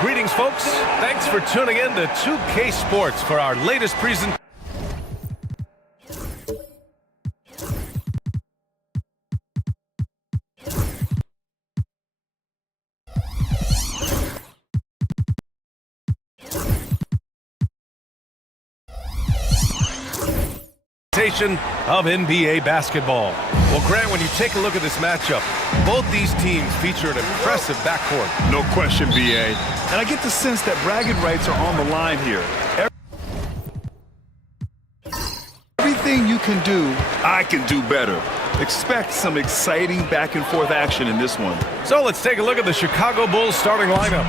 Greetings, folks. Thanks for tuning in to 2K Sports for our latest presentation. Of NBA basketball. Well, Grant, when you take a look at this matchup, both these teams feature an impressive backcourt. No question, BA. And I get the sense that bragging rights are on the line here. Everything you can do, I can do better. Expect some exciting back-and-forth action in this one. So let's take a look at the Chicago Bulls starting lineup.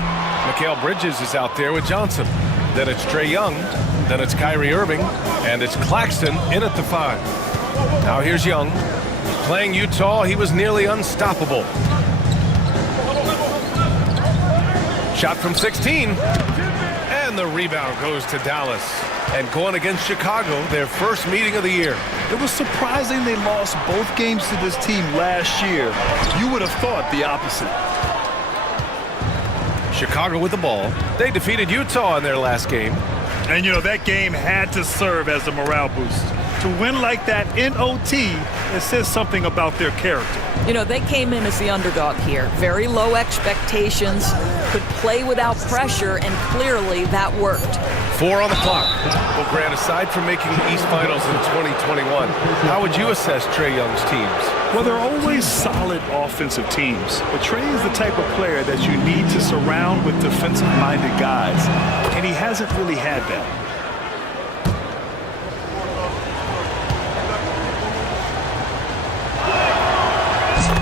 Mikal Bridges is out there with Johnson. Then it's Trae Young. Then it's Kyrie Irving, and it's Claxton in at the 5. Now here's Young. Playing Utah, he was nearly unstoppable. Shot from 16, and the rebound goes to Dallas. And going against Chicago, their first meeting of the year. It was surprising they lost both games to this team last year. You would have thought the opposite. Chicago with the ball. They defeated Utah in their last game. And, you know, that game had to serve as a morale boost. To win like that in OT, it says something about their character. You know, they came in as the underdog here. Very low expectations, could play without pressure, and clearly that worked. 4 on the clock. Well, Grant, aside from making the East Finals in 2021, how would you assess Trae Young's teams? Well, they're always solid offensive teams. But Trae is the type of player that you need to surround with defensive-minded guys. And he hasn't really had that.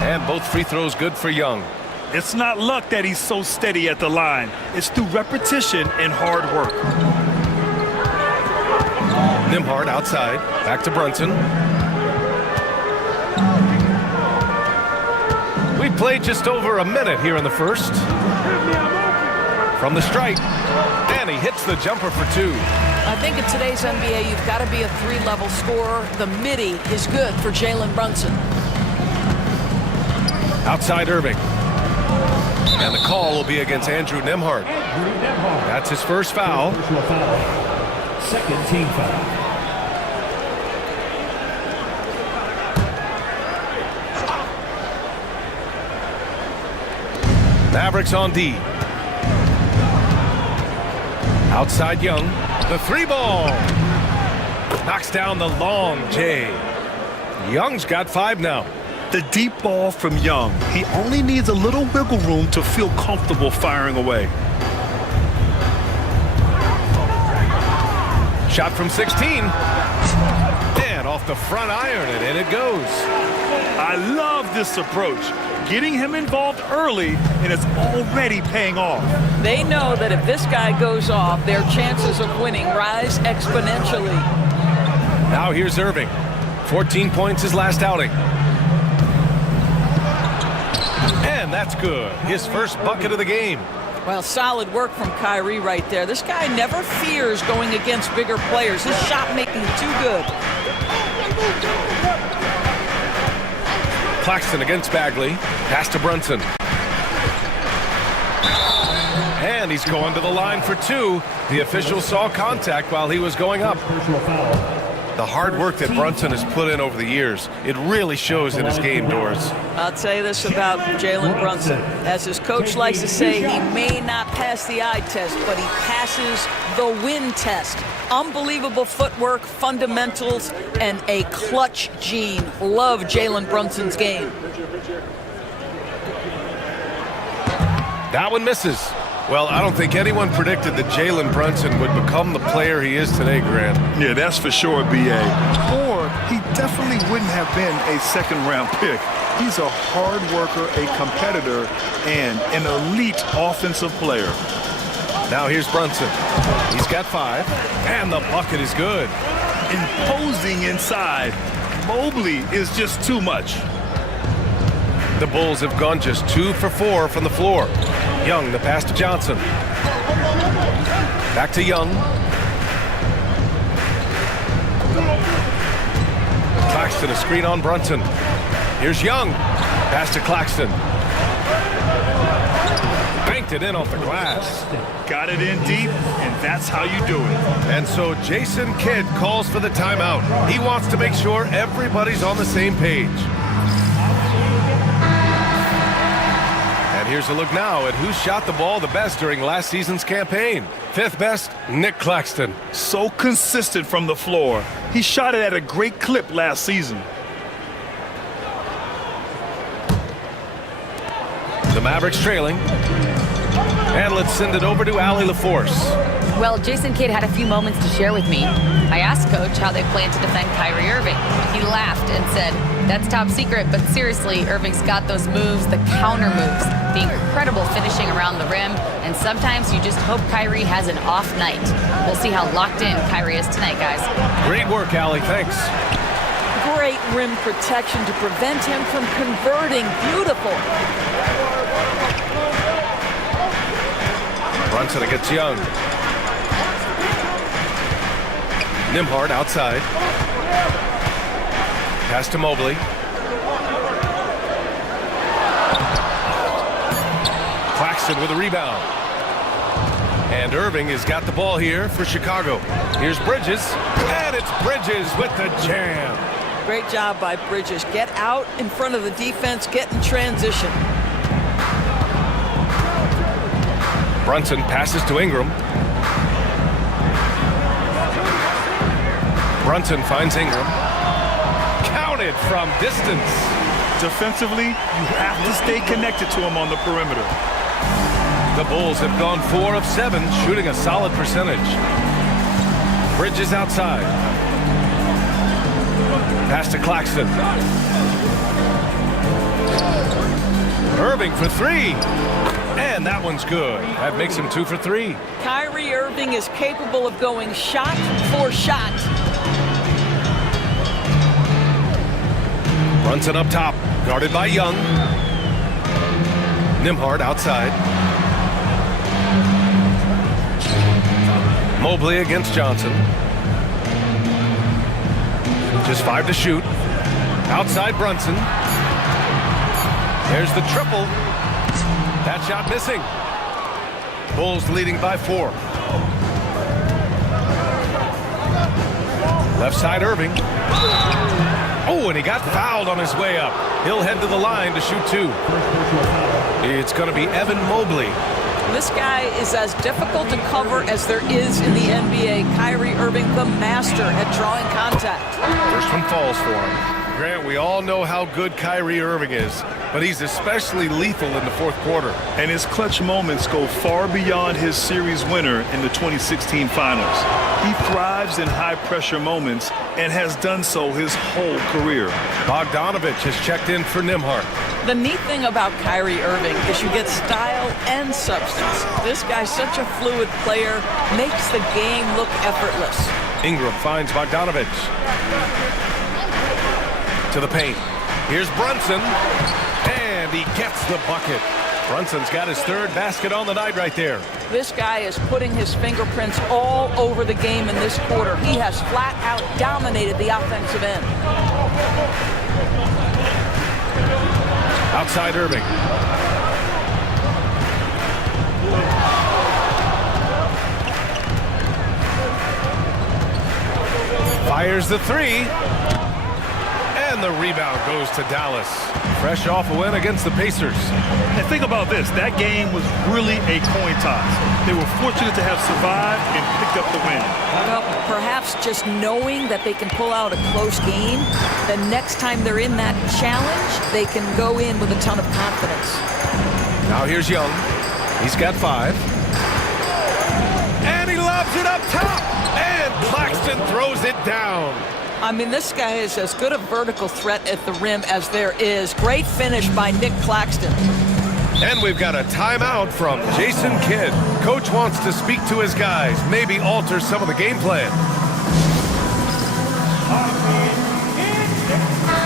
And both free throws good for Young. It's not luck that he's so steady at the line. It's through repetition and hard work. Nembhard outside. Back to Brunson. We played just over a minute here in the first. From the stripe. And he hits the jumper for 2. I think in today's NBA, you've got to be a 3-level scorer. The midi is good for Jalen Brunson. Outside Irving. And the call will be against Andrew Nembhard. That's his first foul. Second team foul. Mavericks on D. Outside Young. The 3-ball. Knocks down the long J. Young's got 5 now. The deep ball from Young. He only needs a little wiggle room to feel comfortable firing away. Shot from 16. And off the front iron, and in it goes. I love this approach. Getting him involved early, and it's already paying off. They know that if this guy goes off, their chances of winning rise exponentially. Now here's Irving. 14 points his last outing. And that's good. His first bucket of the game. Well, solid work from Kyrie right there. This guy never fears going against bigger players. His shot making too good. Claxton against Bagley. Pass to Brunson. And he's going to the line for 2. The official saw contact while he was going up. Personal foul. The hard work that Brunson has put in over the years, it really shows in his game, Doors. I'll tell you this about Jalen Brunson. As his coach likes to say, he may not pass the eye test, but he passes the win test. Unbelievable footwork, fundamentals, and a clutch gene. Love Jalen Brunson's game. That one misses. Well, I don't think anyone predicted that Jalen Brunson would become the player he is today, Grant. Yeah, that's for sure, B.A. Or he definitely wouldn't have been a second-round pick. He's a hard worker, a competitor, and an elite offensive player. Now here's Brunson. He's got 5, and the bucket is good. Imposing inside. Mobley is just too much. The Bulls have gone just 2 for 4 from the floor. Young, the pass to Johnson. Back to Young. Claxton, a screen on Brunson. Here's Young. Pass to Claxton. Banked it in off the glass. Got it in deep, and that's how you do it. And so Jason Kidd calls for the timeout. He wants to make sure everybody's on the same page. Here's a look now at who shot the ball the best during last season's campaign. 5th best, Nick Claxton. So consistent from the floor. He shot it at a great clip last season. The Mavericks trailing. And let's send it over to Allie LaForce. Well, Jason Kidd had a few moments to share with me. I asked Coach how they plan to defend Kyrie Irving. He laughed and said, "That's top secret, but seriously, Irving's got those moves, the counter moves, the incredible finishing around the rim, and sometimes you just hope Kyrie has an off night." We'll see how locked in Kyrie is tonight, guys. Great work, Allie. Thanks. Great rim protection to prevent him from converting. Beautiful. Brunson against Young. Nembhard outside. Pass to Mobley. Claxton with a rebound. And Irving has got the ball here for Chicago. Here's Bridges. And it's Bridges with the jam. Great job by Bridges. Get out in front of the defense, get in transition. Brunson passes to Ingram. Brunson finds Ingram. Counted from distance. Defensively, you have to stay connected to him on the perimeter. The Bulls have gone 4 of 7, shooting a solid percentage. Bridges outside. Pass to Claxton. Irving for 3. And that one's good. That makes him 2 for 3. Kyrie Irving is capable of going shot for shot. Brunson up top, guarded by Young. Nembhard outside. Mobley against Johnson. Just 5 to shoot. Outside Brunson. There's the triple. That shot missing. Bulls leading by 4. Left side Irving. Oh, and he got fouled on his way up. He'll head to the line to shoot 2. It's going to be Evan Mobley. This guy is as difficult to cover as there is in the NBA. Kyrie Irving, the master at drawing contact. First one falls for him. Grant, we all know how good Kyrie Irving is, but he's especially lethal in the fourth quarter. And his clutch moments go far beyond his series winner in the 2016 finals. He thrives in high-pressure moments and has done so his whole career. Bogdanovich has checked in for Nimhart. The neat thing about Kyrie Irving is you get style and substance. This guy's such a fluid player, makes the game look effortless. Ingram finds Bogdanovich. To the paint. Here's Brunson, and he gets the bucket. Brunson's got his third basket on the night right there. This guy is putting his fingerprints all over the game in this quarter. He has flat out dominated the offensive end. Outside Irving. Fires the three. And the rebound goes to Dallas. Fresh off a win against the Pacers. And think about this. That game was really a coin toss. They were fortunate to have survived and picked up the win. Well, perhaps just knowing that they can pull out a close game, the next time they're in that challenge, they can go in with a ton of confidence. Now here's Young. He's got 5. And he lobs it up top. And Claxton throws it down. I mean, this guy is as good a vertical threat at the rim as there is. Great finish by Nick Claxton. And we've got a timeout from Jason Kidd. Coach wants to speak to his guys, maybe alter some of the game plan.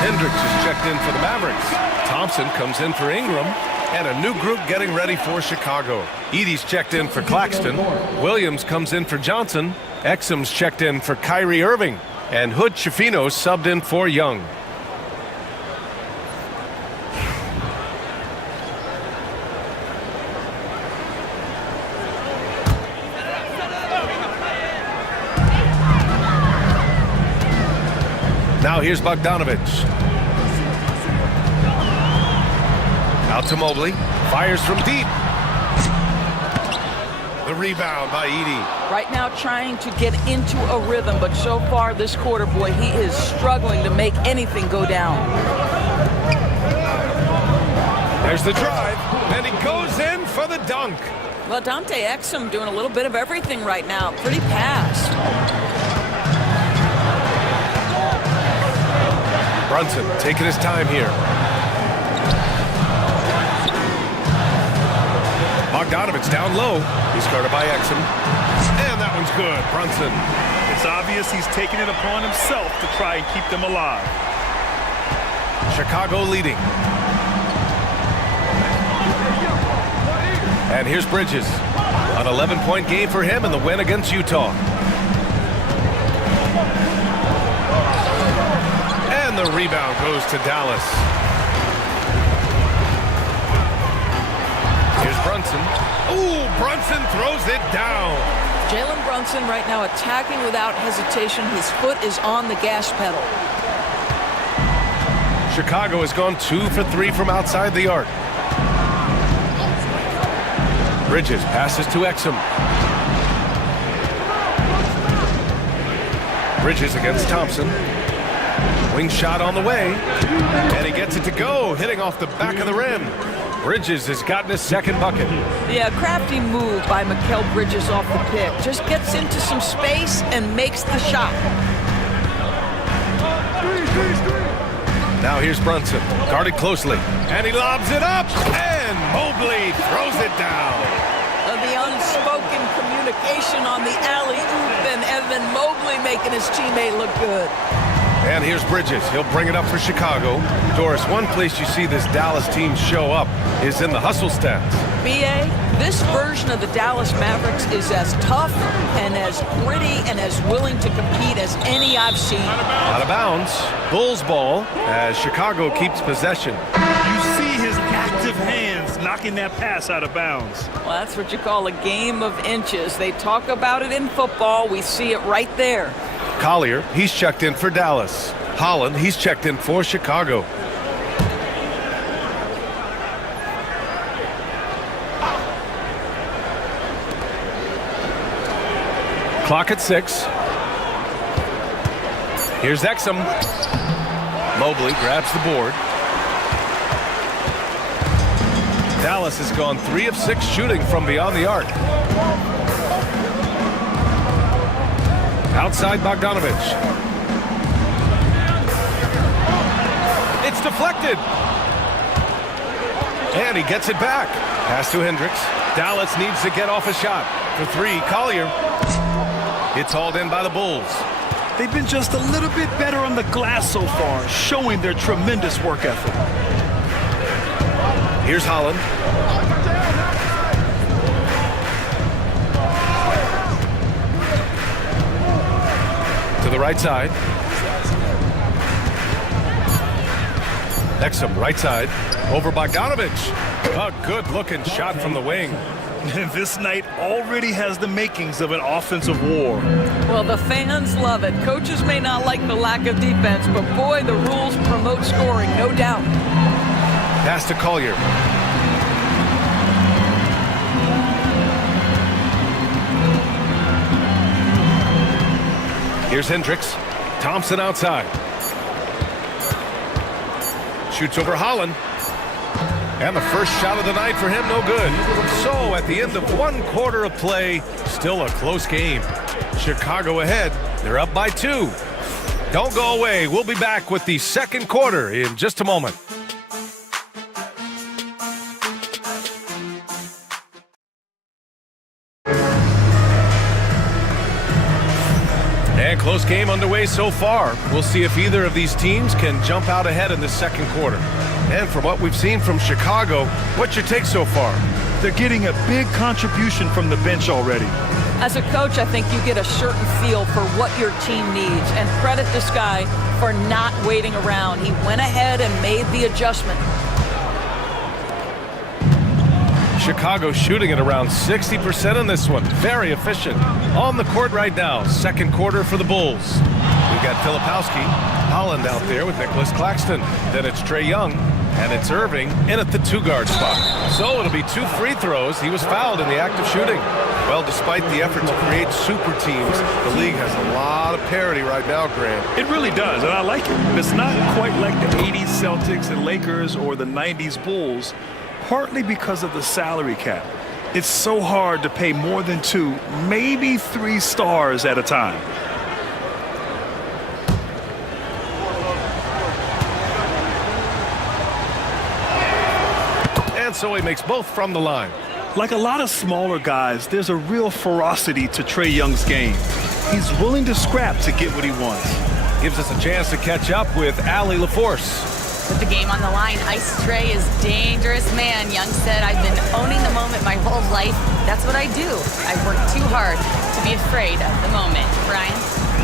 Hendricks is checked in for the Mavericks. Thompson comes in for Ingram. And a new group getting ready for Chicago. Edey's checked in for Claxton. Williams comes in for Johnson. Exum's checked in for Kyrie Irving. And Hood Schifino subbed in for Young. Now here's Bogdanovich. Out to Mobley. Fires from deep. The rebound by Edey. Right now trying to get into a rhythm, but so far this quarter, boy, he is struggling to make anything go down. There's the drive, and he goes in for the dunk. Well, Dante Exum doing a little bit of everything right now. Pretty fast. Brunson taking his time here. Bogdanovich down low. He's guarded by Exum. And that one's good. Brunson. It's obvious he's taking it upon himself to try and keep them alive. Chicago leading. And here's Bridges. An 11-point game for him in the win against Utah. And the rebound goes to Dallas. Here's Brunson. Ooh, Brunson throws it down. Jalen Brunson right now attacking without hesitation. His foot is on the gas pedal. Chicago has gone 2 for 3 from outside the arc. Bridges passes to Exum. Bridges against Thompson. Wing shot on the way. And he gets it to go, hitting off the back of the rim. Bridges has gotten his second bucket. Yeah, crafty move by Mikal Bridges off the pick. Just gets into some space and makes the shot. Now here's Brunson, guarded closely. And he lobs it up, and Mobley throws it down. The unspoken communication on the alley-oop, and Evan Mobley making his teammate look good. And here's Bridges. He'll bring it up for Chicago. Doris, one place you see this Dallas team show up is in the hustle stats. B.A., this version of the Dallas Mavericks is as tough and as gritty and as willing to compete as any I've seen. Out of bounds. Bulls ball as Chicago keeps possession. You see his active hands knocking that pass out of bounds. Well, that's what you call a game of inches. They talk about it in football. We see it right there. Collier, he's checked in for Dallas. Holland, he's checked in for Chicago. Clock at 6. Here's Exum. Mobley grabs the board. Dallas has gone 3 of 6 shooting from beyond the arc. Outside Bogdanovich. It's deflected. And he gets it back. Pass to Hendricks. Dallas needs to get off a shot. For 3, Collier. It's hauled in by the Bulls. They've been just a little bit better on the glass so far, showing their tremendous work ethic. Here's Holland. To the right side. Exum, right side. Over Bogdanovich. A good-looking shot from the wing. This night already has the makings of an offensive war. Well, the fans love it. Coaches may not like the lack of defense, but boy, the rules promote scoring, no doubt. Pass to Collier. Here's Hendricks. Thompson outside. Shoots over Holland. And the first shot of the night for him, no good. So at the end of 1 quarter of play, still a close game. Chicago ahead. They're up by 2. Don't go away. We'll be back with the second quarter in just a moment. And close game underway so far. We'll see if either of these teams can jump out ahead in the second quarter. And from what we've seen from Chicago, what's your take so far? They're getting a big contribution from the bench already. As a coach, I think you get a certain feel for what your team needs, and credit this guy for not waiting around. He went ahead and made the adjustment. Chicago shooting at around 60% in this one. Very efficient. On the court right now. Second quarter for the Bulls. We've got Filipowski. Holland out there with Nicholas Claxton. Then it's Trae Young. And it's Irving in at the 2-guard spot. So it'll be 2 free throws. He was fouled in the act of shooting. Well, despite the effort to create super teams, the league has a lot of parity right now, Grant. It really does, and I like it. It's not quite like the 80s Celtics and Lakers or the 90s Bulls, partly because of the salary cap. It's so hard to pay more than 2, maybe 3 stars at a time. And so he makes both from the line. Like a lot of smaller guys, there's a real ferocity to Trae Young's game. He's willing to scrap to get what he wants. Gives us a chance to catch up with Allie LaForce. With the game on the line, Ice Trae is dangerous, man. Young said, I've been owning the moment my whole life. That's what I do. I work too hard to be afraid of the moment. Brian?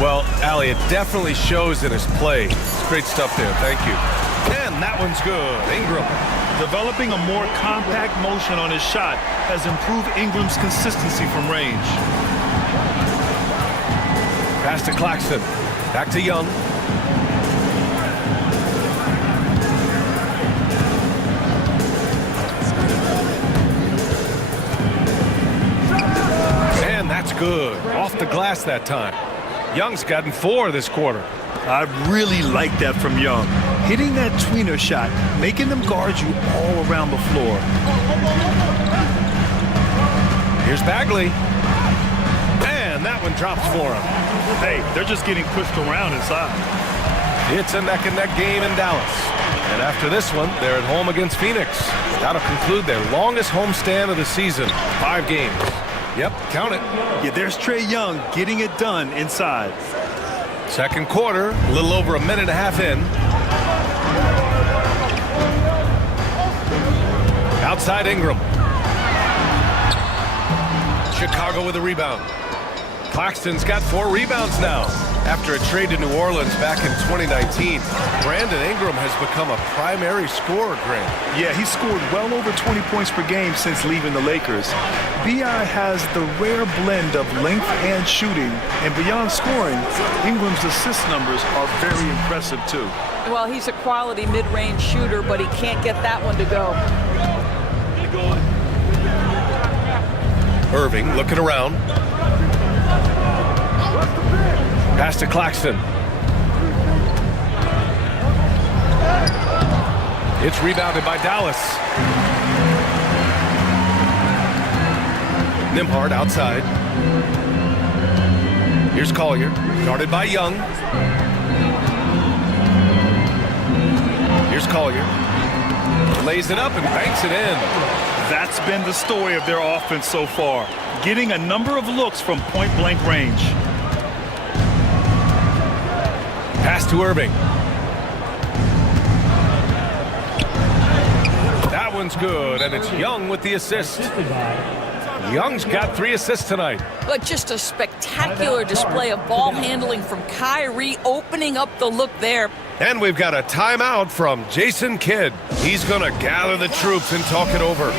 Well, Allie, it definitely shows in his play. It's great stuff there. Thank you. And that one's good. Ingram. Developing a more compact motion on his shot has improved Ingram's consistency from range. Pass to Claxton. Back to Young. And that's good. Off the glass that time. Young's gotten 4 this quarter. I really like that from Young. Hitting that tweener shot, making them guard you all around the floor. Here's Bagley. And that one drops for him. Hey, they're just getting pushed around inside. It's a neck-and-neck game in Dallas. And after this one, they're at home against Phoenix. That'll conclude their longest homestand of the season. 5 games. Yep, count it. Yeah, there's Trae Young getting it done inside. Second quarter, a little over a minute and a half in. Outside Ingram. Chicago with a rebound. Claxton's got 4 rebounds now. After a trade to New Orleans back in 2019, Brandon Ingram has become a primary scorer, Grant. Yeah, he scored well over 20 points per game since leaving the Lakers. B.I. has the rare blend of length and shooting, and beyond scoring, Ingram's assist numbers are very impressive too. Well, he's a quality mid-range shooter, but he can't get that one to go. Irving looking around. Pass to Claxton. It's rebounded by Dallas. Nimhard outside. Here's Collier, guarded by Young. Here's Collier. Lays it up and banks it in. That's been the story of their offense so far, getting a number of looks from point-blank range. Pass to Irving. That one's good, and it's Young with the assist. Young's got 3 assists tonight. But just a spectacular display of ball handling from Kyrie, opening up the look there. And we've got a timeout from Jason Kidd. He's going to gather the troops and talk it over.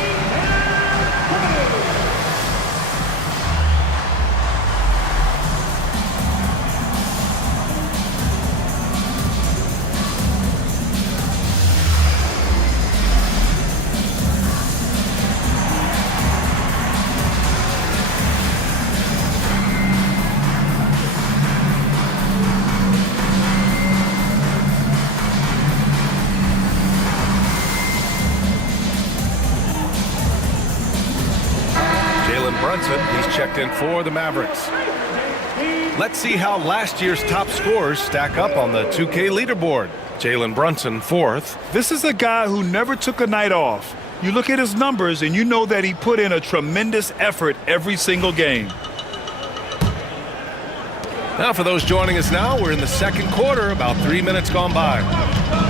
He's checked in for the Mavericks. Let's see how last year's top scorers stack up on the 2K leaderboard. Jalen Brunson, 4th. This is a guy who never took a night off. You look at his numbers and you know that he put in a tremendous effort every single game. Now for those joining us now, we're in the second quarter, about 3 minutes gone by.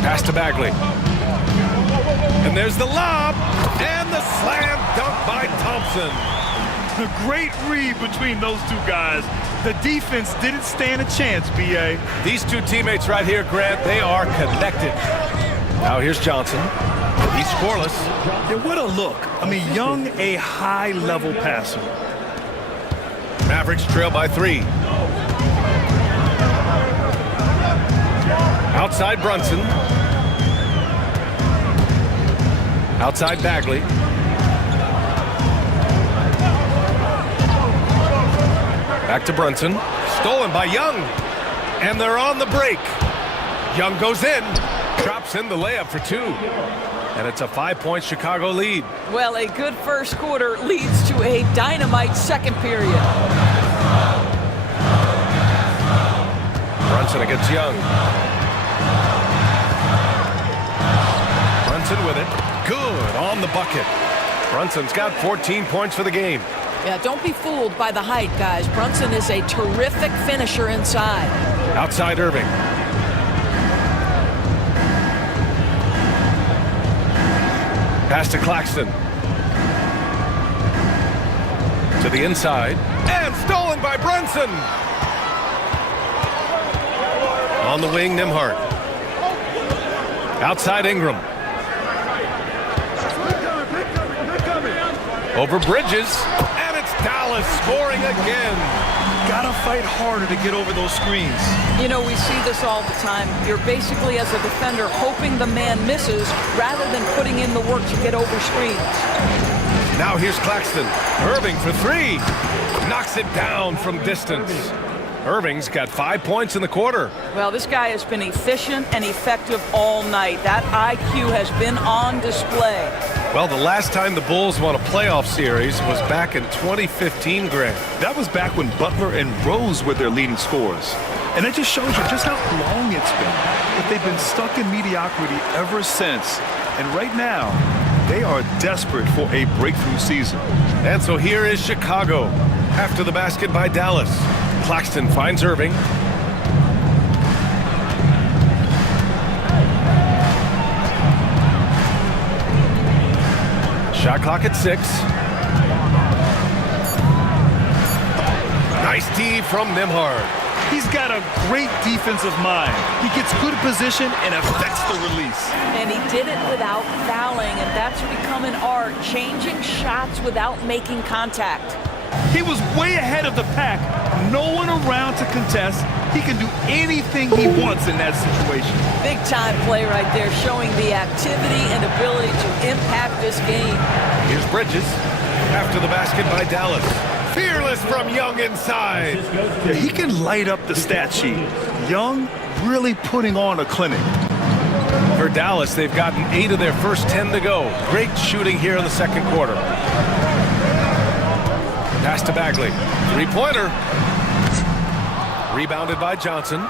Pass to Bagley. And there's the lob, and the slam dunk by Thompson. A great read between those two guys. The defense didn't stand a chance, B.A. These two teammates right here, Grant, they are connected. Now here's Johnson. He's scoreless. Yeah, what a look. I mean, Young, a high-level passer. Mavericks trail by 3. Outside Brunson. Outside Bagley. Back to Brunson. Stolen by Young. And they're on the break. Young goes in. Drops in the layup for 2. And it's a 5-point Chicago lead. Well, a good first quarter leads to a dynamite second period. Brunson against Young. Brunson with it. Good on the bucket. Brunson's got 14 points for the game. Yeah, don't be fooled by the height, guys. Brunson is a terrific finisher inside. Outside Irving. Pass to Claxton. To the inside. And stolen by Brunson. On the wing, Nimhard. Outside Ingram. Over Bridges. And it's Dallas scoring again. Gotta fight harder to get over those screens. You know, we see this all the time. You're basically, as a defender, hoping the man misses rather than putting in the work to get over screens. Now here's Claxton. Irving for 3. Knocks it down from distance. Irving's got 5 points in the quarter. Well, this guy has been efficient and effective all night. That IQ has been on display. Well, the last time the Bulls won a playoff series was back in 2015, Grant. That was back when Butler and Rose were their leading scorers. And that just shows you just how long it's been. But they've been stuck in mediocrity ever since. And right now, they are desperate for a breakthrough season. And so here is Chicago after the basket by Dallas. Claxton finds Irving. Shot clock at 6. Nice D from Nimhard. He's got a great defensive mind. He gets good position and affects the release. And he did it without fouling, and that's become an art, changing shots without making contact. He was way ahead of the pack. No one around to contest. He can do anything he wants in that situation. Big time play right there, showing the activity and ability to impact this game. Here's Bridges after the basket by Dallas. Fearless Fearless from Young inside. Yeah, he can light up the stat sheet. Young really putting on a clinic. For Dallas, they've gotten 8 of their first 10 to go. Great shooting here in the second quarter. Pass to Bagley. Three-pointer. Rebounded by Johnson.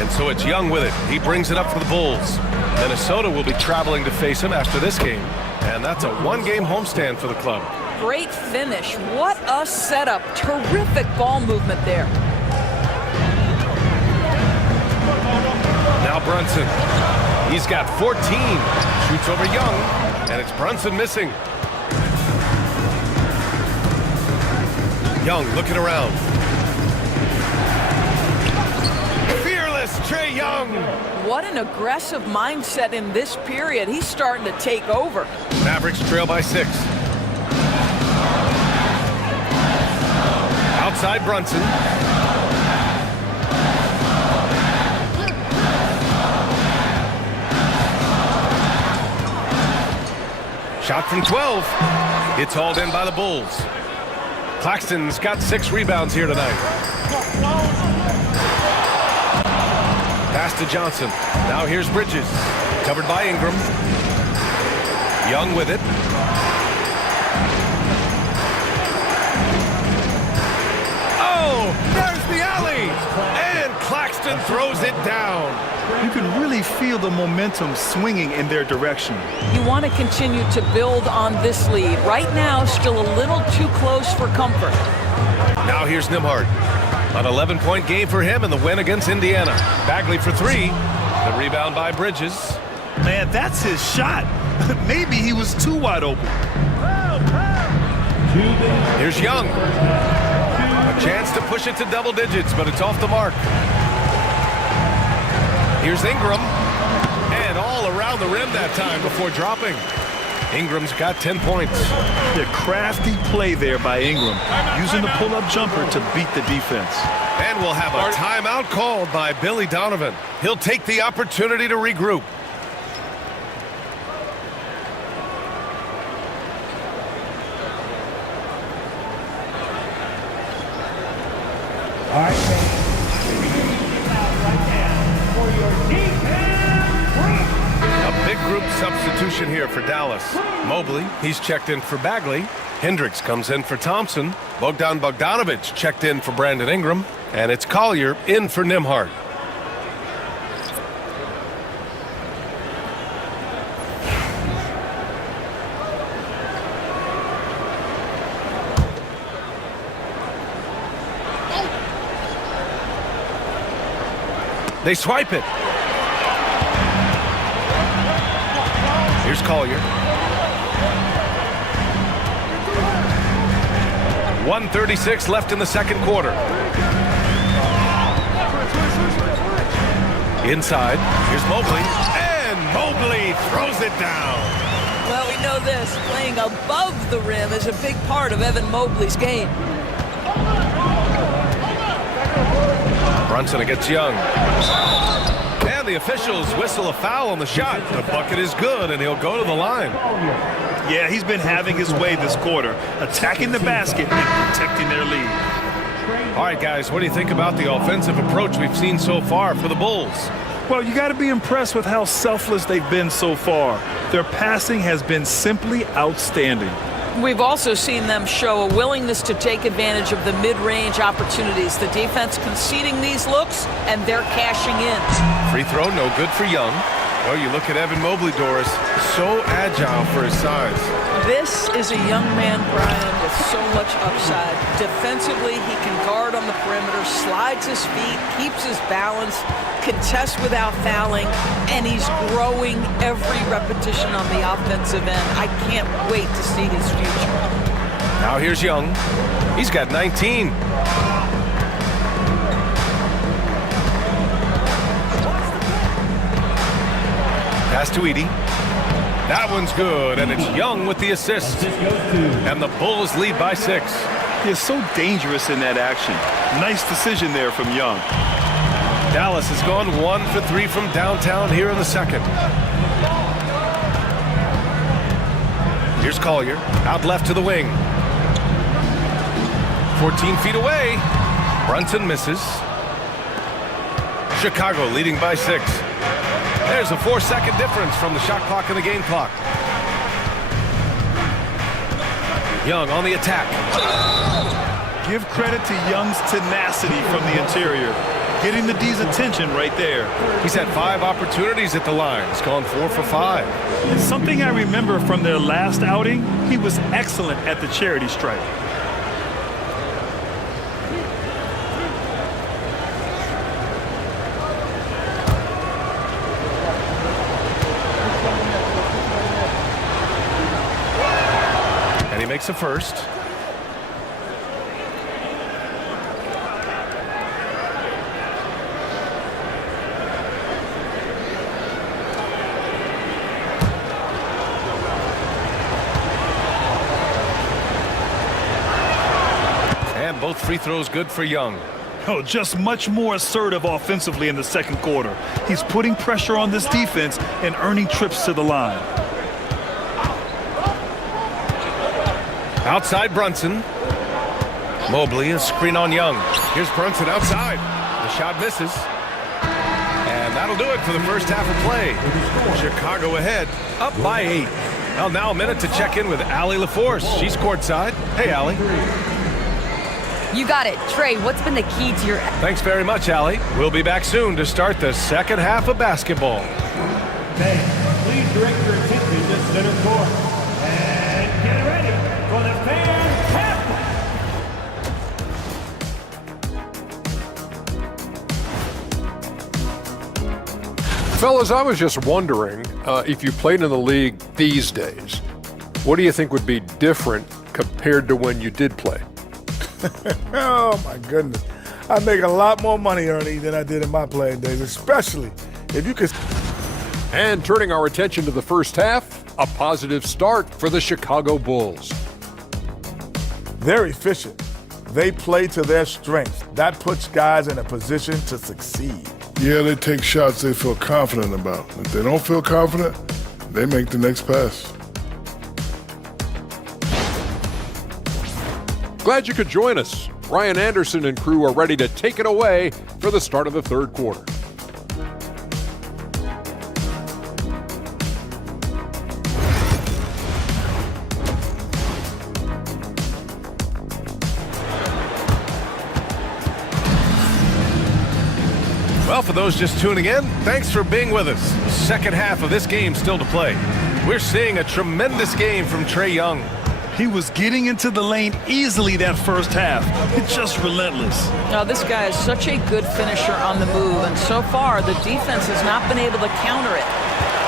And so it's Young with it. He brings it up for the Bulls. Minnesota will be traveling to face him after this game. And that's a one-game homestand for the club. Great finish. What a setup. Terrific ball movement there. Now Brunson. He's got 14. Shoots over Young. And it's Brunson missing. Young looking around. Fearless Trae Young. What an aggressive mindset in this period. He's starting to take over. Mavericks trail by 6. Outside Brunson. Shot from 12. It's hauled in by the Bulls. Claxton's got 6 rebounds here tonight. Pass to Johnson. Now here's Bridges. Covered by Ingram. Young with it. Oh, there's the alley. And Claxton throws it down. You can really feel the momentum swinging in their direction. You want to continue to build on this lead. Right now, still a little too close for comfort. Now here's Nembhard. An 11-point game for him in the win against Indiana. Bagley for 3. The rebound by Bridges. Man, that's his shot. Maybe he was too wide open. Here's Young. A chance to push it to double digits, but it's off the mark. Here's Ingram. And all around the rim that time before dropping. Ingram's got 10 points. The crafty play there by Ingram, using the pull-up jumper to beat the defense. And we'll have a timeout called by Billy Donovan. He'll take the opportunity to regroup. All right, right now for your defense. A big group substitution here for Dallas. Mobley, he's checked in for Bagley. Hendricks comes in for Thompson. Bogdan Bogdanovic checked in for Brandon Ingram. And it's Collier in for Nembhard. They swipe it. Here's Collier. 1:36 left in the second quarter. Inside, here's Mobley. And Mobley throws it down. Well, we know this. Playing above the rim is a big part of Evan Mobley's game. Brunson against Young. And the officials whistle a foul on the shot. The bucket is good, and he'll go to the line. Yeah, he's been having his way this quarter, attacking the basket and protecting their lead. All right, guys, what do you think about the offensive approach we've seen so far for the Bulls? Well, you got to be impressed with how selfless they've been so far. Their passing has been simply outstanding. We've also seen them show a willingness to take advantage of the mid-range opportunities. The defense conceding these looks, and they're cashing in. Free throw, no good for Young. Oh, you look at Evan Mobley, Doris, so agile for his size. This is a young man, Brian, with so much upside. Defensively, he can guard on the perimeter, slides his feet, keeps his balance, contests without fouling, and he's growing every repetition on the offensive end. I can't wait to see his future. Now here's Young. He's got 19. Pass to Edey. That one's good, and it's Young with the assist. And the Bulls lead by 6. He's so dangerous in that action. Nice decision there from Young. Dallas has gone 1 for 3 from downtown here in the second. Here's Collier, out left to the wing. 14 feet away. Brunson misses. Chicago leading by 6. There's a 4-second difference from the shot clock and the game clock. Young on the attack. Give credit to Young's tenacity from the interior. Getting the D's attention right there. He's had 5 opportunities at the line. He's gone 4 for 5. And something I remember from their last outing, he was excellent at the charity stripe. And he makes a first. Both free throws good for Young. Oh, just much more assertive offensively in the second quarter. He's putting pressure on this defense and earning trips to the line. Outside Brunson. Mobley, a screen on Young. Here's Brunson outside. The shot misses. And that'll do it for the first half of play. Chicago ahead, up by 8. Well, now a minute to check in with Allie LaForce. She's courtside. Hey, Allie. You got it. Trey, what's been the key to your... Thanks very much, Allie. We'll be back soon to start the second half of basketball. Fans, please direct your attention to center court. And get ready for the fan half. Fellas, I was just wondering if you played in the league these days, what do you think would be different compared to when you did play? Oh, my goodness. I make a lot more money, Ernie, than I did in my playing days, especially if you could. And turning our attention to the first half, a positive start for the Chicago Bulls. They're efficient. They play to their strengths. That puts guys in a position to succeed. Yeah, they take shots they feel confident about. If they don't feel confident, they make the next pass. Glad you could join us. Ryan Anderson and crew are ready to take it away for the start of the third quarter. Well, for those just tuning in, thanks for being with us. Second half of this game still to play. We're seeing a tremendous game from Trae Young. He was getting into the lane easily that first half. It's just relentless. Now, this guy is such a good finisher on the move, and so far the defense has not been able to counter it.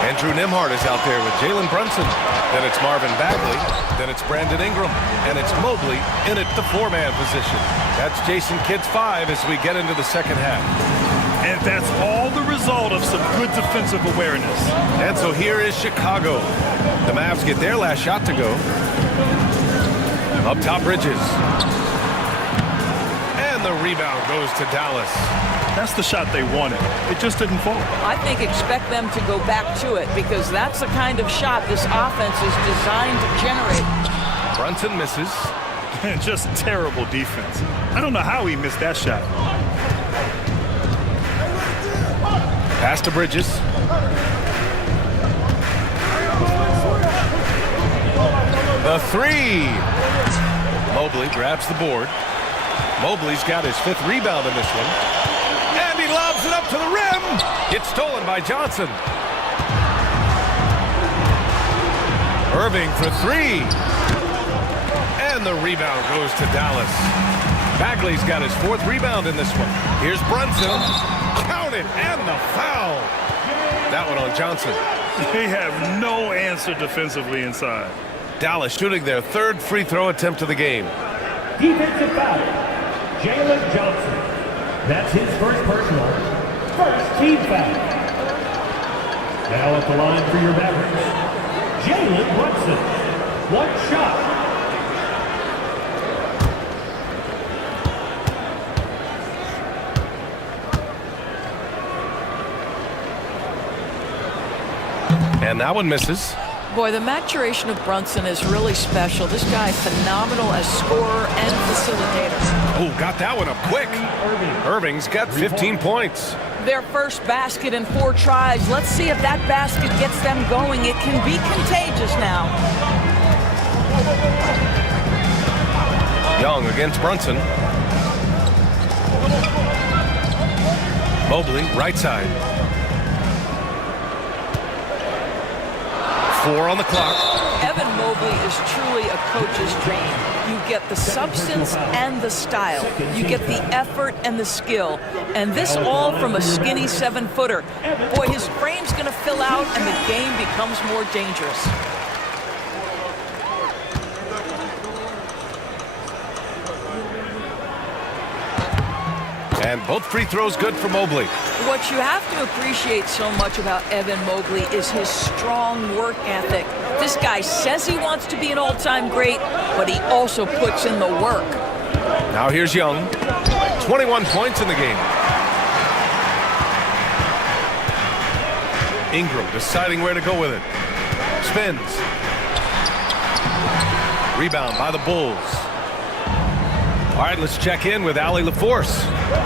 Andrew Nembhard is out there with Jalen Brunson. Then it's Marvin Bagley. Then it's Brandon Ingram. And it's Mobley in at the 4-man position. That's Jason Kidd's 5 as we get into the second half. And that's all the result of some good defensive awareness. And so here is Chicago. The Mavs get their last shot to go. Up top, Bridges. And the rebound goes to Dallas. That's the shot they wanted. It just didn't fall. I think expect them to go back to it because that's the kind of shot this offense is designed to generate. Brunson misses. Just terrible defense. I don't know how he missed that shot. Pass to Bridges. The 3. Mobley grabs the board. Mobley's got his 5th rebound in this one. And he lobs it up to the rim. It's stolen by Johnson. Irving for 3. And the rebound goes to Dallas. Bagley's got his 4th rebound in this one. Here's Brunson. Count it, and the foul. That one on Johnson. They have no answer defensively inside. Dallas shooting their 3rd free throw attempt of the game. Defensive foul, Jalen Johnson. That's his first personal, first team foul. Now at the line for your Mavericks, Jalen Brunson. 1 shot. And that one misses. Boy, the maturation of Brunson is really special. This guy phenomenal as scorer and facilitator. Oh, got that one up quick. Irving's got 15 points. Their first basket in 4 tries. Let's see if that basket gets them going. It can be contagious now. Young against Brunson. Mobley, right side. 4 on the clock. Evan Mobley is truly a coach's dream. You get the substance and the style. You get the effort and the skill. And this all from a skinny 7-footer. Boy, his frame's going to fill out and the game becomes more dangerous. And both free throws good for Mobley. What you have to appreciate so much about Evan Mobley is his strong work ethic. This guy says he wants to be an all-time great, but he also puts in the work. Now here's Young. 21 points in the game. Ingram deciding where to go with it. Spins. Rebound by the Bulls. All right, let's check in with Allie LaForce.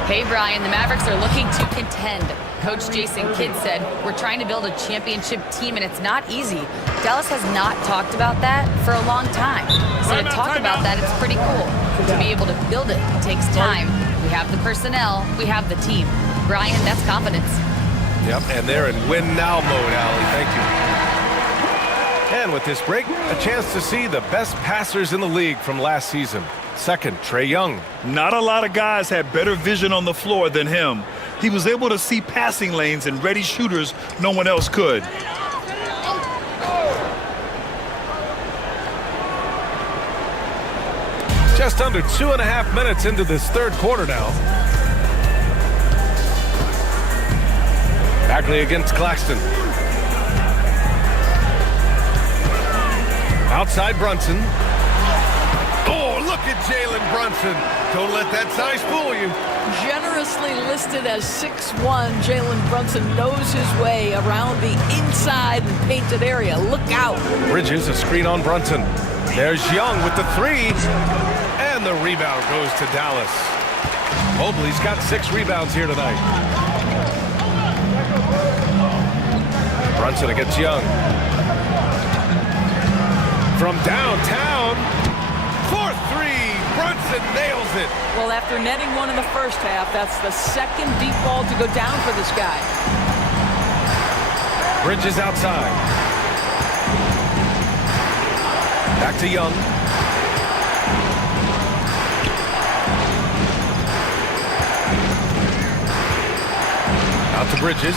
Hey, Brian, the Mavericks are looking to contend. Coach Jason Kidd said, we're trying to build a championship team, and it's not easy. Dallas has not talked about that for a long time. So to talk about that, it's pretty cool. To be able to build it takes time. We have the personnel. We have the team. Brian, that's confidence. Yep, and they're in win-now mode, Allie. Thank you. And with this break, a chance to see the best passers in the league from last season. Second, Trae Young. Not a lot of guys had better vision on the floor than him. He was able to see passing lanes and ready shooters no one else could. Just under 2.5 minutes into this third quarter now. Bagley against Claxton. Outside Brunson. Oh, look at Jalen Brunson. Don't let that size fool you. Generously listed as 6'1", Jalen Brunson knows his way around the inside and painted area. Look out. Bridges, a screen on Brunson. There's Young with the 3. And the rebound goes to Dallas. Mobley's got 6 rebounds here tonight. Brunson against Young. From downtown. 4-3. Brunson nails it. Well, after netting one in the first half, that's the second deep ball to go down for this guy. Bridges outside. Back to Young. Out to Bridges.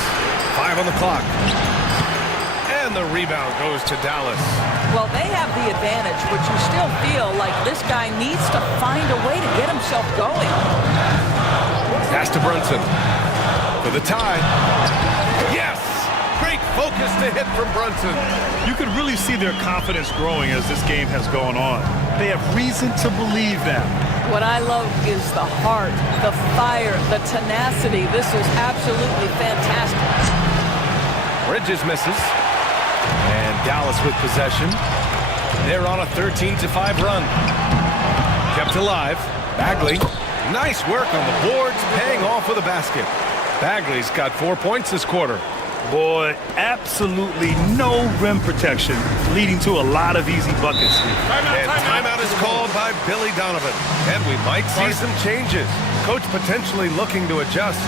5 on the clock. And the rebound goes to Dallas. Well, they have the advantage, but you still feel like this guy needs to find a way to get himself going. Pass to Brunson for the tie. Yes! Great focus to hit from Brunson. You could really see their confidence growing as this game has gone on. They have reason to believe that. What I love is the heart, the fire, the tenacity. This is absolutely fantastic. Bridges misses. And Dallas with possession. They're on a 13-5 run. Kept alive. Bagley. Nice work on the boards, paying off with a basket. Bagley's got 4 points this quarter. Boy, absolutely no rim protection, leading to a lot of easy buckets. And timeout is called by Billy Donovan. And we might see some changes. Coach potentially looking to adjust.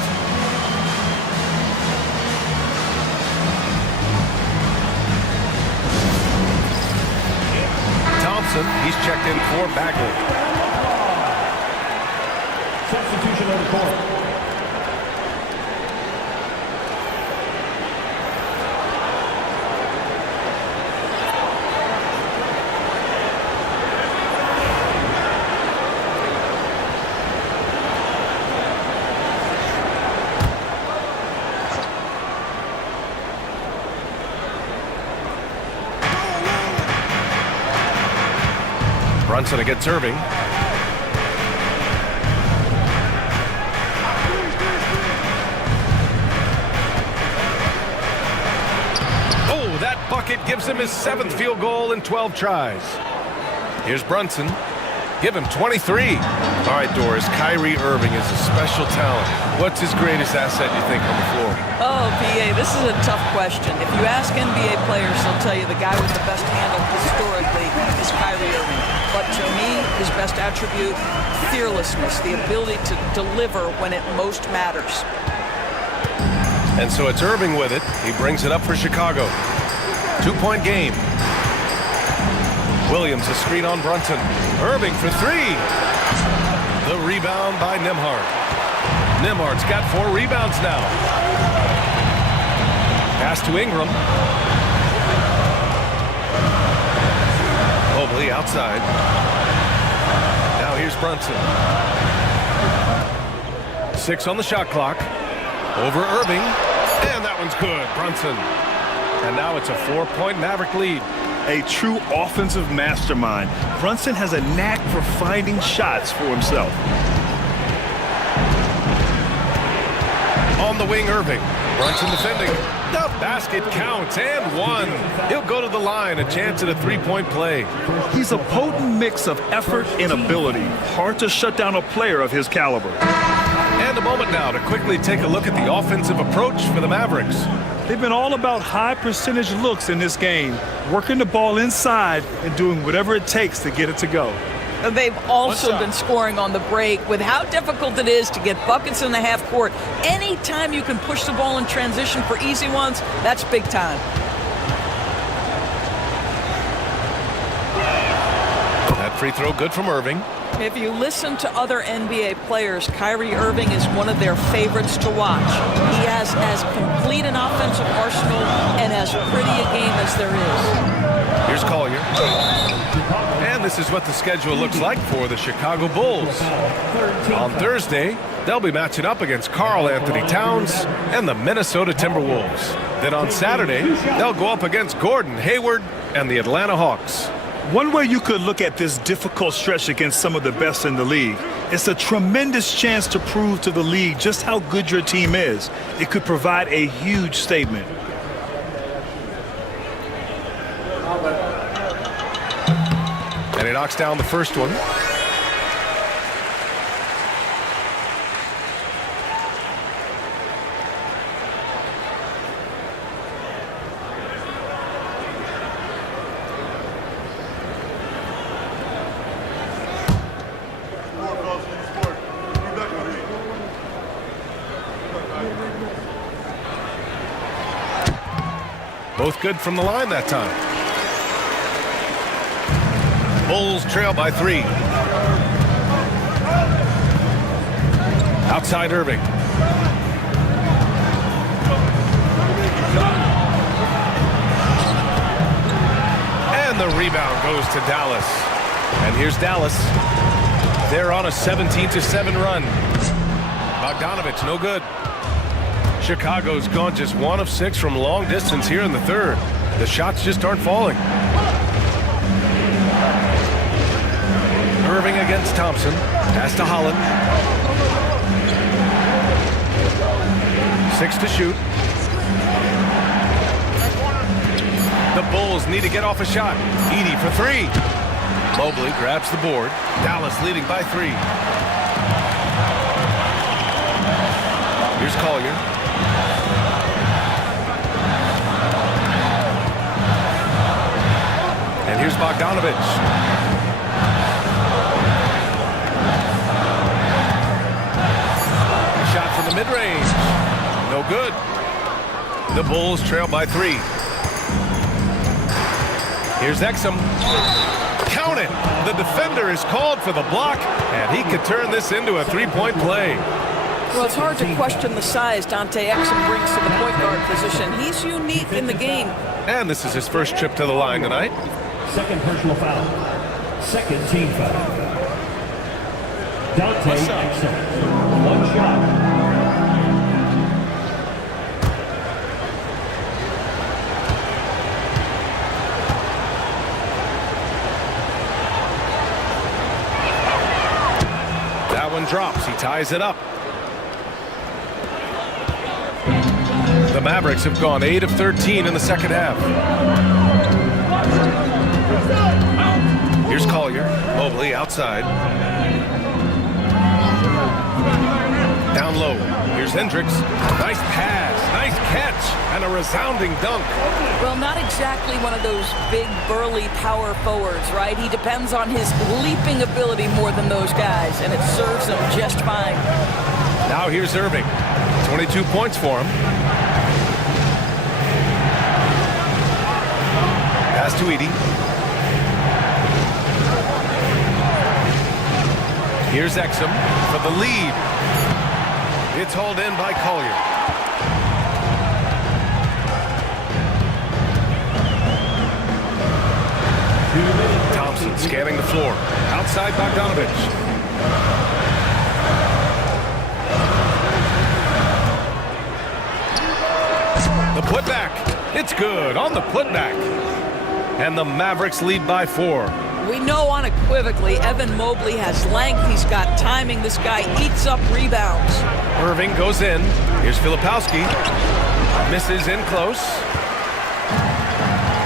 He's checked in for Bagley. Substitution on the court. Brunson against Irving. Oh, that bucket gives him his 7th field goal in 12 tries. Here's Brunson. Give him 23. All right, Doris, Kyrie Irving is a special talent. What's his greatest asset, you think, on the floor? Oh, PA, this is a tough question. If you ask NBA players, they'll tell you the guy with the best handle historically is Kyrie Irving. But to me, his best attribute, fearlessness, the ability to deliver when it most matters. And so it's Irving with it. He brings it up for Chicago. 2-point game. Williams, a screen on Brunson. Irving for 3. The rebound by Nembhard. Nembhard's got 4 rebounds now. Pass to Ingram. Mobley outside. Now here's Brunson. 6 on the shot clock. Over Irving. And that one's good. Brunson. And now it's a 4-point Maverick lead. A true offensive mastermind. Brunson has a knack for finding shots for himself. On the wing, Irving. Brunson defending. The basket counts and 1. He'll go to the line, a chance at a 3-point play. He's a potent mix of effort and ability. Hard to shut down a player of his caliber. And a moment now to quickly take a look at the offensive approach for the Mavericks. They've been all about high percentage looks in this game, working the ball inside and doing whatever it takes to get it to go. They've also been scoring on the break. With how difficult it is to get buckets in the half court, anytime you can push the ball in transition for easy ones, that's big time. That free throw good from Irving. If you listen to other NBA players, Kyrie Irving is one of their favorites to watch. He has as complete an offensive arsenal and as pretty a game as there is. Here's Collier. And this is what the schedule looks like for the Chicago Bulls. On Thursday, they'll be matching up against Karl Anthony Towns and the Minnesota Timberwolves. Then on Saturday, they'll go up against Gordon Hayward and the Atlanta Hawks. One way you could look at this difficult stretch against some of the best in the league, it's a tremendous chance to prove to the league just how good your team is. It could provide a huge statement. And he knocks down the first one. Both good from the line that time. Bulls trail by 3. Outside Irving. And the rebound goes to Dallas. And here's Dallas. They're on a 17-7 run. Bogdanovich, no good. Chicago's gone just 1 of 6 from long distance here in the third. The shots just aren't falling. Irving against Thompson. Pass to Holland. 6 to shoot. The Bulls need to get off a shot. Edey for 3. Mobley grabs the board. Dallas leading by 3. Here's Collier. And here's Bogdanovich. Shot from the mid-range. No good. The Bulls trail by 3. Here's Exum. Count it. The defender is called for the block, and he could turn this into a 3-point play. Well, it's hard to question the size Dante Exum brings to the point guard position. He's unique in the game. And this is his first trip to the line tonight. Second personal foul. Second team foul. Dante Exum. 1 shot. That one drops. He ties it up. The Mavericks have gone 8 of 13 in the second half. Here's Collier. Mobley outside. Down low. Here's Hendricks. Nice pass. Nice catch. And a resounding dunk. Well, not exactly one of those big, burly power forwards, right? He depends on his leaping ability more than those guys, and it serves him just fine. Now here's Irving. 22 points for him. Pass to Edey. Here's Exum for the lead. It's hauled in by Collier. Thompson scanning the floor. Outside Bogdanovich. The putback. It's good on the putback. And the Mavericks lead by 4. We know unequivocally Evan Mobley has length. He's got timing. This guy eats up rebounds. Irving goes in. Here's Filipowski. Misses in close.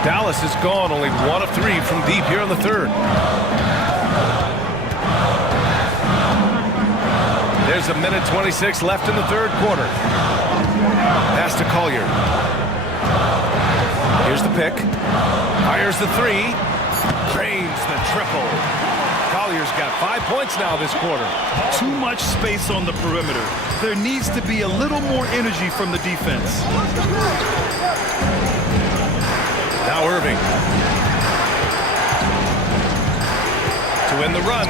Dallas is gone only 1 of 3 from deep here in the third. There's a minute 26 left in the third quarter. Pass to Collier. Here's the pick. Fires the 3. Drains the triple. Collier's got 5 points now this quarter. Too much space on the perimeter. There needs to be a little more energy from the defense. Now Irving. To win the run.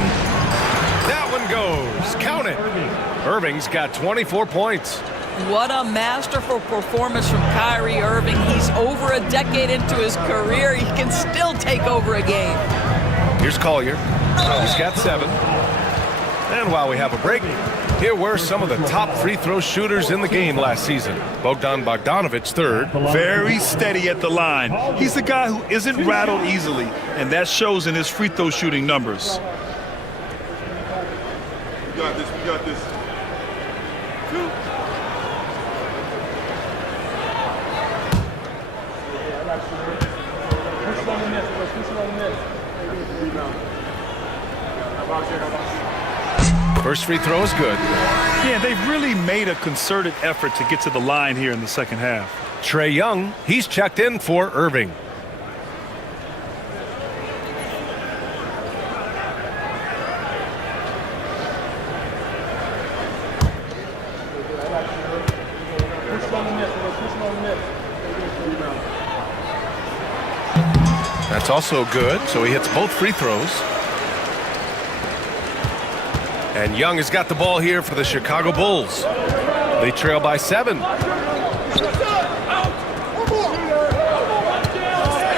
That one goes. Count it. Irving's got 24 points. What a masterful performance from Kyrie Irving. He's over a decade into his career. He can still take over a game. Here's Collier. He's got 7. And while we have a break, here were some of the top free throw shooters in the game last season. Bogdanovich third. Very steady at the line. He's the guy who isn't rattled easily, and that shows in his free throw shooting numbers. We got this. We got this. 2. First free throw is good. Yeah, they've really made a concerted effort to get to the line here in the second half. Trae Young, he's checked in for Irving. That's also good, so he hits both free throws. And Young has got the ball here for the Chicago Bulls. They trail by 7.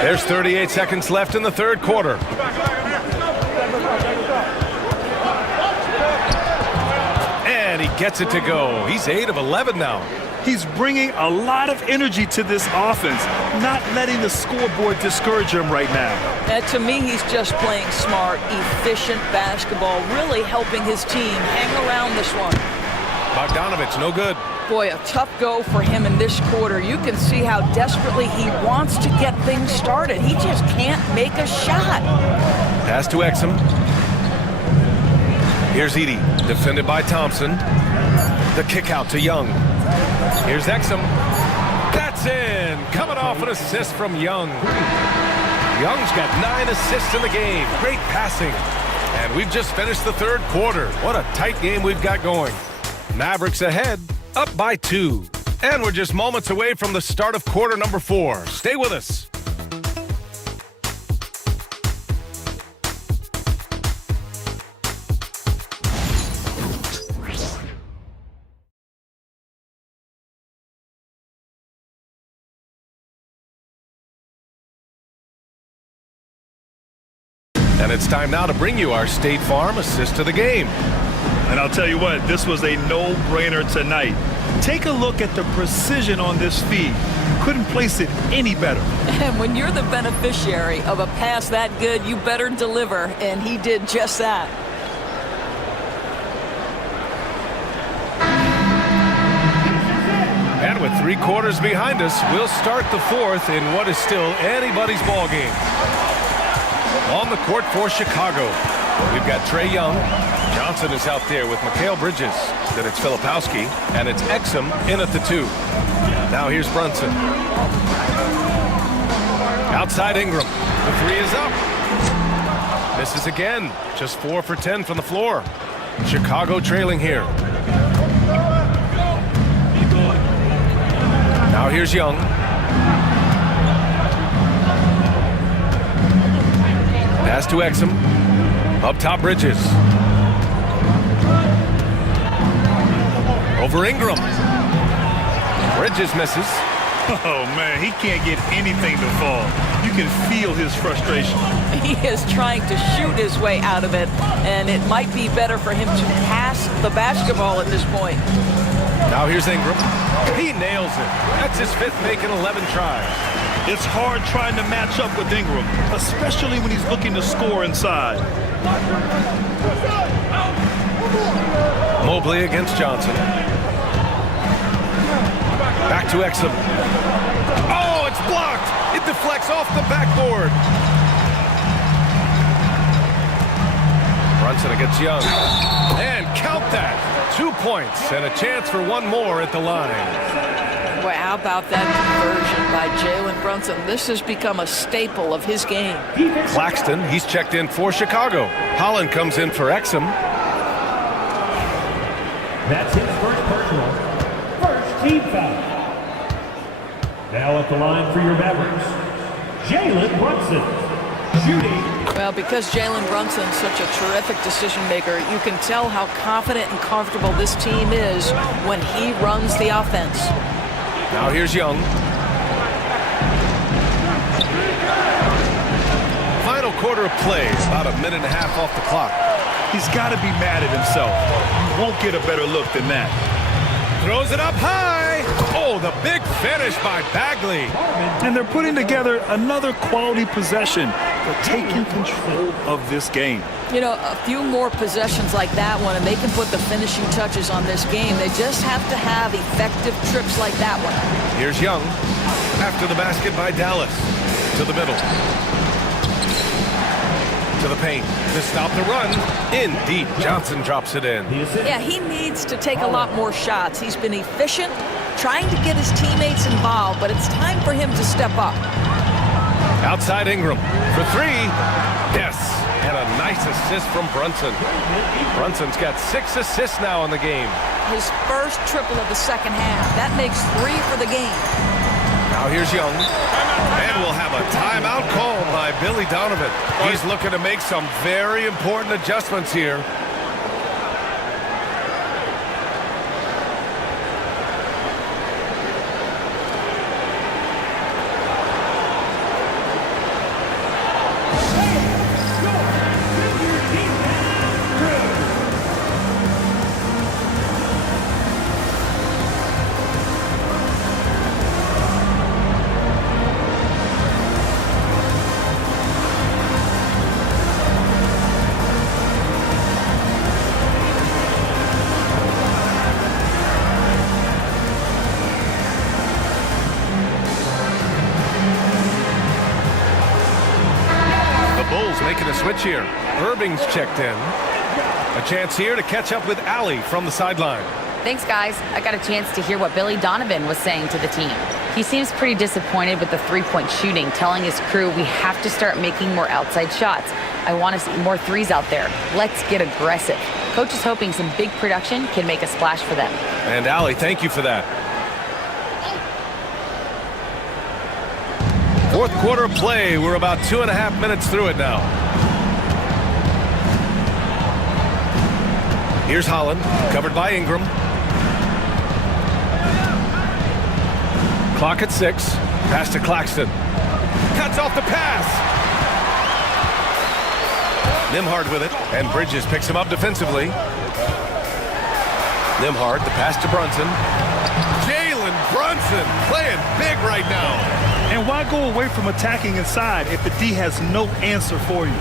There's 38 seconds left in the third quarter. And he gets it to go. He's 8 of 11 now. He's bringing a lot of energy to this offense, not letting the scoreboard discourage him right now. And to me, he's just playing smart, efficient basketball, really helping his team hang around this one. Bogdanovich, no good. Boy, a tough go for him in this quarter. You can see how desperately he wants to get things started. He just can't make a shot. Pass to Exum. Here's Edey, defended by Thompson. The kick out to Young. Here's Exum. That's in. Coming off an assist from Young. Young's got 9 assists in the game. Great passing. And we've just finished the third quarter. What a tight game we've got going. Mavericks ahead, up by 2. And we're just moments away from the start of quarter number 4. Stay with us. And it's time now to bring you our State Farm assist to the game. And I'll tell you what, this was a no-brainer tonight. Take a look at the precision on this feed. Couldn't place it any better. And when you're the beneficiary of a pass that good, you better deliver, and he did just that. And with 3 3 quarters behind us. We'll start the 4th in what is still anybody's ball game. On the court for Chicago, we've got Trae Young. Johnson is out there with Mikal Bridges. Then it's Filipowski, and it's Exum in at the 2. Now here's Brunson. Outside Ingram. The 3 is up. Misses again. Just 4 for 10 from the floor. Chicago trailing here. Now here's Young. Pass to Exum. Up top Bridges. Over Ingram. Bridges misses. Oh, man, he can't get anything to fall. You can feel his frustration. He is trying to shoot his way out of it, and it might be better for him to pass the basketball at this point. Now here's Ingram. He nails it. That's his 5th make in 11 tries. It's hard trying to match up with Ingram, especially when he's looking to score inside. Mobley against Johnson. Back to Exum. Oh, it's blocked. It deflects off the backboard. Brunson against Young. And count that. 2 points and a chance for 1 more at the line. Well, how about that conversion by Jalen Brunson? This has become a staple of his game. Claxton, he's checked in for Chicago. Holland comes in for Exum. That's his first personal. First team foul. Now at the line for your Mavericks, Jalen Brunson. Shooting. Well, because Jalen Brunson's such a terrific decision maker, you can tell how confident and comfortable this team is when he runs the offense. Now here's Young. Final quarter of play, about a minute and a half off the clock. He's got to be mad at himself. You won't get a better look than that. Throws it up high. Oh, the big finish by Bagley. And they're putting together another quality possession for taking control of this game. You know, a few more possessions like that one, and they can put the finishing touches on this game. They just have to have effective trips like that one. Here's Young. After the basket by Dallas. To the middle. To the paint. To stop the run. In deep. Johnson drops it in. Yeah, he needs to take a lot more shots. He's been efficient, trying to get his teammates involved, but it's time for him to step up. Outside Ingram for 3. Yes. And a nice assist from Brunson. Brunson's got 6 assists now in the game. His first triple of the second half. That makes 3 for the game. Now here's Young. And we'll have a timeout called by Billy Donovan. He's looking to make some very important adjustments here. Making a switch here. Irving's checked in. A chance here to catch up with Allie from the sideline. Thanks, guys. I got a chance to hear what Billy Donovan was saying to the team. He seems pretty disappointed with the three-point shooting, telling his crew we have to start making more outside shots. I want to see more threes out there. Let's get aggressive. Coach is hoping some big production can make a splash for them. And Allie, thank you for that. Fourth quarter of play. We're about 2.5 minutes through it now. Here's Holland, covered by Ingram. Clock at 6. Pass to Claxton. Cuts off the pass. Nembhard with it, and Bridges picks him up defensively. Nembhard, the pass to Brunson. Jalen Brunson playing big right now. And why go away from attacking inside if the D has no answer for you?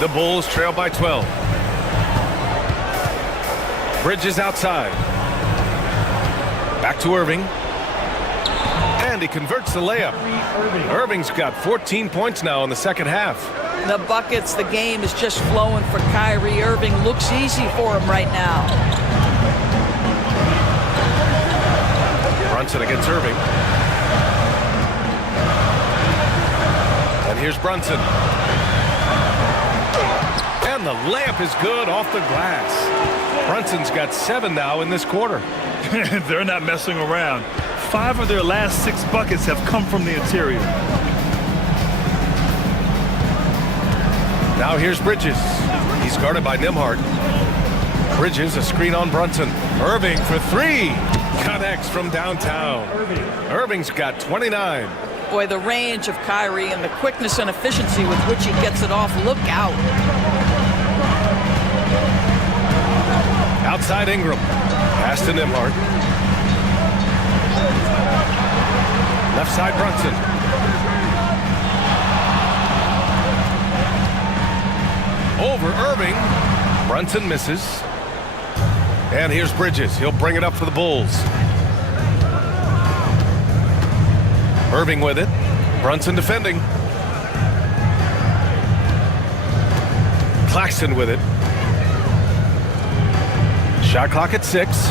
The Bulls trail by 12. Bridges outside. Back to Irving. And he converts the layup. Irving's got 14 points now in the second half. The buckets, the game is just flowing for Kyrie Irving. Looks easy for him right now. Brunson against Irving. And here's Brunson. And the layup is good off the glass. Brunson's got 7 now in this quarter. They're not messing around. 5 of their last 6 buckets have come from the interior. Now here's Bridges. He's guarded by Nembhard. Bridges, a screen on Brunson. Irving for 3. Connects from downtown. Irving's got 29. Boy, the range of Kyrie and the quickness and efficiency with which he gets it off. Look out. Outside Ingram. Pass to Nembhard. Left side Brunson. Over Irving. Brunson misses. And here's Bridges. He'll bring it up for the Bulls. Irving with it. Brunson defending. Claxton with it. Shot clock at 6.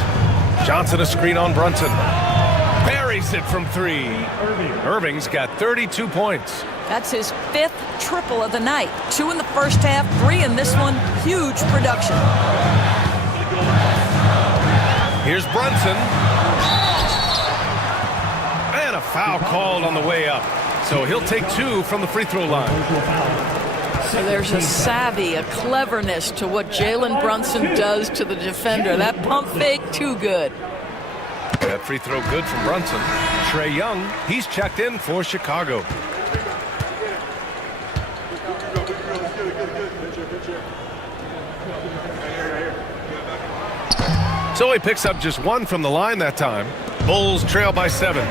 Johnson a screen on Brunson. Buries it from 3. Irving's got 32 points. That's his 5th triple of the night. 2 in the first half, 3 in this one. Huge production. Here's Brunson. And a foul called on the way up. So he'll take 2 from the free throw line. So there's a savvy, a cleverness to what Jalen Brunson does to the defender. That pump fake, too good. That free throw good from Brunson. Trae Young, he's checked in for Chicago. So he picks up just 1 from the line that time. Bulls trail by 7.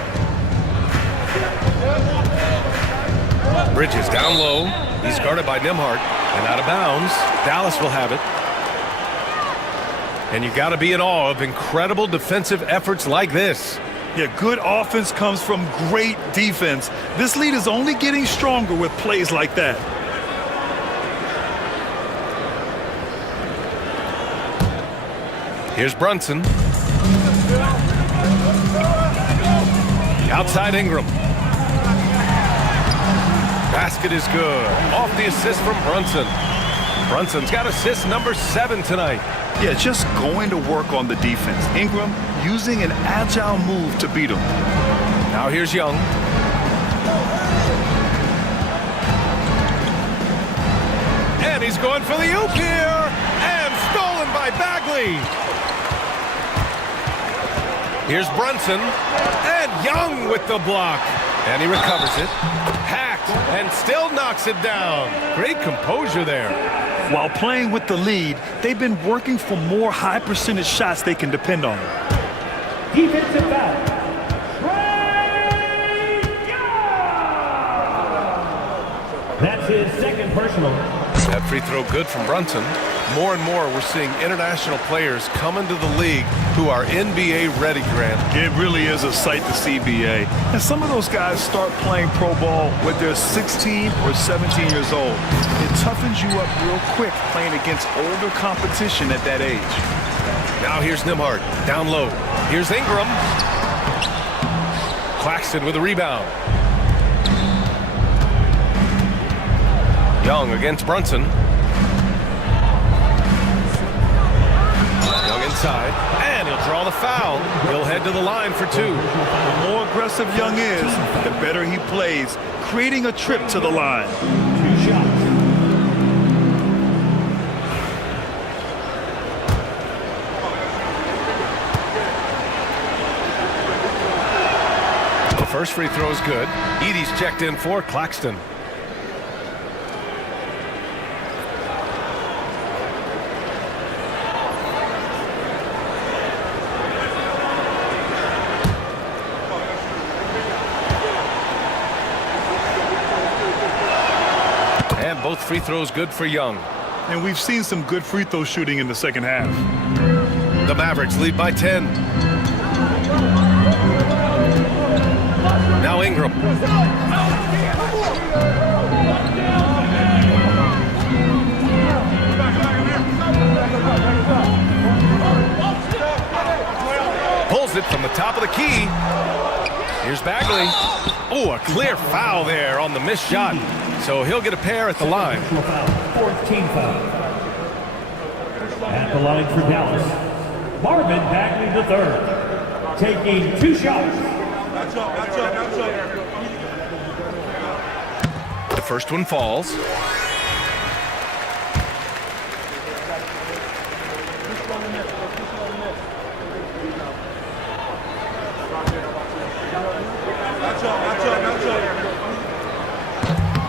Bridges down low. He's guarded by Nembhard. And out of bounds. Dallas will have it. And you got to be in awe of incredible defensive efforts like this. Yeah, good offense comes from great defense. This lead is only getting stronger with plays like that. Here's Brunson. Outside Ingram. Basket is good. Off the assist from Brunson. Brunson's got assist number 7 tonight. Yeah, just going to work on the defense. Ingram using an agile move to beat him. Now here's Young. And he's going for the oop here. And stolen by Bagley. Here's Brunson. And Young with the block. And he recovers it. Hacked and still knocks it down. Great composure there. While playing with the lead, they've been working for more high percentage shots they can depend on. Defensive foul. Trae Young. That's his 2nd personal. That free throw good from Brunson. More and more we're seeing international players come into the league who are NBA ready, Grant. It really is a sight to see, BA. And some of those guys start playing pro ball when they're 16 or 17 years old. It toughens you up real quick playing against older competition at that age. Now here's Nembhard, down low. Here's Ingram. Claxton with a rebound. Young against Brunson. Young inside, and he'll draw the foul. He'll head to the line for 2. The more aggressive Young is, the better he plays, creating a trip to the line. 2 shots. The first free throw is good. Edey's checked in for Claxton. And both free throws good for Young. And we've seen some good free throw shooting in the second half. The Mavericks lead by 10. Now Ingram. Pulls it from the top of the key. Here's Bagley. Oh, a clear foul there on the missed shot. So he'll get a pair at the line. Fourth team foul. At the line for Dallas, Marvin Bagley III, taking 2 shots. The first one falls.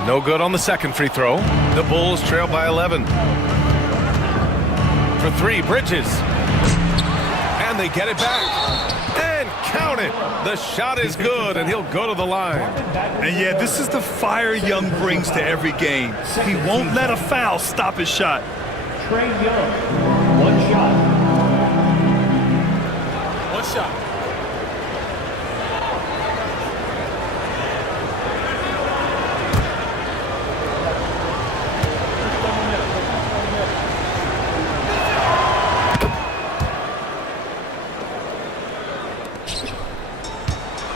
No good on the second free throw. The Bulls trail by 11. For 3, Bridges. And they get it back. And count it. The shot is good, and he'll go to the line. And yeah, this is the fire Young brings to every game. He won't let a foul stop his shot. Trey Young, 1 shot. One shot.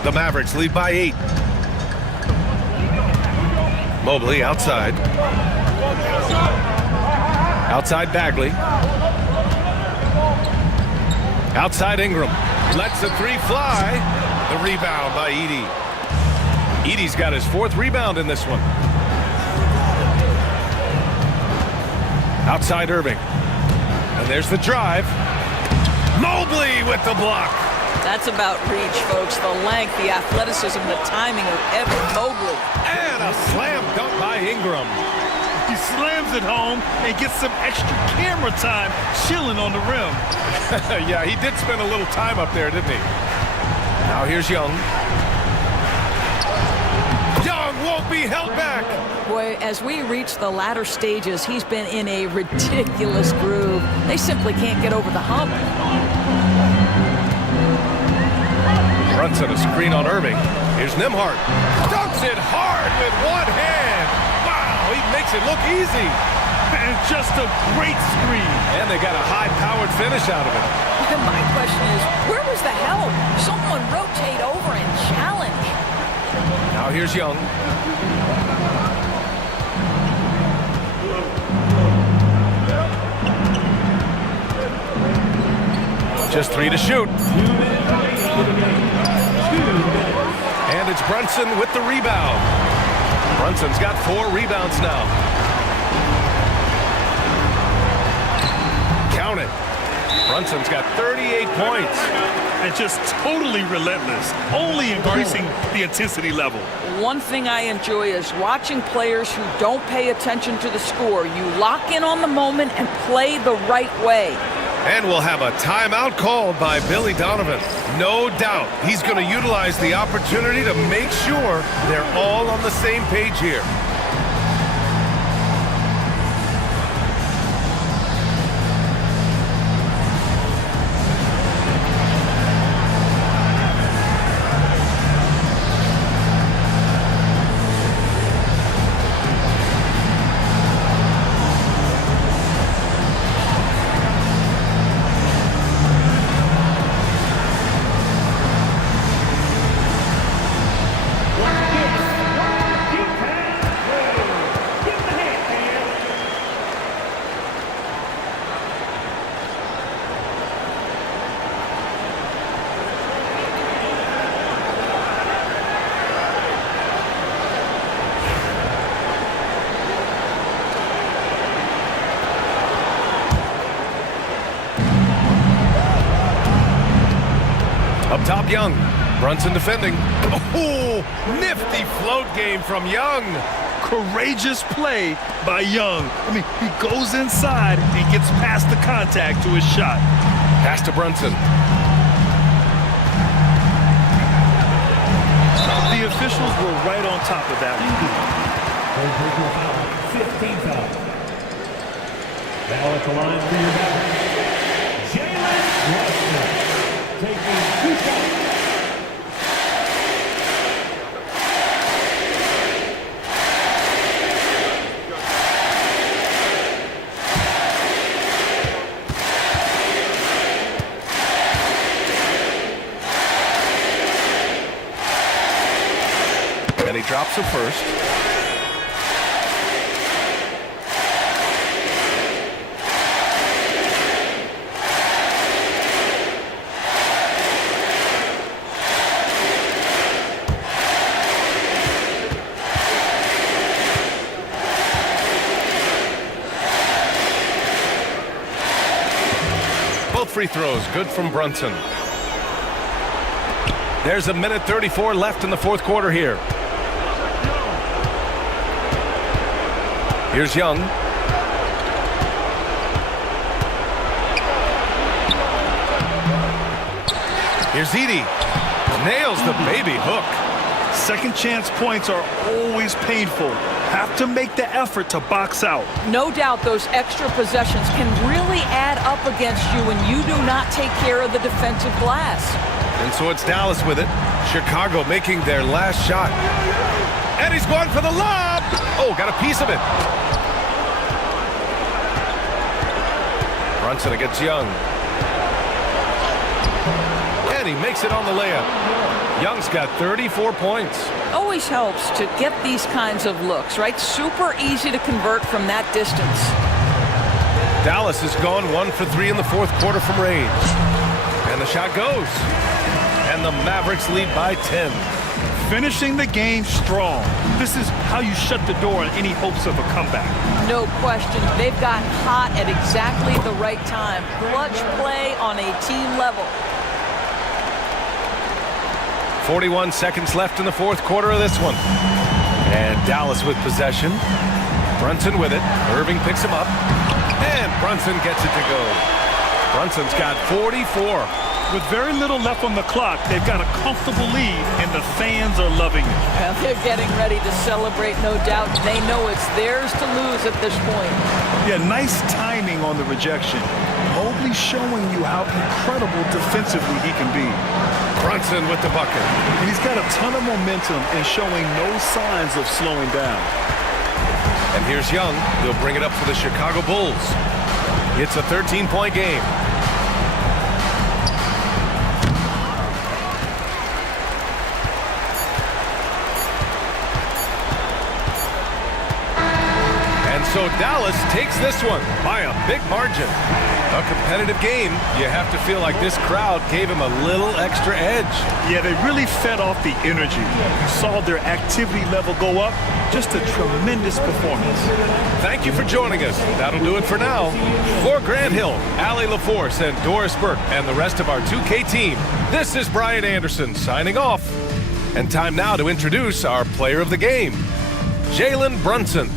The Mavericks lead by 8. Mobley outside. Outside Bagley. Outside Ingram. Lets the 3 fly. The rebound by Edey. Edey's got his 4th rebound in this one. Outside Irving. And there's the drive. Mobley with the block. That's about reach, folks. The length, the athleticism, the timing of Ebfl Mobley. And a slam dunk by Ingram. He slams it home and gets some extra camera time chilling on the rim. Yeah, he did spend a little time up there, didn't he? Now here's Young. Young won't be held back. Boy, as we reach the latter stages, he's been in a ridiculous groove. They simply can't get over the hump. Brunson, a screen on Irving. Here's Nembhard. Dunks it hard with one hand. Wow, he makes it look easy. And just a great screen. And they got a high-powered finish out of it. And my question is, where was the help? Someone rotate over and challenge. Now here's Young. Just 3 to shoot. And it's Brunson with the rebound. Brunson's got 4 rebounds now. Count it. Brunson's got 38 points. And just totally relentless, only increasing the intensity level. One thing I enjoy is watching players who don't pay attention to the score. You lock in on the moment and play the right way. And we'll have a timeout called by Billy Donovan. No doubt he's going to utilize the opportunity to make sure they're all on the same page here. Up top, Young. Brunson defending. Oh, nifty float game from Young. Courageous play by Young. I mean, he goes inside and gets past the contact to his shot. Pass to Brunson. The officials were right on top of that one. 15 foul. Now at the line for your back. Jalen Brunson taking 2 shots. stops at first. Both free throws good from Brunson. There's a minute 34 left in the fourth quarter here. Here's Young. Here's Edie. Nails the baby hook. Second chance points are always painful. Have to make the effort to box out. No doubt those extra possessions can really add up against you when you do not take care of the defensive glass. And so it's Dallas with it. Chicago making their last shot. And he's going for the lob. Oh, got a piece of it. Brunson against Young. And he makes it on the layup. Young's got 34 points. Always helps to get these kinds of looks, right? Super easy to convert from that distance. Dallas has gone 1 for 3 in the fourth quarter from range. And the shot goes. And the Mavericks lead by 10. Finishing the game strong. This is how you shut the door on any hopes of a comeback. No question. They've gotten hot at exactly the right time. Clutch play on a team level. 41 seconds left in the fourth quarter of this one. And Dallas with possession. Brunson with it. Irving picks him up. And Brunson gets it to go. Brunson's got 44. With very little left on the clock, they've got a comfortable lead, and the fans are loving it. Well, they're getting ready to celebrate, no doubt. They know it's theirs to lose at this point. Yeah, nice timing on the rejection. Mobley showing you how incredible defensively he can be. Brunson with the bucket. And he's got a ton of momentum and showing no signs of slowing down. And here's Young. He'll bring it up for the Chicago Bulls. It's a 13-point game. So Dallas takes this one by a big margin. A competitive game. You have to feel like this crowd gave him a little extra edge. Yeah, they really fed off the energy. You saw their activity level go up. Just a tremendous performance. Thank you for joining us. That'll do it for now. For Grant Hill, Allie LaForce, and Doris Burke, and the rest of our 2K team, this is Brian Anderson signing off. And time now to introduce our player of the game, Jalen Brunson.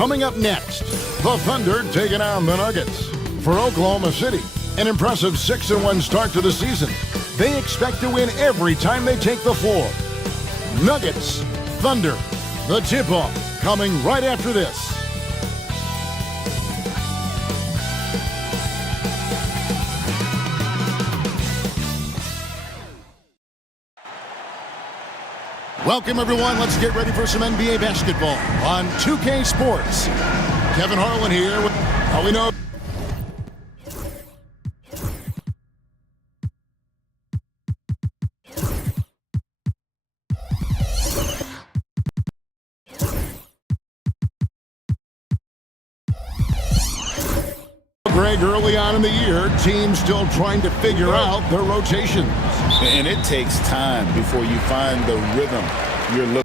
Coming up next, the Thunder taking on the Nuggets. For Oklahoma City, an impressive 6-1 start to the season. They expect to win every time they take the floor. Nuggets, Thunder, the tip-off coming right after this. Welcome, everyone. Let's get ready for some NBA basketball on 2K Sports. Kevin Harlan here with all we know. Greg, early on in the year, teams still trying to figure out their rotations. And it takes time before you find the rhythm you're looking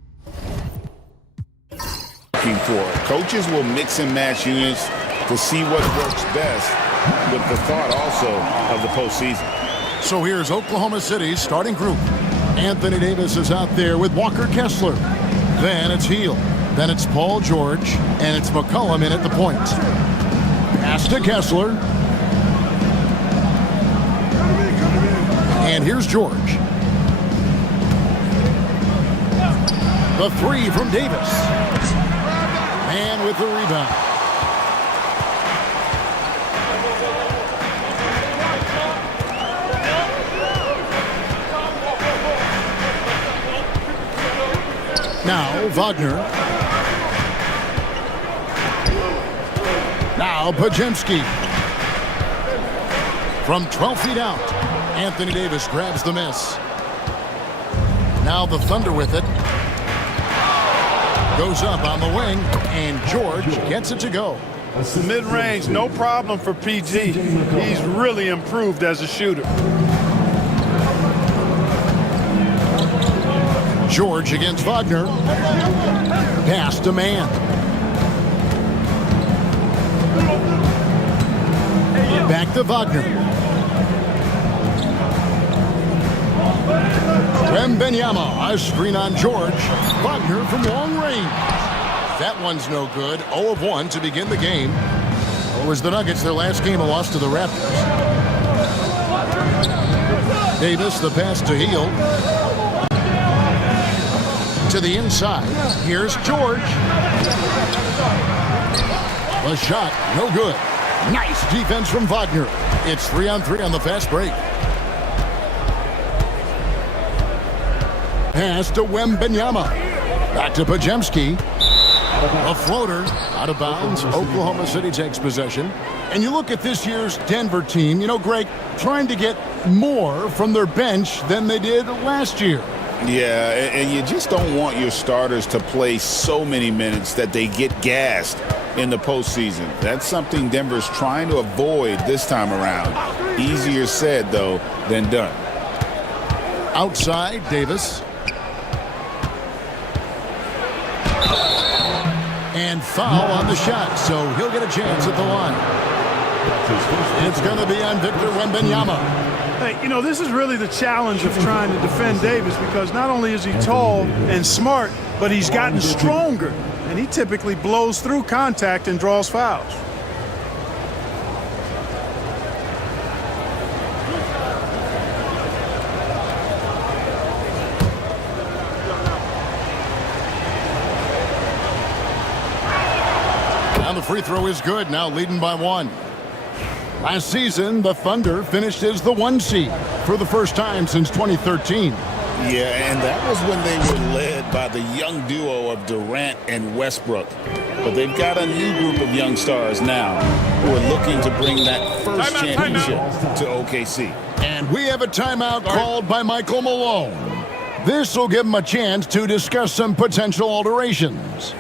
for. Coaches will mix and match units to see what works best, with the thought also of the postseason. So here's Oklahoma City's starting group. Anthony Davis is out there with Walker Kessler. Then it's Heel. Then it's Paul George. And it's McCollum in at the point. Pass to Kessler. And here's George. The three from Davis. And with the rebound. Now Wagner. Now Pajemski. From 12 feet out, Anthony Davis grabs the miss. Now the Thunder with it. Goes up on the wing, and George gets it to go. Mid-range, no problem for PG. He's really improved as a shooter. George against Wagner. Pass to man. Back to Wagner. Wembanyama, a screen on George. Wagner from long range. That one's no good. 0 of 1 to begin the game. It was the Nuggets, their last game, a loss to the Raptors. Davis, the pass to Hield. To the inside. Here's George. The shot, no good. Nice defense from Wagner. It's 3-on-3 on the fast break. Pass to Wembanyama. Back to Pajemski. A floater out of bounds. Oklahoma City takes possession. And you look at this year's Denver team, you know, Greg, trying to get more from their bench than they did last year. Yeah, and you just don't want your starters to play so many minutes that they get gassed in the postseason. That's something Denver's trying to avoid this time around. Easier said, though, than done. Outside, Davis. And foul on the shot, so he'll get a chance at the line. It's going to be on Victor Wembanyama. Hey, you know, this is really the challenge of trying to defend Davis, because not only is he tall and smart, but he's gotten stronger, and he typically blows through contact and draws fouls. And the free throw is good, now leading by 1. Last season, the Thunder finished as the 1 seed for the first time since 2013. Yeah, and that was when they were led by the young duo of Durant and Westbrook. But they've got a new group of young stars now who are looking to bring that first championship to OKC. And we have a timeout called by Michael Malone. This will give him a chance to discuss some potential alterations.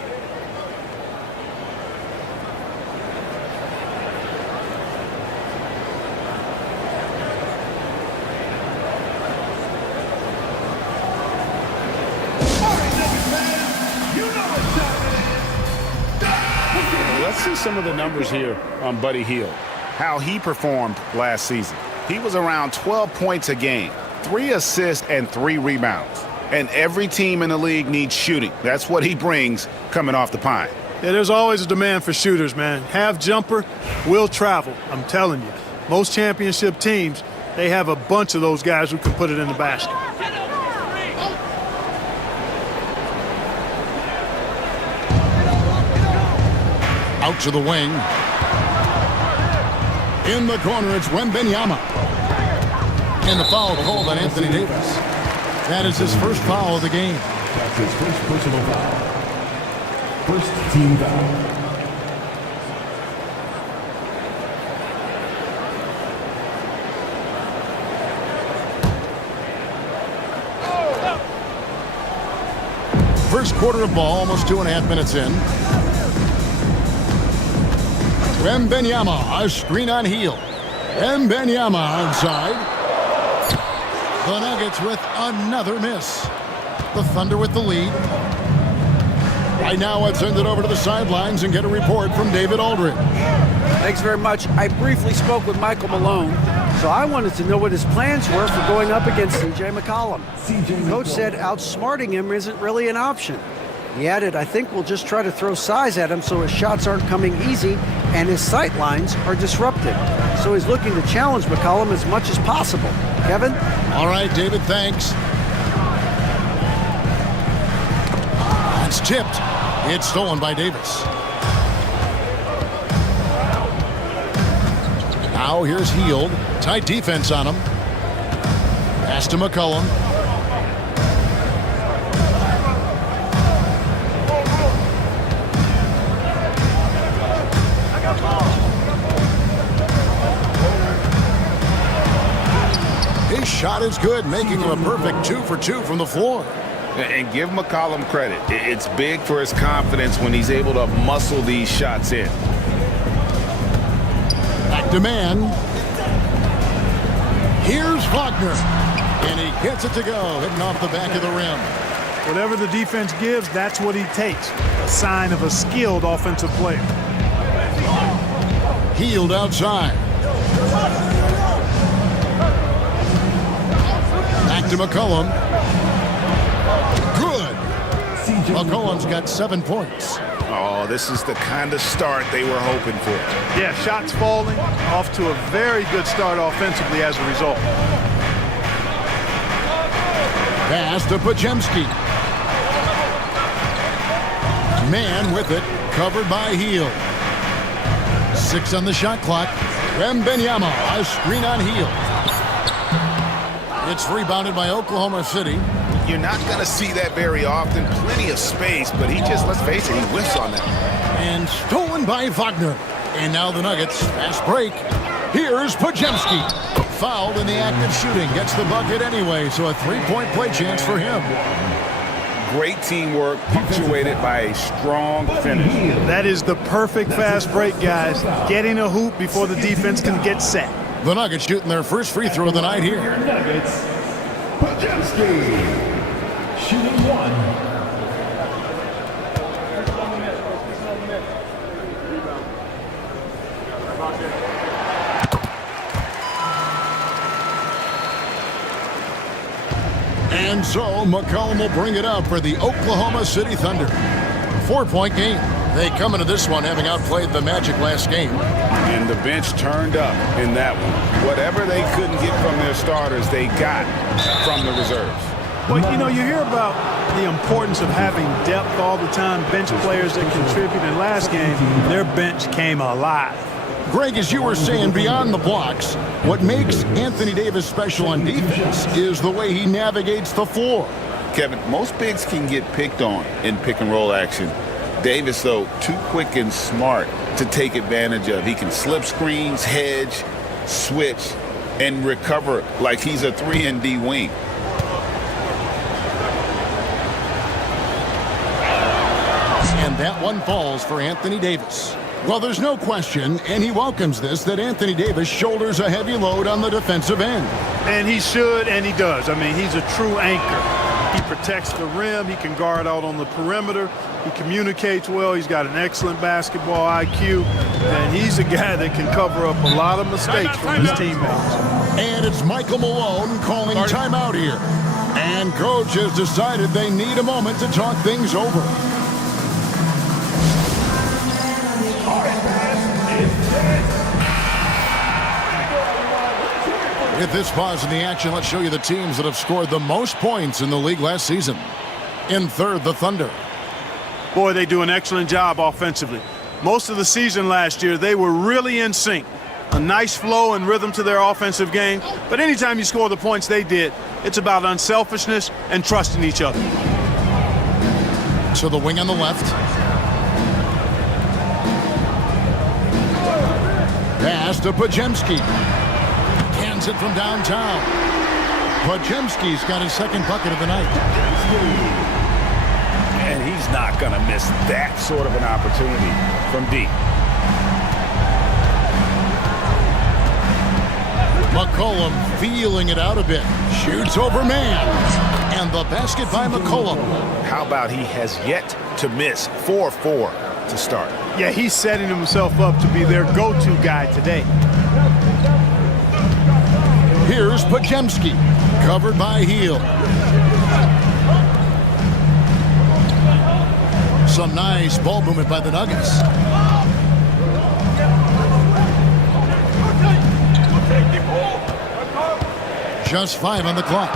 Let's see some of the numbers here on Buddy Hield, how he performed last season. He was around 12 points a game, 3 assists and 3 rebounds. And every team in the league needs shooting. That's what he brings coming off the pine. Yeah, there's always a demand for shooters, man. Have jumper, will travel. I'm telling you, most championship teams, they have a bunch of those guys who can put it in the basket. Out to the wing. In the corner, it's Wembanyama. And the foul called on Anthony Davis. That is his first foul of the game. That's his first personal foul. First team foul. First quarter of ball, almost 2.5 minutes in. Wembanyama, a screen on Hield. Wembanyama outside. The Nuggets with another miss. The Thunder with the lead. Right now, let's send it over to the sidelines and get a report from David Aldridge. Thanks very much. I briefly spoke with Michael Malone, so I wanted to know what his plans were for going up against C.J. McCollum. Coach said outsmarting him isn't really an option. He added, I think we'll just try to throw size at him so his shots aren't coming easy and his sight lines are disrupted. So he's looking to challenge McCollum as much as possible. Kevin? All right, David, thanks. It's tipped. It's stolen by Davis. Now here's Heald. Tight defense on him. Pass to McCollum. His shot is good, making him a perfect 2 for 2 from the floor. And give McCollum credit. It's big for his confidence when he's able to muscle these shots in. Back to man. Here's Wagner. And he gets it to go, hitting off the back of the rim. Whatever the defense gives, that's what he takes. A sign of a skilled offensive player. Heald outside. Back to McCollum. Good. McCollum's got 7 points. Oh, this is the kind of start they were hoping for. Yeah, shots falling, off to a very good start offensively as a result. Pass to Podziemski. Man with it, covered by Heald. 6 on the shot clock. Wembanyama, a screen on Heald. It's rebounded by Oklahoma City. You're not going to see that very often. Plenty of space, but he just, let's face it, he whiffs on that. And stolen by Wagner. And now the Nuggets, fast break. Here's Podziemski. Fouled in the act of shooting. Gets the bucket anyway, so a 3-point play chance for him. Great teamwork, punctuated by a strong finish. That is the perfect fast break, guys. Getting a hoop before the defense can get set. The Nuggets shooting their first free throw of the night here. Nuggets, Podziemski. Shooting 1. And so McCollum will bring it up for the Oklahoma City Thunder. 4-point game. They come into this one having outplayed the Magic last game. And the bench turned up in that one. Whatever they couldn't get from their starters, they got from the reserves. Well, you know, you hear about the importance of having depth all the time, bench players that contribute. In last game, their bench came alive. Greg, as you were saying, beyond the blocks, what makes Anthony Davis special on defense is the way he navigates the floor. Kevin, most bigs can get picked on in pick-and-roll action. Davis, though, too quick and smart to take advantage of. He can slip screens, hedge, switch, and recover like he's a 3-and-D wing. And that one falls for Anthony Davis. Well, there's no question, and he welcomes this, that Anthony Davis shoulders a heavy load on the defensive end. And he should, and he does. I mean, he's a true anchor. He protects the rim. He can guard out on the perimeter. He communicates well. He's got an excellent basketball IQ. And he's a guy that can cover up a lot of mistakes from his teammates. And it's Michael Malone calling timeout here. And coach has decided they need a moment to talk things over. With this pause in the action, let's show you the teams that have scored the most points in the league last season. In third, the Thunder. Boy, they do an excellent job offensively. Most of the season last year, they were really in sync. A nice flow and rhythm to their offensive game. But anytime you score the points they did, it's about unselfishness and trusting each other. So the wing on the left. Pass to Podziemski. Cans it from downtown. Podziemski's got his second bucket of the night. And he's not going to miss that sort of an opportunity from deep. McCollum feeling it out a bit. Shoots over man. And the basket by McCollum. How about he has yet to miss 4-4 to start? Yeah, he's setting himself up to be their go-to guy today. Here's Podziemski, covered by Heald. Some nice ball movement by the Nuggets. Just 5 on the clock.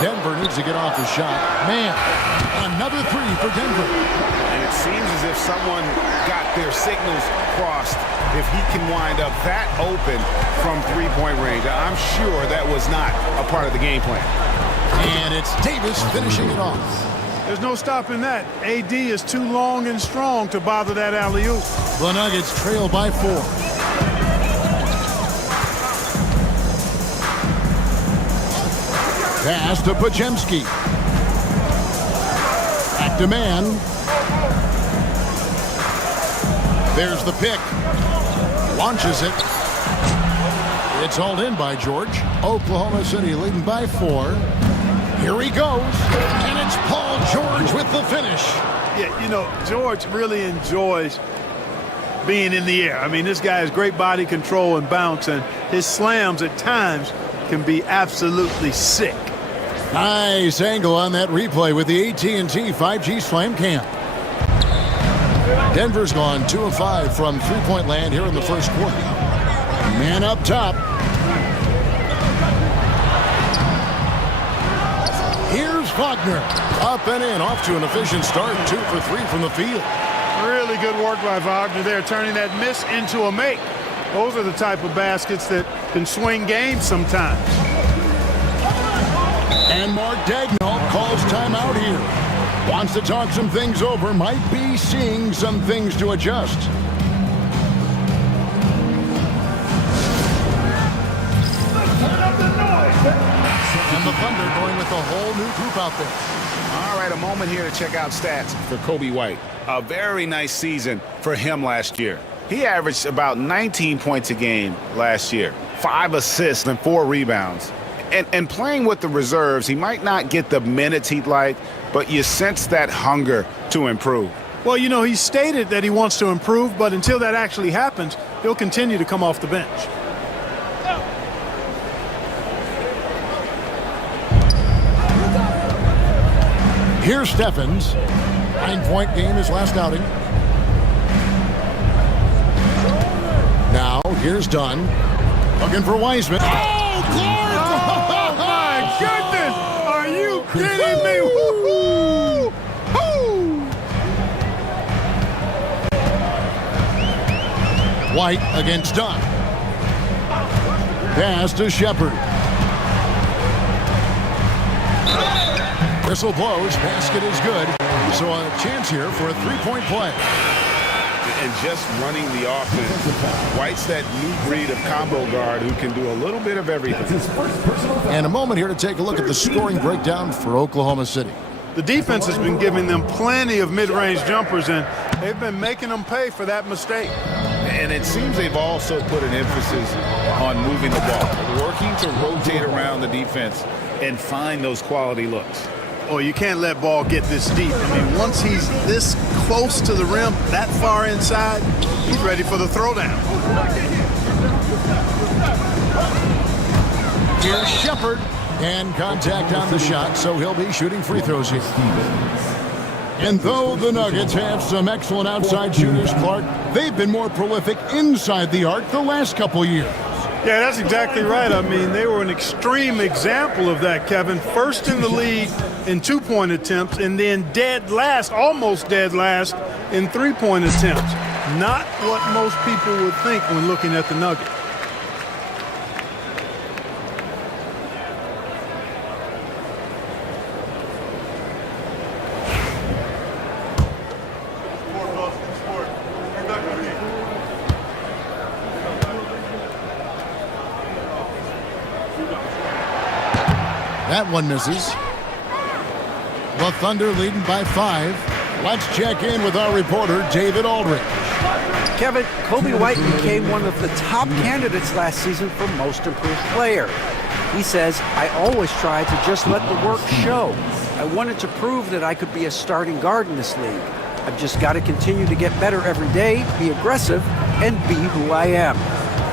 Denver needs to get off the shot. Man, another 3 for Denver. And it seems as if someone got their signals crossed. If he can wind up that open from three-point range, I'm sure that was not a part of the game plan. And it's Davis finishing it off. There's no stopping that. AD is too long and strong to bother that alley-oop. The Nuggets trail by 4. Pass to Pajemski. Back to man. There's the pick. Launches it. It's hauled in by George. Oklahoma City leading by 4. Here he goes. And it's Paul George with the finish. Yeah, you know, George really enjoys being in the air. I mean, this guy has great body control and bounce, and his slams at times can be absolutely sick. Nice angle on that replay with the AT&T 5G Slam Cam. Denver's gone 2 of 5 from three-point land here in the first quarter. Man up top. Here's Wagner. Up and in, off to an efficient start. 2 for 3 from the field. Really good work by Wagner there, turning that miss into a make. Those are the type of baskets that can swing games sometimes. And Mark Dagnall calls timeout here. Wants to talk some things over. Might be seeing some things to adjust. And the Thunder going with a whole new group out there. All right, a moment here to check out stats for Kobe White. A very nice season for him last year. He averaged about 19 points a game last year, 5 assists and 4 rebounds. And playing with the reserves, he might not get the minutes he'd like, but you sense that hunger to improve. Well, you know, he stated that he wants to improve, but until that actually happens, he'll continue to come off the bench. Here's Steffens. 9-point game his last outing. Now, here's Dunn. Looking for Wiseman. Oh, Clark! Oh, my goodness! Are you kidding me? Woo-hoo! White against Dunn. Pass to Shepard. Whistle blows. Basket is good. So a chance here for a three-point play. And just running the offense. White's that new breed of combo guard who can do a little bit of everything. And a moment here to take a look at the scoring breakdown for Oklahoma City. The defense has been giving them plenty of mid-range jumpers, and they've been making them pay for that mistake. And it seems they've also put an emphasis on moving the ball, working to rotate around the defense and find those quality looks. Oh, you can't let ball get this deep. I mean, once he's this close to the rim, that far inside, he's ready for the throwdown. Here's Shepard. And contact on the shot, so he'll be shooting free throws here. And though the Nuggets have some excellent outside shooters, Clark, they've been more prolific inside the arc the last couple years. Yeah, that's exactly right. I mean, they were an extreme example of that, Kevin. First in the league in two-point attempts, and then dead last, almost dead last, in three-point attempts. Not what most people would think when looking at the Nuggets. That one misses. The Thunder leading by 5. Let's check in with our reporter, David Aldridge. Kevin, Kobe White became one of the top candidates last season for Most Improved Player. He says, I always try to just let the work show. I wanted to prove that I could be a starting guard in this league. I've just got to continue to get better every day, be aggressive, and be who I am.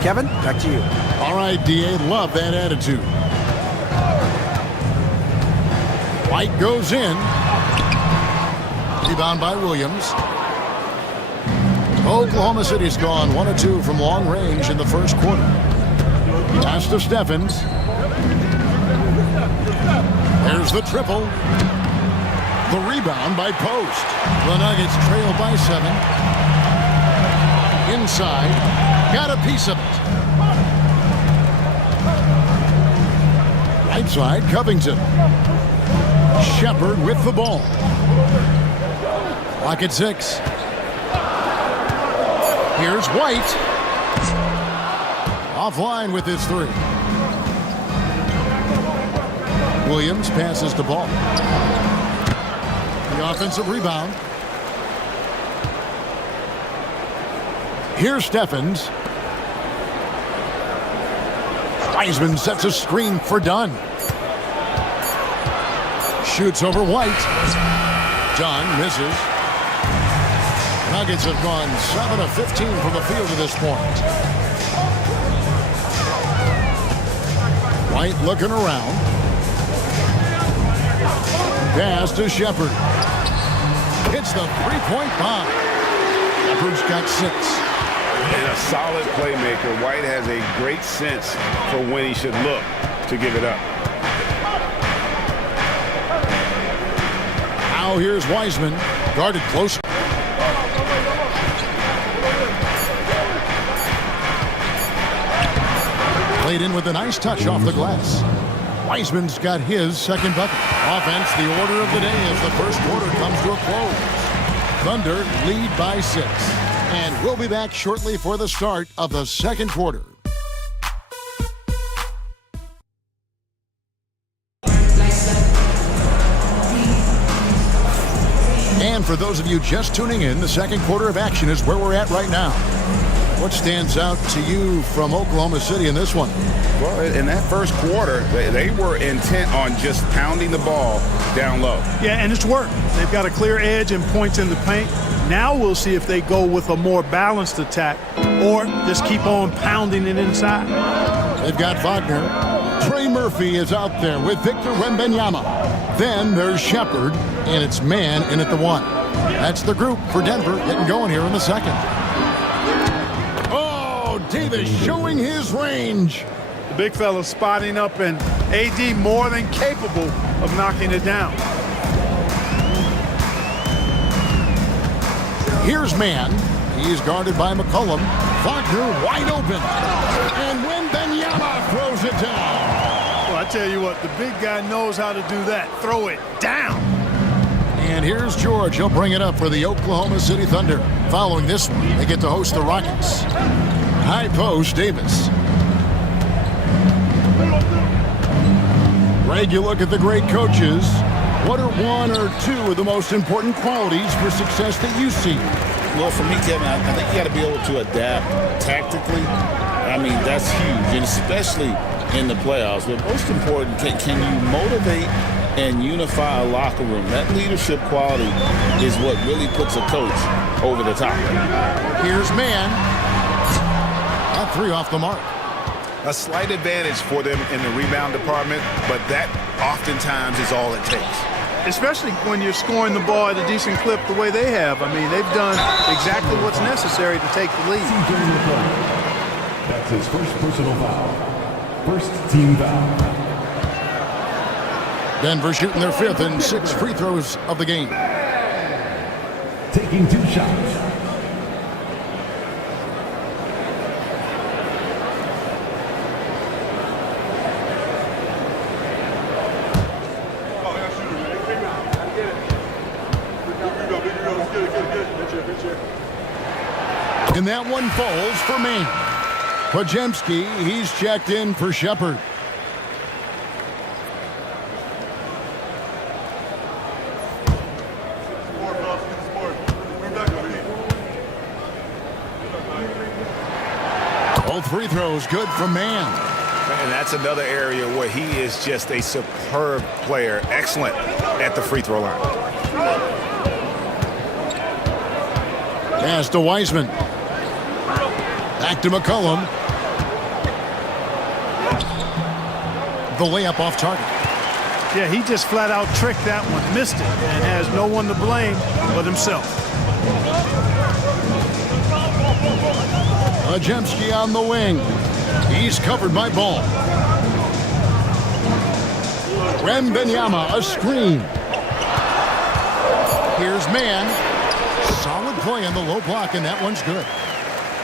Kevin, back to you. All right, D.A., love that attitude. White goes in. Rebound by Williams. Oklahoma City's gone 1 of 2 from long range in the first quarter. Pass to Steffens. There's the triple. The rebound by Post. The Nuggets trail by 7. Inside. Got a piece of it. Right side, Covington. Shepard with the ball. Clock at 6. Here's White. Offline with his 3. Williams passes the ball. The offensive rebound. Here's Steffens. Wiseman sets a screen for Dunn. Shoots over White. Dunn misses. Nuggets have gone 7 of 15 from the field to this point. White looking around. Pass to Shepard. Hits the three-point bomb. Shepard's got 6. And a solid playmaker. White has a great sense for when he should look to give it up. Now here's Wiseman, guarded close. Played in with a nice touch off the glass. Wiseman's got his second bucket. Offense, the order of the day as the first quarter comes to a close. Thunder lead by 6. And we'll be back shortly for the start of the second quarter. And for those of you just tuning in, the second quarter of action is where we're at right now. What stands out to you from Oklahoma City in this one? Well, in that first quarter, they were intent on just pounding the ball down low. Yeah, and it's worked. They've got a clear edge and points in the paint. Now we'll see if they go with a more balanced attack or just keep on pounding it inside. They've got Wagner. Trey Murphy is out there with Victor Wembanyama. Then there's Shepard, and it's man in at the 1. That's the group for Denver getting going here in the second. Oh, Davis showing his range. The big fella spotting up, and AD more than capable of knocking it down. Here's man. He's guarded by McCollum. Wagner wide open. And Wembanyama throws it down. Well, I tell you what, the big guy knows how to do that. Throw it down. And here's George. He'll bring it up for the Oklahoma City Thunder. Following this one, they get to host the Rockets. High post, Davis. Greg, you look at the great coaches. What are 1 or 2 of the most important qualities for success that you see? Well, for me, Kevin, I think you got to be able to adapt tactically. I mean, that's huge, and especially in the playoffs. But most important, can you motivate and unify a locker room? That leadership quality is what really puts a coach over the top. Here's man. That 3 off the mark. A slight advantage for them in the rebound department, but that oftentimes is all it takes. Especially when you're scoring the ball at a decent clip the way they have. I mean, they've done exactly what's necessary to take the lead. That's his first personal foul. First team foul. Denver shooting their 5th and 6 free throws of the game. Taking 2 shots. And that one falls for Maine. Pajemski, he's checked in for Shepard. Both free throws good from man. And that's another area where he is just a superb player. Excellent at the free throw line. Pass to Wiseman. Back to McCollum. The layup off target. Yeah, he just flat out tricked that one, missed it, and has no one to blame but himself. Pajemski on the wing. He's covered by Ball. Wembanyama, a screen. Here's Mann. Solid play on the low block, and that one's good.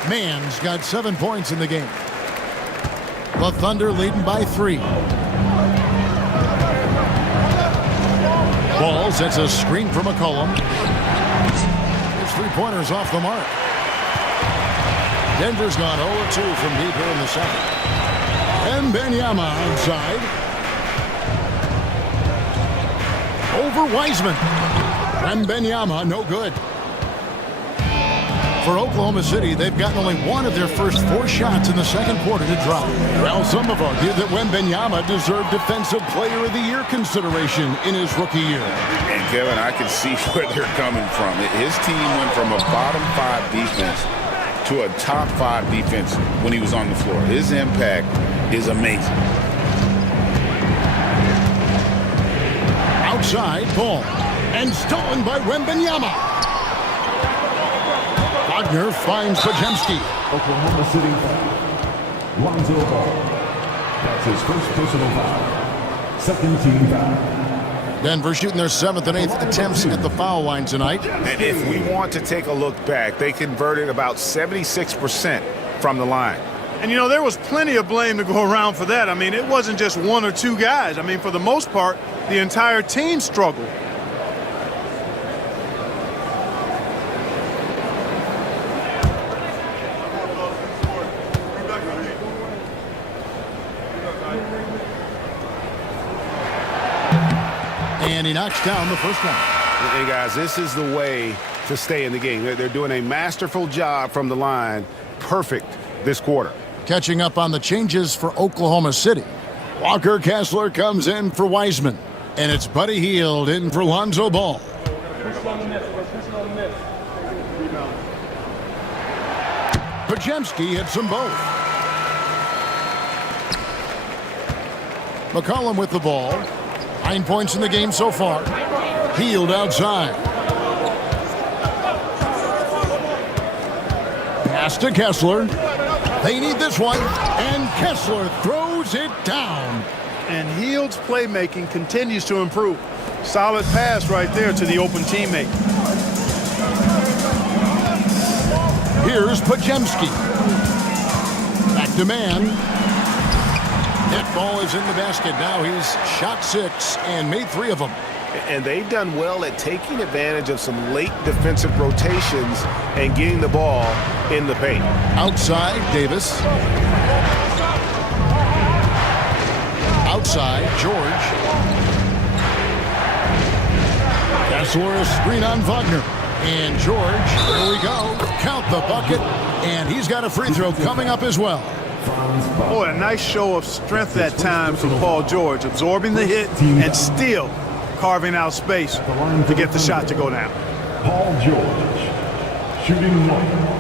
Mann's got 7 points in the game. The Thunder leading by 3. Ball sets a screen for McCollum. His 3-pointers off the mark. Denver's gone 0-2 from deep here in the second. Wembanyama outside. Over Wiseman. Wembanyama, no good. For Oklahoma City, they've gotten only 1 of their first 4 shots in the second quarter to drop. Well, some have argued that Wembanyama deserved Defensive Player of the Year consideration in his rookie year. And Kevin, I can see where they're coming from. His team went from a bottom 5 defense to a top 5 defense when he was on the floor. His impact is amazing. Outside, Ball. And stolen by Wembanyama. Wagner finds Podziemski. Oklahoma City foul. Lonzo Ball. That's his first personal foul. Second team foul. Denver shooting their 7th and 8th attempts at the foul line tonight. And if we want to take a look back, they converted about 76% from the line. And, you know, there was plenty of blame to go around for that. I mean, it wasn't just 1 or 2 guys. I mean, for the most part, the entire team struggled. And he knocks down the first one. Hey, guys, this is the way to stay in the game. They're doing a masterful job from the line. Perfect this quarter. Catching up on the changes for Oklahoma City. Walker Kessler comes in for Wiseman. And it's Buddy Hield in for Lonzo Ball. Podziemski hits them both. McCollum with the ball. 9 points in the game so far. Hield outside. Pass to Kessler. They need this one. And Kessler throws it down. And Hield's playmaking continues to improve. Solid pass right there to the open teammate. Here's Podziemski. Back to Mann. That ball is in the basket. Now he's shot 6 and made 3 of them. And they've done well at taking advantage of some late defensive rotations and getting the ball in the paint. Outside, Davis. Outside, George. Kessler, a screen on Wagner. And George, here we go. Count the bucket. And he's got a free throw coming up as well. Boy, a nice show of strength that time from Paul George, absorbing the hit and still carving out space to get the shot to go down. Paul George, shooting 1.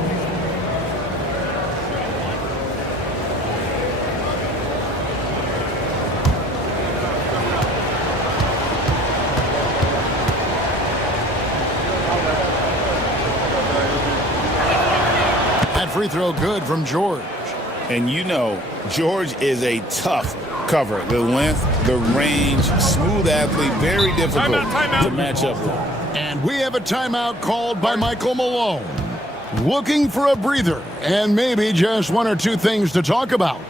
That free throw good from George. And you know, George is a tough cover. The length, the range, smooth athlete, very difficult to match up with. And we have a timeout called by Michael Malone. Looking for a breather and maybe just 1 or 2 things to talk about.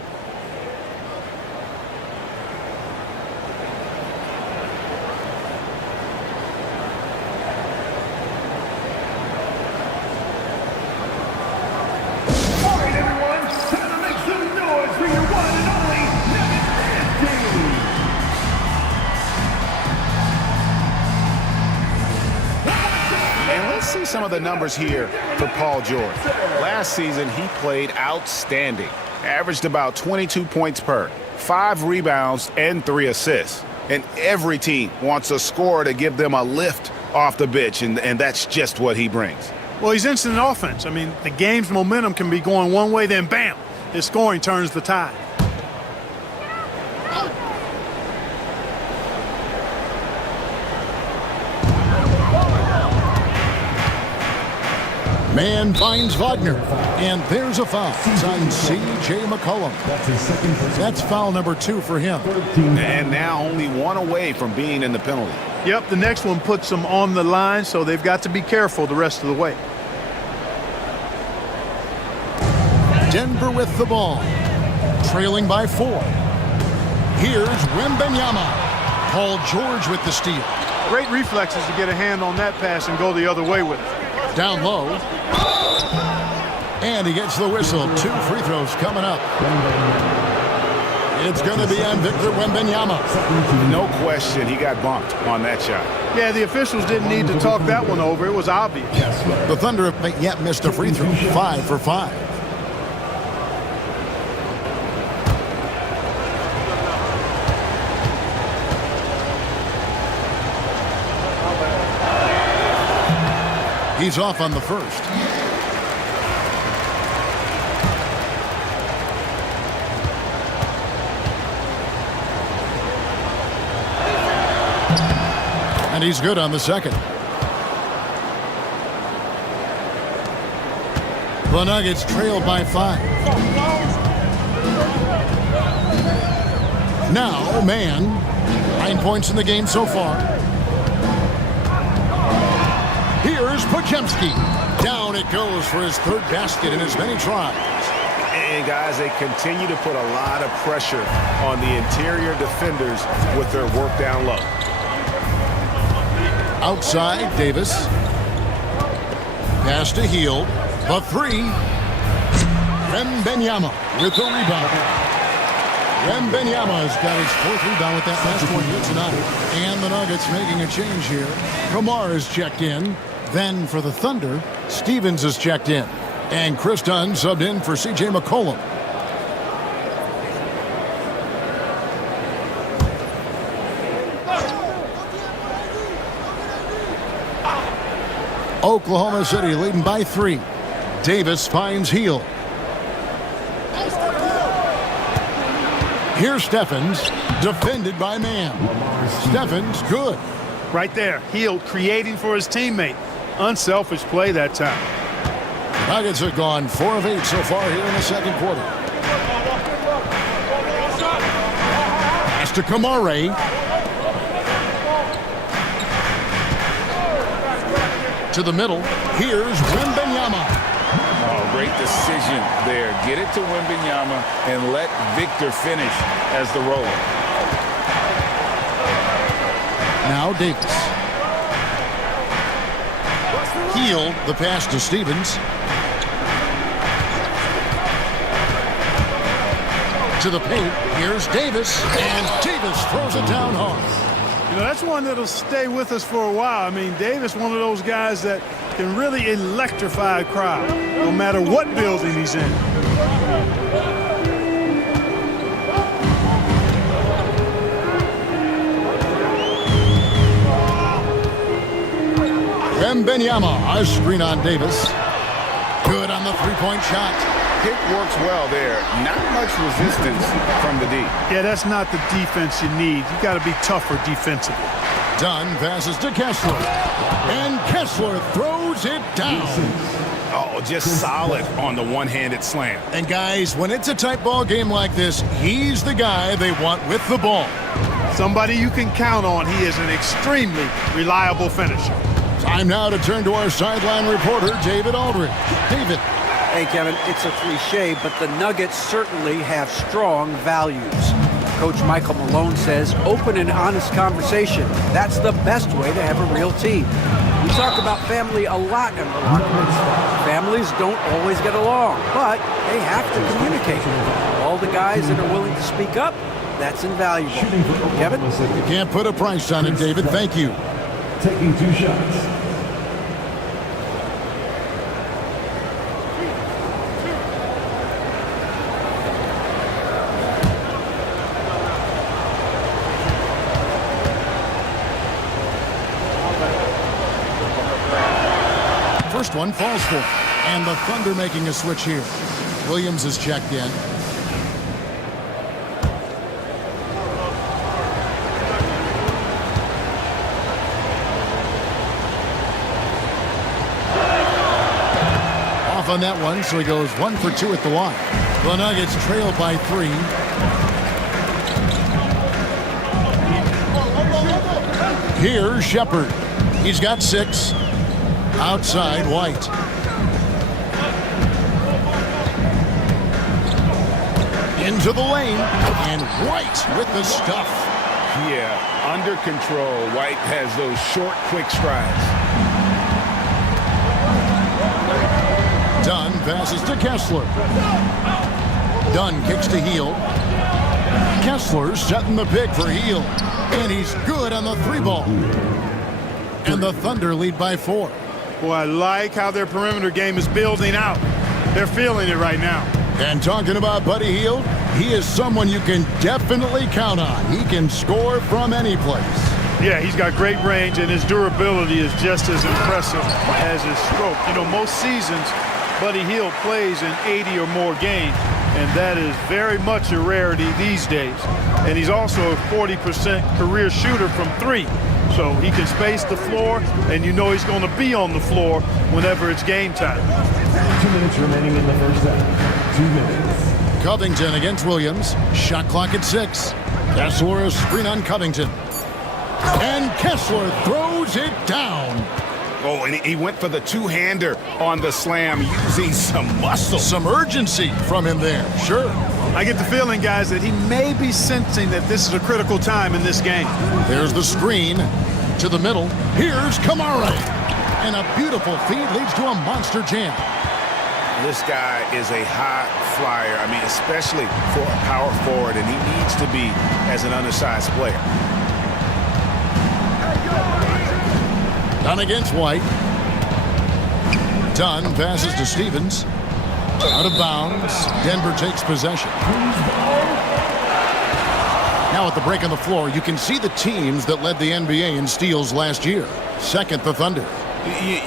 Some of the numbers here for Paul George. Last season, he played outstanding. Averaged about 22 points per, 5 rebounds, and 3 assists. And every team wants a scorer to give them a lift off the bench, and that's just what he brings. Well, he's instant offense. I mean, the game's momentum can be going one way, then bam, his scoring turns the tide. Man finds Wagner, and there's a foul. It's on C.J. McCollum. That's foul number 2 for him. And now only one away from being in the penalty. Yep, the next one puts them on the line, so they've got to be careful the rest of the way. Denver with the ball, trailing by 4. Here's Wembanyama. Paul George with the steal. Great reflexes to get a hand on that pass and go the other way with it. Down low. And he gets the whistle. 2 free throws coming up. It's going to be on Victor Wembanyama. No question, he got bumped on that shot. Yeah, the officials didn't need to talk that one over. It was obvious. The Thunder have yet missed a free throw. 5 for 5. He's off on the first. And he's good on the second. The Nuggets trailed by 5. Now, man, 9 points in the game so far. Here's Podziemski. Down it goes for his 3rd basket in as many tries. And guys, they continue to put a lot of pressure on the interior defenders with their work down low. Outside, Davis. Pass to Hield. The 3. Wembanyama with the rebound. Wembanyama has got his 4th rebound with that last one here tonight. And the Nuggets making a change here. Kamar is checked in. Then for the Thunder, Stevens is checked in. And Chris Dunn subbed in for C.J. McCollum. Oklahoma City leading by 3. Davis finds Hield. Here's Stephens, defended by Man. Stephens, good. Right there, Hield creating for his teammate. Unselfish play that time. Nuggets have gone 4 of 8 so far here in the second quarter. Pass to Kamare. To the middle. Here's Wembanyama. Oh, great decision there. Get it to Wembanyama and let Victor finish as the roller. Now Davis. Hield, the pass to Stevens. To the paint. Here's Davis. And Davis throws it down hard. You know, that's one that'll stay with us for a while. I mean, Davis, one of those guys that can really electrify a crowd, no matter what building he's in. Wembanyama, a screen on Davis. Good on the three-point shot. Pick works well there. Not much resistance from the D. Yeah, that's not the defense you need. You got to be tougher defensively. Dunn passes to Kessler. And Kessler throws it down. Oh, just solid on the one-handed slam. And guys, when it's a tight ball game like this, he's the guy they want with the ball. Somebody you can count on. He is an extremely reliable finisher. Time now to turn to our sideline reporter, David Aldridge. David. Hey, Kevin, it's a cliche, but the Nuggets certainly have strong values. Coach Michael Malone says open and honest conversation. That's the best way to have a real team. We talk about family a lot in the locker room. Families don't always get along, but they have to communicate. All the guys that are willing to speak up, that's invaluable. Kevin? You can't put a price on it, David. Thank you. Taking 2 shots. First one falls for him. And the Thunder making a switch here. Williams is checked in. off on that one, so he goes 1 for 2 at the line. The Nuggets trail by 3. Here's Shepard. He's got 6. Outside, White. Into the lane, and White with the stuff. Yeah, under control. White has those short, quick strides. Dunn passes to Kessler. Dunn kicks to Heel. Kessler setting the pick for Heel. And he's good on the 3-ball. And the Thunder lead by 4. Boy, I like how their perimeter game is building out. They're feeling it right now. And talking about Buddy Hield, he is someone you can definitely count on. He can score from any place. Yeah, he's got great range, and his durability is just as impressive as his stroke. You know, most seasons, Buddy Hield plays in 80 or more games, and that is very much a rarity these days. And he's also a 40% career shooter from 3. So he can space the floor, and you know he's going to be on the floor whenever it's game time. 2 minutes remaining in the first half. 2 minutes. Covington against Williams. Shot clock at 6. Kessler a screen on Covington. And Kessler throws it down. Oh, and he went for the two-hander on the slam, using some muscle. Some urgency from him there, sure. I get the feeling, guys, that he may be sensing that this is a critical time in this game. There's the screen to the middle. Here's Kamara. And a beautiful feed leads to a monster jam. This guy is a high flyer. I mean, especially for a power forward, and he needs to be as an undersized player. Dunn against White. Dunn passes to Stevens. Out of bounds. Denver takes possession. Now at the break on the floor, you can see the teams that led the NBA in steals last year. Second, the Thunder.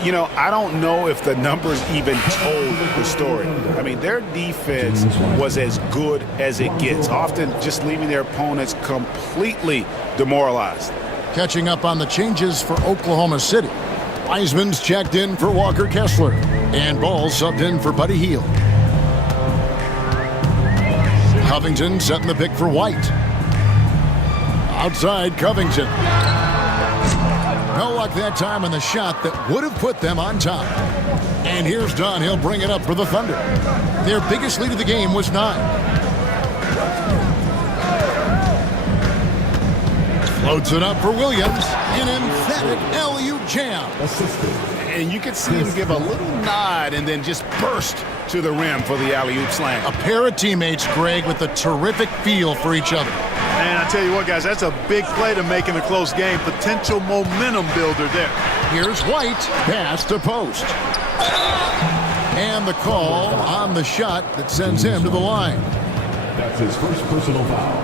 You know, I don't know if the numbers even told the story. I mean, their defense was as good as it gets, often just leaving their opponents completely demoralized. Catching up on the changes for Oklahoma City. Wiseman's checked in for Walker Kessler. And Ball subbed in for Buddy Hield. Covington setting the pick for White. Outside Covington. No luck that time on the shot that would have put them on top. And here's Dunn. He'll bring it up for the Thunder. Their biggest lead of the game was 9. Floats it up for Williams. An emphatic LU jam. And you could see him give a little nod and then just burst to the rim for the alley-oop slam. A pair of teammates, Greg, with a terrific feel for each other. And I tell you what, guys, that's a big play to make in a close game. Potential momentum builder there. Here's White. Pass to post. And the call on the shot that sends him to the line. That's his first personal foul.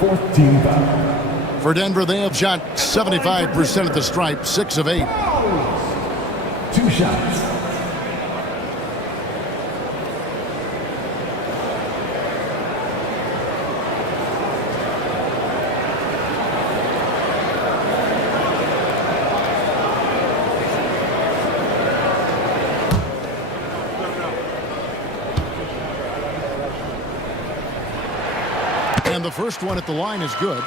4th team foul. For Denver, they have shot 75% at the stripe, 6 of 8. 2 shots. And the first one at the line is good.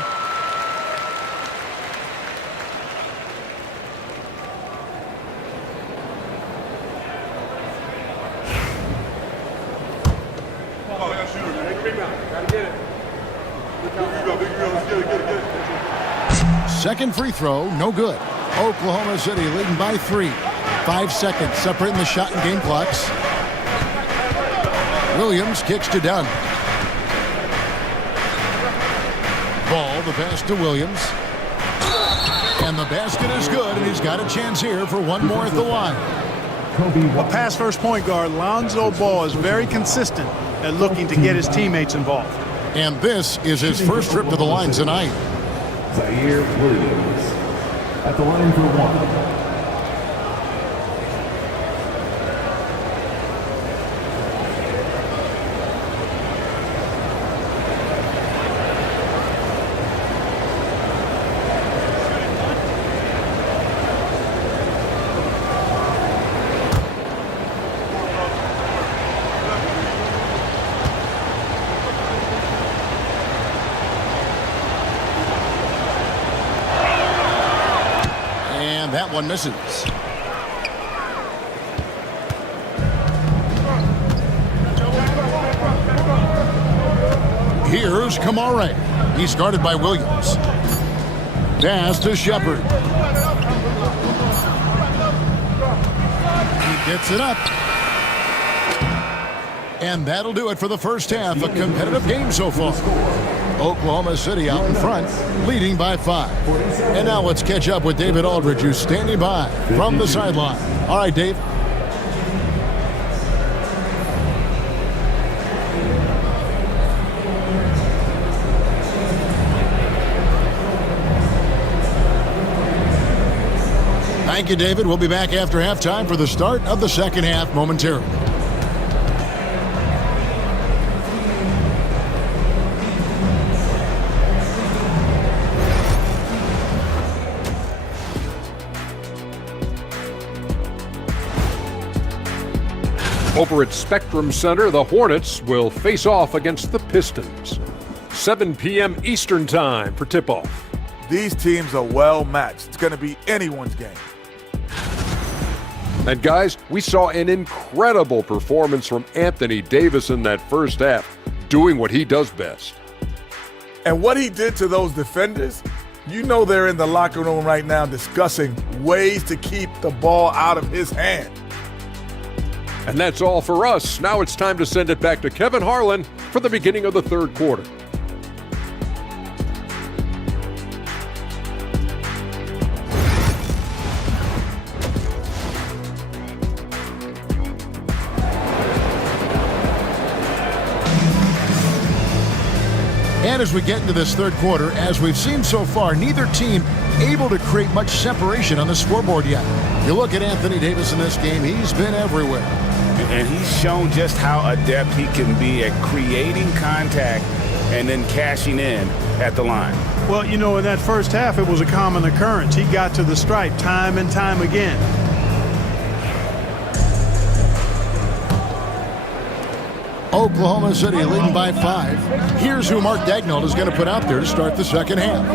Second free throw, no good. Oklahoma City leading by 3. 5 seconds separating the shot and game clocks. Williams kicks to Dunn. Ball, the pass to Williams. And the basket is good, and he's got a chance here for one more at the line. A pass first point guard, Lonzo Ball, is very consistent at looking to get his teammates involved. And this is his first trip to the line tonight. Zaire Williams at the line for 1. That one misses. Here's Kamare. He's guarded by Williams. Pass to Shepard. He gets it up. And that'll do it for the first half. A competitive game so far. Oklahoma City out in front, leading by 5. And now let's catch up with David Aldridge, who's standing by from the sideline. All right, Dave. Thank you, David. We'll be back after halftime for the start of the second half momentarily. Over at Spectrum Center, the Hornets will face off against the Pistons. 7 p.m. Eastern Time for tip-off. These teams are well matched. It's going to be anyone's game. And guys, we saw an incredible performance from Anthony Davis in that first half, doing what he does best. And what he did to those defenders, you know they're in the locker room right now discussing ways to keep the ball out of his hand. And that's all for us. Now it's time to send it back to Kevin Harlan for the beginning of the third quarter. And as we get into this third quarter, as we've seen so far, neither team able to create much separation on the scoreboard yet. You look at Anthony Davis in this game, he's been everywhere. And he's shown just how adept he can be at creating contact and then cashing in at the line. Well, you know, in that first half, it was a common occurrence. He got to the stripe time and time again. Oklahoma City leading by 5. Here's who Mark Daigneault is going to put out there to start the second half.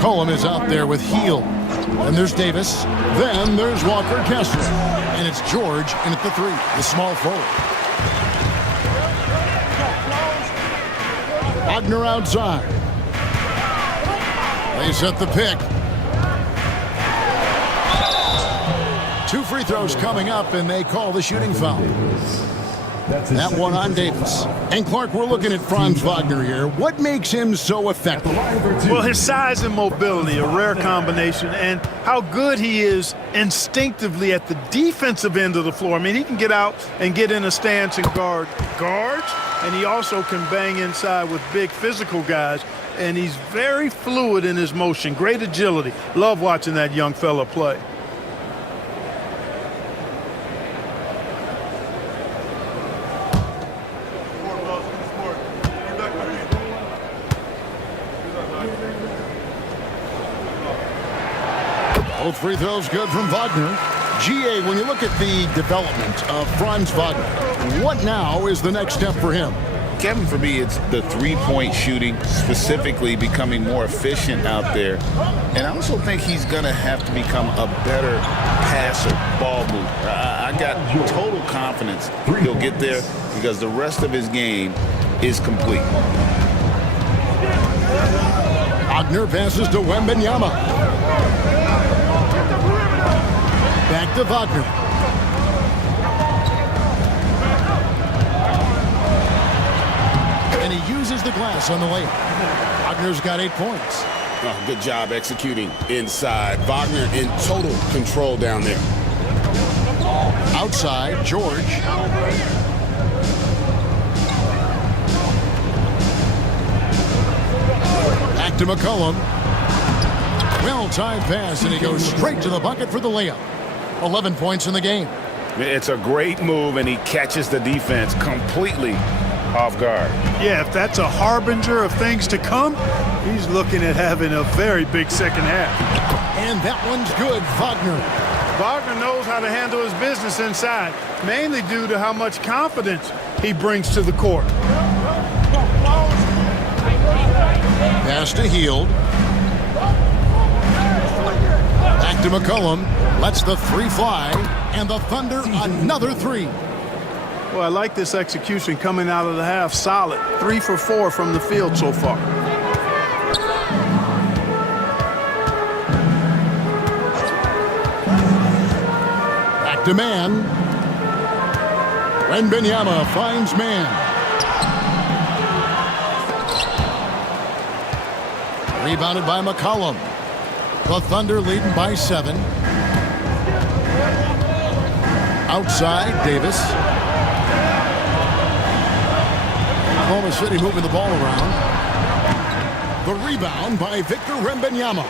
McCollum is out there with Hield. Then there's Davis. Then there's Walker Kessler. And it's George in at the 3, the small forward. Wagner outside. They set the pick. 2 free throws coming up, and they call the shooting foul. That one on Davis. And Clark, we're looking at Franz Wagner here. What makes him so effective? Well, his size and mobility, a rare combination, and how good he is instinctively at the defensive end of the floor. I mean, he can get out and get in a stance and guard guards, and he also can bang inside with big physical guys, and he's very fluid in his motion. Great agility. Love watching that young fella play. Both free throws good from Wagner. GA, when you look at the development of Franz Wagner, what now is the next step for him? Kevin, for me, it's the three-point shooting, specifically becoming more efficient out there. And I also think he's going to have to become a better passer, ball mover. I got total confidence he'll get there because the rest of his game is complete. Wagner passes to Wembanyama. Back to Wagner. And he uses the glass on the layup. Wagner's got 8 points. Oh, good job executing inside. Wagner in total control down there. Outside, George. Back to McCollum. Well-timed pass, and he goes straight to the bucket for the layup. 11 points in the game. It's a great move, and he catches the defense completely off guard. Yeah, if that's a harbinger of things to come, he's looking at having a very big second half. And that one's good, Wagner. Wagner knows how to handle his business inside, mainly due to how much confidence he brings to the court. Pass to Hield. Back to McCollum. Lets the three fly. And the Thunder another three. Well, I like this execution coming out of the half. Solid. 3 for 4 from the field so far. Back to man. Wembanyama finds man. Rebounded by McCollum. The Thunder leading by 7. Outside, Davis. Oklahoma City moving the ball around. The rebound by Victor Wembanyama.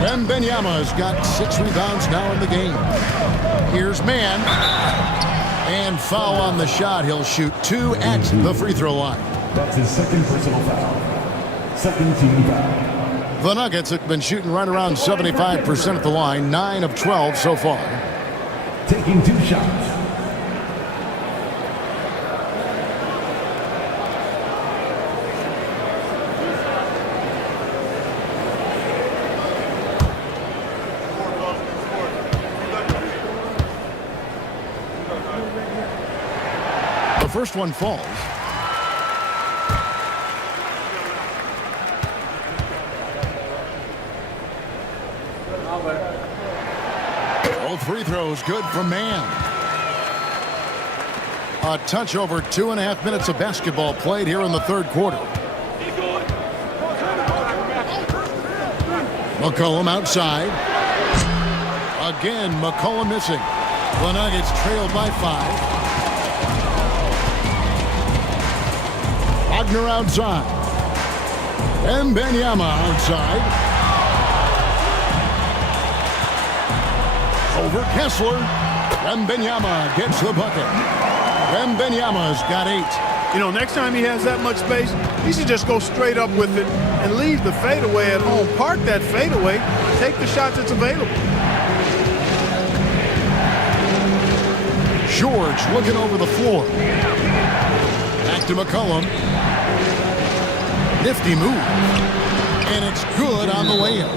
Wembanyama's got 6 rebounds now in the game. Here's man. And foul on the shot. He'll shoot 2 at the free throw line. That's his second personal foul. Second team foul. The Nuggets have been shooting right around 75% at the line, 9 of 12 so far. Taking 2 shots. The first one falls. Both free throws good from man. A touch over 2.5 minutes of basketball played here in the third quarter. McCollum outside. Again, McCollum missing. The Nuggets trailed by 5. Wagner outside. Wembanyama outside. Over Kessler. Wembanyama gets the bucket. Wembanyama's got 8. You know, next time he has that much space, he should just go straight up with it and leave the fadeaway at home. Park that fadeaway. Take the shot that's available. George looking over the floor. Back to McCollum. Nifty move. And it's good on the way in.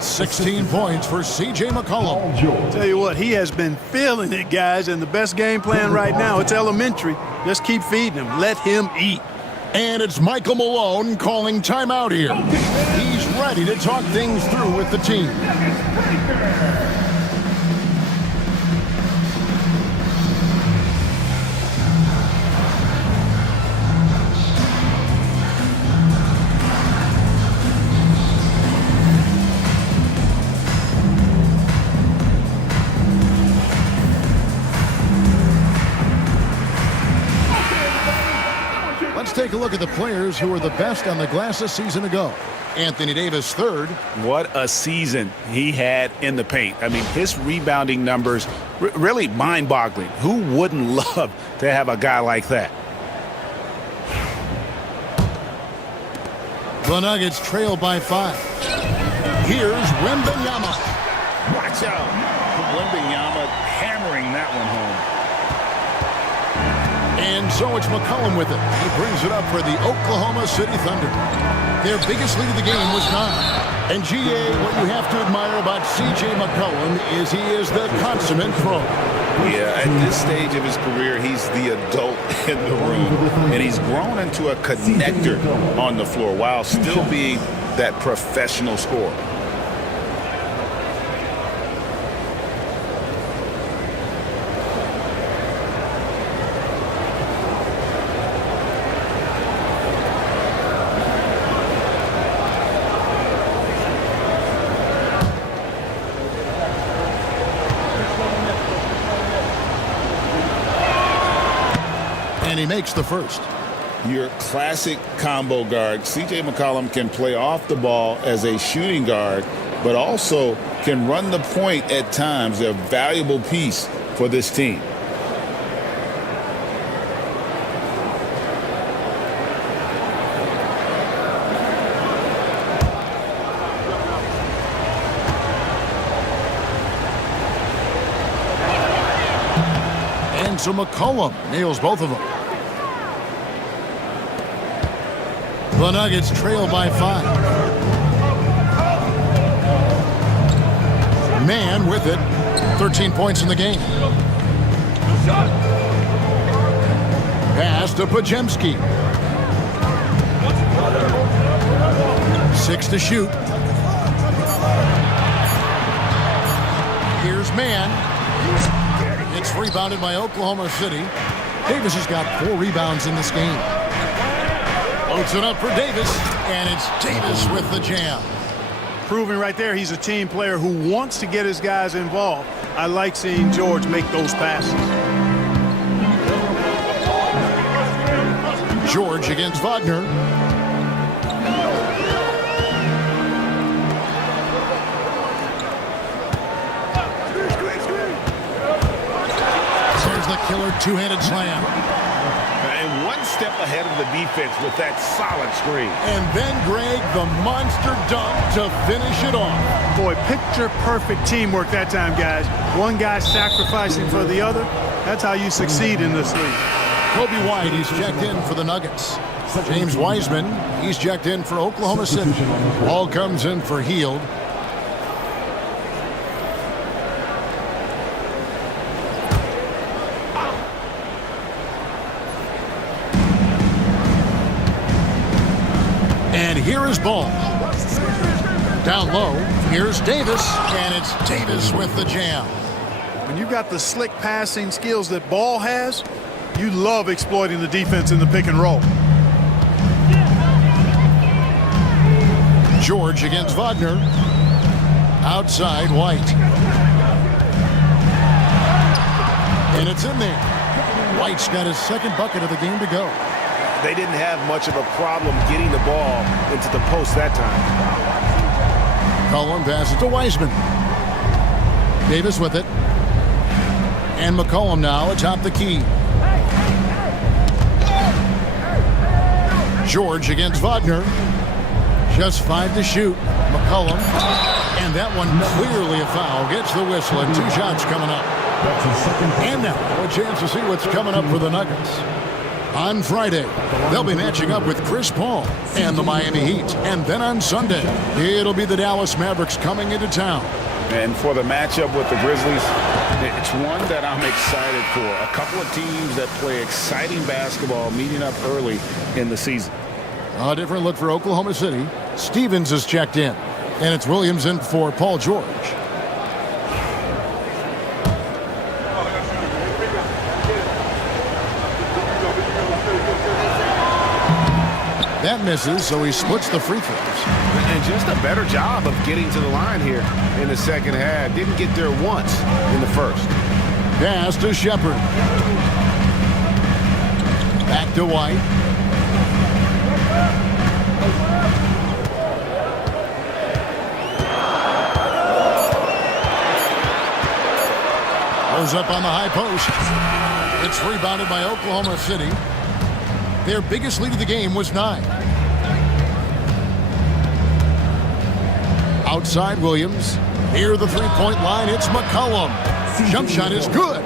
16 points for C.J. McCollum. Tell you what, he has been feeling it, guys, and the best game plan right now, it's elementary. Just keep feeding him. Let him eat. And it's Michael Malone calling timeout here. He's ready to talk things through with the team. Let's take a look at the players who were the best on the glass a season ago. Anthony Davis third. What a season he had in the paint. I mean, his rebounding numbers really mind-boggling. Who wouldn't love to have a guy like that? The Nuggets trail by 5. Here's Wembanyama. Watch out. Wembanyama hammering that one home. And so it's McCollum with it. He brings it up for the Oklahoma City Thunder. Their biggest lead of the game was 9. And GA, what you have to admire about C.J. McCollum is he is the consummate pro. Yeah, at this stage of his career, he's the adult in the room. And he's grown into a connector on the floor while still being that professional scorer. And he makes the first. Your classic combo guard. C.J. McCollum can play off the ball as a shooting guard, but also can run the point at times. A valuable piece for this team. And so McCollum nails both of them. The Nuggets trail by 5. Man with it. 13 points in the game. Pass to Pajemski. 6 to shoot. Here's Man. It's rebounded by Oklahoma City. Davis has got 4 rebounds in this game. Loads it up for Davis, and it's Davis with the jam. Proving right there he's a team player who wants to get his guys involved. I like seeing George make those passes. George against Wagner. There's the killer two-handed slam. And one step ahead of the defense with that solid screen. And then Greg, the monster dunk to finish it off. Boy, picture-perfect teamwork that time, guys. One guy sacrificing for the other. That's how you succeed in this league. Kobe White, he's checked in for the Nuggets. James Wiseman, he's checked in for Oklahoma City. Ball comes in for Hield. And here is Ball. Down low, here's Davis, and it's Davis with the jam. When you got the slick passing skills that Ball has, you love exploiting the defense in the pick and roll. George against Wagner. Outside, White. And it's in there. White's got his second bucket of the game to go. They didn't have much of a problem getting the ball into the post that time. McCollum passes to Wiseman. Davis with it. And McCollum now atop the key. George against Wagner. Just 5 to shoot. McCollum. And that one clearly a foul. Gets the whistle and 2 shots coming up. And now a chance to see what's coming up for the Nuggets. On Friday, they'll be matching up with Chris Paul and the Miami Heat. And then on Sunday, it'll be the Dallas Mavericks coming into town. And for the matchup with the Grizzlies, it's one that I'm excited for. A couple of teams that play exciting basketball meeting up early in the season. A different look for Oklahoma City. Stevens is checked in. And it's Williams in for Paul George. That misses, so he splits the free throws. And just a better job of getting to the line here in the second half. Didn't get there once in the first. Pass to Shepard. Back to White. Goes up on the high post. It's rebounded by Oklahoma City. Their biggest lead of the game was 9. Outside Williams. Near the three-point line, it's McCollum. Jump shot is good.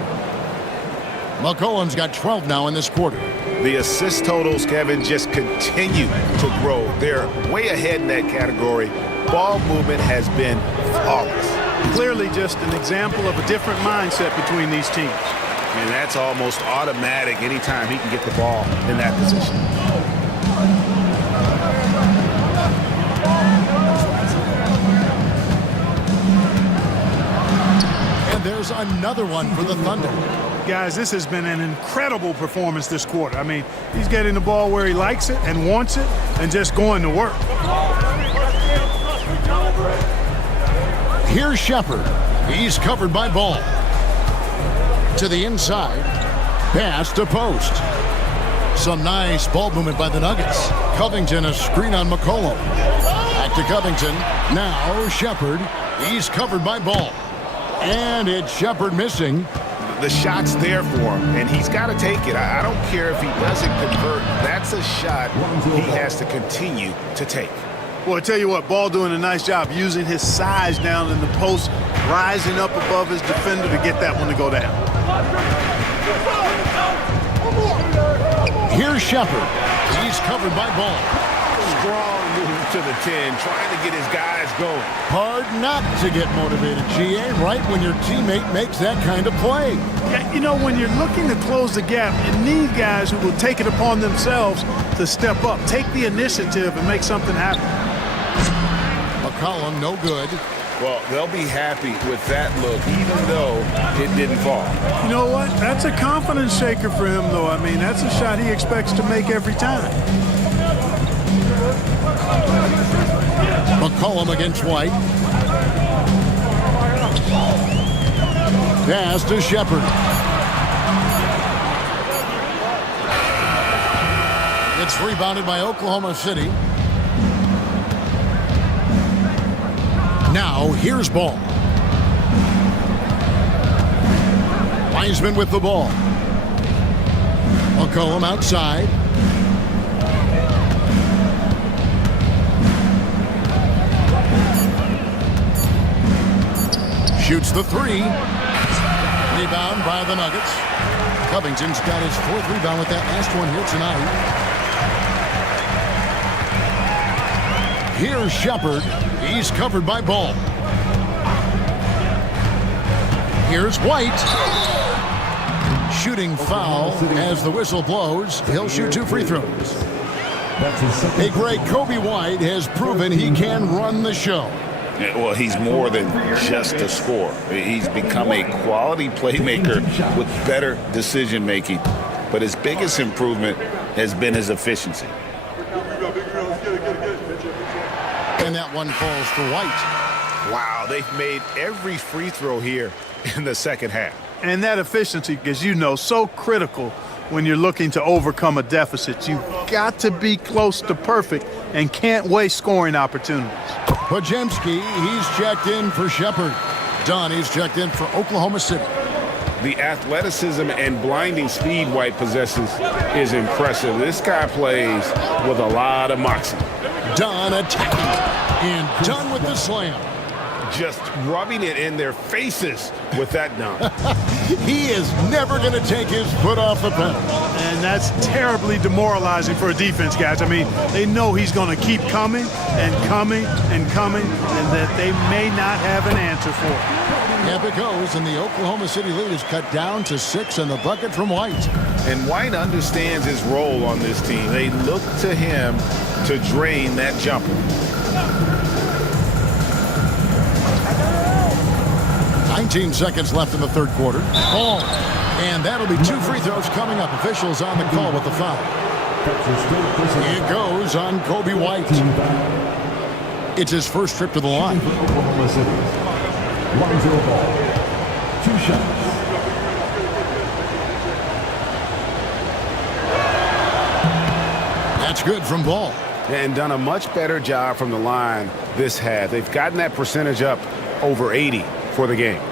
McCollum's got 12 now in this quarter. The assist totals, Kevin, just continue to grow. They're way ahead in that category. Ball movement has been flawless. Clearly just an example of a different mindset between these teams. And that's almost automatic anytime he can get the ball in that position. And there's another one for the Thunder. Guys, this has been an incredible performance this quarter. I mean, he's getting the ball where he likes it and wants it and just going to work. Here's Shepard. He's covered by Ball. To the inside. Pass to post. Some nice ball movement by the Nuggets. Covington a screen on McCollum. Back to Covington. Now Shepard. He's covered by Ball. And it's Shepard missing. The shot's there for him, and he's got to take it. I don't care if he doesn't convert. That's a shot he has to continue to take. Well, I tell you what, Ball doing a nice job using his size down in the post, rising up above his defender to get that one to go down. Here's Shepard. He's covered by Ball. strong move to the 10, trying to get his guys going. Hard not to get motivated, GA, right when your teammate makes that kind of play. Yeah, you know, when you're looking to close the gap, you need guys who will take it upon themselves to step up, take the initiative, and make something happen. McCollum, no good. Well, they'll be happy with that look, even though it didn't fall. You know what? That's a confidence shaker for him, though. I mean, that's a shot he expects to make every time. McCollum against White. Pass to Shepard. It's rebounded by Oklahoma City. Now, here's Ball. Wiseman with the ball. McCollum outside. Shoots the three. Rebound by the Nuggets. Covington's got his 4th rebound with that last one here tonight. Here's Shepard. He's covered by Ball. Here's White. Shooting foul as the whistle blows. He'll shoot 2 free throws. A great Kobe White has proven he can run the show. Yeah, well, he's more than just a scorer. He's become a quality playmaker with better decision-making. But his biggest improvement has been his efficiency. And that one falls for White. Wow, they've made every free throw here in the second half. And that efficiency, as you know, so critical when you're looking to overcome a deficit. You've got to be close to perfect and can't waste scoring opportunities. Podziemski, he's checked in for Shepard. Dunn, he's checked in for Oklahoma City. The athleticism and blinding speed White possesses is impressive. This guy plays with a lot of moxie. Dunn attacking, and Dunn with the slam. Just rubbing it in their faces with that dunk. He is never going to take his foot off the pedal. And that's terribly demoralizing for a defense, guys. I mean, they know he's going to keep coming and coming and coming, and that they may not have an answer for it. Up it goes, and the Oklahoma City lead is cut down to 6 in the bucket from White. And White understands his role on this team. They look to him to drain that jumper. 19 seconds left in the third quarter. Ball. And that'll be 2 free throws coming up. Officials on the call with the foul. It goes on Kobe White. It's his first trip to the line. Line to the ball. 2 shots. That's good from Ball. And done a much better job from the line this half. They've gotten that percentage up over 80 for the game.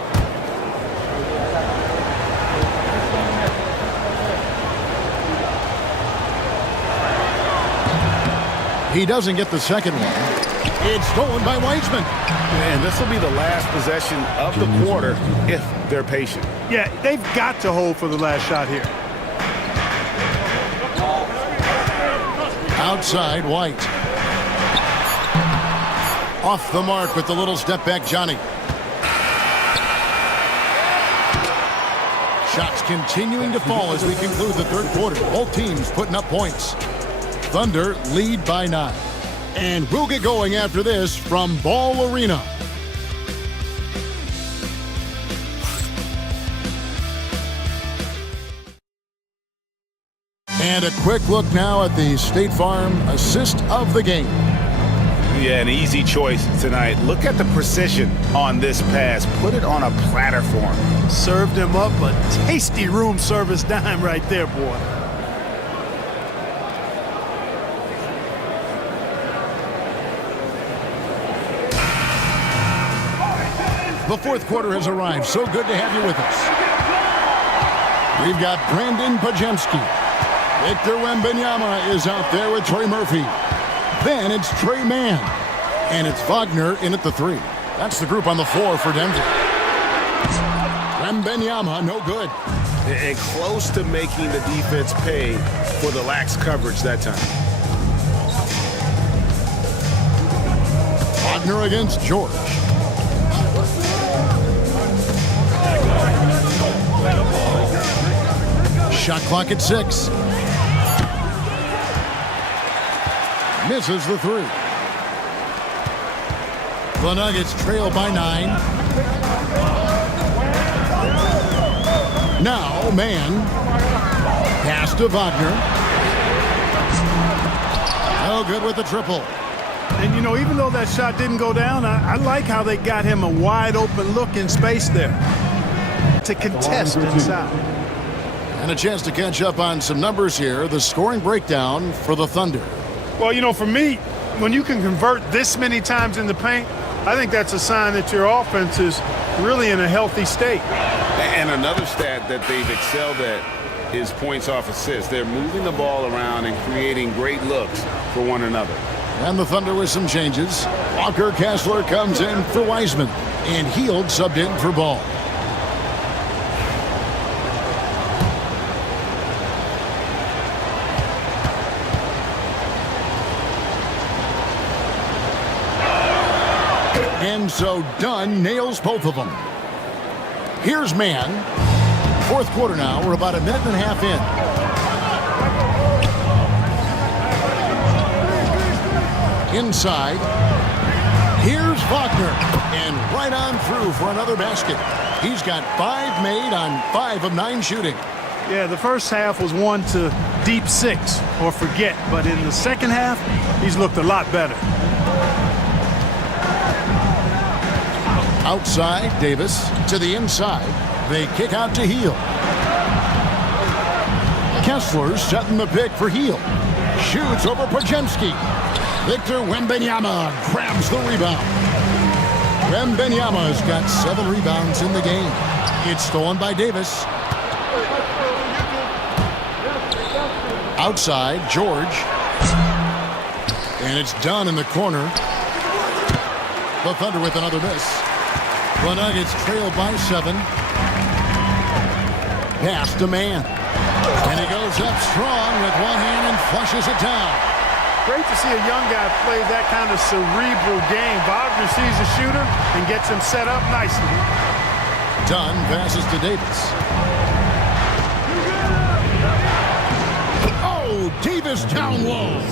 He doesn't get the second one. It's stolen by Wiseman. And this will be the last possession of the quarter if they're patient. Yeah, they've got to hold for the last shot here. Outside, White. Off the mark with the little step back, Johnny. Shots continuing to fall as we conclude the third quarter. Both teams putting up points. Thunder lead by 9. And we'll get going after this from Ball Arena. And a quick look now at the State Farm assist of the game. Yeah, an easy choice tonight. Look at the precision on this pass. Put it on a platter for him. Served him up a tasty room service dime right there, boy. The fourth quarter has arrived. So good to have you with us. We've got Brandon Podziemski. Victor Wembanyama is out there with Trey Murphy. Then it's Trey Mann. And it's Wagner in at the 3. That's the group on the floor for Denver. Wembanyama, no good. And close to making the defense pay for the lax coverage that time. Wagner against George. Shot clock at 6. Misses the 3. The Nuggets trail by 9. Now, man. Pass to Wagner. No good with the triple. And, you know, even though that shot didn't go down, I like how they got him a wide open look in space there to contest inside. And a chance to catch up on some numbers here. The scoring breakdown for the Thunder. Well, you know, for me, when you can convert this many times in the paint, I think that's a sign that your offense is really in a healthy state. And another stat that they've excelled at is points off assists. They're moving the ball around and creating great looks for one another. And the Thunder with some changes. Walker Kessler comes in for Wiseman. And Hield subbed in for Ball. And so Dunn nails both of them. Here's man. Fourth quarter now. We're about a minute and a half in. Inside. Here's Wagner. And right on through for another basket. He's got 5 made on 5 of 9 shooting. Yeah, the first half was one to deep 6 or forget. But in the second half, he's looked a lot better. Outside, Davis to the inside. They kick out to Hield. Kessler setting the pick for Hield. Shoots over Podziemski. Victor Wembanyama grabs the rebound. Wembanyama's got 7 rebounds in the game. It's stolen by Davis. Outside, George. And it's done in the corner. The Thunder with another miss. The Nuggets trail by 7. Pass to man. And he goes up strong with one hand and flushes it down. Great to see a young guy play that kind of cerebral game. Wagner sees a shooter and gets him set up nicely. Dunn passes to Davis. Oh, Davis down low.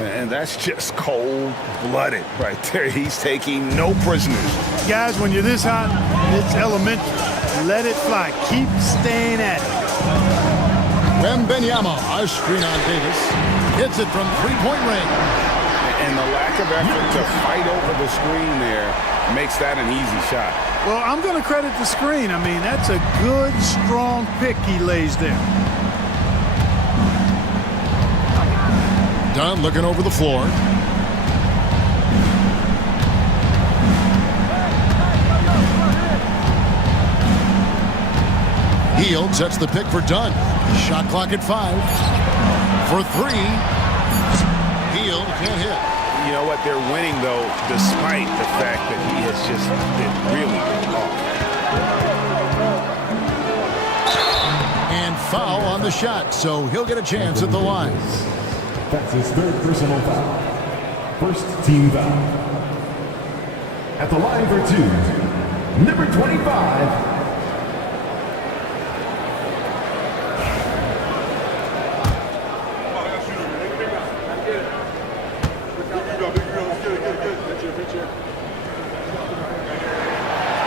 And that's just cold-blooded right there. He's taking no prisoners. Guys, when you're this hot, it's elementary. Let it fly. Keep staying at it. Wembanyama, a screen on Davis. Hits it from three-point range. And the lack of effort to fight over the screen there makes that an easy shot. Well, I'm going to credit the screen. I mean, that's a good, strong pick he lays there. Dunn looking over the floor. Hield sets the pick for Dunn. Shot clock at 5. For 3. Hield can't hit. You know what? They're winning, though, despite the fact that he has just been really off. And foul on the shot, so he'll get a chance at the line. That's his 3rd personal foul. First team foul. At the line for 2, number 25.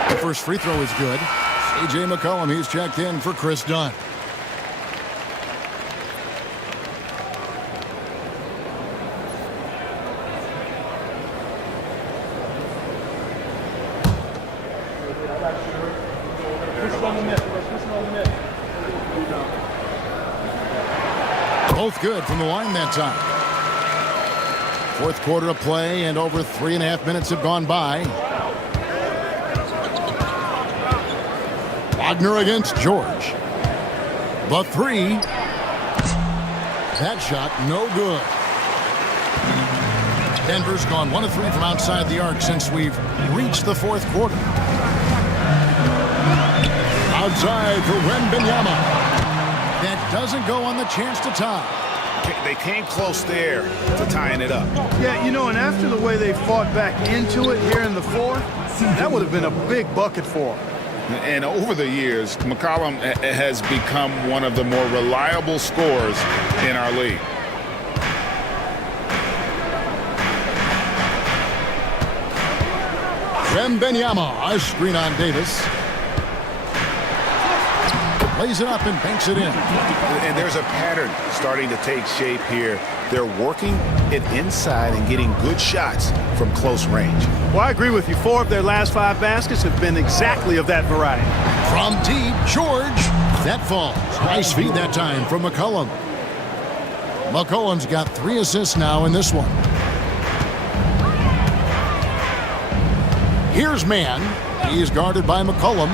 The first free throw is good. C.J. McCollum, he's checked in for Chris Dunn. Both good from the line that time. Fourth quarter of play and over 3.5 minutes have gone by. Wagner against George. The 3. That shot no good. Denver's gone 1 of 3 from outside the arc since we've reached the fourth quarter. Outside for Wembanyama. That doesn't go on the chance to tie. They came close there to tying it up. Yeah, you know, and after the way they fought back into it here in the fourth, that would have been a big bucket for them. And over the years, McCollum has become one of the more reliable scorers in our league. Wembanyama, a screen on Davis. Plays it up and banks it in. And there's a pattern starting to take shape here. They're working it inside and getting good shots from close range. Well, I agree with you. 4 of their last 5 baskets have been exactly of that variety. From deep, George. That falls. Nice feed that time from McCollum. McCollum's got 3 assists now in this one. Here's Mann. He is guarded by McCollum.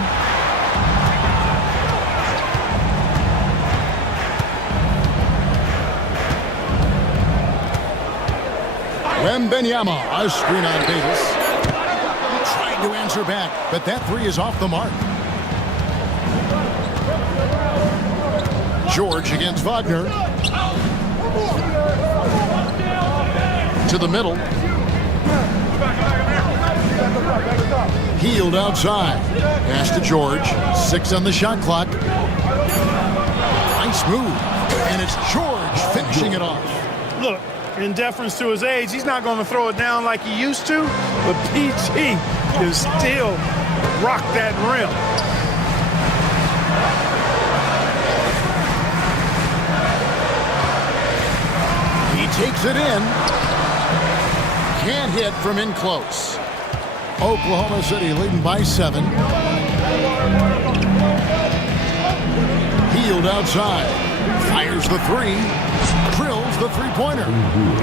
Wembanyama, a screen on Davis. Trying to answer back, but that 3 is off the mark. George against Wagner. To the middle. Healed outside. Pass to George. 6 on the shot clock. Nice move. And it's George finishing it off. Look, in deference to his age, he's not going to throw it down like he used to, but PG can still rock that rim. He takes it in. Can't hit from in close. Oklahoma City leading by 7. Healed outside. Fires the 3. Drills the three-pointer.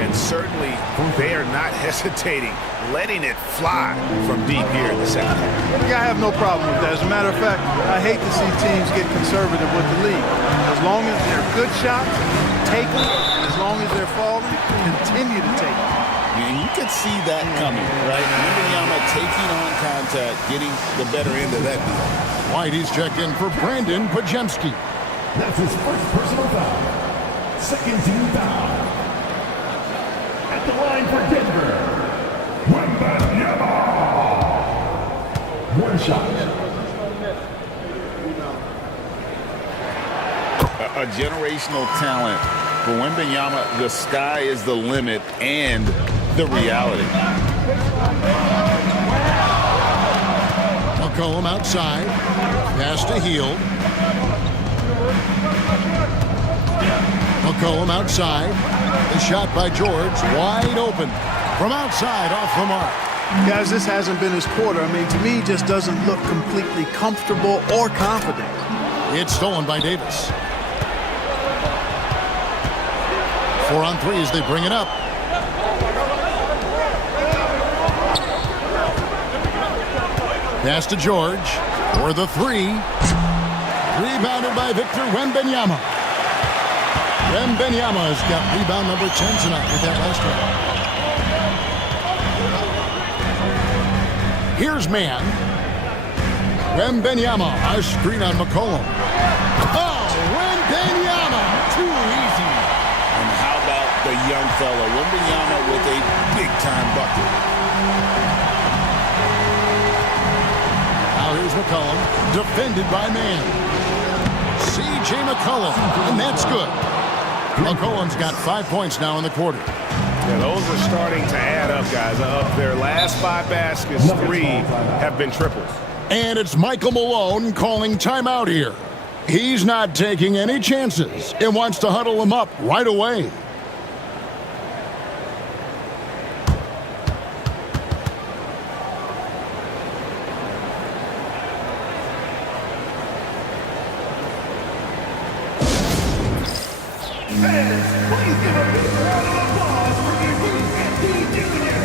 And certainly they are not hesitating, letting it fly from deep here in the second half. Yeah, I have no problem with that. As a matter of fact, I hate to see teams get conservative with the lead. As long as they're good shots, take them. And as long as they're falling, continue to take them. And you could see that coming, right? Wembanyama taking on contact, getting the better end of that deal. Whitey's checked in for Brandon Pajemski. That's his first personal foul. Second team foul. At the line for Denver, Wembanyama. 1 shot. A generational talent. For Wembanyama, the sky is the limit and the reality. McCollum outside. Pass to Hield. McCollum outside. The shot by George. Wide open. From outside, off the mark. Guys, this hasn't been his quarter. I mean, to me, he just doesn't look completely comfortable or confident. It's stolen by Davis. 4 on 3 as they bring it up. Pass to George for the 3. Rebounded by Victor Wembanyama. Wembanyama has got rebound number 10 tonight with that last one. Here's Mann. Wembanyama, a screen on McCollum. Oh, Wembanyama, too easy. And how about the young fella, Wembanyama, with a big-time bucket. Now here's McCollum, defended by Mann. C.J. McCollum, and that's good. McCollum's got 5 points now in the quarter. Yeah, those are starting to add up, guys. Of their last 5 baskets, 3 have been triples. And it's Michael Malone calling timeout here. He's not taking any chances and wants to huddle him up right away. Please give a big round of applause for Ebfl Jr.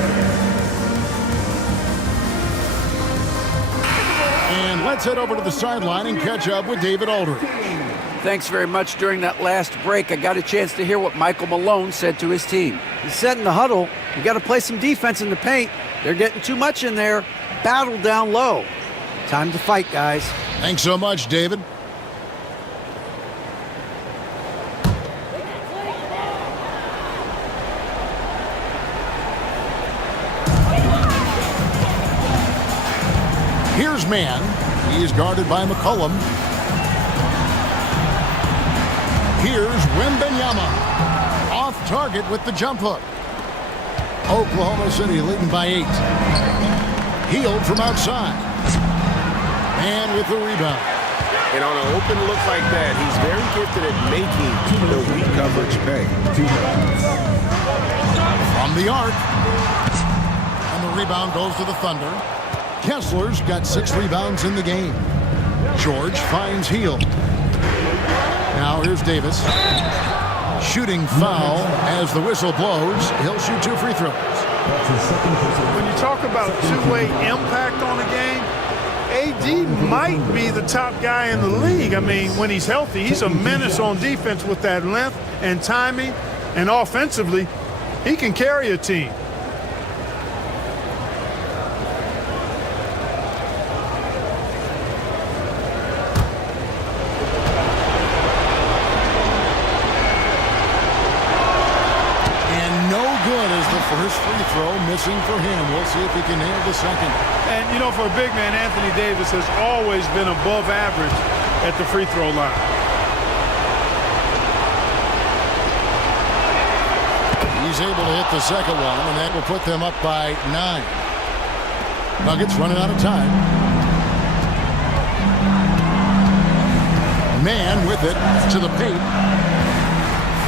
And let's head over to the sideline and catch up with David Aldridge. Thanks very much. During that last break, I got a chance to hear what Michael Malone said to his team. He said in the huddle, you got to play some defense in the paint. They're getting too much in there. Battle down low. Time to fight, guys. Thanks so much, David. Here's man. He is guarded by McCollum. Here's Wembanyama. Off target with the jump hook. Oklahoma City leading by 8. Healed from outside. And with the rebound. And on an open look like that, he's very gifted at making the weak coverage pay. From the arc. And the rebound goes to the Thunder. Kessler's got 6 rebounds in the game. George finds Hield. Now here's Davis. Shooting foul as the whistle blows. He'll shoot 2 free throws. When you talk about two-way impact on a game, AD might be the top guy in the league. I mean, when he's healthy, he's a menace on defense with that length and timing. And offensively, he can carry a team. First free throw missing for him. We'll see if he can nail the second. And, you know, for a big man, Anthony Davis has always been above average at the free throw line. He's able to hit the second one, and that will put them up by 9. Nuggets running out of time. Man with it to the paint.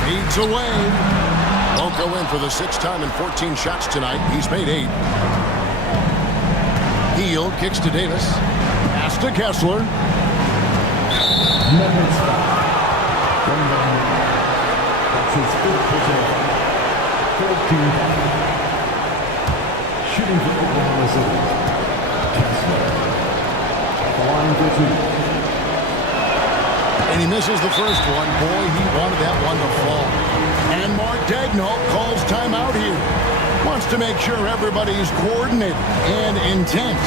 Fades away. Won't go in for the 6th time in 14 shots tonight. He's made 8. Hield kicks to Davis. Pass to Kessler. That's his 5th personal. 13. Shooting for Oklahoma City. Kessler. At the line for 2. And he misses the first one. Boy, he wanted that one to fall. And Mark Daigneault calls timeout here. Wants to make sure everybody's coordinated and intent.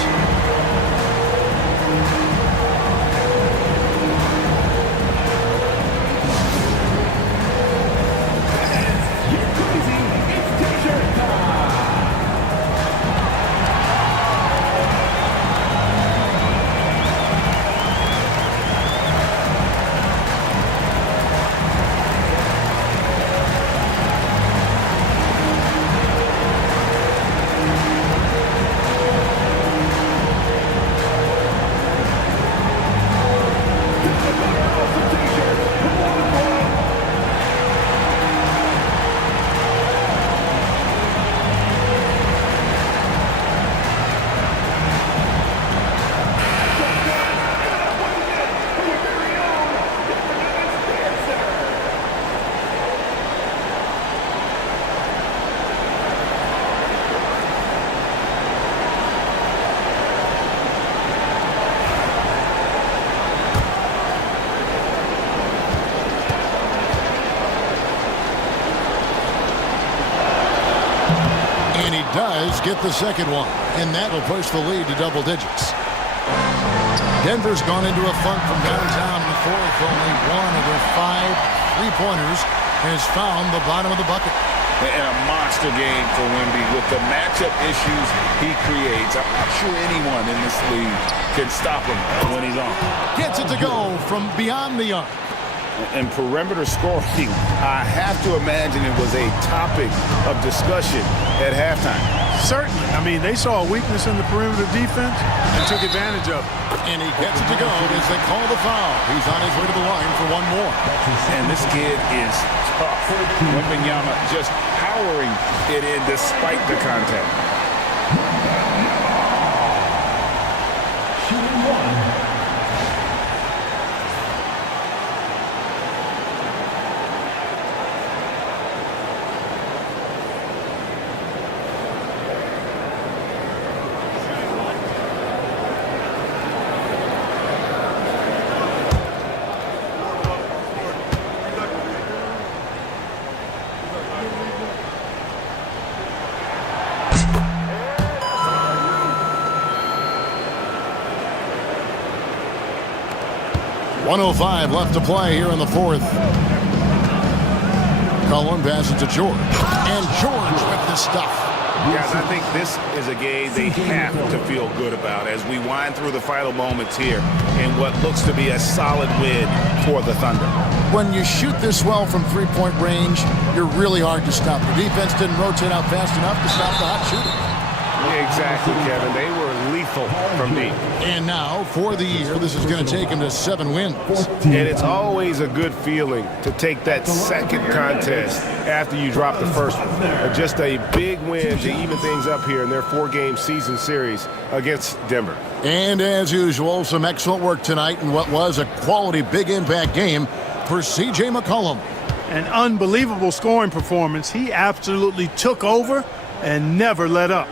Does get the second one, and that will push the lead to double digits. Denver's gone into a funk from downtown in the 4th. Only 1 of their 5 3-pointers has found the bottom of the bucket. And a monster game for Wemby with the matchup issues he creates. I'm not sure anyone in this league can stop him when he's on. Gets it to go from beyond the arc. And perimeter scoring, I have to imagine it was a topic of discussion at halftime. Certainly. I mean, they saw a weakness in the perimeter defense and took advantage of it. And he gets it to go as they call the foul. He's on his way to the line for one more. And this kid is tough. Wembanyama just powering it in despite the contact. Shooting 1. .105 left to play here in the 4th. Cullen passes to George. And George with the stuff. Guys, I think this is a game they have to feel good about as we wind through the final moments here in what looks to be a solid win for the Thunder. When you shoot this well from three-point range, you're really hard to stop. The defense didn't rotate out fast enough to stop the hot shooting. Exactly, Kevin. They were lethal from deep. And now, for the year, this is going to take him to 7 wins. And it's always a good feeling to take that second contest after you drop the first one. Just a big win to even things up here in their 4-game season series against Denver. And as usual, some excellent work tonight in what was a quality big impact game for C.J. McCollum. An unbelievable scoring performance. He absolutely took over and never let up.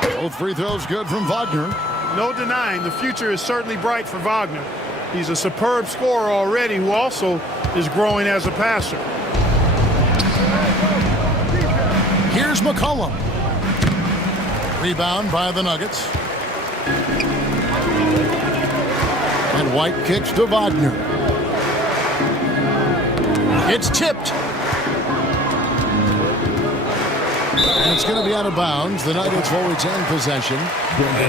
Both free throws good from Wagner. No denying the future is certainly bright for Wagner. He's a superb scorer already who also is growing as a passer. Here's McCollum. Rebound by the Nuggets. And White kicks to Wagner. It's tipped. And it's going to be out of bounds. The Nuggets will retain possession.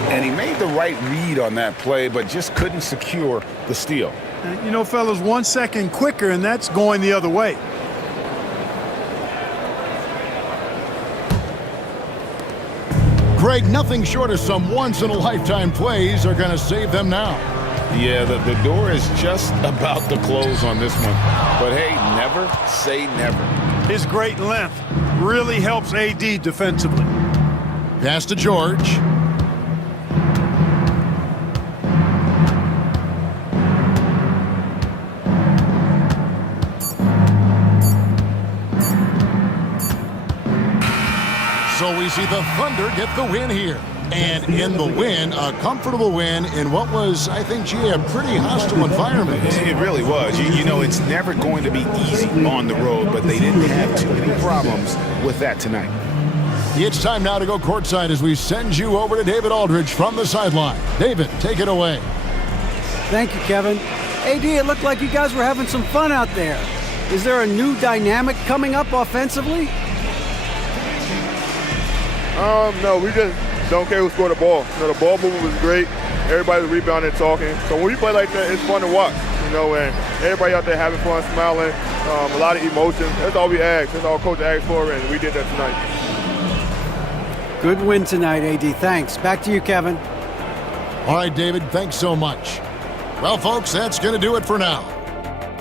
And he made the right read on that play, but just couldn't secure the steal. And, you know, fellas, 1 second quicker, and that's going the other way. Greg, nothing short of some once-in-a-lifetime plays are going to save them now. Yeah, the door is just about to close on this one. But, hey, never say never. His great length really helps AD defensively. Pass to George. So we see the Thunder get the win here. And in the win, a comfortable win in what was, I think, a pretty hostile environment. It really was. You know, it's never going to be easy on the road, but they didn't have too many problems with that tonight. It's time now to go courtside as we send you over to David Aldridge from the sideline. David, take it away. Thank you, Kevin. AD, it looked like you guys were having some fun out there. Is there a new dynamic coming up offensively? No, we just don't care who scored the ball. You know, the ball movement was great. Everybody's rebounding and talking. So when we play like that, it's fun to watch. You know, and everybody out there having fun, smiling, a lot of emotions. That's all we asked. That's all Coach asked for, and we did that tonight. Good win tonight, AD. Thanks. Back to you, Kevin. All right, David, thanks so much. Well, folks, that's going to do it for now.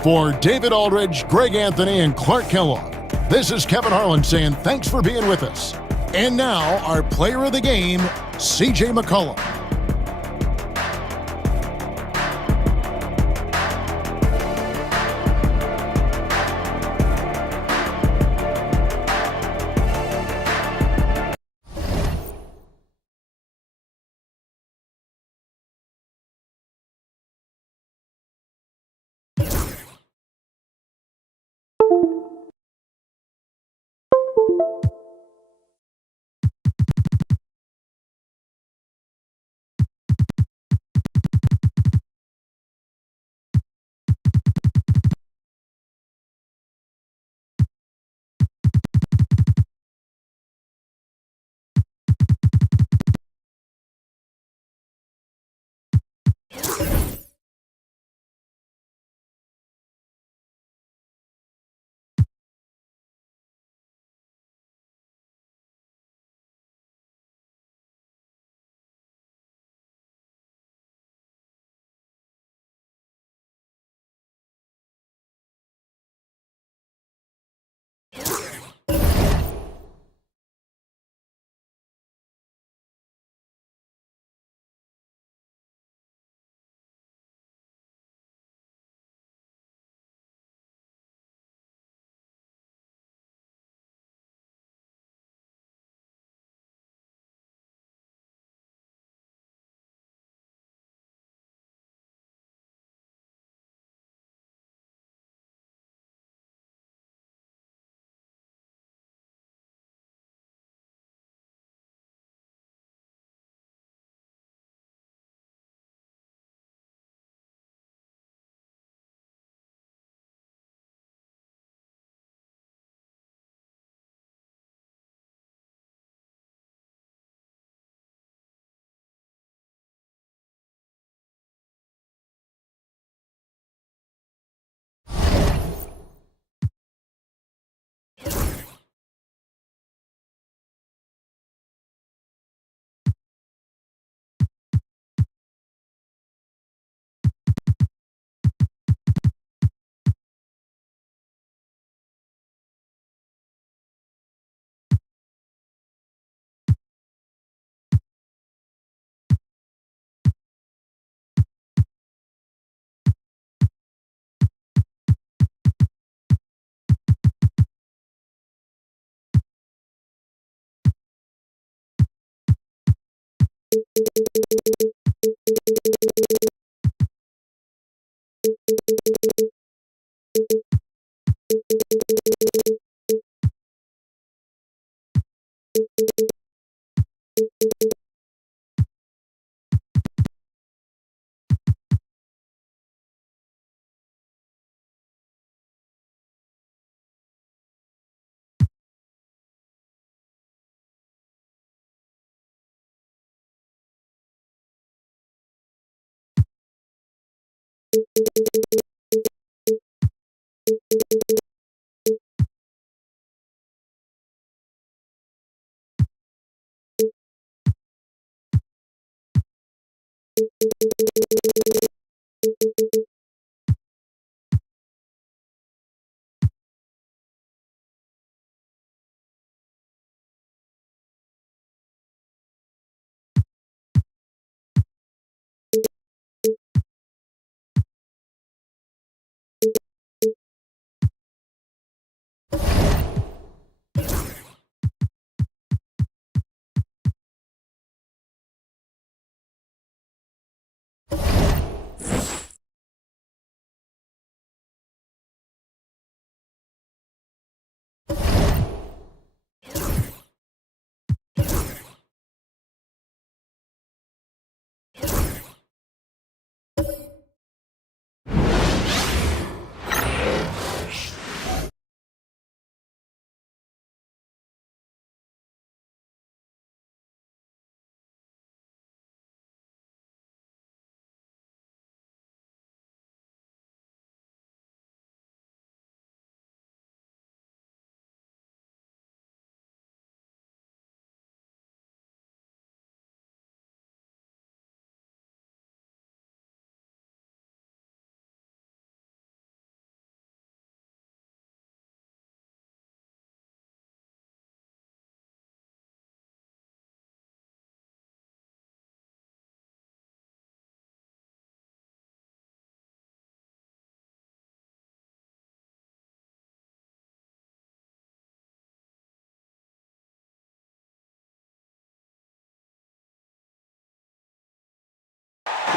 For David Aldridge, Greg Anthony, and Clark Kellogg, this is Kevin Harlan saying thanks for being with us. And now, our player of the game, C.J. McCollum.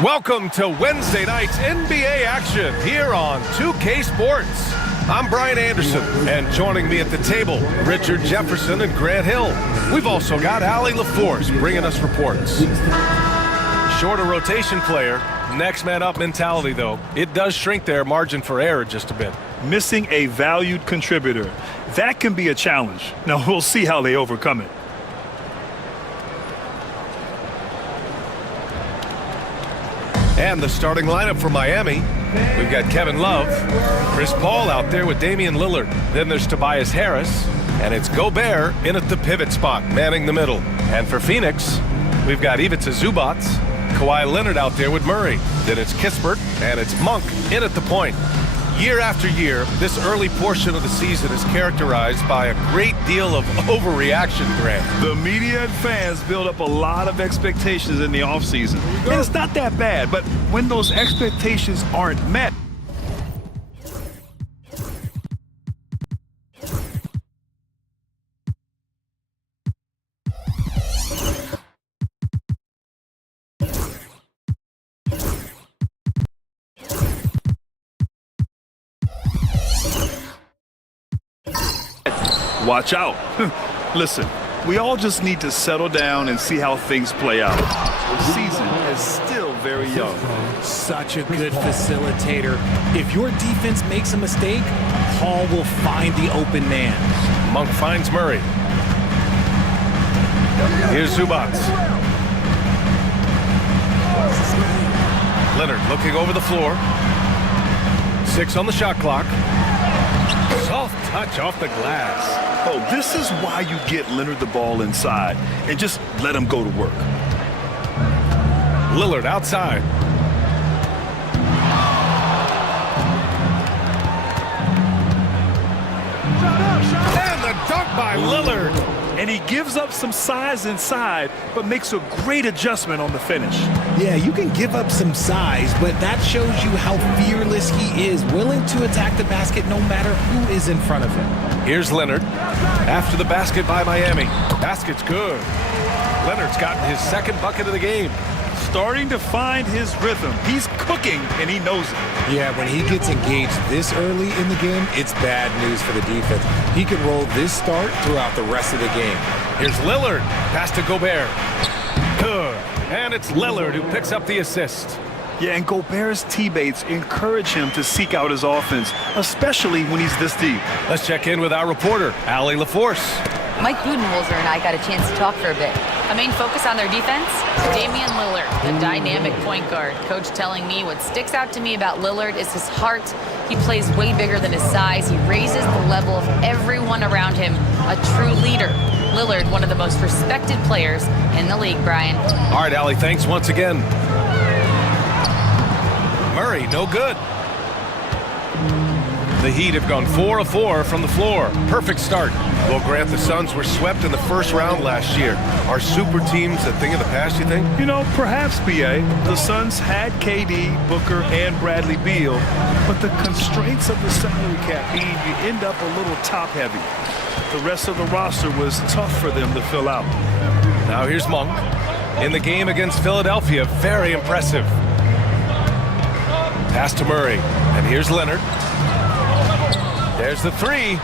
Welcome to Wednesday night's NBA action here on 2K Sports. I'm Brian Anderson, and joining me at the table, Richard Jefferson and Grant Hill. We've also got Allie LaForce bringing us reports. Shorter rotation player, next man up mentality though. It does shrink their margin for error just a bit. Missing a valued contributor. That can be a challenge. Now we'll see how they overcome it. And the starting lineup for Miami. We've got Kevin Love, Chris Paul out there with Damian Lillard. Then there's Tobias Harris, and it's Gobert in at the pivot spot, manning the middle. And for Phoenix, we've got Ivica Zubac, Kawhi Leonard out there with Murray. Then it's Kispert, and it's Monk in at the point. Year after year, this early portion of the season is characterized by a great deal of overreaction, Grant. The media and fans build up a lot of expectations in the offseason. And it's not that bad, but when those expectations aren't met, watch out. Listen, we all just need to settle down and see how things play out. The season is still very young. Such a good facilitator. If your defense makes a mistake, Paul will find the open man. Monk finds Murray. Here's Zubac. Leonard looking over the floor. 6 on the shot clock. Soft touch off the glass. Oh, this is why you get Leonard the ball inside and just let him go to work. Lillard outside. And the dunk by Lillard. And he gives up some size inside, but makes a great adjustment on the finish. Yeah, you can give up some size, but that shows you how fearless he is, willing to attack the basket no matter who is in front of him. Here's Leonard after the basket by Miami. Basket's good. Leonard's gotten his second bucket of the game. Starting to find his rhythm. He's cooking, and he knows it. Yeah, when he gets engaged this early in the game, it's bad news for the defense. He can roll this start throughout the rest of the game. Here's Lillard. Pass to Gobert. Good. And it's Lillard who picks up the assist. Yeah, and Gobert's teammates encourage him to seek out his offense, especially when he's this deep. Let's check in with our reporter, Allie LaForce. Mike Budenholzer and I got a chance to talk for a bit. A main focus on their defense? Damian Lillard, the dynamic point guard. Coach telling me what sticks out to me about Lillard is his heart. He plays way bigger than his size. He raises the level of everyone around him. A true leader. Lillard, one of the most respected players in the league, Brian. All right, Allie, thanks once again. Murray, no good. The Heat have gone 4 of 4 from the floor. Perfect start. Well, Grant, the Suns were swept in the first round last year. Are super teams a thing of the past, you think? You know, perhaps, B.A. The Suns had KD, Booker, and Bradley Beal, but the constraints of the salary cap mean you end up a little top-heavy. The rest of the roster was tough for them to fill out. Now here's Monk. In the game against Philadelphia, very impressive. Pass to Murray, and here's Leonard. There's the three.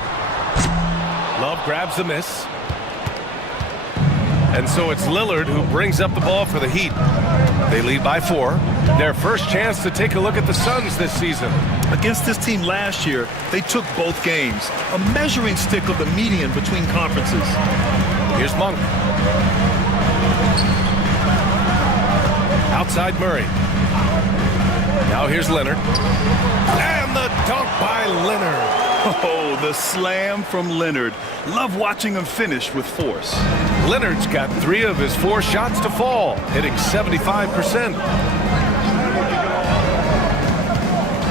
Love grabs the miss. And so it's Lillard who brings up the ball for the Heat. They lead by 4. Their first chance to take a look at the Suns this season. Against this team last year, they took both games. A measuring stick of the median between conferences. Here's Monk. Outside Murray. Now here's Leonard. And the dunk by Leonard. Oh, the slam from Leonard. Love watching him finish with force. Leonard's got 3 of his 4 shots to fall, hitting 75%.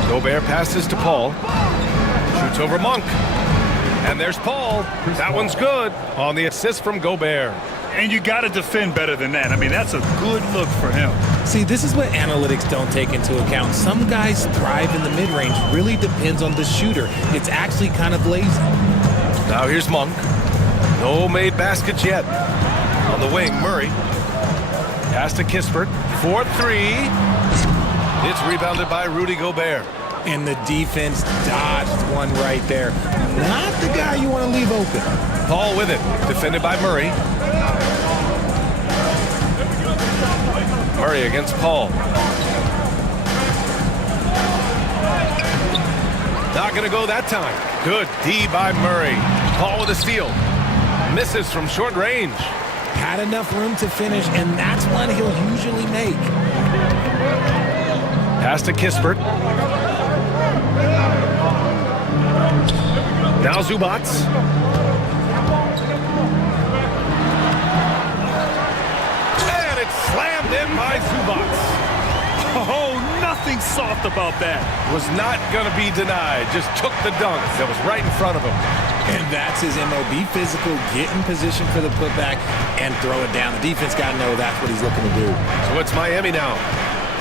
Gobert passes to Paul. Shoots over Monk. And there's Paul. That one's good on the assist from Gobert. And you got to defend better than that. I mean, that's a good look for him. See, this is what analytics don't take into account. Some guys thrive in the mid-range. Really depends on the shooter. It's actually kind of lazy. Now here's Monk. No made baskets yet. On the wing, Murray. Pass to Kispert. 4-3. It's rebounded by Rudy Gobert. And the defense dodged one right there. Not the guy you want to leave open. Paul with it. Defended by Murray. Murray against Paul. Not going to go that time. Good D by Murray. Paul with a steal. Misses from short range. Had enough room to finish, and that's one he'll usually make. Pass to Kispert. Now Zubats. And it's slammed in by Zubats. Oh, nothing soft about that. Was not going to be denied. Just took the dunk that was right in front of him. And that's his MO. Be physical, get in position for the putback, and throw it down. The defense got to know that's what he's looking to do. So it's Miami now.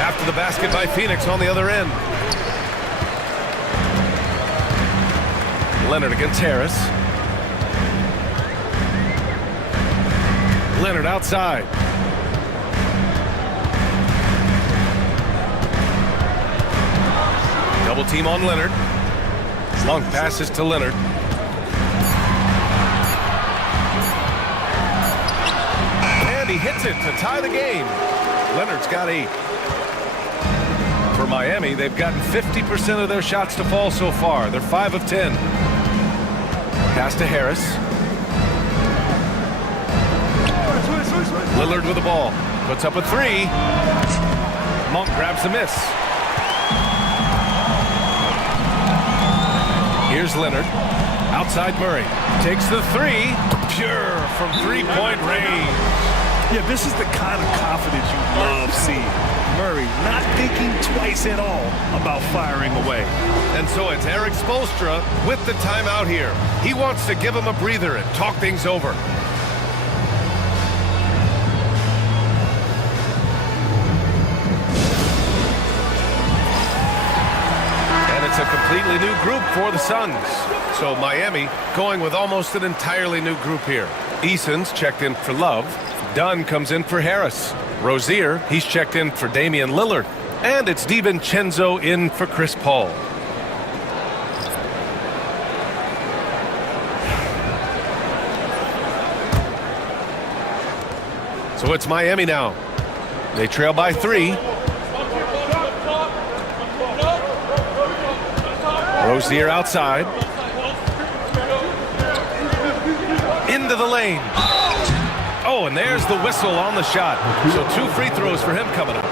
After the basket by Phoenix on the other end. Leonard against Harris. Leonard outside. Double team on Leonard. Long passes to Leonard. And he hits it to tie the game. Leonard's got 8. For Miami, they've gotten 50% of their shots to fall so far. They're 5 of 10. Pass to Harris. Lillard with the ball. Puts up a 3. Monk grabs the miss. Here's Leonard. Outside Murray. Takes the 3. Pure from 3-point range. Yeah, this is the kind of confidence you love seeing. Murray not thinking twice at all about firing away. And so it's Eric Spoelstra with the timeout here. He wants to give him a breather and talk things over. And it's a completely new group for the Suns. So Miami going with almost an entirely new group here. Eason's checked in for Love. Dunn comes in for Harris. Rozier, he's checked in for Damian Lillard. And it's DiVincenzo in for Chris Paul. So it's Miami now. They trail by 3. Rozier outside. Into the lane. Oh, and there's the whistle on the shot. So 2 free throws for him coming up.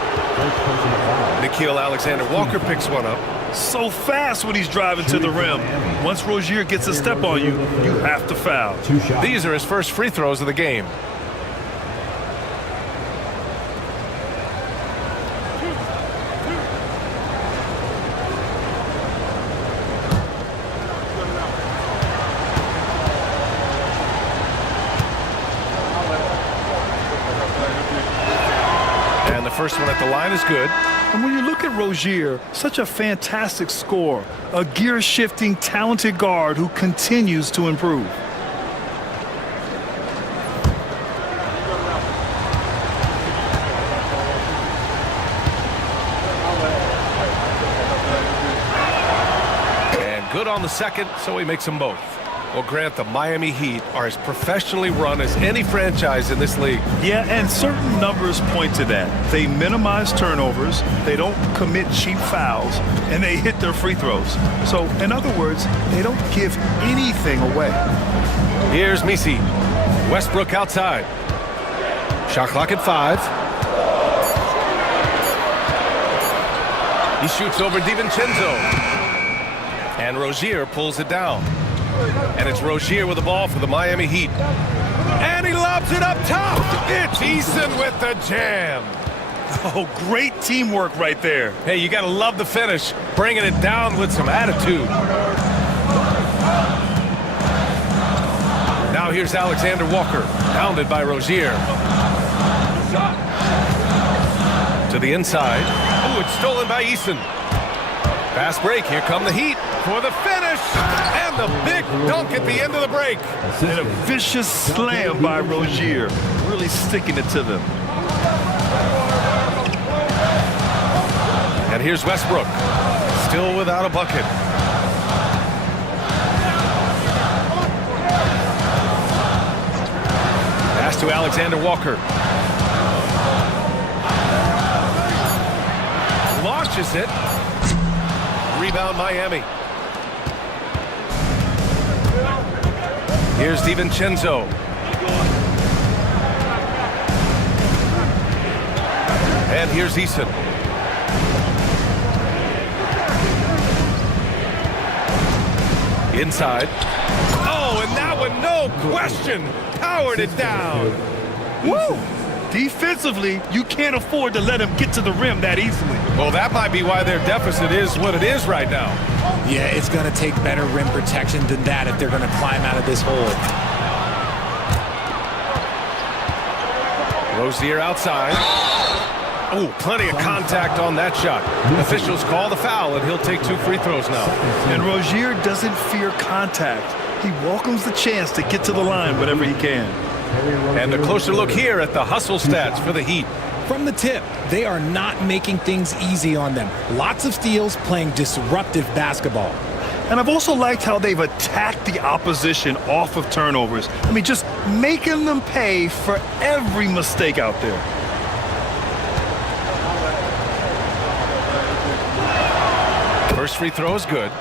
Nickeil Alexander-Walker picks one up. So fast when he's driving to the rim. Once Rozier gets a step on you, you have to foul. These are his first free throws of the game. First one at the line is good. And when you look at Rozier, such a fantastic scorer, a gear-shifting, talented guard who continues to improve. And good on the second, so he makes them both. Well, Grant, the Miami Heat are as professionally run as any franchise in this league. Yeah, and certain numbers point to that. They minimize turnovers, they don't commit cheap fouls, and they hit their free throws. So, in other words, they don't give anything away. Here's Messi. Westbrook outside. Shot clock at 5. He shoots over DiVincenzo. And Rozier pulls it down. And it's Rozier with the ball for the Miami Heat. And he lobs it up top. It's Eason with the jam. Oh, great teamwork right there. Hey, you got to love the finish. Bringing it down with some attitude. Now here's Alexander Walker. Pounded by Rozier. To the inside. Oh, it's stolen by Eason. Fast break. Here come the Heat for the finish. And the big dunk at the end of the break. And a vicious slam by Rozier. Really sticking it to them. And here's Westbrook. Still without a bucket. Pass to Alexander Walker. Launches it. Rebound Miami. Here's DiVincenzo. And here's Eason. Inside. Oh, and that one, no question, powered it down. Woo! Defensively, you can't afford to let him get to the rim that easily. Well, that might be why their deficit is what it is right now. Yeah, it's going to take better rim protection than that if they're going to climb out of this hole. Rozier outside. Oh, plenty of contact on that shot. Officials call the foul, and he'll take 2 free throws now. And Rozier doesn't fear contact. He welcomes the chance to get to the line whenever he can. And a closer look here at the hustle stats for the Heat. From the tip, they are not making things easy on them. Lots of steals, playing disruptive basketball. And I've also liked how they've attacked the opposition off of turnovers. I mean, just making them pay for every mistake out there. First free throw is good.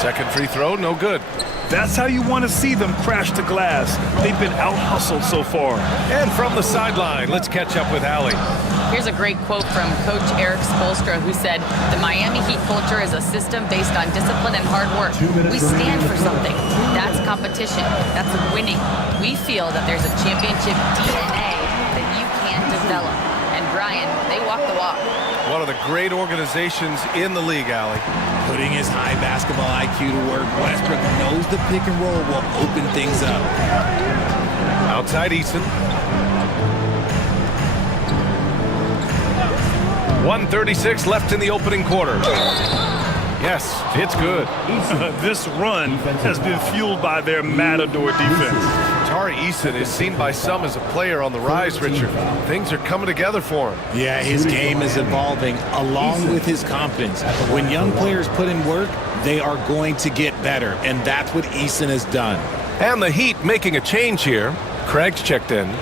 Second free throw, no good. That's how you want to see them crash the glass. They've been out-hustled so far. And from the sideline, let's catch up with Allie. Here's a great quote from Coach Eric Spoelstra, who said, "The Miami Heat culture is a system based on discipline and hard work. We stand for something. That's competition. That's winning. We feel that there's a championship DNA that you can develop. And drying. They walk the walk. One of the great organizations in the league, Allie. Putting his high basketball IQ to work, Westbrook knows the pick and roll will open things up. Outside Eason. 1:36 left in the opening quarter. Yes, it's good. This run has been fueled by their matador defense. Tari Eason is seen by some as a player on the rise, Richard. Things are coming together for him. Yeah, his game is evolving along with his confidence. When young players put in work, they are going to get better, and that's what Eason has done. And the Heat making a change here. Craig's checked in.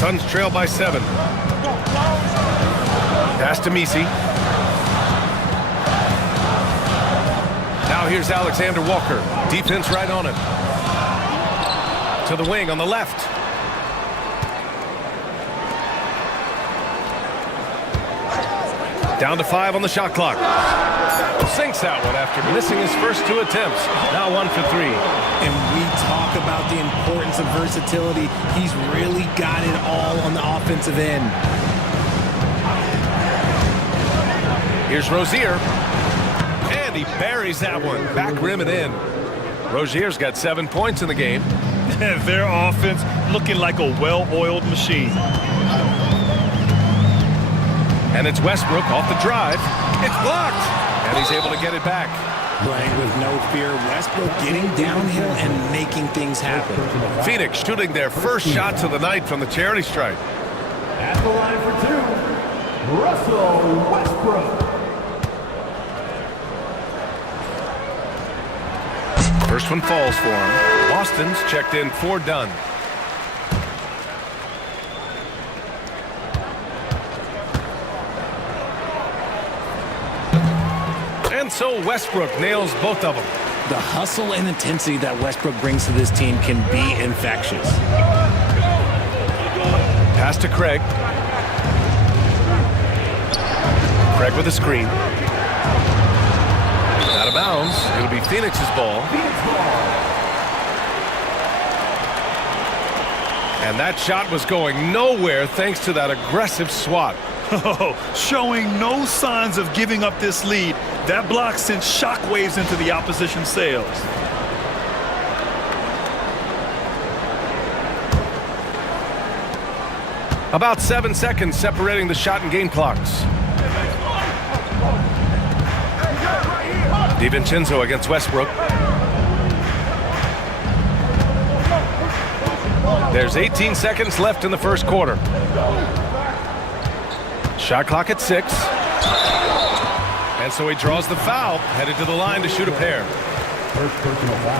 Suns trail by 7. Pass to Misi. Now here's Alexander Walker. Defense right on it. To the wing on the left. Down to 5 on the shot clock. Sinks that one after missing his first 2 attempts. Now 1 for 3. And we talk about the importance of versatility. He's really got it all on the offensive end. Here's Rozier. And he buries that one. Back rim and in. Rozier's got 7 points in the game. Their offense looking like a well-oiled machine. And it's Westbrook off the drive. It's blocked. And he's able to get it back. Playing with no fear, Westbrook getting downhill and making things happen. Phoenix shooting their first shots of the night from the charity stripe. At the line for 2, Russell Westbrook. First one falls for him. Boston's checked in for Dunn. And so Westbrook nails both of them. The hustle and intensity that Westbrook brings to this team can be infectious. Pass to Craig. Craig with a screen. Out of bounds. It'll be Phoenix's ball. And that shot was going nowhere thanks to that aggressive swat. Showing no signs of giving up this lead. That block sent shockwaves into the opposition sails. About 7 seconds separating the shot and game clocks. DiVincenzo against Westbrook. There's 18 seconds left in the first quarter. Shot clock at 6. And so he draws the foul, headed to the line to shoot a pair.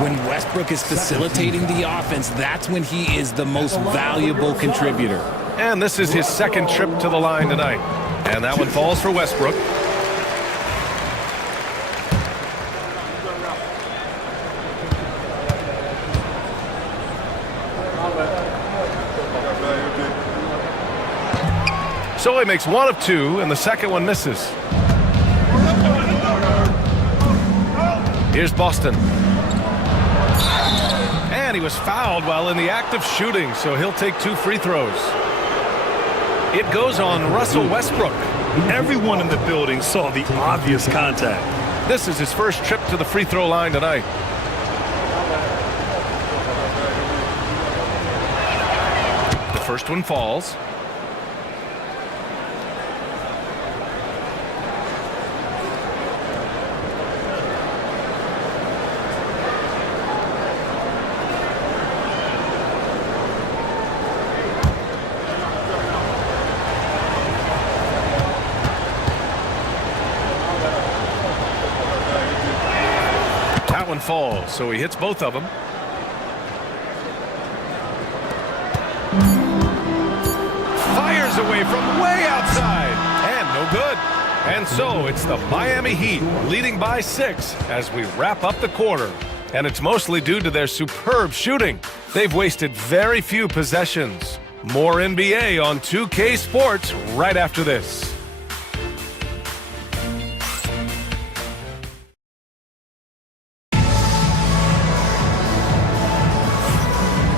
When Westbrook is facilitating the offense, that's when he is the most valuable contributor. And this is his second trip to the line tonight. And that one falls for Westbrook. So he makes 1 of 2, and the second one misses. Here's Boston. And he was fouled while in the act of shooting, so he'll take 2 free throws. It goes on Russell Westbrook. Everyone in the building saw the obvious contact. This is his first trip to the free throw line tonight. The first one falls. Falls, so he hits both of them. Fires away from way outside, and no good. And so it's the Miami Heat leading by 6 as we wrap up the quarter. and it's mostly due to their superb shooting. They've wasted very few possessions. More NBA on 2K Sports right after this.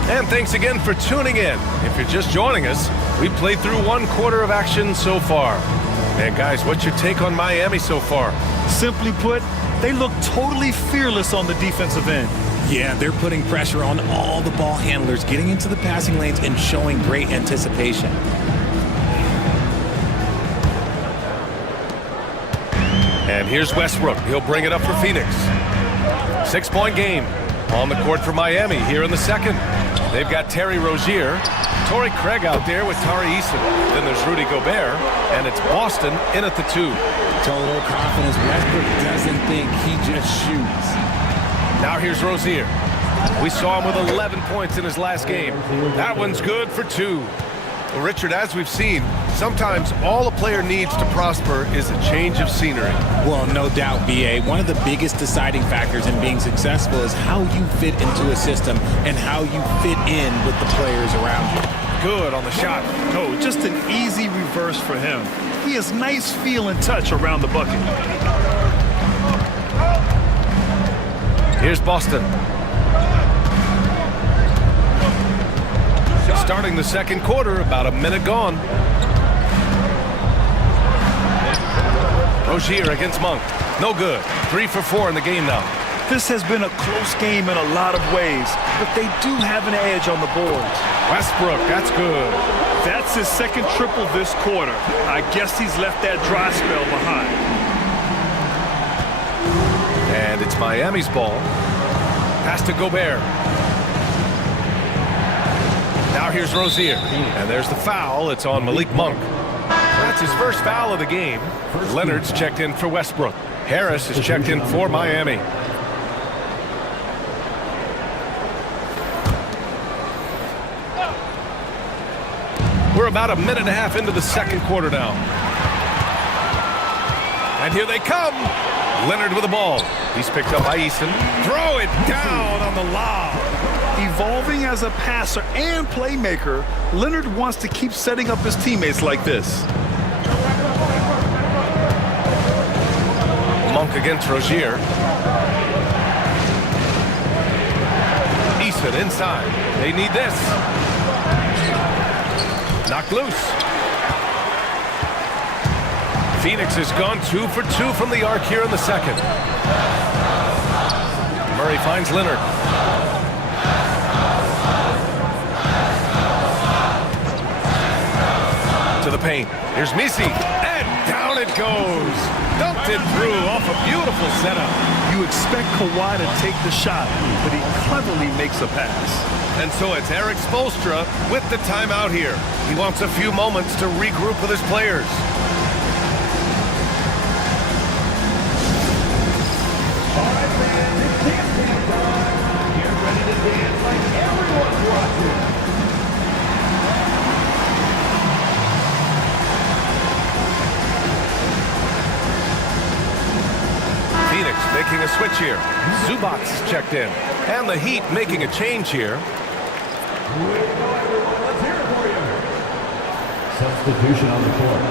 And thanks again for tuning in. If you're just joining us, we played through 1 quarter of action so far. And guys, what's your take on Miami so far? Simply put, they look totally fearless on the defensive end. Yeah, they're putting pressure on all the ball handlers, getting into the passing lanes and showing great anticipation. And here's Westbrook. He'll bring it up for Phoenix. 6-point game on the court for Miami here in the second. They've got Terry Rozier, Torrey Craig out there with Tari Eason. Then there's Rudy Gobert, and it's Boston in at the 2. Total confidence. Westbrook doesn't think, he just shoots. Now here's Rozier. We saw him with 11 points in his last game. That one's good for 2. Well, Richard, as we've seen, sometimes all a player needs to prosper is a change of scenery. Well, no doubt, BA. One of the biggest deciding factors in being successful is how you fit into a system and how you fit in with the players around you. Good on the shot. Oh, just an easy reverse for him. He has nice feel and touch around the bucket. Here's Boston. Starting the second quarter, about a minute gone. Rozier against Monk. No good. 3 for 4 in the game now. This has been a close game in a lot of ways, but they do have an edge on the boards. Westbrook, that's good. That's his second triple this quarter. I guess he's left that dry spell behind. And it's Miami's ball. Pass to Gobert. Now here's Rozier. And there's the foul. It's on Malik Monk. That's his first foul of the game. Leonard's checked in for Westbrook. Harris is checked in for Miami. We're about a minute and a half into the second quarter now. And here they come. Leonard with the ball. He's picked up by Easton. Throw it down on the lob. Evolving as a passer and playmaker, Leonard wants to keep setting up his teammates like this. Monk against Rozier. Easton inside. They need this. Knocked loose. Phoenix has gone 2 for 2 from the arc here in the second. Murray finds Leonard. To the paint. Here's Misi. And down it goes. Dumped it through off a beautiful setup. You expect Kawhi to take the shot, but he cleverly makes a pass. And so it's Eric Spoelstra with the timeout here. He wants a few moments to regroup with his players. All right, fans, it's dance time. Get ready to dance like everyone's watching. Phoenix making a switch here. Zubac checked in. And the Heat making a change here. Let's hear it for you. Substitution on the court.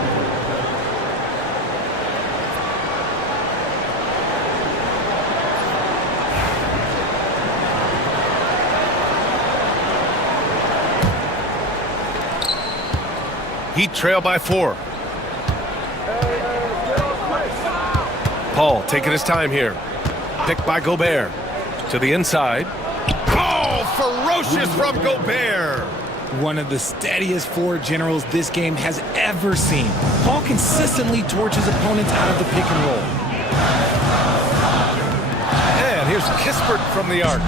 Heat trail by 4. Paul taking his time here. Picked by Gobert. To the inside. Oh, ferocious from Gobert. One of the steadiest floor generals this game has ever seen. Paul consistently torches opponents out of the pick and roll. And here's Kispert from the arc.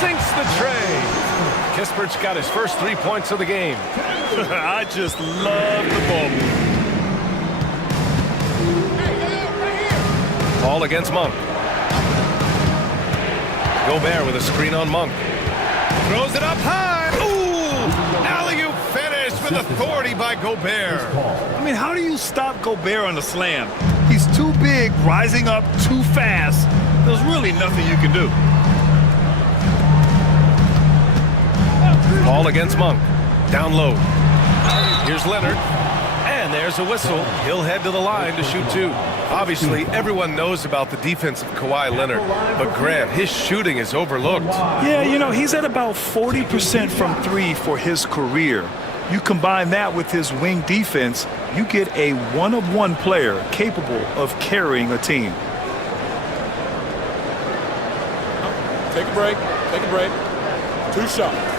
Sinks the tray. Kispert's got his first 3 points of the game. I just love the ball. Paul against Monk. Gobert with a screen on Monk. Throws it up high. Ooh! Alley-oop finish with authority by Gobert. I mean, how do you stop Gobert on a slam? He's too big, rising up too fast. There's really nothing you can do. Paul against Monk. Down low. Here's Leonard. And there's a whistle. He'll head to the line to shoot two. Obviously, everyone knows about the defense of Kawhi Leonard, but Grant, his shooting is overlooked. Yeah, you know, he's at about 40% from three for his career. You combine that with his wing defense, you get a one-of-one player capable of carrying a team. Take a break. Take a break. 2 shots.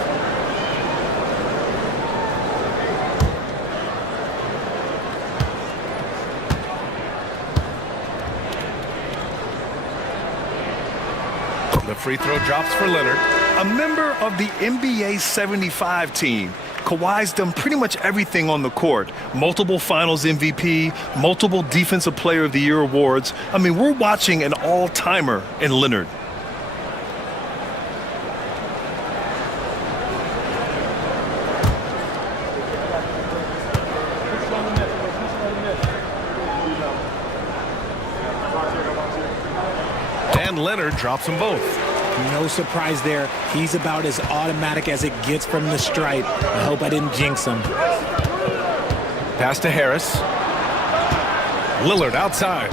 The free throw drops for Leonard. A member of the NBA 75 team, Kawhi's done pretty much everything on the court. Multiple Finals MVP, multiple Defensive Player of the Year awards. I mean, we're watching an all-timer in Leonard. And Leonard drops them both. No surprise there. He's about as automatic as it gets from the stripe. I hope I didn't jinx him. Pass to Harris. Lillard outside.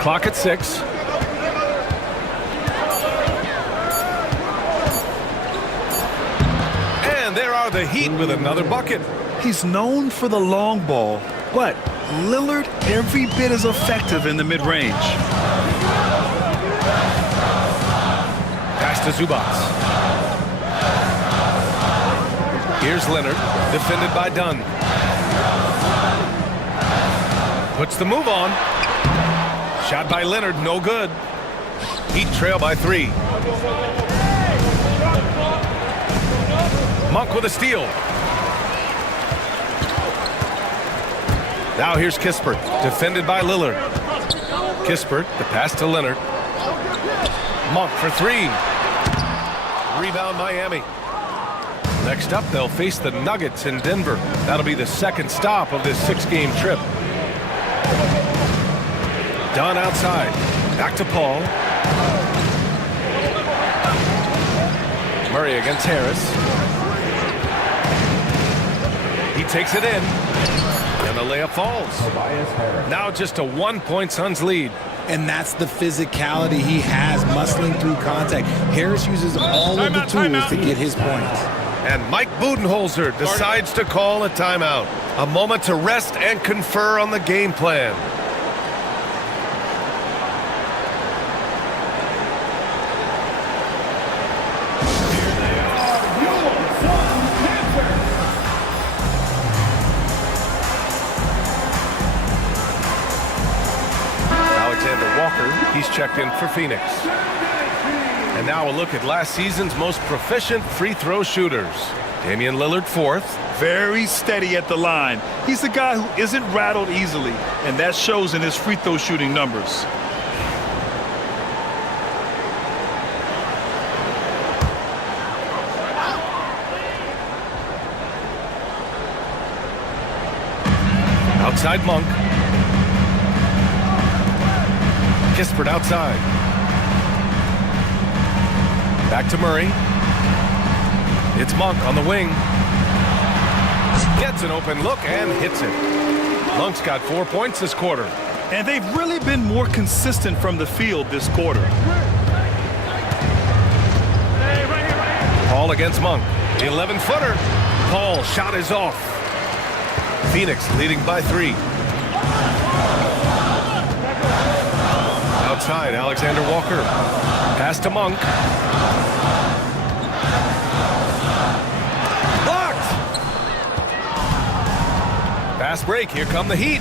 Clock at 6. And there are the Heat with another bucket. He's known for the long ball, but Lillard every bit as effective in the mid-range. Pass to Zubac. Here's Leonard, defended by Dunn. Puts the move on. Shot by Leonard, no good. Heat trail by 3. Monk with a steal. Now here's Kispert, defended by Lillard. Kispert, the pass to Leonard. Monk for 3. Rebound Miami. Next up, they'll face the Nuggets in Denver. That'll be the second stop of this 6-game trip. Dunn outside. Back to Paul. Murray against Harris. He takes it in. And the layup falls. Now just a 1-point Suns lead. And that's the physicality he has, muscling through contact. Harris uses all of the tools to get his points. And Mike Budenholzer decides to call a timeout. A moment to rest and confer on the game plan. He's checked in for Phoenix. And now a look at last season's most proficient free throw shooters. Damian Lillard, 4th. Very steady at the line. He's a guy who isn't rattled easily, and that shows in his free throw shooting numbers. Outside Monk. Kispert outside. Back to Murray. It's Monk on the wing. Gets an open look and hits it. Monk's got 4 points this quarter. And they've really been more consistent from the field this quarter. Paul against Monk. The 11-footer. Paul shot is off. Phoenix leading by 3. Outside, Alexander Walker. Pass to Monk. Blocked! Fast break. Here come the Heat.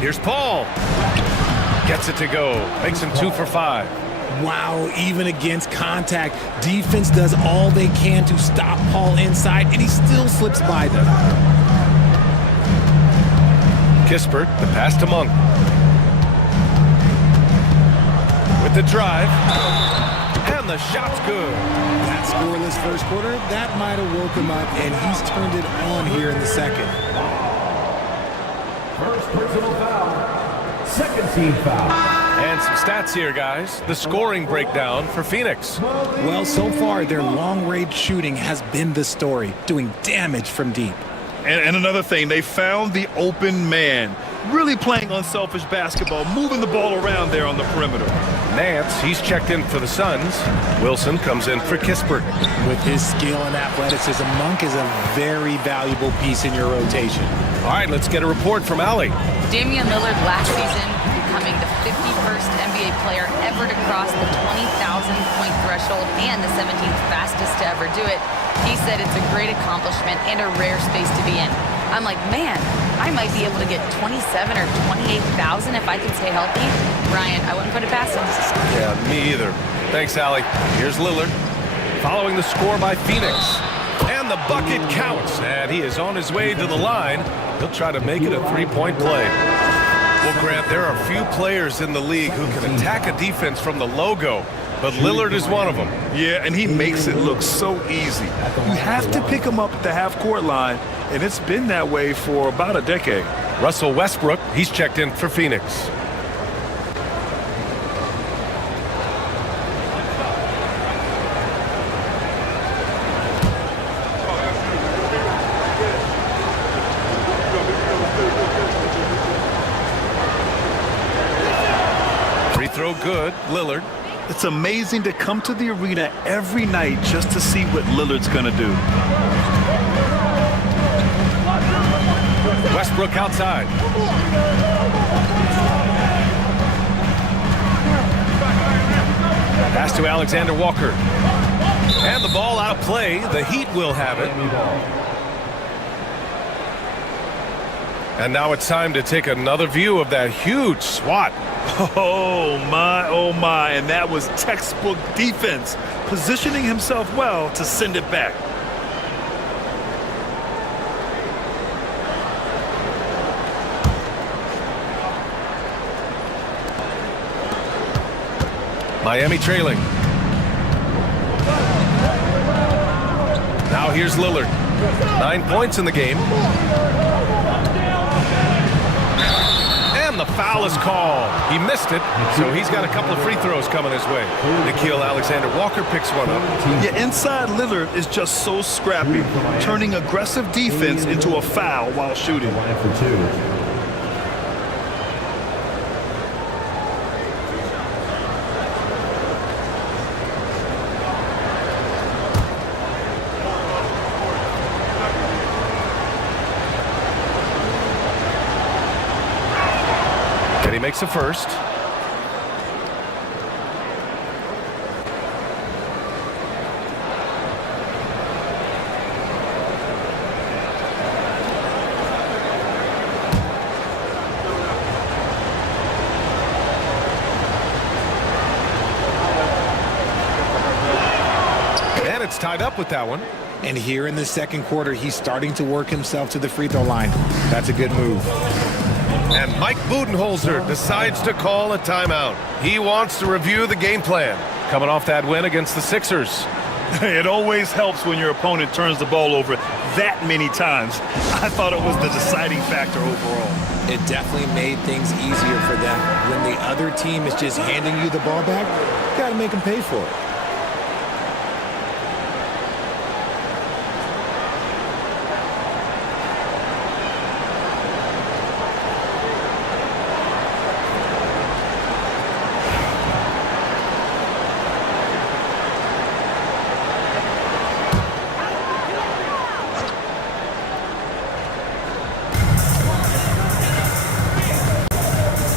Here's Paul. Gets it to go. Makes him 2 for 5. Wow, even against contact, defense does all they can to stop Paul inside, and he still slips by them. Kispert, the pass to Monk. With the drive, and the shot's good. That scoreless first quarter, that might have woke him up, and he's turned it on here in the second. First personal foul, second team foul. And And some stats here, guys. The scoring breakdown for Phoenix. Well, so far, their long-range shooting has been the story, doing damage from deep. And another thing, they found the open man. Really playing unselfish basketball, moving the ball around there on the perimeter. Nance, he's checked in for the Suns. Wilson comes in for Kispert. With his skill and athleticism, Monk is a very valuable piece in your rotation. All right, let's get a report from Allie. Damian Lillard last season becoming the 51st NBA player ever to cross the 20,000-point threshold and the 17th fastest to ever do it. He said it's a great accomplishment and a rare space to be in. I'm like, man, I might be able to get 27 or 28,000 if I can stay healthy. Ryan, I wouldn't put it past him. Yeah, me either. Thanks, Allie. Here's Lillard following the score by Phoenix. And the bucket counts. And he is on his way to the line. He'll try to make it a three-point play. Well, Grant, there are few players in the league who can attack a defense from the logo, but Lillard is one of them. Yeah, and he makes it look so easy. You have to pick him up at the half-court line, and it's been that way for about a decade. Russell Westbrook, he's checked in for Phoenix. Free throw good, Lillard. It's amazing to come to the arena every night just to see what Lillard's going to do. Westbrook outside. Pass to Alexander Walker. And the ball out of play. The Heat will have it. And now it's time to take another view of that huge swat. Oh my, and that was textbook defense, positioning himself well to send it back. Miami trailing. Now here's Lillard. 9 points in the game. And the foul is called. He missed it, so he's got a couple of free throws coming his way. Nickeil Alexander-Walker picks one up. Yeah, inside Lillard is just so scrappy, turning aggressive defense into a foul while shooting. He makes a first. And it's tied up with that one. And here in the second quarter, he's starting to work himself to the free throw line. That's a good move. And Mike Budenholzer decides to call a timeout. He wants to review the game plan. Coming off that win against the Sixers. It always helps when your opponent turns the ball over that many times. I thought it was the deciding factor overall. It definitely made things easier for them. When the other team is just handing you the ball back, you got to make them pay for it.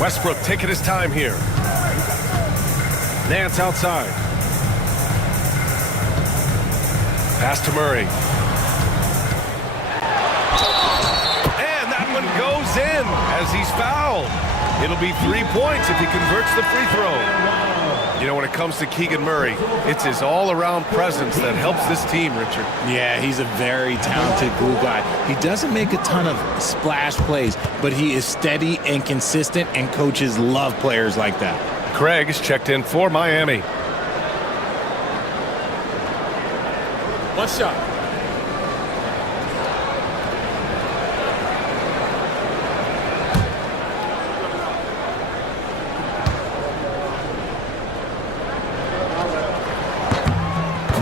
Westbrook taking his time here. Nance outside. Pass to Murray. And that one goes in as he's fouled. It'll be 3 points if he converts the free throw. You know, when it comes to Keegan Murray, it's his all-around presence that helps this team, Richard. Yeah, he's a very talented glue guy. He doesn't make a ton of splash plays, but he is steady and consistent, and coaches love players like that. Craig is checked in for Miami. One shot.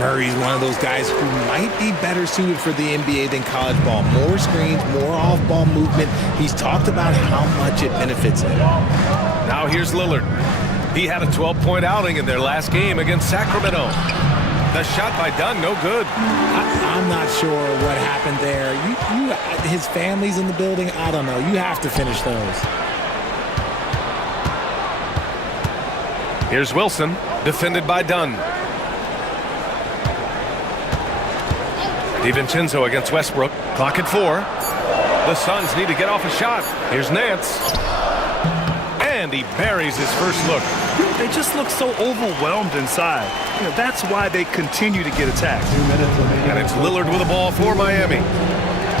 Murray's one of those guys who might be better suited for the NBA than college ball. More screens, more off-ball movement. He's talked about how much it benefits him. Now here's Lillard. He had a 12-point outing in their last game against Sacramento. The shot by Dunn, no good. I'm not sure what happened there. His family's in the building. I don't know. You have to finish those. Here's Wilson, defended by Dunn. DiVincenzo against Westbrook. Clock at 4. The Suns need to get off a shot. Here's Nance. And he buries his first look. They just look so overwhelmed inside. That's why they continue to get attacked. And it's Lillard with the ball for Miami.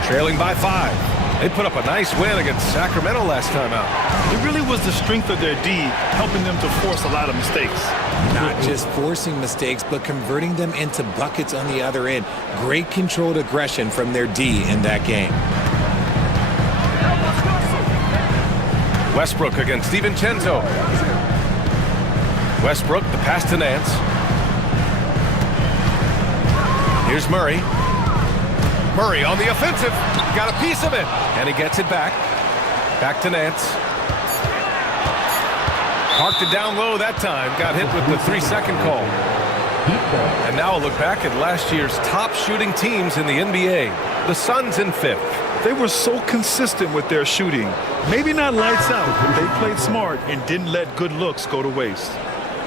Trailing by 5. They put up a nice win against Sacramento last time out. It really was the strength of their D helping them to force a lot of mistakes. Not just forcing mistakes, but converting them into buckets on the other end. Great controlled aggression from their D in that game. Westbrook against DiVincenzo. Westbrook, the pass to Nance. Here's Murray. Murray on the offensive. Got a piece of it. And he gets it back. Back to Nance. Parked it down low that time. Got hit with the 3-second call. And now a look back at last year's top shooting teams in the NBA. The Suns in 5th. They were so consistent with their shooting. Maybe not lights out, but they played smart and didn't let good looks go to waste.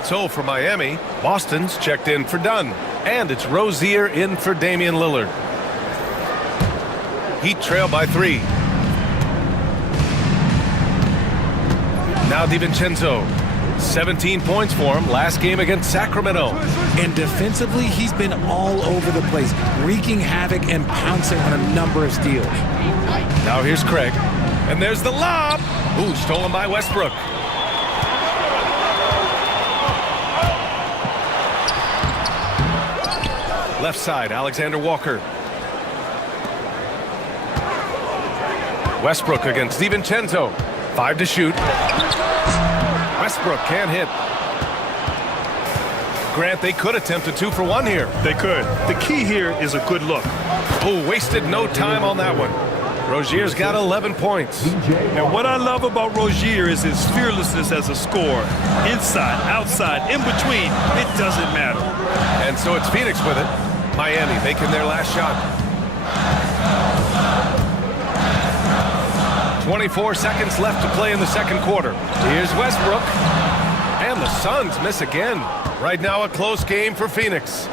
So for Miami, Boston's checked in for Dunn. And it's Rozier in for Damian Lillard. Heat trail by 3. Now DiVincenzo. 17 points for him last game against Sacramento. And defensively, he's been all over the place, wreaking havoc and pouncing on a number of steals. Now here's Craig. And there's the lob. Ooh, stolen by Westbrook. Left side, Alexander Walker. Westbrook against DiVincenzo. 5 to shoot. Westbrook can't hit. Grant, they could attempt a 2-for-1 here. They could. The key here is a good look. Oh, wasted no time on that one. Rozier's got 11 points. And what I love about Rozier is his fearlessness as a scorer. Inside, outside, in between, it doesn't matter. And so it's Phoenix with it. Miami making their last shot. 24 seconds left to play in the second quarter. Here's Westbrook. And the Suns miss again. Right now a close game for Phoenix.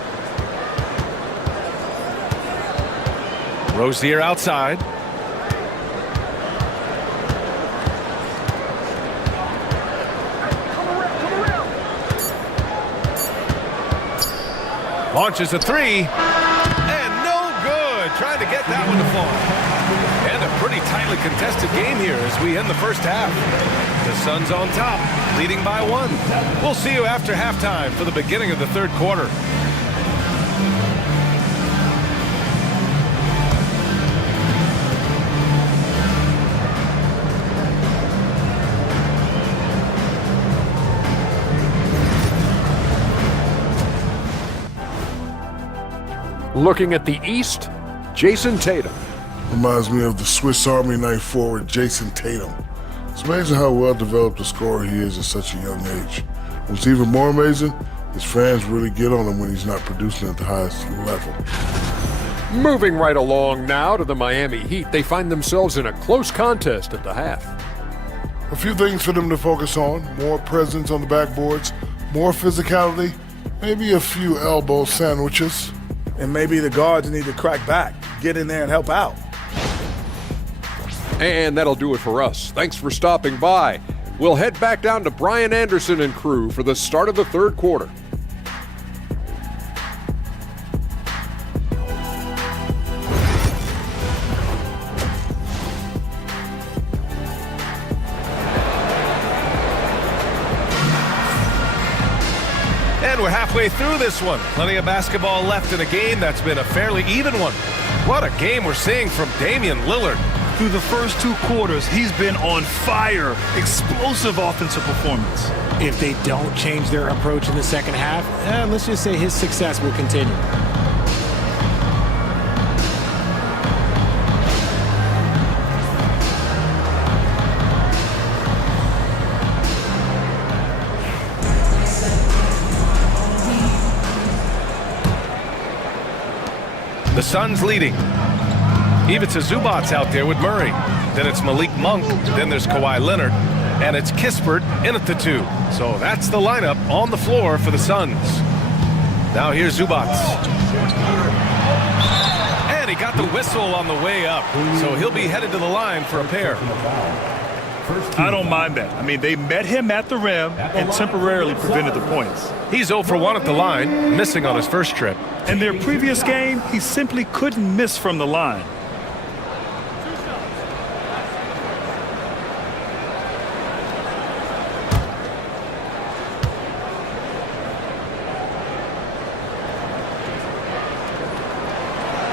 Rozier outside. Launches a 3. And no good. Trying to get that one to fall. And a pretty tightly contested game here as we end the first half. The Suns on top, leading by 1. We'll see you after halftime for the beginning of the third quarter. Looking at the East, Jason Tatum. Reminds me of the Swiss Army knife forward Jason Tatum. It's amazing how well developed a scorer he is at such a young age. What's even more amazing, his fans really get on him when he's not producing at the highest level. Moving right along now to the Miami Heat, they find themselves in a close contest at the half. A few things for them to focus on: more presence on the backboards, more physicality, maybe a few elbow sandwiches. And maybe the guards need to crack back, get in there and help out. And that'll do it for us. Thanks for stopping by. We'll head back down to Brian Anderson and crew for the start of the third quarter. And we're halfway through this one. Plenty of basketball left in a game that's been a fairly even one. What a game we're seeing from Damian Lillard. Through the first 2 quarters, he's been on fire. Explosive offensive performance. If they don't change their approach in the second half, let's just say his success will continue. The Suns leading. Ivica Zubac's out there with Murray. Then it's Malik Monk. Then there's Kawhi Leonard. And it's Kispert in at the 2. So that's the lineup on the floor for the Suns. Now here's Zubac. And he got the whistle on the way up. So he'll be headed to the line for a pair. I don't mind that. I mean, they met him at the rim and temporarily prevented the points. He's 0 for 1 at the line, missing on his first trip. In their previous game, he simply couldn't miss from the line.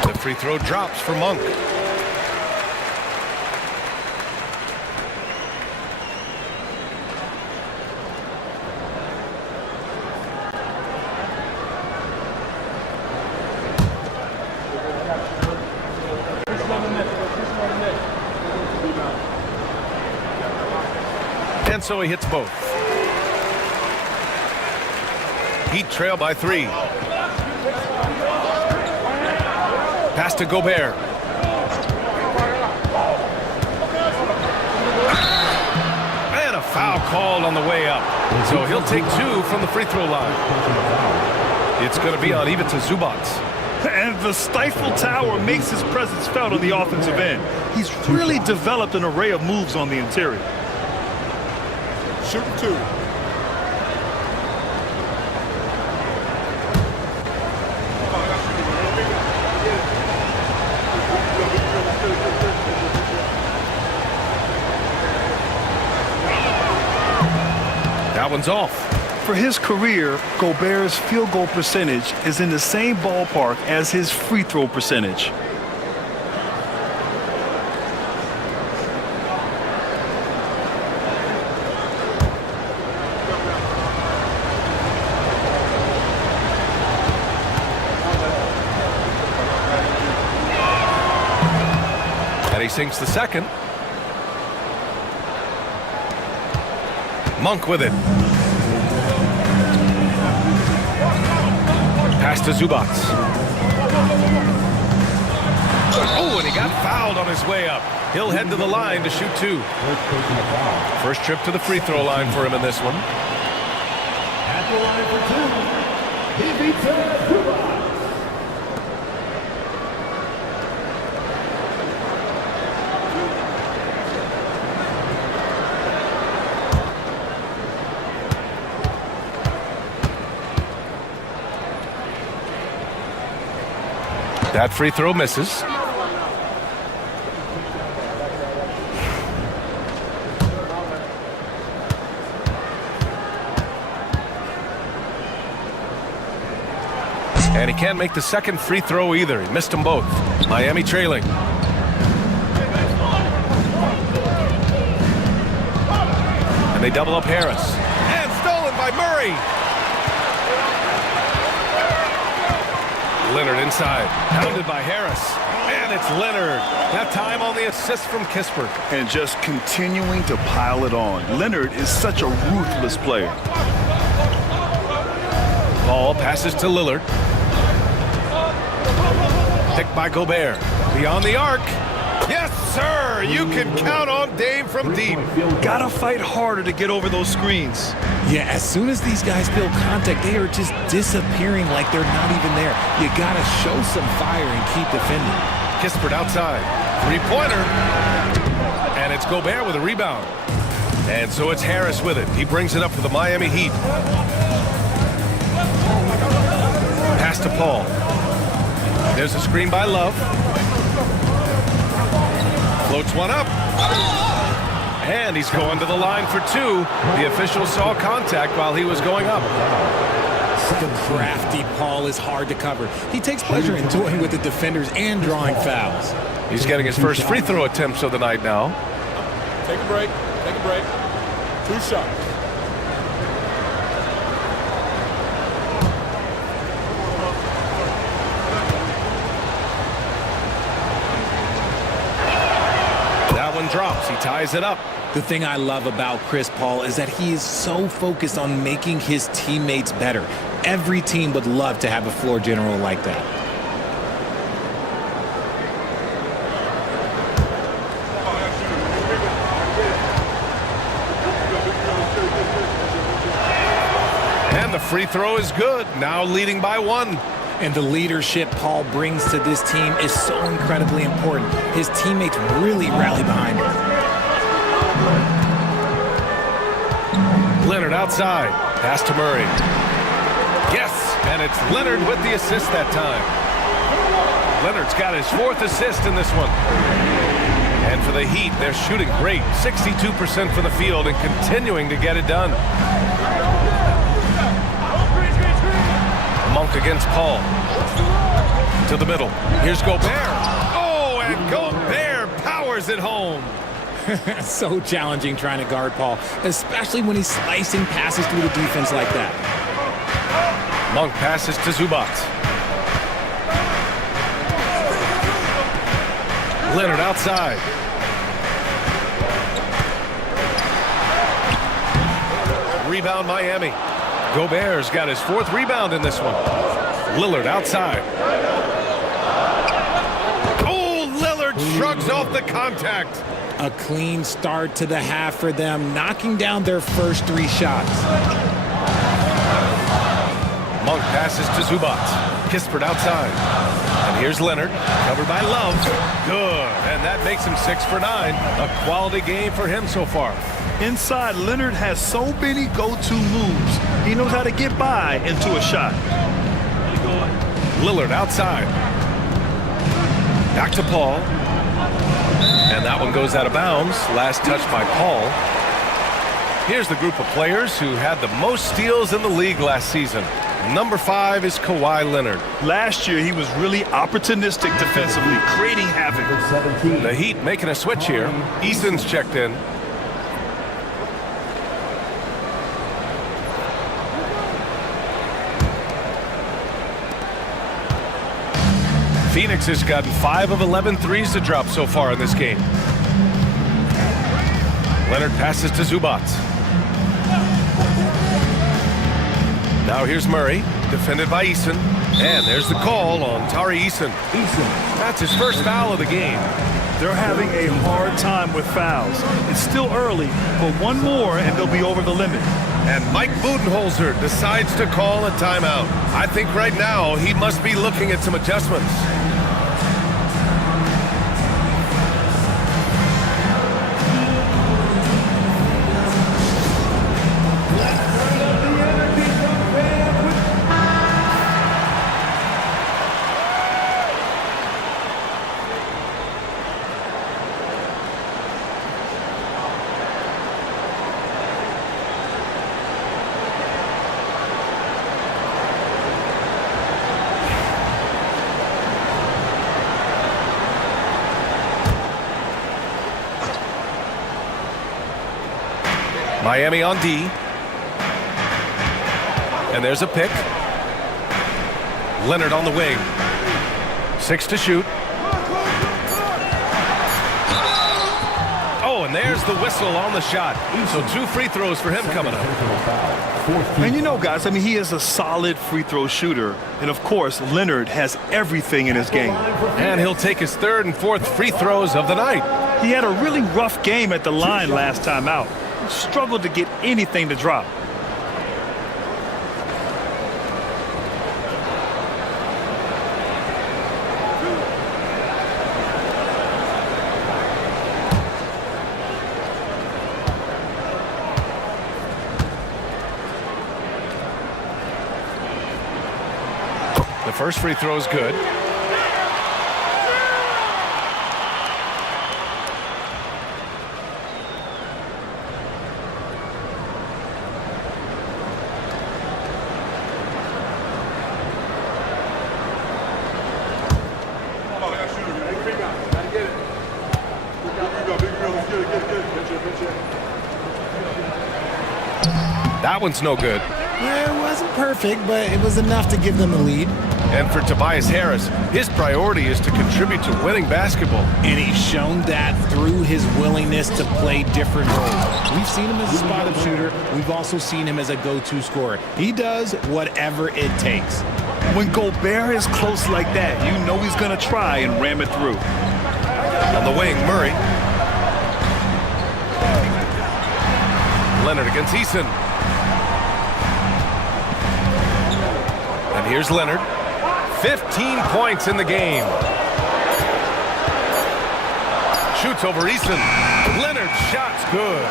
The free throw drops for Monk. And so he hits both. Heat trail by 3. Pass to Gobert. And a foul called on the way up. So he'll take 2 from the free throw line. It's going to be on Ivica Zubac. And the Stifle Tower makes his presence felt on the offensive end. He's really developed an array of moves on the interior. Shooting 2. That one's off. For his career, Gobert's field goal percentage is in the same ballpark as his free throw percentage. And he sinks the second. Monk with it. Pass to Zubac. Oh, and he got fouled on his way up. He'll head to the line to shoot 2. First trip to the free throw line for him in this one. At the line for 2, Ivica Zubac. That free throw misses. And he can't make the second free throw either. He missed them both. Miami trailing. And they double up Harris. And stolen by Murray. Leonard inside. Pounded by Harris. And it's Leonard. That time on the assist from Kispert. And just continuing to pile it on. Leonard is such a ruthless player. Ball passes to Lillard. Picked by Gobert. Beyond the arc. Yes, sir. You can count on Dame from deep. Gotta fight harder to get over those screens. Yeah, as soon as these guys feel contact, they are just disappearing like they're not even there. You gotta show some fire and keep defending. Kispert outside. Three-pointer. And it's Gobert with a rebound. And so it's Harris with it. He brings it up for the Miami Heat. Pass to Paul. There's a screen by Love. Floats one up. And he's going to the line for 2. The official saw contact while he was going up. The crafty Paul is hard to cover. He takes pleasure in toying with the defenders and drawing fouls. He's getting his first free throw attempts of the night now. Take a break. Take a break. 2 shots. drops. He ties it up. The thing I love about Chris Paul is that he is so focused on making his teammates better. Every team would love to have a floor general like that. And the free throw is good. Now leading by 1. And the leadership Paul brings to this team is so incredibly important. His teammates really rally behind him. Leonard outside. Pass to Murray. Yes, and it's Leonard with the assist that time. Leonard's got his 4th assist in this one. And for the Heat, they're shooting great. 62% from the field and continuing to get it done. Monk against Paul. To the middle. Here's Gobert. Oh, and Gobert powers it home. So challenging trying to guard Paul, especially when he's slicing passes through the defense like that. Monk passes to Zubac. Leonard outside. Rebound Miami. Gobert's got his 4th rebound in this one. Lillard outside. Oh, Lillard shrugs off the contact. A clean start to the half for them, knocking down their first 3 shots. Monk passes to Zubac. Kispert outside. And here's Leonard, covered by Love. Good, and that makes him 6 for 9. A quality game for him so far. Inside, Leonard has so many go-to moves. He knows how to get by into a shot. Lillard outside. Back to Paul. And that one goes out of bounds. Last touch by Paul. Here's the group of players who had the most steals in the league last season. Number 5 is Kawhi Leonard. Last year, he was really opportunistic defensively, creating havoc. The Heat making a switch here. Easton's checked in. Phoenix has gotten 5 of 11 threes to drop so far in this game. Leonard passes to Zubac. Now here's Murray, defended by Eason. And there's the call on Tari Eason. That's his first foul of the game. They're having a hard time with fouls. It's still early, but one more and they'll be over the limit. And Mike Budenholzer decides to call a timeout. I think right now he must be looking at some adjustments. Miami on D. And there's a pick. Leonard on the wing. 6 to shoot. Oh, and there's the whistle on the shot. So 2 free throws for him coming up. And you know, guys, I mean, he is a solid free throw shooter. And, of course, Leonard has everything in his game. And he'll take his 3rd and 4th free throws of the night. He had a really rough game at the line last time out. Struggled to get anything to drop. The first free throw is good. That one's no good. Yeah, it wasn't perfect, but it was enough to give them the lead. And for Tobias Harris, his priority is to contribute to winning basketball. And he's shown that through his willingness to play different roles. We've seen him as a spot-up shooter. We've also seen him as a go-to scorer. He does whatever it takes. When Gobert is close like that, you know he's going to try and ram it through. On the wing, Murray. Leonard against Eason. And here's Leonard. 15 points in the game. Shoots over Eason. Leonard's shot's good.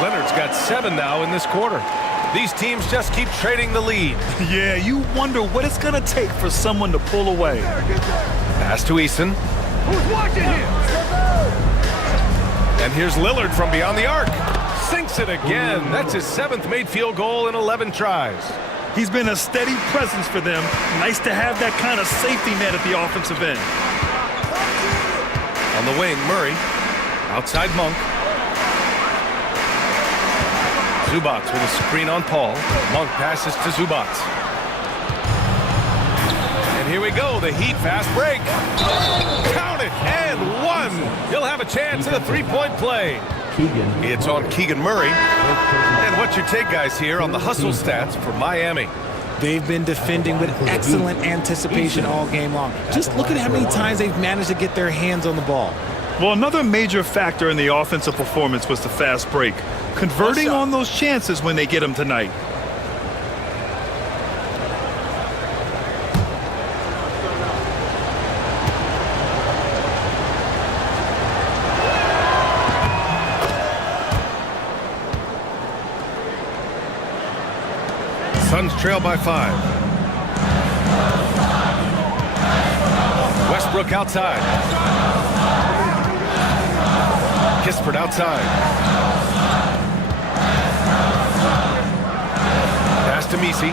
Leonard's got 7 now in this quarter. These teams just keep trading the lead. Yeah, you wonder what it's going to take for someone to pull away. Pass to Eason. Who's watching here? And here's Lillard from beyond the arc. Sinks it again. That's his 7th made field goal in 11 tries. He's been a steady presence for them. Nice to have that kind of safety net at the offensive end. On the wing, Murray. Outside Monk. Zubats with a screen on Paul. Monk passes to Zubats. And here we go, the Heat fast break. Count it, and 1. He'll have a chance at a 3-point play. It's on Keegan Murray. And what's your take, guys, here on the hustle stats for Miami? They've been defending with excellent anticipation all game long. Just look at how many times they've managed to get their hands on the ball. Well, another major factor in the offensive performance was the fast break. Converting on those chances when they get them tonight. Suns trail by 5. Westbrook outside. Kispert outside. Pass to Messi.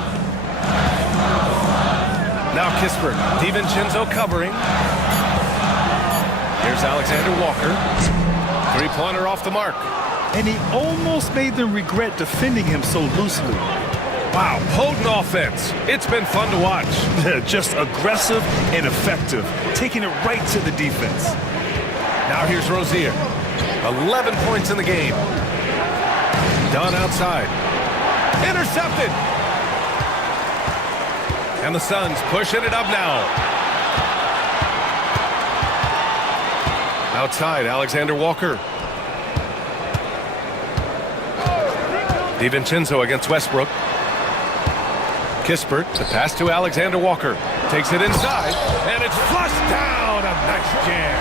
Now Kispert. DiVincenzo covering. Here's Alexander Walker. 3-pointer off the mark. And he almost made them regret defending him so loosely. Wow, potent offense. It's been fun to watch. Just aggressive and effective, taking it right to the defense. Now here's Rozier. 11 points in the game. Dunn outside. Intercepted. And the Suns pushing it up now. Outside, Alexander Walker. DiVincenzo against Westbrook. Kispert, the pass to Alexander Walker. Takes it inside, and it's flushed down. A nice jam.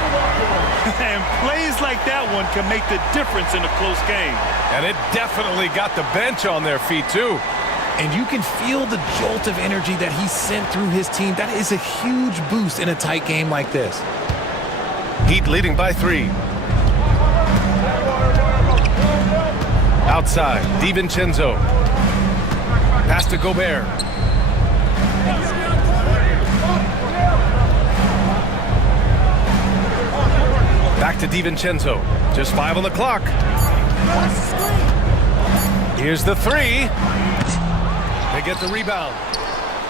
And plays like that one can make the difference in a close game. And it definitely got the bench on their feet, too. And you can feel the jolt of energy that he sent through his team. That is a huge boost in a tight game like this. Heat leading by 3. Outside, DiVincenzo. Pass to Gobert. Back to DiVincenzo. Just 5 on the clock. Here's the 3. They get the rebound.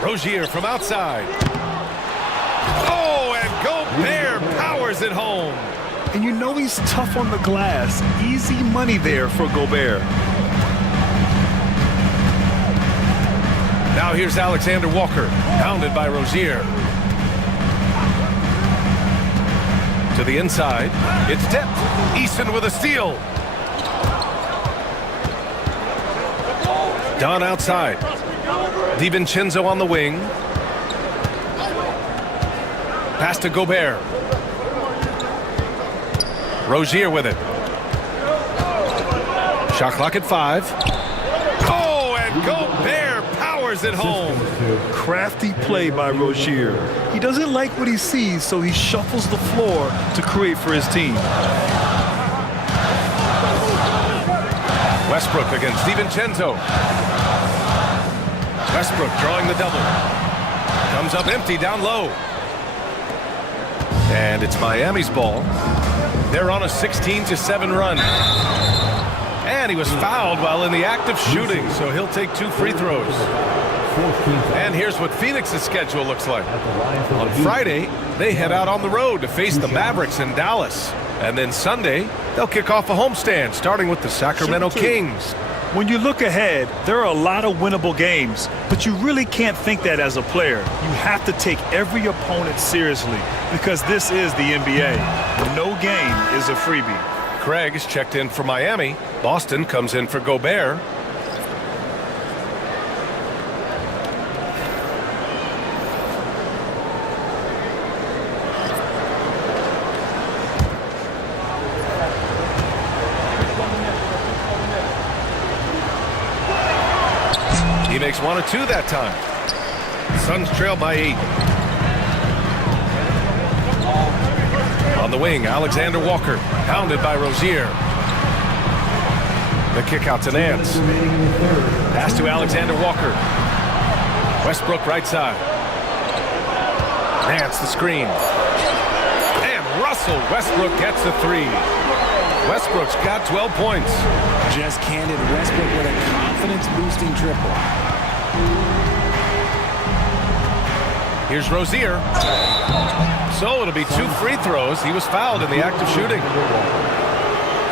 Rozier from outside. Oh, and Gobert powers it home. And you know he's tough on the glass. Easy money there for Gobert. Now here's Alexander Walker, pounded by Rozier. To the inside, it's tipped. Eason with a steal. Dunn outside. DiVincenzo on the wing. Pass to Gobert. Rozier with it. Shot clock at 5. Oh, and Gobert powers it home. Crafty play by Rozier. He doesn't like what he sees, so he shuffles the floor to create for his team. Westbrook against DiVincenzo. Westbrook drawing the double. Comes up empty down low. And it's Miami's ball. They're on a 16-7 run. And he was fouled while in the act of shooting, so he'll take 2 free throws. And here's what Phoenix's schedule looks like. On Friday, they head out on the road to face the Mavericks in Dallas. And then Sunday, they'll kick off a homestand, starting with the Sacramento Kings. When you look ahead, there are a lot of winnable games, but you really can't think that as a player. You have to take every opponent seriously because this is the NBA. No game is a freebie. Craig is checked in for Miami. Boston comes in for Gobert. He makes 1 of 2 that time. Suns trail by 8. On the wing, Alexander Walker, pounded by Rozier. The kick out to Nance. Pass to Alexander Walker. Westbrook right side. Nance the screen. And Russell Westbrook gets the 3. Westbrook's got 12 points. Just candid Westbrook with a confidence-boosting triple. Here's Rozier. So it'll be 2 free throws. He was fouled in the act of shooting.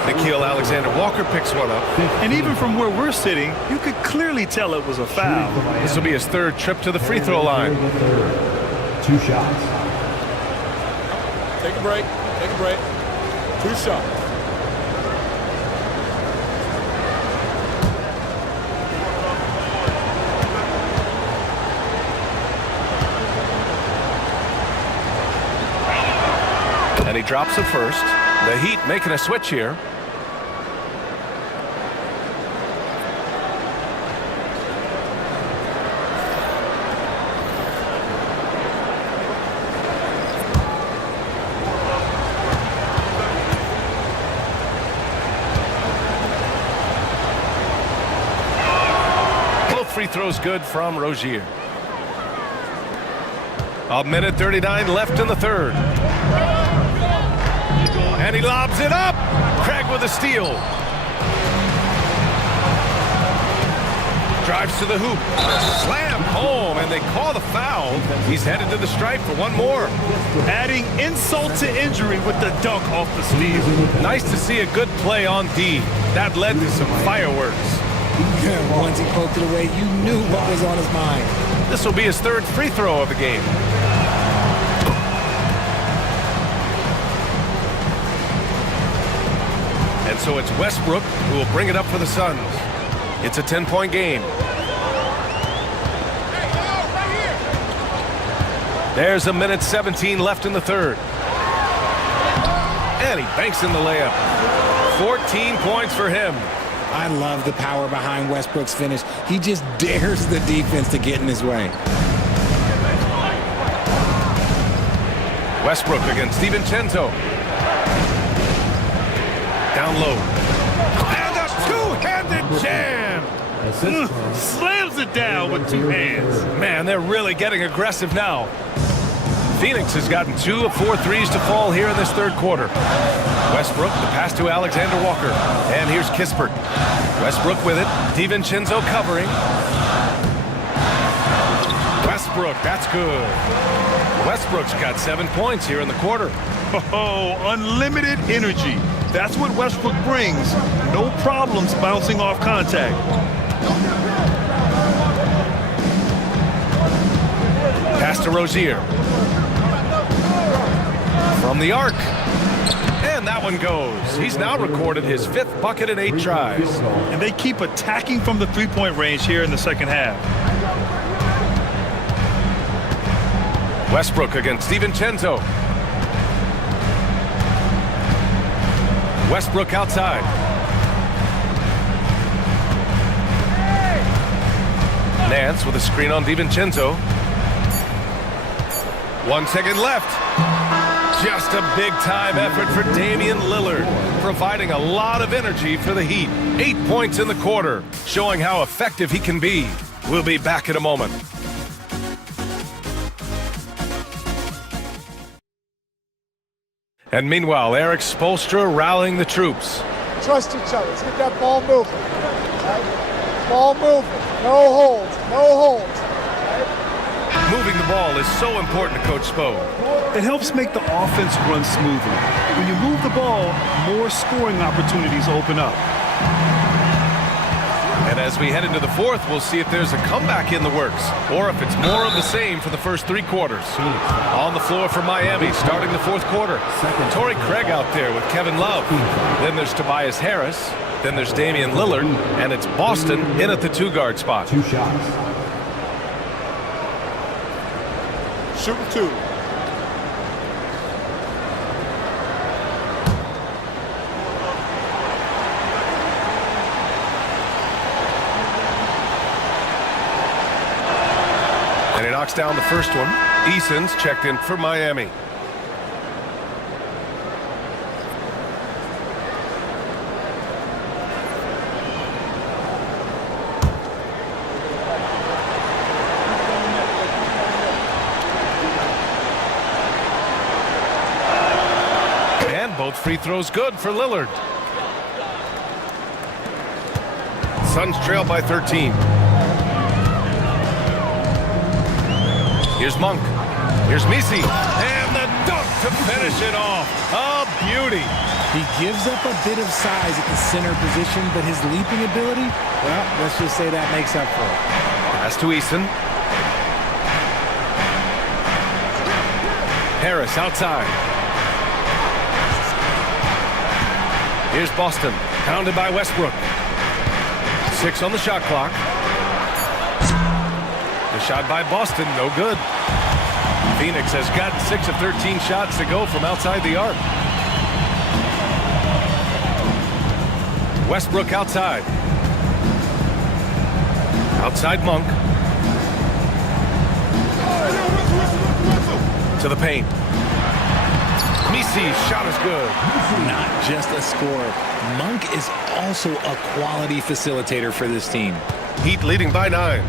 Nickeil Alexander-Walker picks one up. And even from where we're sitting, you could clearly tell it was a foul. This will be his 3rd trip to the free throw line. 2 shots. Take a break. Take a break. 2 shots. And he drops it first. The Heat making a switch here. Both free throws good from Rozier. 1:39 left in the 3rd. And he lobs it up. Craig with a steal. Drives to the hoop. Slam home, and they call the foul. He's headed to the stripe for one more. Adding insult to injury with the dunk off the steal. Nice to see a good play on D. That led to some fireworks. Once he poked it away, you knew what was on his mind. This will be his 3rd free throw of the game. And so it's Westbrook who will bring it up for the Suns. It's a 10-point game. There's 1:17 left in the 3rd. And he banks in the layup. 14 points for him. I love the power behind Westbrook's finish. He just dares the defense to get in his way. Westbrook against DiVincenzo. Down low. And a two-handed jam. Slams it down with 2 hands. Man, they're really getting aggressive now. Phoenix has gotten 2 of 4 threes to fall here in this 3rd quarter. Westbrook, the pass to Alexander Walker. And here's Kispert. Westbrook with it. DiVincenzo covering. Westbrook, that's good. Westbrook's got 7 points here in the quarter. Oh, unlimited energy. That's what Westbrook brings. No problems bouncing off contact. Pass to Rozier. From the arc. And that one goes. He's now recorded his 5th bucket in 8 tries. And they keep attacking from the 3-point range here in the 2nd half. Westbrook against DiVincenzo. Westbrook outside. Nance with a screen on DiVincenzo. 1 second left. Just a big-time effort for Damian Lillard, providing a lot of energy for the Heat. 8 points in the quarter, showing how effective he can be. We'll be back in a moment. And meanwhile, Eric Spoelstra rallying the troops. Trust each other. Let's get that ball moving. Right? Ball moving. No holds. No holds. the ball is so important to Coach Spo. It helps make the offense run smoothly. When you move the ball, more scoring opportunities open up. And as we head into the fourth, we'll see if there's a comeback in the works or if it's more of the same for the first 3 quarters. On the floor for Miami, starting the fourth quarter. Torrey Craig out there with Kevin Love. Then there's Tobias Harris. Then there's Damian Lillard. And it's Boston in at the 2-guard spot. 2 shots. Shooting 2. And he knocks down the first one. Eason's checked in for Miami. And both free throws good for Lillard. Suns trail by 13. Here's Monk. Here's Misi. And the dunk to finish it off. A beauty. He gives up a bit of size at the center position, but his leaping ability, well, let's just say that makes up for it. Pass to Eason. Harris outside. Here's Boston. Pounded by Westbrook. 6 on the shot clock. The shot by Boston, no good. Phoenix has gotten 6 of 13 shots to go from outside the arc. Westbrook outside. Outside Monk. To the paint. Misi's shot is good. Not just a scorer. Monk is also a quality facilitator for this team. Heat leading by 9.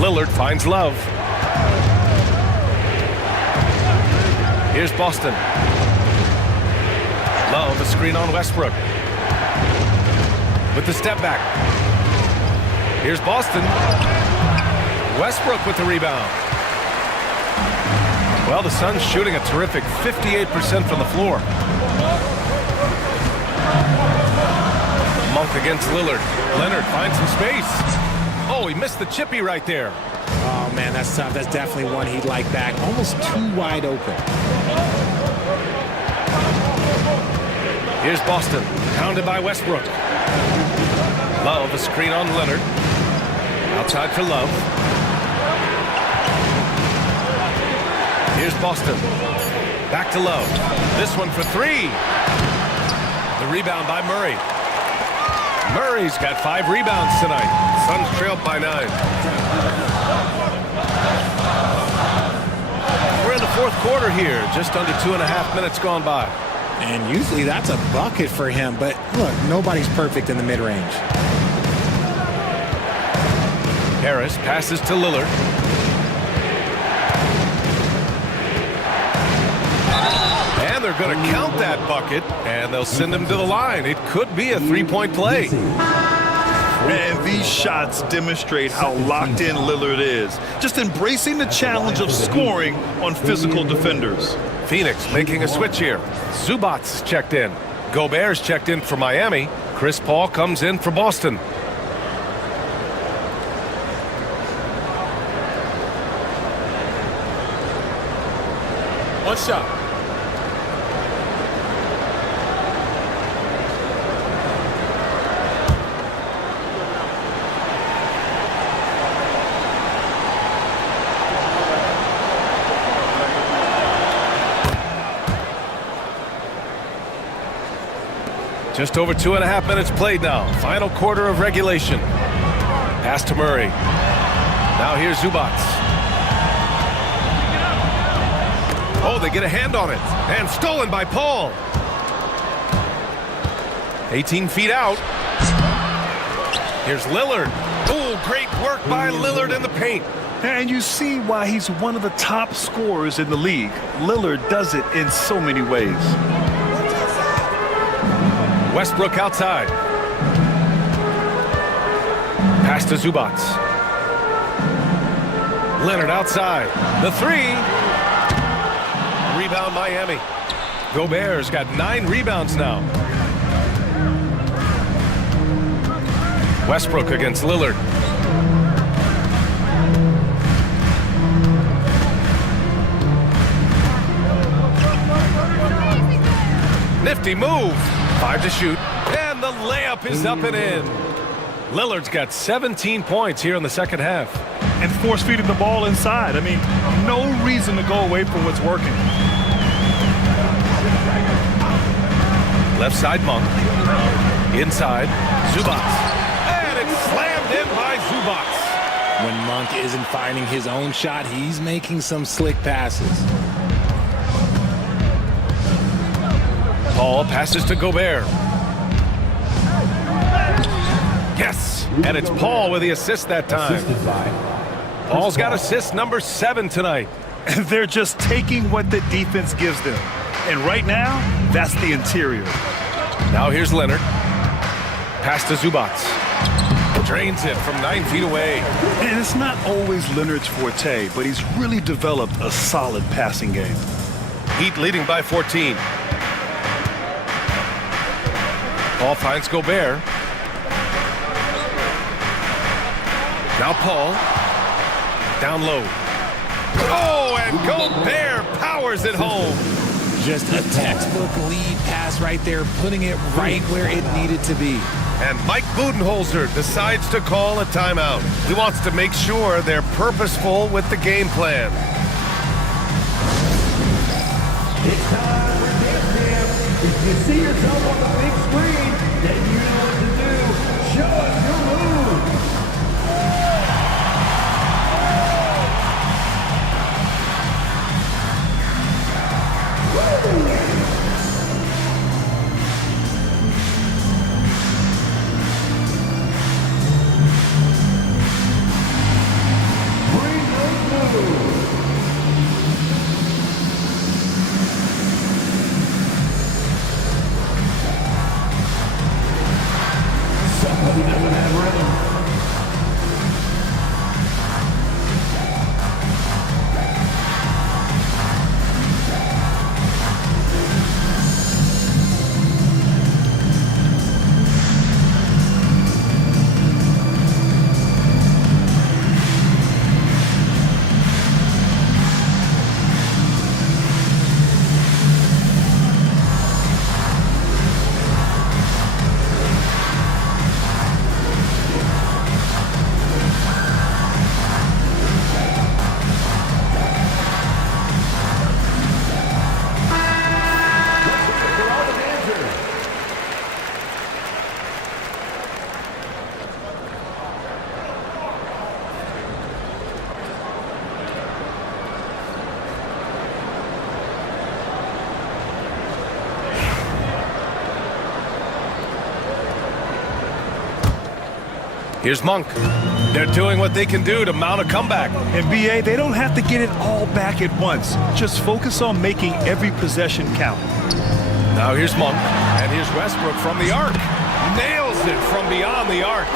Lillard finds Love. Here's Boston. Love, a screen on Westbrook. With the step back. Here's Boston. Westbrook with the rebound. Well, the Suns shooting a terrific 58% from the floor. Monk against Lillard. Leonard finds some space. Oh, he missed the chippy right there. Oh, man, that's tough. That's definitely one he'd like back. Almost too wide open. Here's Boston, pounded by Westbrook. Love, a screen on Leonard. Outside for Love. Here's Boston. Back to Love. This one for 3. The rebound by Murray. Murray's got 5 rebounds tonight. Suns trailed by 9. We're in the fourth quarter here. Just under 2.5 minutes gone by. And usually that's a bucket for him. But look, nobody's perfect in the mid-range. Harris passes to Lillard. And they're going to count that bucket, and they'll send him to the line. It could be a 3-point play. Man, these shots demonstrate how locked in Lillard is. Just embracing the challenge of scoring on physical defenders. Phoenix making a switch here. Zubats checked in. Gobert's checked in for Miami. Chris Paul comes in for Boston. One shot. Just over 2.5 minutes played now. Final quarter of regulation. Pass to Murray. Now here's Zubats. Oh, they get a hand on it. And stolen by Paul. 18 feet out. Here's Lillard. Oh, great work by Lillard in the paint. And you see why he's one of the top scorers in the league. Lillard does it in so many ways. Westbrook outside. Pass to Zubats. Leonard outside. The three. Rebound Miami. Gobert's got 9 rebounds now. Westbrook against Lillard. Nifty move. 5 to shoot. And the layup is up and in. Lillard's got 17 points here in the second half. And force feeding the ball inside. I mean, no reason to go away from what's working. Left side Monk. Inside. Zubac. And it's slammed in by Zubac. When Monk isn't finding his own shot, he's making some slick passes. Paul passes to Gobert. Yes, and it's Paul with the assist that time. Paul's got assist number 7 tonight. And they're just taking what the defense gives them. And right now, that's the interior. Now here's Leonard. Pass to Zubac. Drains it from 9 feet away. And it's not always Leonard's forte, but he's really developed a solid passing game. Heat leading by 14. Paul finds Gobert. Now Paul. Down low. Oh, and Gobert powers it home. Just a textbook lead pass right there, putting it right where it needed to be. And Mike Budenholzer decides to call a timeout. He wants to make sure they're purposeful with the game plan. It's time for Dance Jam. If you see yourself on the big screen, then you know what to do. Show us your move. Bring those moves. Somebody doesn't have rhythm. Here's Monk. They're doing what they can do to mount a comeback. And BA, they don't have to get it all back at once. Just focus on making every possession count. Now here's Monk, and here's Westbrook from the arc. Nails it from beyond the arc.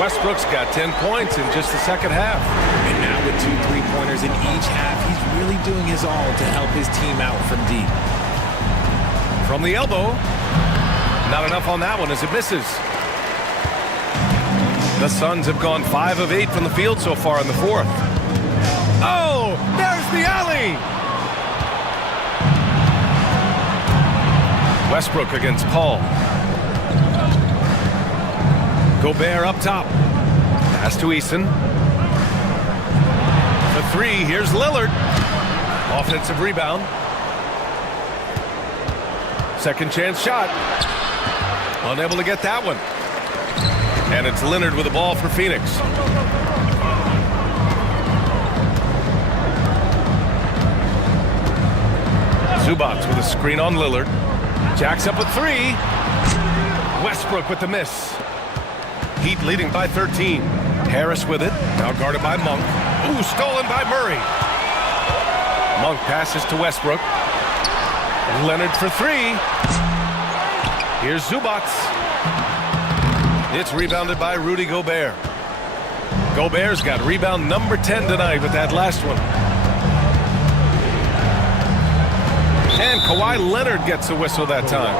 Westbrook's got 10 points in just the second half. And now with 2 3-pointers in each half, he's really doing his all to help his team out from deep. From the elbow. Not enough on that one as it misses. The Suns have gone 5 of 8 from the field so far in the fourth. Oh, there's the alley! Westbrook against Paul. Gobert up top. Pass to Eason. The 3, here's Lillard. Offensive rebound. Second chance shot. Unable to get that one. And it's Leonard with the ball for Phoenix. Zubac with a screen on Lillard. Jacks up a 3. Westbrook with the miss. Heat leading by 13. Harris with it. Now guarded by Monk. Ooh, stolen by Murray. Monk passes to Westbrook. Leonard for 3. Here's Zubac. It's rebounded by Rudy Gobert. Gobert's got rebound number 10 tonight with that last one. And Kawhi Leonard gets a whistle that time.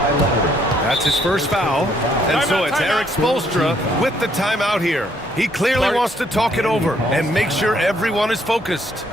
That's his first foul. And so it's Eric Spoelstra with the timeout here. He clearly wants to talk it over and make sure everyone is focused.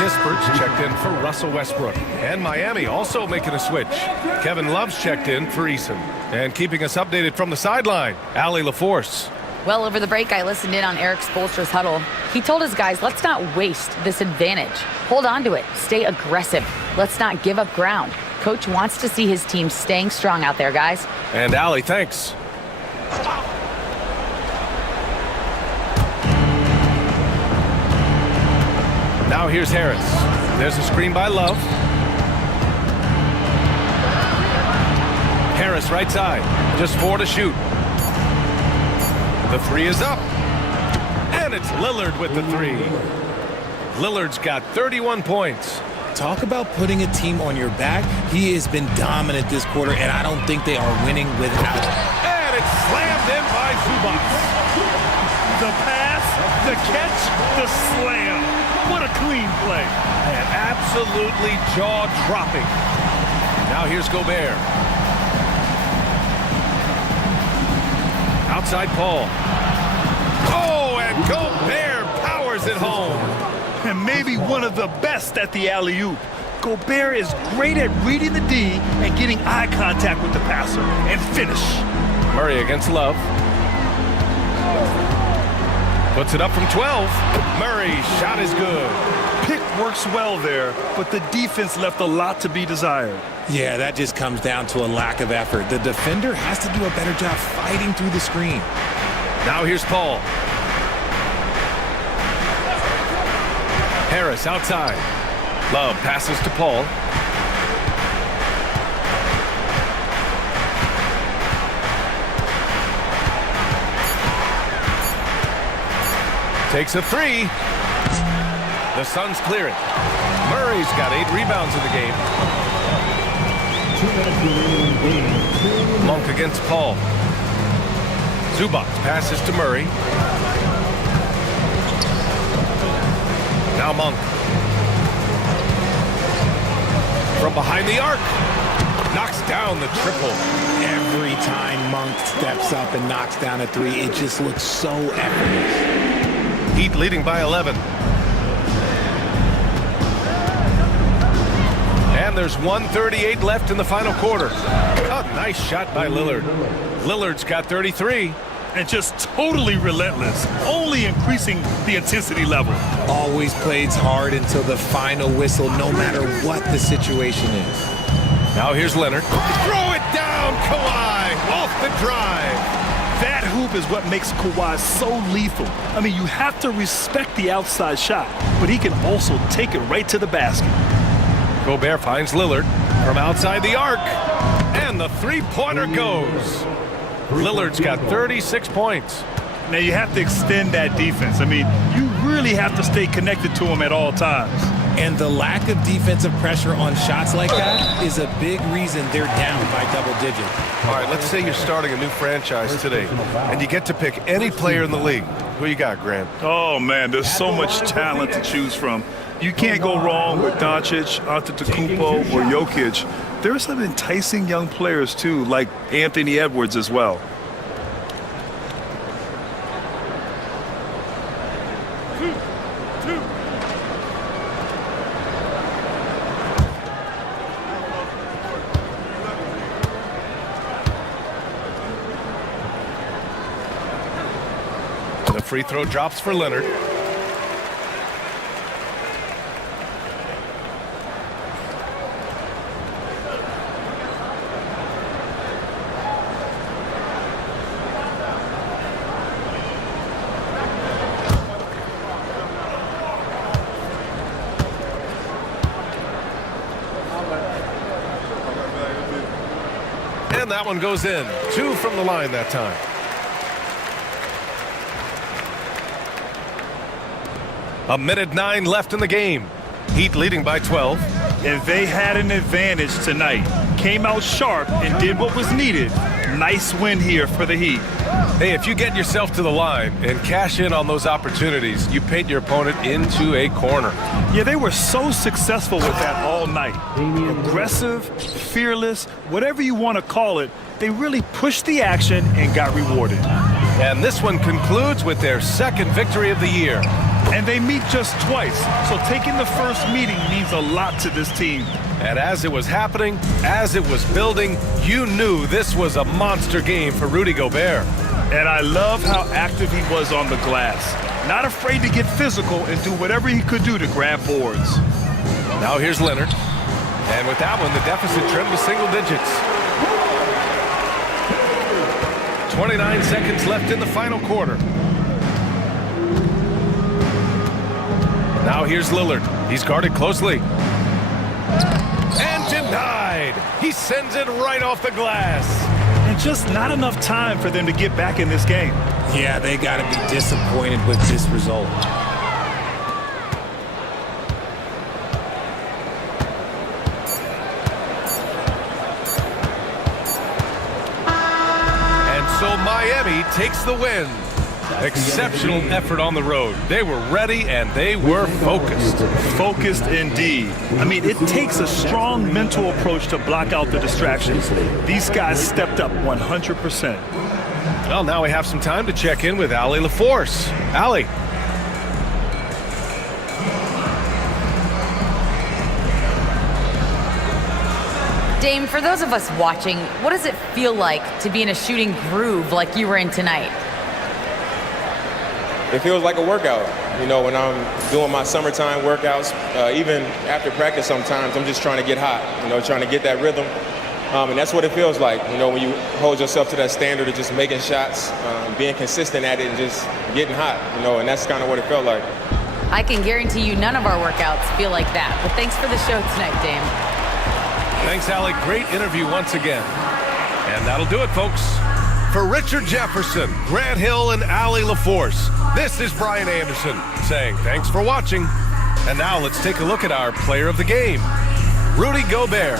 Kispert's checked in for Russell Westbrook. And Miami also making a switch. Kevin Love's checked in for Eason. And keeping us updated from the sideline, Allie LaForce. Well, over the break, I listened in on Eric Spoelstra's huddle. He told his guys, let's not waste this advantage. Hold on to it. Stay aggressive. Let's not give up ground. Coach wants to see his team staying strong out there, guys. And Allie, thanks. Now here's Harris. There's a screen by Love. Harris right side. Just 4 to shoot. The 3 is up. And it's Lillard with the 3. Lillard's got 31 points. Talk about putting a team on your back. He has been dominant this quarter, and I don't think they are winning without him. And it's slammed in by Zubac. The pass, the catch, the slam. What a clean play. And absolutely jaw-dropping. Now here's Gobert. Outside Paul. Oh, and Gobert powers it home. And maybe one of the best at the alley-oop. Gobert is great at reading the D and getting eye contact with the passer and finish. Murray against Love. Puts it up from 12. Murray's shot is good. Pick works well there, but the defense left a lot to be desired. Yeah, that just comes down to a lack of effort. The defender has to do a better job fighting through the screen. Now here's Paul. Harris outside. Love passes to Paul. Takes a 3. The Suns clear it. Murray's got 8 rebounds in the game. 2 minutes remaining in the game. Monk against Paul. Zubac passes to Murray. Now Monk. From behind the arc. Knocks down the triple. Every time Monk steps up and knocks down a 3, it just looks so effortless. Heat leading by 11. And there's 1:38 left in the final quarter. A nice shot by Lillard. Lillard's got 33. And just totally relentless, only increasing the intensity level. Always plays hard until the final whistle, no matter what the situation is. Now here's Leonard. Throw it down, Kawhi, off the drive. That hoop is what makes Kawhi so lethal. I mean, you have to respect the outside shot, but he can also take it right to the basket. Gobert finds Lillard from outside the arc, and the three-pointer goes. Lillard's got 36 points. Now you have to extend that defense. I mean, you really really have to stay connected to him at all times. And the lack of defensive pressure on shots like that is a big reason they're down by double digits. All right, let's say you're starting a new franchise today, and you get to pick any player in the league. Who you got, Graham? Oh, man, there's so much talent to choose from. You can't go wrong with Doncic, Antetokounmpo, or Jokic. There are some enticing young players, too, like Anthony Edwards as well. The free throw drops for Leonard. And that one goes in. 2 from the line that time. A minute 9 left in the game. Heat leading by 12. And they had an advantage tonight. Came out sharp and did what was needed. Nice win here for the Heat. Hey, if you get yourself to the line and cash in on those opportunities, you paint your opponent into a corner. Yeah, they were so successful with that all night. Aggressive, fearless, whatever you want to call it, they really pushed the action and got rewarded. And this one concludes with their second victory of the year. And they meet just twice, so taking the first meeting means a lot to this team. And as it was happening, as it was building, you knew this was a monster game for Rudy Gobert. And I love how active he was on the glass. Not afraid to get physical and do whatever he could do to grab boards. Now here's Leonard. And with that one, the deficit trimmed to single digits. 29 seconds left in the final quarter. Now here's Lillard. He's guarded closely. And denied. He sends it right off the glass. And just not enough time for them to get back in this game. Yeah, they got to be disappointed with this result. And so Miami takes the win. Exceptional effort on the road. They were ready and they were focused. Focused indeed. I mean, it takes a strong mental approach to block out the distractions. These guys stepped up 100%. Well, now we have some time to check in with Allie LaForce. Allie. Dame, for those of us watching, what does it feel like to be in a shooting groove like you were in tonight? It feels like a workout. You know, when I'm doing my summertime workouts, even after practice sometimes, I'm just trying to get hot, you know, trying to get that rhythm. And that's what it feels like, you know, when you hold yourself to that standard of just making shots, being consistent at it and just getting hot, you know, and that's kind of what it felt like. I can guarantee you none of our workouts feel like that. But thanks for the show tonight, Dame. Thanks, Allie. Great interview once again. And that'll do it, folks. For Richard Jefferson, Grant Hill, and Allie LaForce, this is Brian Anderson saying thanks for watching. And now let's take a look at our player of the game, Rudy Gobert.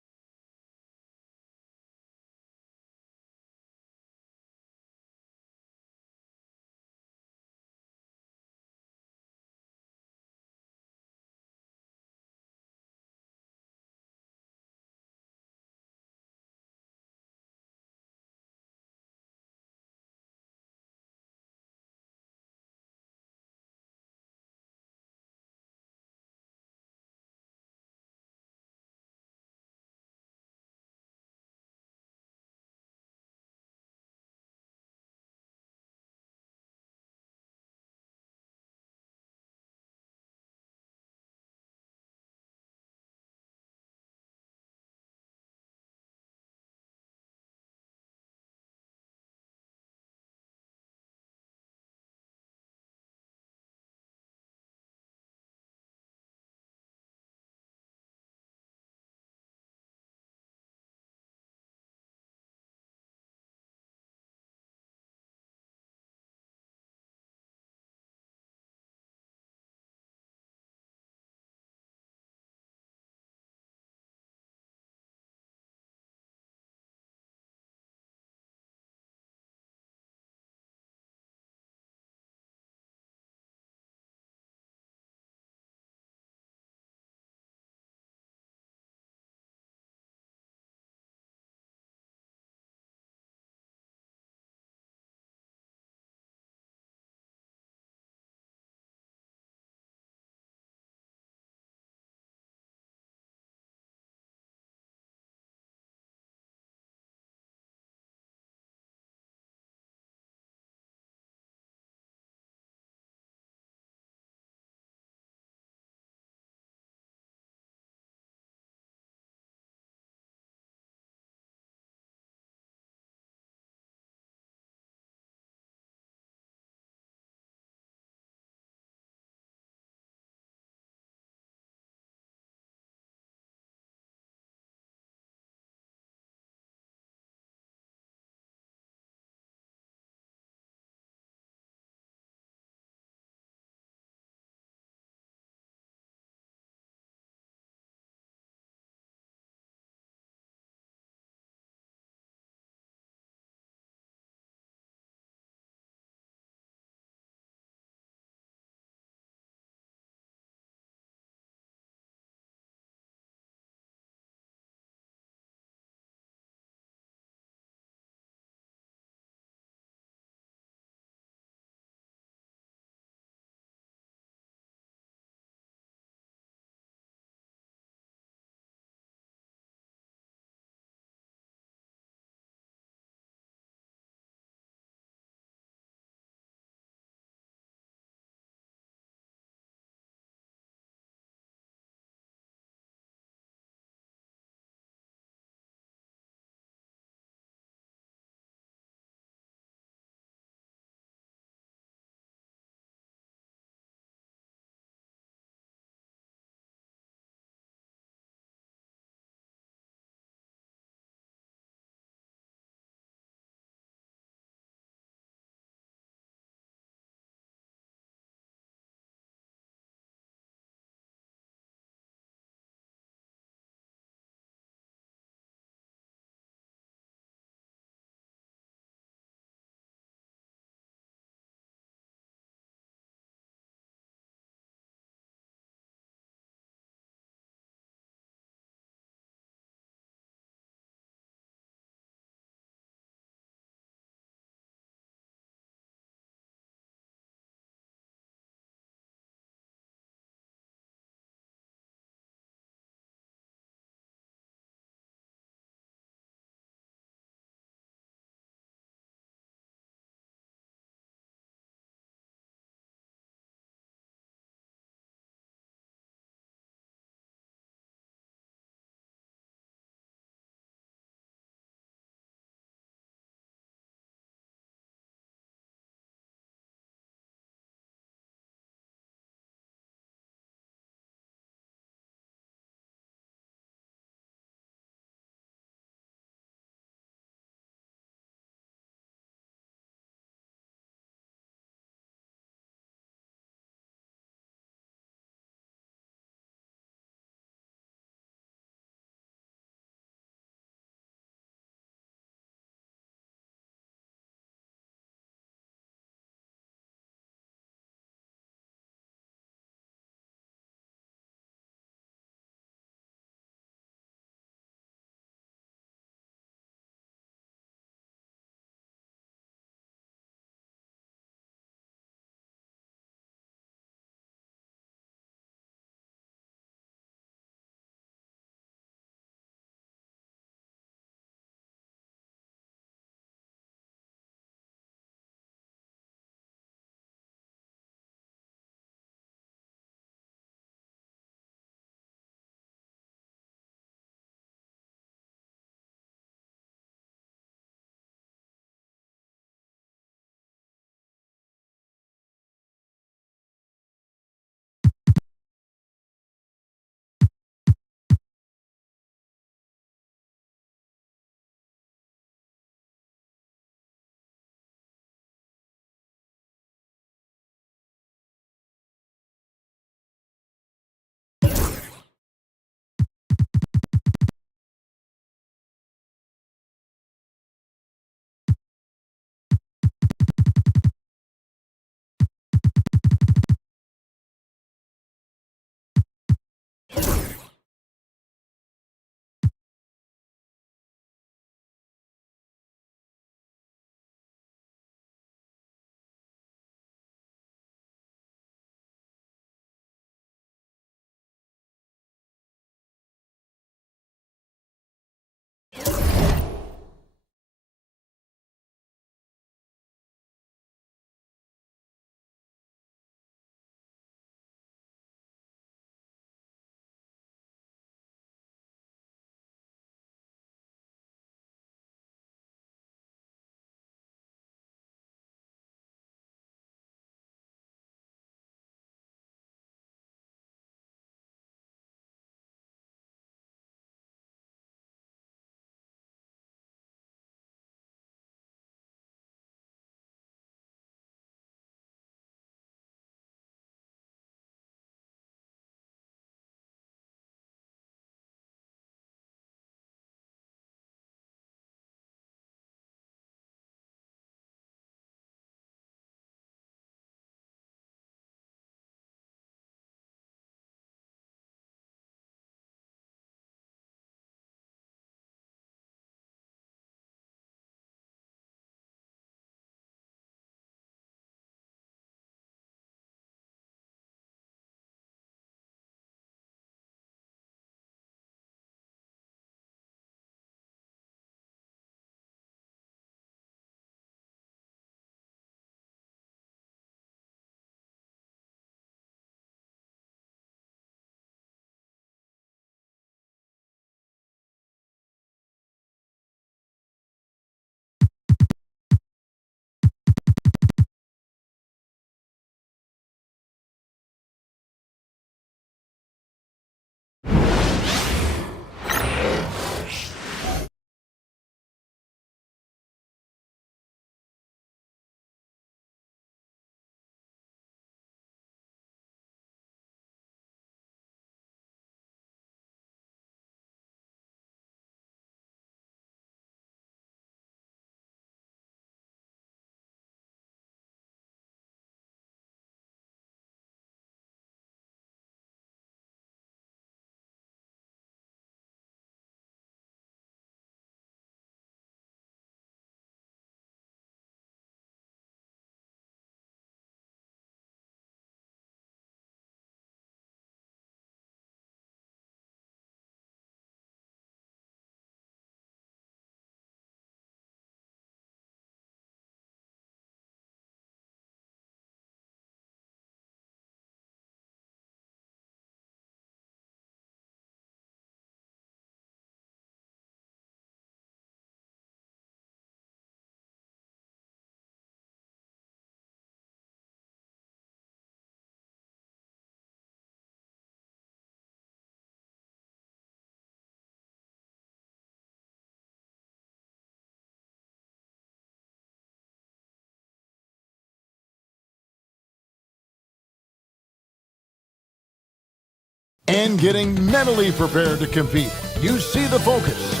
and getting mentally prepared to compete. You see the focus.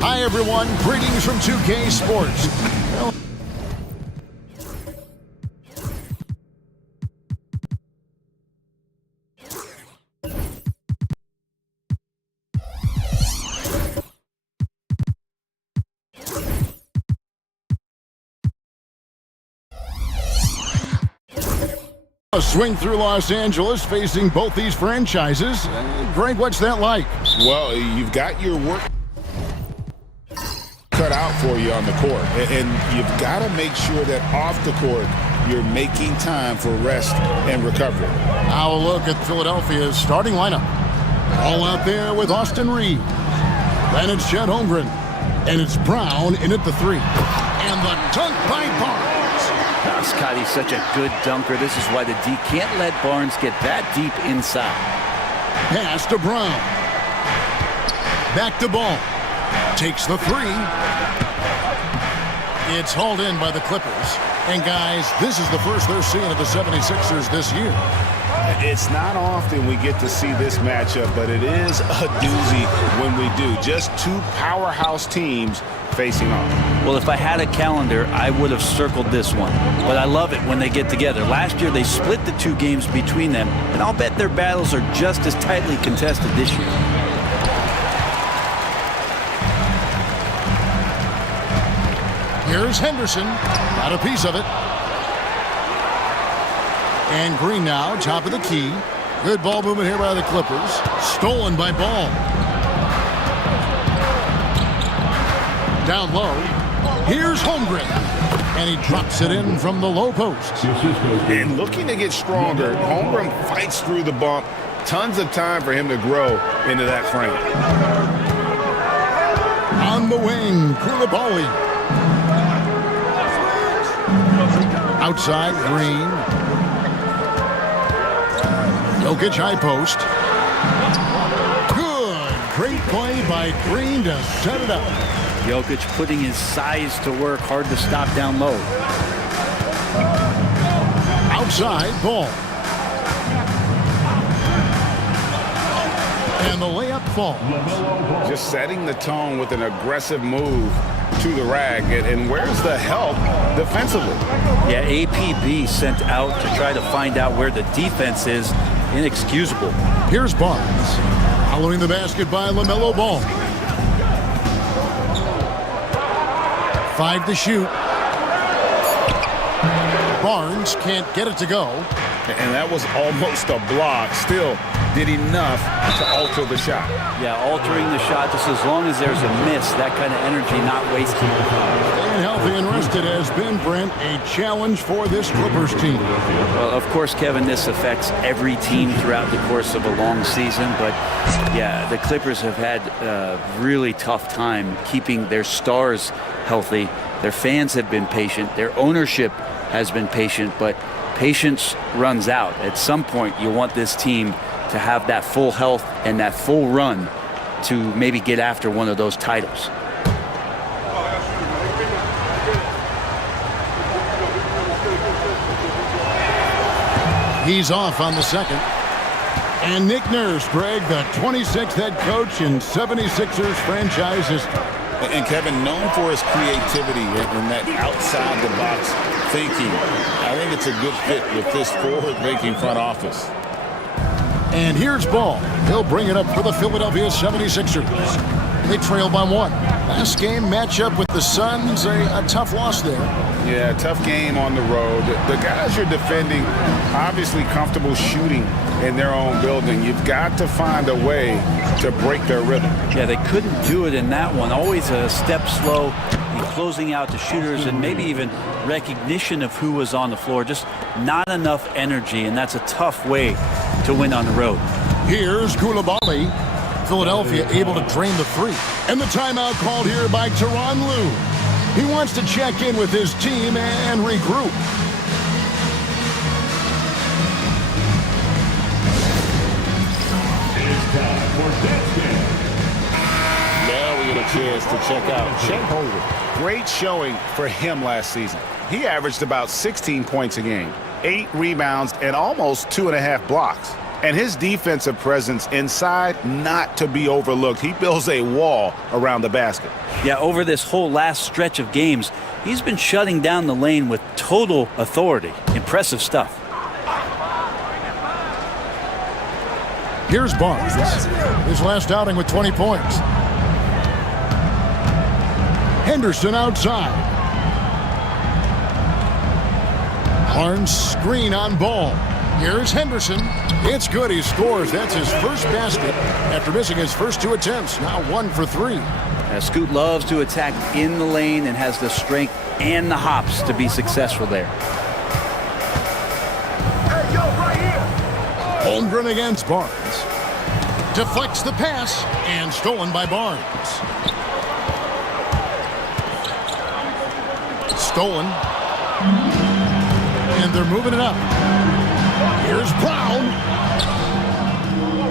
Hi, everyone. Greetings from 2K Sports. A swing through Los Angeles facing both these franchises. Greg, what's that like? Well, you've got your work cut out for you on the court, and you've got to make sure that off the court you're making time for rest and recovery. Now a look at Philadelphia's starting lineup. All out there with Austin Reeves. Then it's Chet Holmgren. And it's Brown in at the 3. And the dunk by Barnes. Scotty's such a good dunker. This is why the D can't let Barnes get that deep inside. Pass to Brown. Back to Ball. Takes the 3. It's hauled in by the Clippers. And guys, this is the first they're seeing of the 76ers this year. It's not often we get to see this matchup, but it is a doozy when we do. Just two powerhouse teams facing off. Well, if I had a calendar, I would have circled this one. But I love it when they get together. Last year, they split the 2 games between them, and I'll bet their battles are just as tightly contested this year. Here's Henderson. Got a piece of it. And Green now, top of the key. Good ball movement here by the Clippers. Stolen by Ball. Down low. Here's Holmgren. And he drops it in from the low post. And looking to get stronger, Holmgren fights through the bump. Tons of time for him to grow into that frame. On the wing, Koulibaly. Outside, Green. Jokic high post. Good. Great play by Green to set it up. Jokic putting his size to work. Hard to stop down low. Outside, Ball. And the layup falls. Just setting the tone with an aggressive move to the rag. And where's the help defensively? Yeah, APB sent out to try to find out where the defense is. Inexcusable. Here's Barnes. Following the basket by LaMelo Ball. 5 to shoot. Barnes can't get it to go. And that was almost a block. Still did enough to alter the shot. Yeah, altering the shot just as long as there's a miss. That kind of energy not wasted. Staying healthy and rested has been, Brent, a challenge for this Clippers team. Well, of course, Kevin, this affects every team throughout the course of a long season. But, yeah, the Clippers have had a really tough time keeping their stars healthy. Their fans have been patient. Their ownership has been patient. But patience runs out. At some point, you want this team to have that full health and that full run to maybe get after one of those titles. He's off on the second. And Nick Nurse, Greg, the 26th head coach in 76ers franchise history. And Kevin, known for his creativity and that outside-the-box thinking. I think it's a good fit with this forward-thinking front office. And here's Ball. He'll bring it up for the Philadelphia 76ers. They trail by 1. Last game matchup with the Suns, a tough loss there. Yeah, tough game on the road. The guys you're defending, obviously comfortable shooting in their own building. You've got to find a way to break their rhythm. Yeah, they couldn't do it in that one. Always a step slow in closing out the shooters and maybe even recognition of who was on the floor. Just not enough energy, and that's a tough way to win on the road. Here's Koulibaly. Philadelphia able to drain the 3. And the timeout called here by Tyronn Lue. He wants to check in with his team and regroup. It's time for Death Game. Now we get a chance to check out Chet Holmgren. Great showing for him last season. He averaged about 16 points a game, 8 rebounds, and almost 2.5 blocks. And his defensive presence inside, not to be overlooked. He builds a wall around the basket. Yeah, over this whole last stretch of games, he's been shutting down the lane with total authority. Impressive stuff. Here's Barnes. His last outing with 20 points. Henderson outside. Barnes screen on ball. Here's Henderson. It's good. He scores. That's his first basket after missing his first 2 attempts. Now 1 for 3. Scoot loves to attack in the lane and has the strength and the hops to be successful there. Holmgren against Barnes. Deflects the pass and stolen by Barnes. Stolen. And they're moving it up. Here's Brown.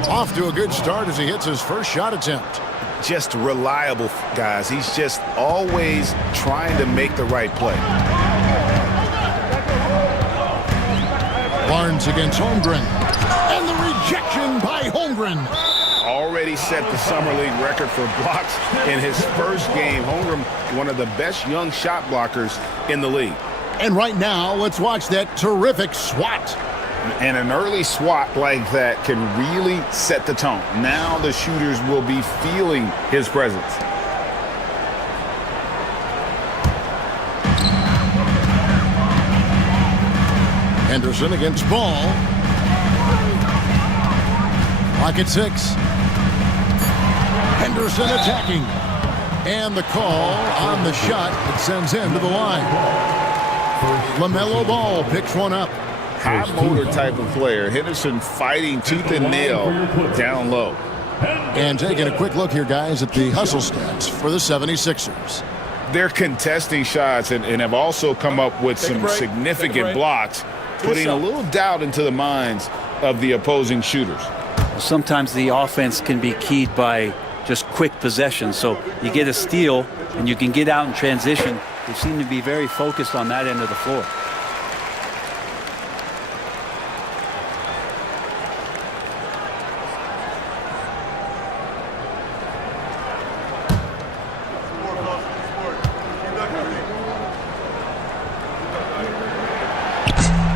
Off to a good start as he hits his first shot attempt. Just reliable, guys. He's just always trying to make the right play. Barnes against Holmgren. And the rejection by Holmgren. Already set the Summer League record for blocks in his first game. Holmgren, one of the best young shot blockers in the league. And right now, let's watch that terrific swat. And an early swat like that can really set the tone. Now the shooters will be feeling his presence. Henderson against Ball. Clock at 6. Henderson attacking. And the call on the shot that sends him to the line. LaMelo Ball picks one up. High motor type of player. Henderson fighting tooth and nail down low. And taking a quick look here, guys, at the hustle stats for the 76ers. They're contesting shots and have also come up with some significant blocks, putting a little doubt into the minds of the opposing shooters. Sometimes the offense can be keyed by just quick possession. So you get a steal and you can get out in transition. They seem to be very focused on that end of the floor.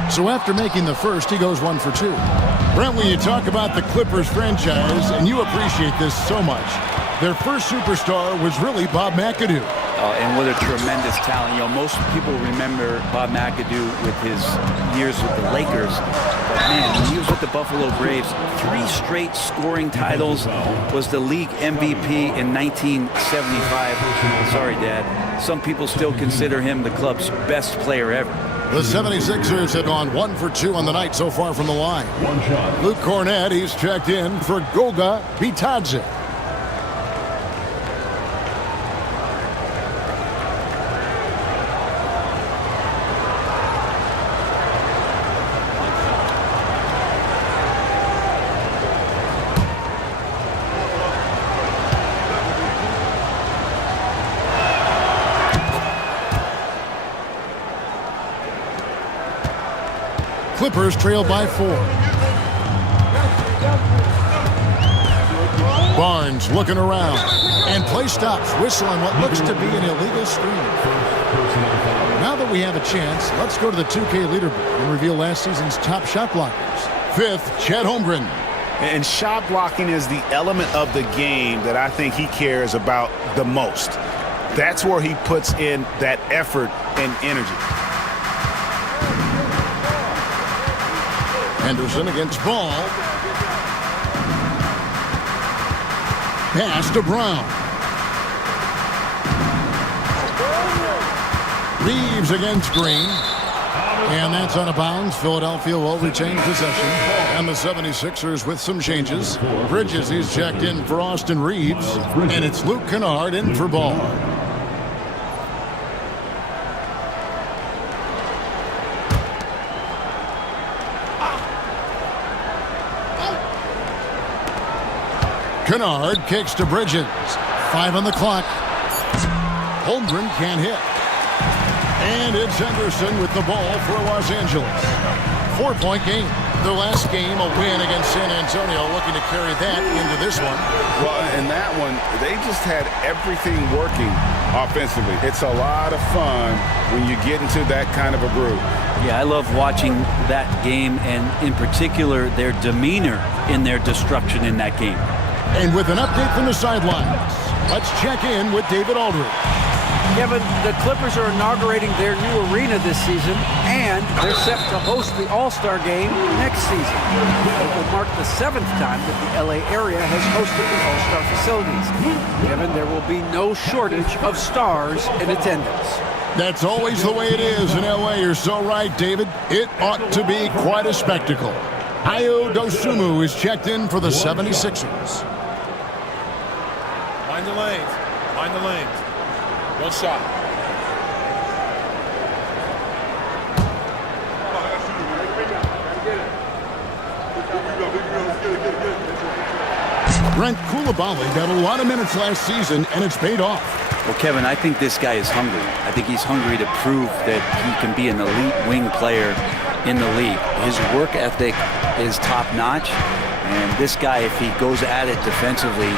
So after making the first, he goes 1 for 2. Brent, when you talk about the Clippers franchise, and you appreciate this so much, their first superstar was really Bob McAdoo. And what a tremendous talent. You know, most people remember Bob McAdoo with his years with the Lakers. But man, when he was with the Buffalo Braves, 3 straight scoring titles, was the league MVP in 1975. Sorry, Dad. Some people still consider him the club's best player ever. The 76ers have gone 1 for 2 on the night so far from the line. Luke Cornett, he's checked in for Goga Bitadze. Clippers trail by 4. Barnes looking around, and play stops, whistling what looks to be an illegal screen. Now that we have a chance, let's go to the 2K leaderboard and reveal last season's top shot blockers. 5th, Chet Holmgren. And shot blocking is the element of the game that I think he cares about the most. That's where he puts in that effort and energy. Henderson against Ball. Pass to Brown. Reeves against Green. And that's out of bounds. Philadelphia will retain possession. And the 76ers with some changes. Bridges, he's checked in for Austin Reeves. And it's Luke Kennard in for Ball. Kennard kicks to Bridges. 5 on the clock. Holmgren can't hit. And it's Henderson with the ball for Los Angeles. 4-point game. Their last game, a win against San Antonio, looking to carry that into this one. Well, in that one, they just had everything working offensively. It's a lot of fun when you get into that kind of a groove. Yeah, I love watching that game, and in particular, their demeanor in their destruction in that game. And with an update from the sidelines, let's check in with David Aldridge. Kevin, the Clippers are inaugurating their new arena this season, and they're set to host the All-Star Game next season. It will mark the 7th time that the LA area has hosted the All-Star facilities. Kevin, there will be no shortage of stars in attendance. That's always the way it is in LA. You're so right, David. It ought to be quite a spectacle. Ayo Dosunmu is checked in for the 76ers. Mind the lanes. Mind the lanes. One shot. Brent Coulibaly got a lot of minutes last season, and it's paid off. Well, Kevin, I think this guy is hungry. I think he's hungry to prove that he can be an elite wing player in the league. His work ethic is top-notch, and this guy, if he goes at it defensively,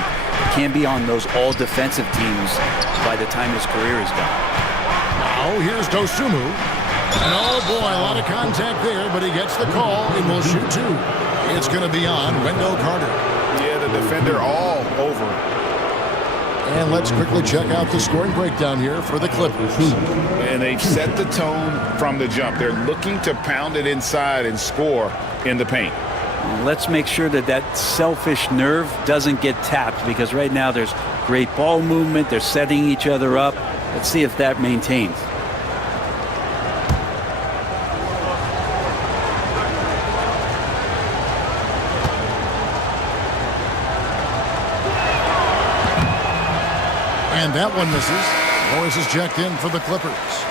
can be on those all-defensive teams by the time his career is done. Now, here's Dosunmu. And oh, boy, a lot of contact there, but he gets the call and will shoot two. It's going to be on Wendell Carter. Yeah, the defender all over. And let's quickly check out the scoring breakdown here for the Clippers. And they've set the tone from the jump. They're looking to pound it inside and score in the paint. Let's make sure that that selfish nerve doesn't get tapped, because right now there's great ball movement. They're setting each other up. Let's see if that maintains. And that one misses. Morris is checked in for the Clippers.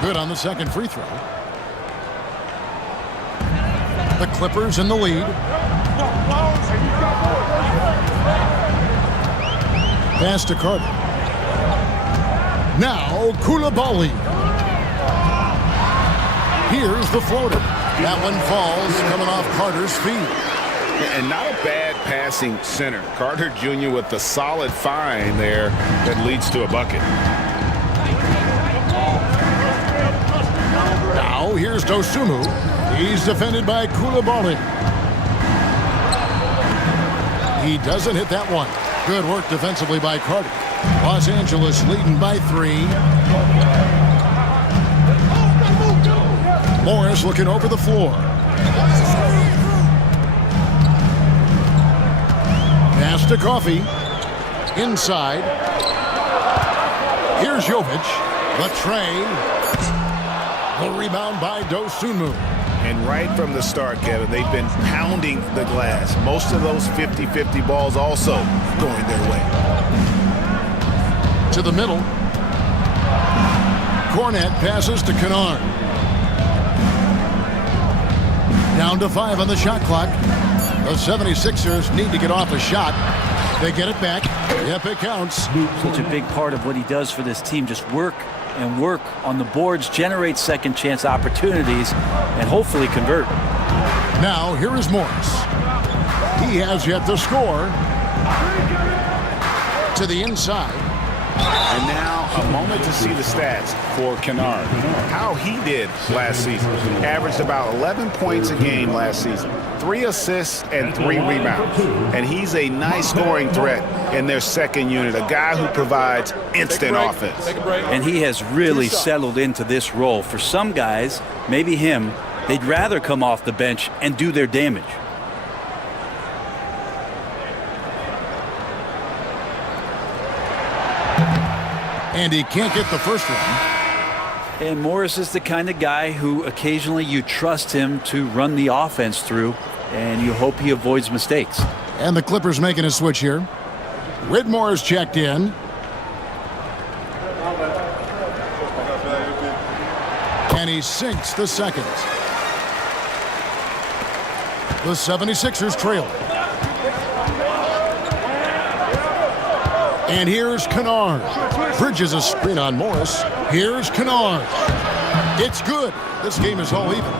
Good on the second free throw. The Clippers in the lead. Pass to Carter. Now Coulibaly. Here's the floater. That one falls, coming off Carter's feet. And not a bad passing center. Carter Jr. with the solid find there that leads to a bucket. Now here's Dosunmu. He's defended by Coulibaly. He doesn't hit that one. Good work defensively by Carter. Los Angeles leading by 3. Morris looking over the floor. Pass to Coffey. Inside. Here's Jovic. The tray. The rebound by Dosunmu. And right from the start, Kevin, they've been pounding the glass. Most of those 50-50 balls also going their way. To the middle. Cornette passes to Kennard. Down to 5 on the shot clock. The 76ers need to get off a shot. They get it back. Yep, it counts. Such a big part of what he does for this team, just work and work on the boards, generate second chance opportunities, and hopefully convert. Now, here is Morris. He has yet to score. To the inside. And now a moment to see the stats for Kennard. How he did last season. Averaged about 11 points a game last season. 3 assists and 3 rebounds. And he's a nice scoring threat in their second unit. A guy who provides instant offense. And he has really settled into this role. For some guys, maybe him, they'd rather come off the bench and do their damage. And he can't get the first one. And Morris is the kind of guy who occasionally you trust him to run the offense through, and you hope he avoids mistakes. And the Clippers making a switch here. Whitmore is checked in. And he sinks the second. The 76ers trail. And here's Kennard. Bridges a screen on Morris. Here's Kennard. It's good. This game is all even.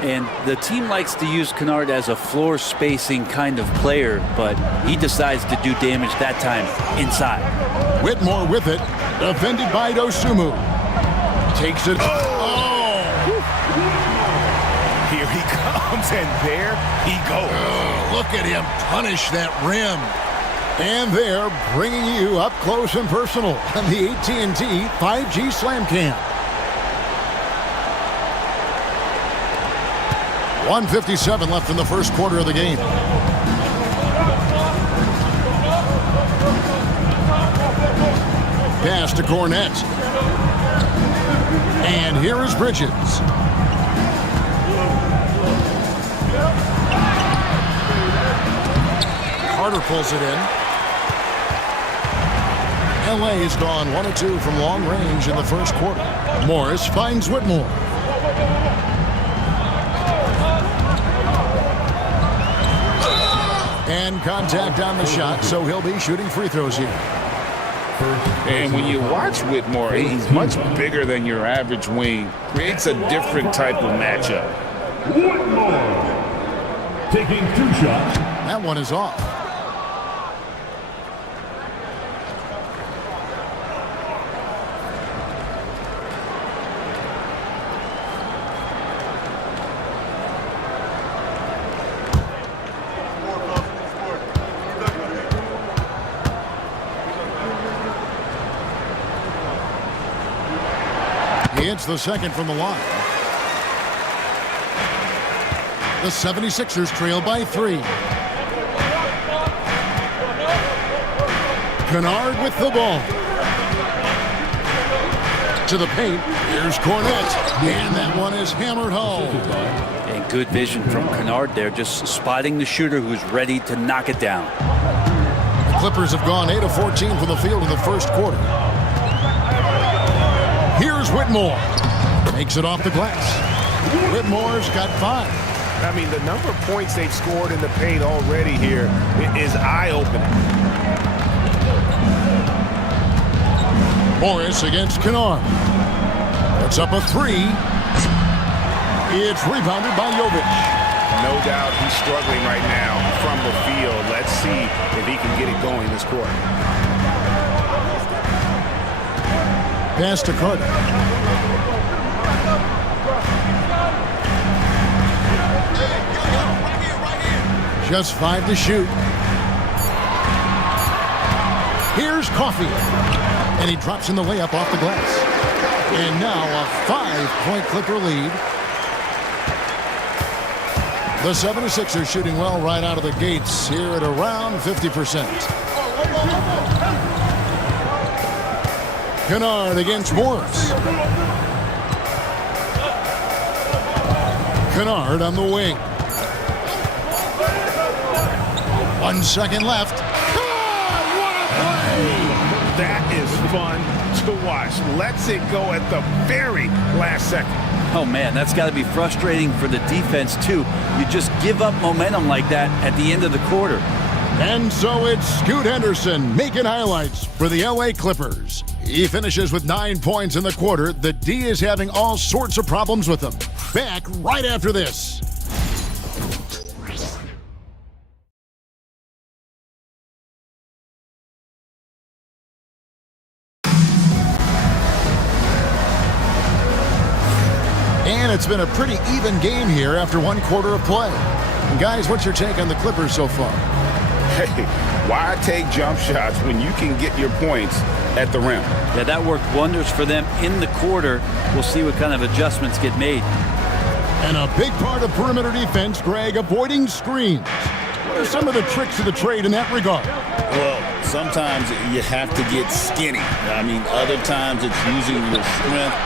And the team likes to use Kennard as a floor spacing kind of player, but he decides to do damage that time inside. Whitmore with it. Defended by Dosunmu. Takes it. Here he comes, and there he goes. Look at him punish that rim. And they're bringing you up close and personal on the AT&T 5G Slam Cam. 1:57 left in the first quarter of the game. Pass to Cornette. And here is Bridges. Carter pulls it in. LA has gone 1 of 2 from long range in the first quarter. Morris finds Whitmore. And contact on the shot, so he'll be shooting free throws here. And when you watch Whitmore, he's much bigger than your average wing. Creates a different type of matchup. Whitmore taking 2 shots. That one is off. He hits the second from the line. The 76ers trail by 3. Kennard with the ball. To the paint. Here's Cornette. And that one is hammered home. And good vision from Kennard there, just spotting the shooter who's ready to knock it down. The Clippers have gone 8 of 14 from the field in the first quarter. Here's Whitmore. Makes it off the glass. Whitmore's got 5. I mean, the number of points they've scored in the paint already here is eye-opening. Morris against Kennard. Puts up a 3. It's rebounded by Jovic. No doubt he's struggling right now from the field. Let's see if he can get it going this quarter. Pass to Carter. Just 5 to shoot. Here's Coffey. And he drops in the layup off the glass. And now a 5-point Clipper lead. The 76ers shooting well right out of the gates here at around 50%. Kennard against Morris. Kennard on the wing. 1 second left. What a play! That is fun to watch. Lets it go at the very last second. Oh man, that's got to be frustrating for the defense too. You just give up momentum like that at the end of the quarter. And so it's Scoot Henderson making highlights for the LA Clippers. He finishes with 9 points in the quarter. The D is having all sorts of problems with them. Back right after this. And it's been a pretty even game here after 1 quarter of play. And guys, what's your take on the Clippers so far? Hey, why take jump shots when you can get your points at the rim? Yeah, that worked wonders for them in the quarter. We'll see what kind of adjustments get made. And a big part of perimeter defense, Greg, avoiding screens. What are some of the tricks of the trade in that regard? Well, sometimes you have to get skinny. I mean, other times it's using your strength.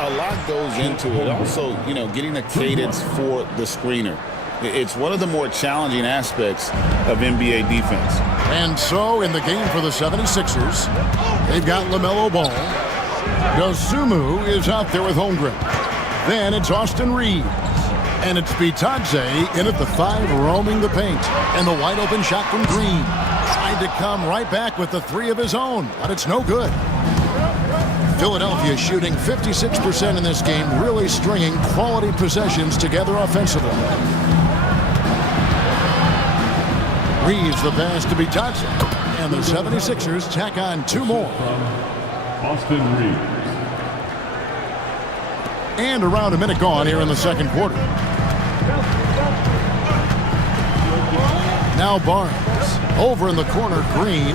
A lot goes into it. Also, getting a cadence for the screener. It's one of the more challenging aspects of NBA defense. And so in the game for the 76ers, they've got LaMelo Ball. Dosunmu is out there with Holmgren. Then it's Austin Reeves. And it's Bitadze in at the 5, roaming the paint. And the wide open shot from Green. Tried to come right back with the 3 of his own, but it's no good. Philadelphia shooting 56% in this game, really stringing quality possessions together offensively. Reeves the pass to Bitadze. And the 76ers tack on 2 more. Austin Reeves. And around a minute gone here in the second quarter. Now Barnes. Over in the corner, Green.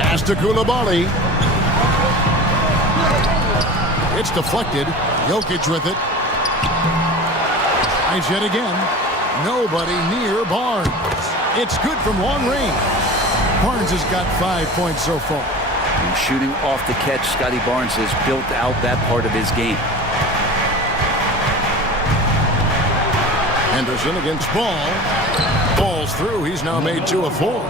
Pass to Coulibaly. It's deflected. Jokic with it. Tries yet again. Nobody near Barnes. It's good from long range. Barnes has got 5 points so far. And shooting off the catch, Scotty Barnes has built out that part of his game. Henderson against Ball. Ball's through. He's now made 2 of 4.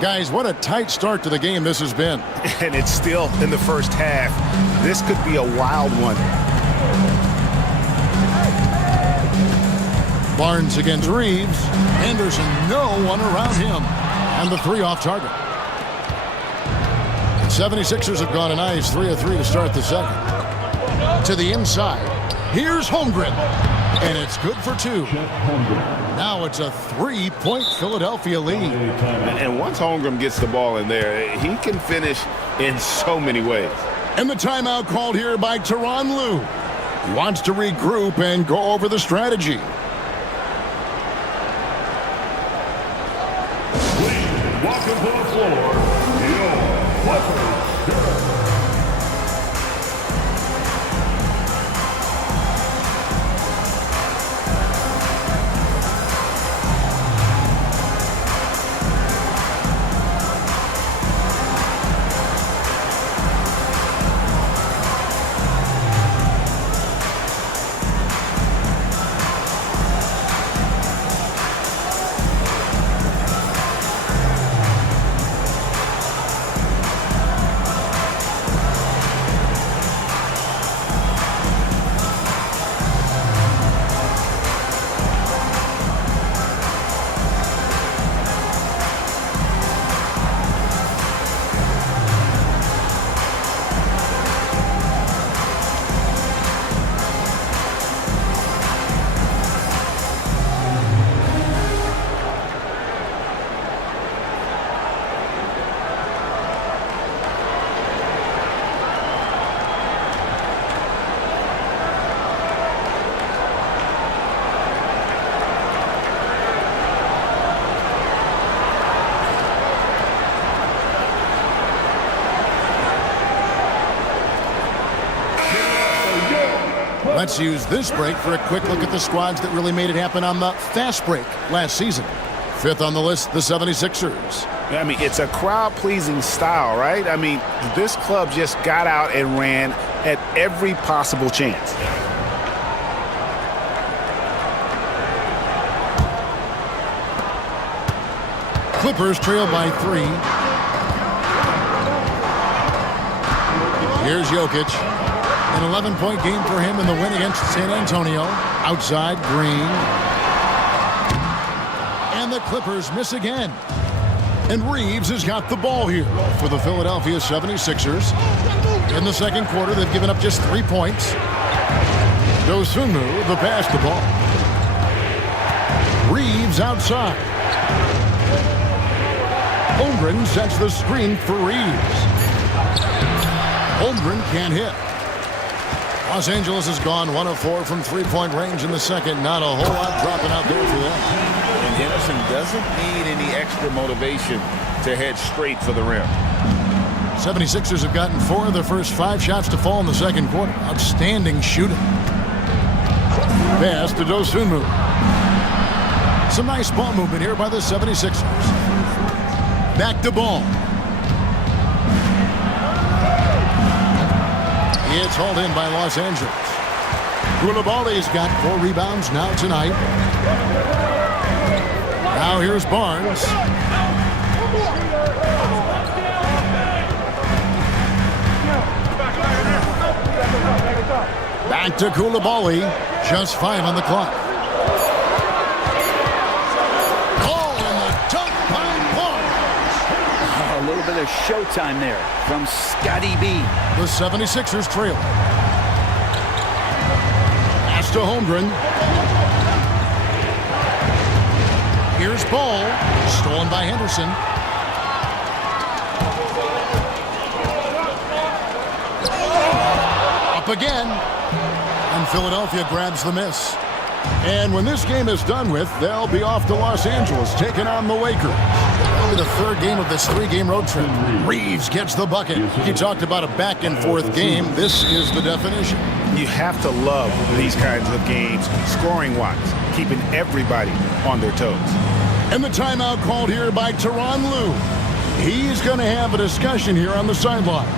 Guys, what a tight start to the game this has been. And it's still in the first half. This could be a wild one. Barnes against Reeves. Henderson, no one around him. And the 3 off target. 76ers have gone a nice 3 of 3 to start the second. To the inside. Here's Holmgren. And it's good for 2. Now it's a 3-point Philadelphia lead. And once Holmgren gets the ball in there, he can finish in so many ways. And the timeout called here by Tyronn Lue. He wants to regroup and go over the strategy. Welcome to the floor, your Clippers. Let's use this break for a quick look at the squads that really made it happen on the fast break last season. 5th on the list, the 76ers. I mean, it's a crowd-pleasing style, right? I mean, this club just got out and ran at every possible chance. Clippers trail by 3. Here's Jokic. An 11-point game for him in the win against San Antonio. Outside, Green. And the Clippers miss again. And Reeves has got the ball here for the Philadelphia 76ers. In the second quarter, they've given up just 3 points. Dosunmu, the pass to ball. Reeves outside. Holmgren sets the screen for Reeves. Holmgren can't hit. Los Angeles has gone 1 of 4 from 3-point range in the second. Not a whole lot dropping out there for them. And Henderson doesn't need any extra motivation to head straight for the rim. 76ers have gotten 4 of their first 5 shots to fall in the second quarter. Outstanding shooting. Pass to Dosunmu. Some nice ball movement here by the 76ers. Back to Ball. It's hauled in by Los Angeles. Koulibaly's got 4 rebounds now tonight. Now here's Barnes. Back to Koulibaly. Just 5 on the clock. Oh, and the dunk by Barnes. A little bit of showtime there from Scotty B. The 76ers trail. Pass to Holmgren. Here's Ball. Stolen by Henderson. Up again. And Philadelphia grabs the miss. And when this game is done with, they'll be off to Los Angeles, taking on the Lakers. Only the 3rd game of this 3-game road trip. Reeves gets the bucket. He talked about a back-and-forth game. This is the definition. You have to love these kinds of games, scoring-wise, keeping everybody on their toes. And the timeout called here by Tyronn Lue. He's going to have a discussion here on the sideline.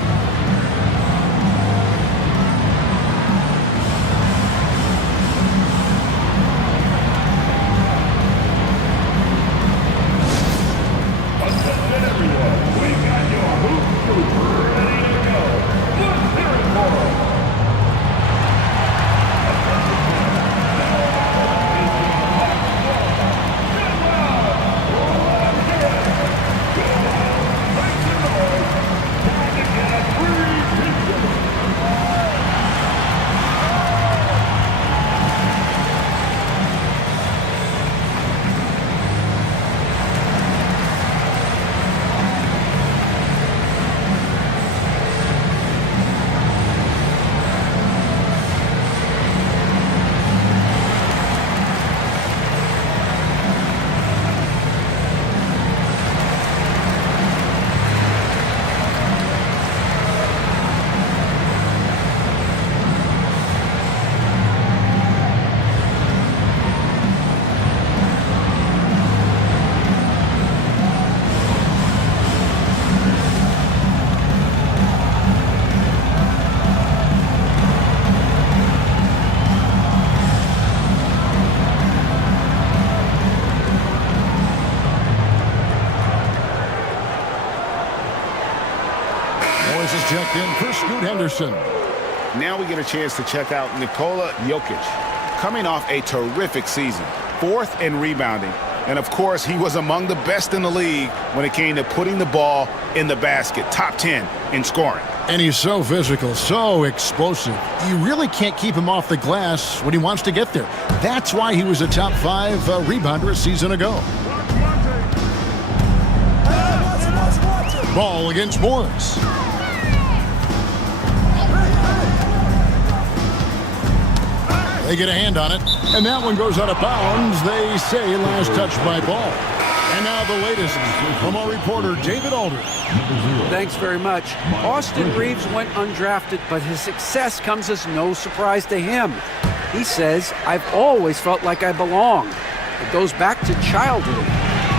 Is checked in for Scoot Henderson. Now we get a chance to check out Nikola Jokic, coming off a terrific season, 4th in rebounding, and of course he was among the best in the league when it came to putting the ball in the basket, top 10 in scoring. And he's so physical, so explosive. You really can't keep him off the glass when he wants to get there. That's why he was a top 5 rebounder a season ago. Ball against Morris. They get a hand on it, and that one goes out of bounds. They say last touch by Ball. And now the latest from our reporter, David Aldridge. Thanks very much. Austin Reeves went undrafted, but his success comes as no surprise to him. He says, "I've always felt like I belong." It goes back to childhood.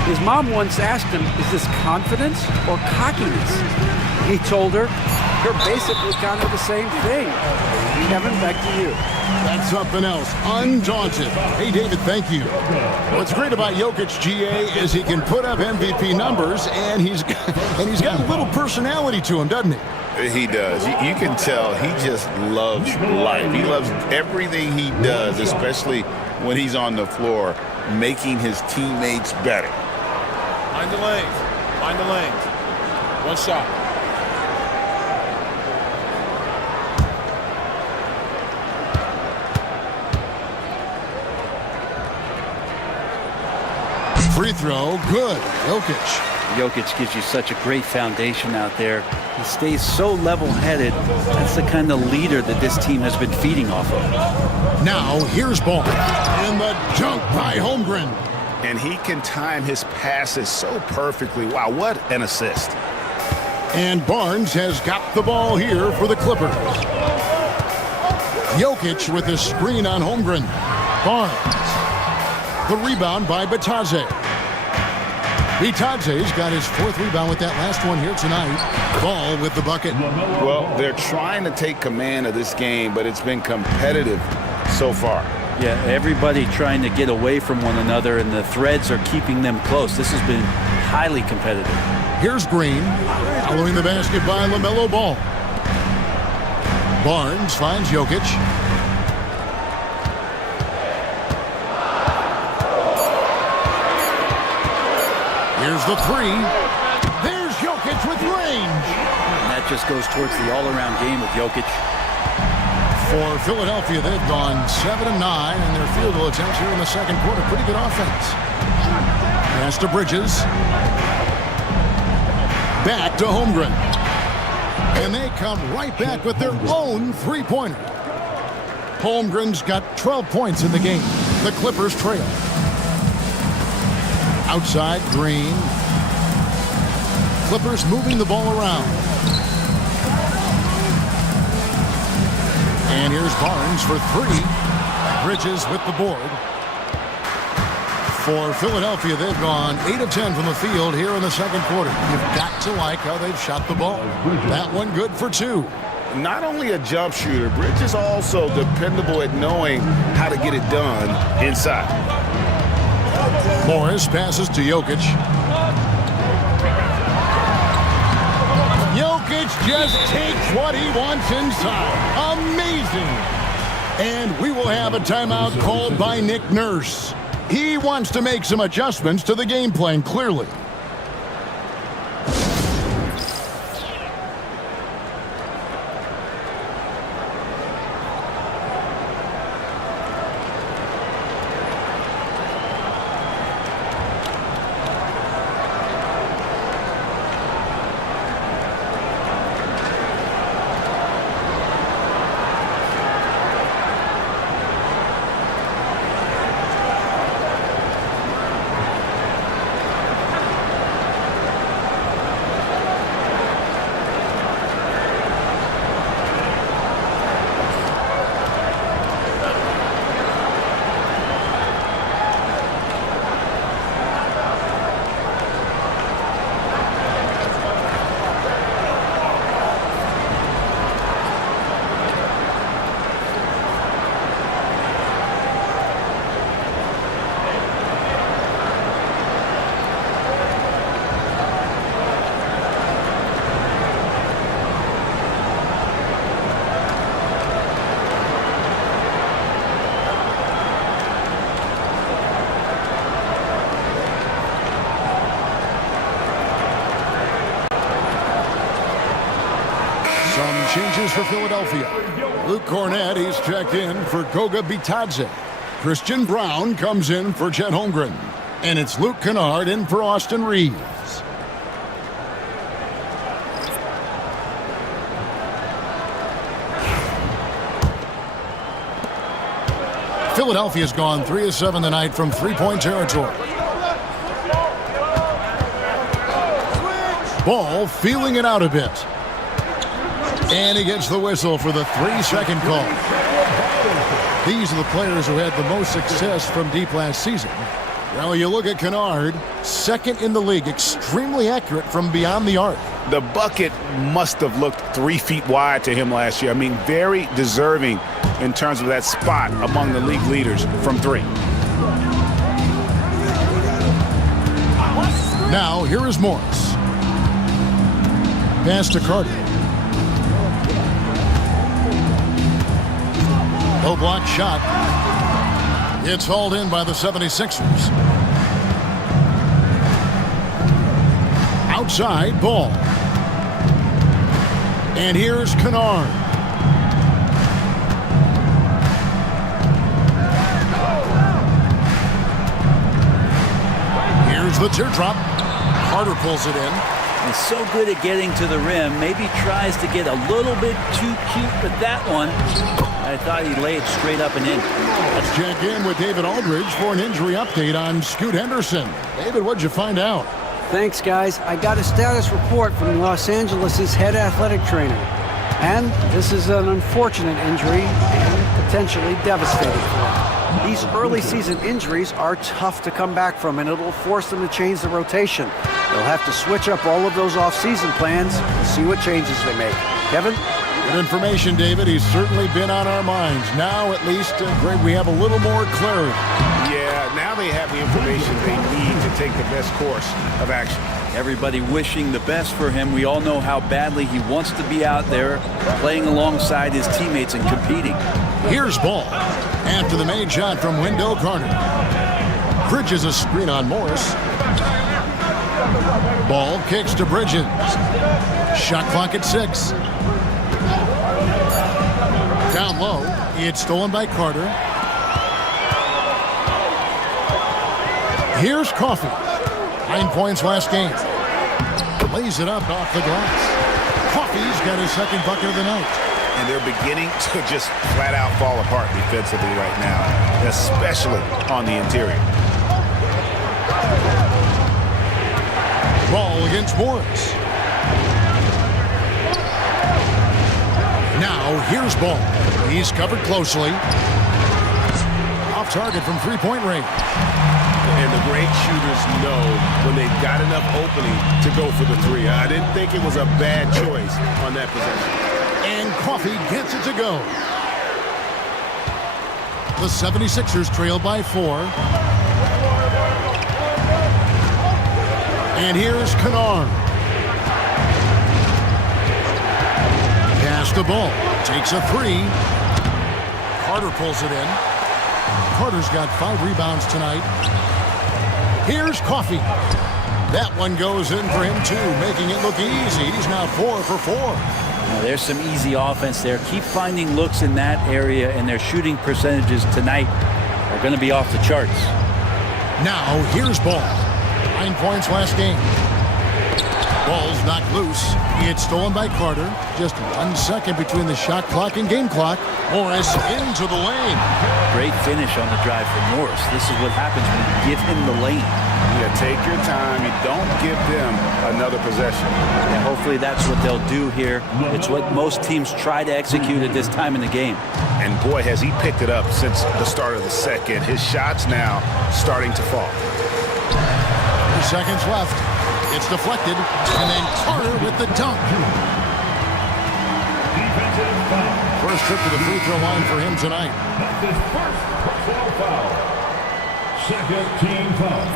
His mom once asked him, "Is this confidence or cockiness?" He told her, "They're basically kind of the same thing." Kevin, back to you. That's something else. Undaunted. Hey, David, thank you. What's great about Jokic, GA, is he can put up MVP numbers, and he's got a little personality to him, doesn't he? He does. You can tell he just loves life. He loves everything he does, especially when he's on the floor, making his teammates better. Mind the lanes. Mind the lanes. One shot. Free throw, good. Jokic gives you such a great foundation out there. He stays so level-headed. That's the kind of leader that this team has been feeding off of. Now, here's Ball. And the dunk by Holmgren. And he can time his passes so perfectly. Wow, what an assist. And Barnes has got the ball here for the Clippers. Jokic with a screen on Holmgren. Barnes. The rebound by Bitadze. Bitadze's got his 4th rebound with that last one here tonight. Ball with the bucket. Well, they're trying to take command of this game, but it's been competitive so far. Yeah, everybody trying to get away from one another, and the threads are keeping them close. This has been highly competitive. Here's Green, following the basket by LaMelo Ball. Barnes finds Jokic. Here's the three. There's Jokic with range. And that just goes towards the all-around game with Jokic. For Philadelphia, they've gone 7-9 in their field goal attempts here in the second quarter. Pretty good offense. Pass to Bridges. Back to Holmgren. And they come right back with their own three-pointer. Holmgren's got 12 points in the game. The Clippers trail. Outside, Green. Clippers moving the ball around. And here's Barnes for three. Bridges with the board. For Philadelphia, they've gone 8 of 10 from the field here in the second quarter. You've got to like how they've shot the ball. That one good for 2. Not only a jump shooter, Bridges also dependable at knowing how to get it done inside. Morris passes to Jokic. Jokic just takes what he wants inside. Amazing. And we will have a timeout called by Nick Nurse. He wants to make some adjustments to the game plan, clearly. Changes for Philadelphia. Luke Cornett, he's checked in for Goga Bitadze. Christian Brown comes in for Chet Holmgren. And it's Luke Kennard in for Austin Reeves. Philadelphia's gone 3 of 7 tonight from three-point territory. Ball feeling it out a bit. And he gets the whistle for the 3-second call. These are the players who had the most success from deep last season. Well, you look at Kennard, second in the league, extremely accurate from beyond the arc. The bucket must have looked 3 feet wide to him last year. I mean, very deserving in terms of that spot among the league leaders from 3. Now, here is Morris. Pass to Carter. Low block shot. It's hauled in by the 76ers. Outside ball. And here's Kennard. Here's the teardrop. Carter pulls it in. He's so good at getting to the rim. Maybe tries to get a little bit too cute, but that one, I thought he laid straight up and in. Let's check in with David Aldridge for an injury update on Scoot Henderson. David, what'd you find out? Thanks, guys. I got a status report from Los Angeles' head athletic trainer. And this is an unfortunate injury and potentially devastating for him. These early season injuries are tough to come back from, and it'll force them to change the rotation. They'll have to switch up all of those off-season plans and see what changes they make. Kevin? Good information, David. He's certainly been on our minds. Now, at least, Greg, we have a little more clarity. Yeah, now they have the information they need to take the best course of action. Everybody wishing the best for him. We all know how badly he wants to be out there playing alongside his teammates and competing. Here's Ball. After the made shot from Wendell Carter. Bridges a screen on Morris. Ball kicks to Bridges. Shot clock at 6. Down low. It's stolen by Carter. Here's Coffey. 9 points last game. Lays it up off the glass. Coffey's got his second bucket of the night. And they're beginning to just flat out fall apart defensively right now, especially on the interior. Ball against Morris. Now here's Ball. He's covered closely. Off target from three-point range. And the great shooters know when they've got enough opening to go for the three. I didn't think it was a bad choice on that possession. And Coffey gets it to go. The 76ers trail by 4. And here's Kennard. Pass the ball. Takes a 3. Carter pulls it in. Carter's got 5 rebounds tonight. Here's Coffey. That one goes in for him too, making it look easy. He's now 4 for 4. Now, there's some easy offense there. Keep finding looks in that area, and their shooting percentages tonight are going to be off the charts. Now here's Ball. 9 points last game. Ball's knocked loose. It's stolen by Carter. Just 1 second between the shot clock and game clock. Morris into the lane. Great finish on the drive from Morris. This is what happens when you give him the lane. Yeah, take your time. You don't give them another possession. And hopefully that's what they'll do here. It's what most teams try to execute at this time in the game. And boy, has he picked it up since the start of the second. His shot's now starting to fall. 2 seconds left. It's deflected, and then Carter with the dunk. First trip to the free throw line for him tonight. That's his first personal foul. Second team foul.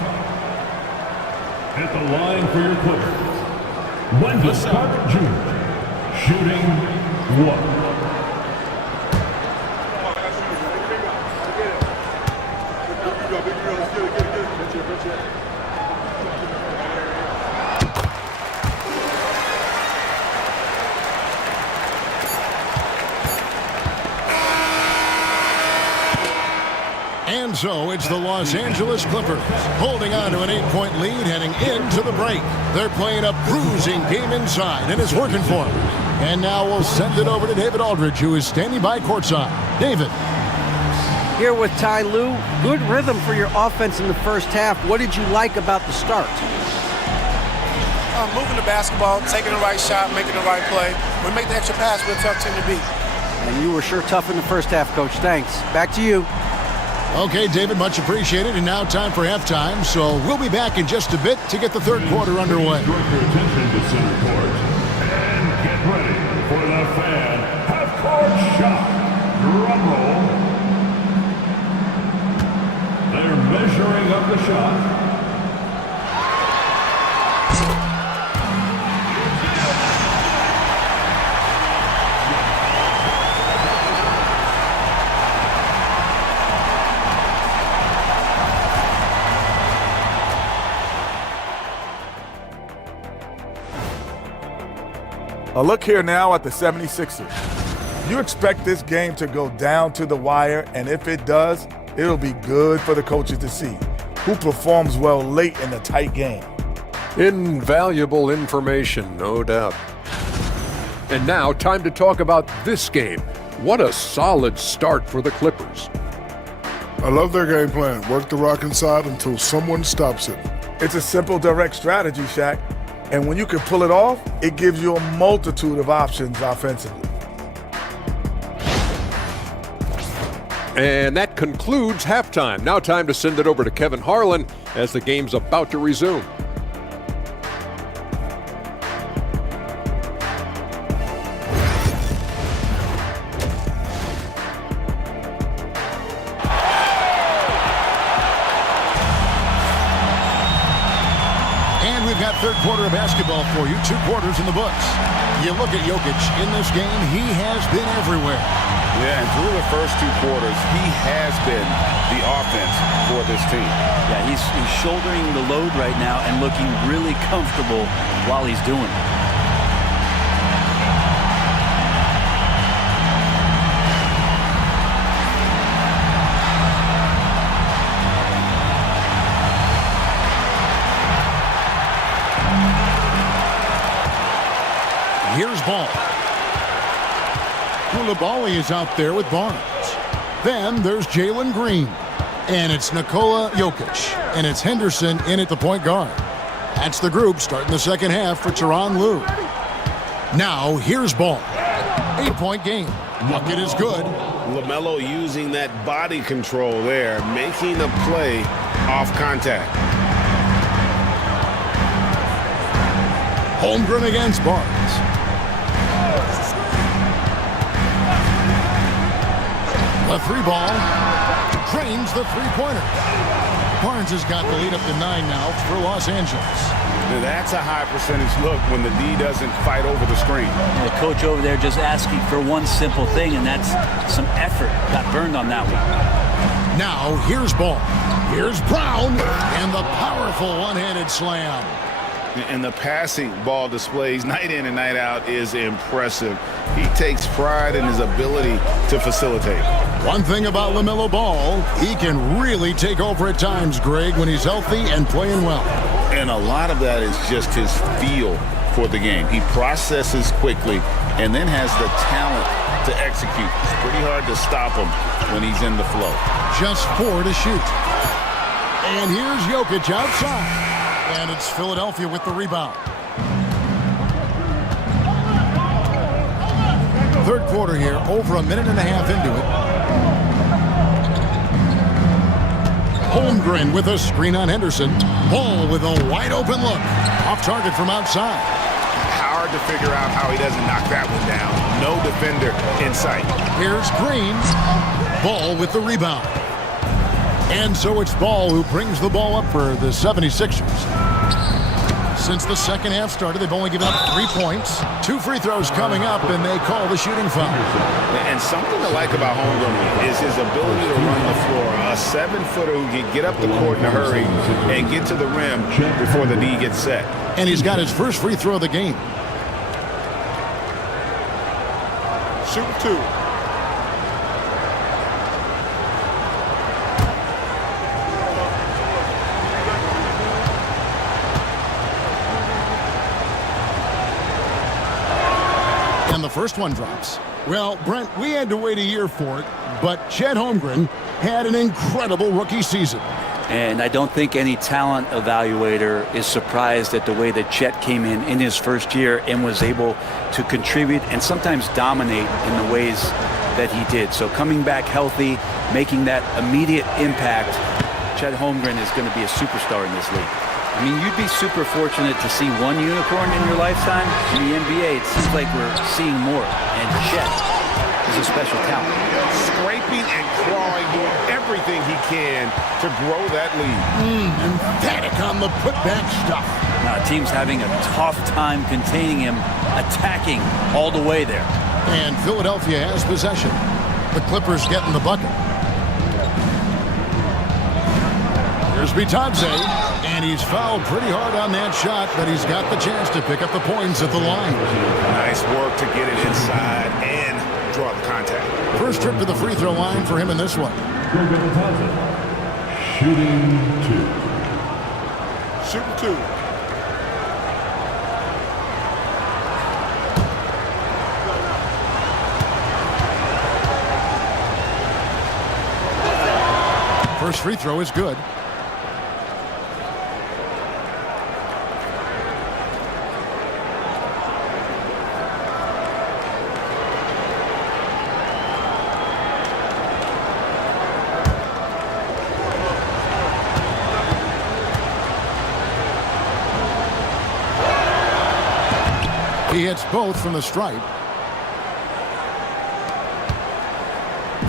At the line for your Clippers, Wendell Carter Jr. shooting 1. And so it's the Los Angeles Clippers holding on to an 8-point lead heading into the break. They're playing a bruising game inside, and it's working for them. And now we'll send it over to David Aldridge, who is standing by courtside. David. Here with Ty Lue. Good rhythm for your offense in the first half. What did you like about the start? Moving the basketball, taking the right shot, making the right play. When we make the extra pass, we're a tough team to beat. And you were sure tough in the first half, Coach. Thanks. Back to you. Okay, David, much appreciated. And now time for halftime. So we'll be back in just a bit to get the third quarter underway. Direct your attention to center court. And get ready for the fan half-court shot. Drum roll. They're measuring up the shot. A look here now at the 76ers. You expect this game to go down to the wire, and if it does, it'll be good for the coaches to see who performs well late in a tight game. Invaluable information, no doubt. And now, time to talk about this game. What a solid start for the Clippers. I love their game plan. Work the rock inside until someone stops it. It's a simple, direct strategy, Shaq. And when you can pull it off, it gives you a multitude of options offensively. And that concludes halftime. Now time to send it over to Kevin Harlan as the game's about to resume. of basketball for you. 2 quarters in the books. You look at Jokic in this game, he has been everywhere. Yeah, and through the first 2 quarters, he has been the offense for this team. Yeah, he's shouldering the load right now and looking really comfortable while he's doing it. Here's Ball. Koulibaly is out there with Barnes. Then there's Jalen Green. And it's Nikola Jokic. And it's Henderson in at the point guard. That's the group starting the second half for Tyronn Lue. Now here's Ball. 8-point game. Bucket is good. LaMelo using that body control there, making a play off contact. Holmgren against Barnes. The 3-ball drains the 3-pointer. Barnes has got the lead up to 9 now for Los Angeles. That's a high percentage look when the D doesn't fight over the screen. The coach over there just asking for one simple thing, and that's some effort. Got burned on that one. Now here's Ball. Here's Brown and the powerful one-handed slam. And the passing ball displays night in and night out is impressive. He takes pride in his ability to facilitate. One thing about LaMelo Ball, he can really take over at times, Greg, when he's healthy and playing well. And a lot of that is just his feel for the game. He processes quickly and then has the talent to execute. It's pretty hard to stop him when he's in the flow. Just 4 to shoot. And here's Jokic outside. And it's Philadelphia with the rebound. Third quarter here, over a minute and a half into it. Holmgren with a screen on Henderson. Ball with a wide open look. Off target from outside. Hard to figure out how he doesn't knock that one down. No defender in sight. Here's Green. Ball with the rebound. And so it's Ball who brings the ball up for the 76ers. Since the second half started, they've only given up 3 points. 2 free throws coming up, and they call the shooting foul. And something I like about Holmgren is his ability to run the floor. A 7-footer who can get up the court in a hurry and get to the rim before the D gets set. And he's got his first free throw of the game. Shoot 2. And the first one drops. Well, Brent, we had to wait a year for it, but Chet Holmgren had an incredible rookie season. And I don't think any talent evaluator is surprised at the way that Chet came in his first year and was able to contribute and sometimes dominate in the ways that he did. So coming back healthy, making that immediate impact, Chet Holmgren is going to be a superstar in this league. I mean, you'd be super fortunate to see one unicorn in your lifetime. In the NBA, it seems like we're seeing more. And Chet is a special talent. Scraping and clawing, doing everything he can to grow that lead. Emphatic on the putback stuff. Now, team's having a tough time containing him, attacking all the way there. And Philadelphia has possession. The Clippers getting the bucket. Here's Bitadze, and he's fouled pretty hard on that shot, but he's got the chance to pick up the points at the line. Nice work to get it inside and draw the contact. First trip to the free throw line for him in this one. Shooting 2. Shooting 2. First free throw is good. He hits both from the stripe.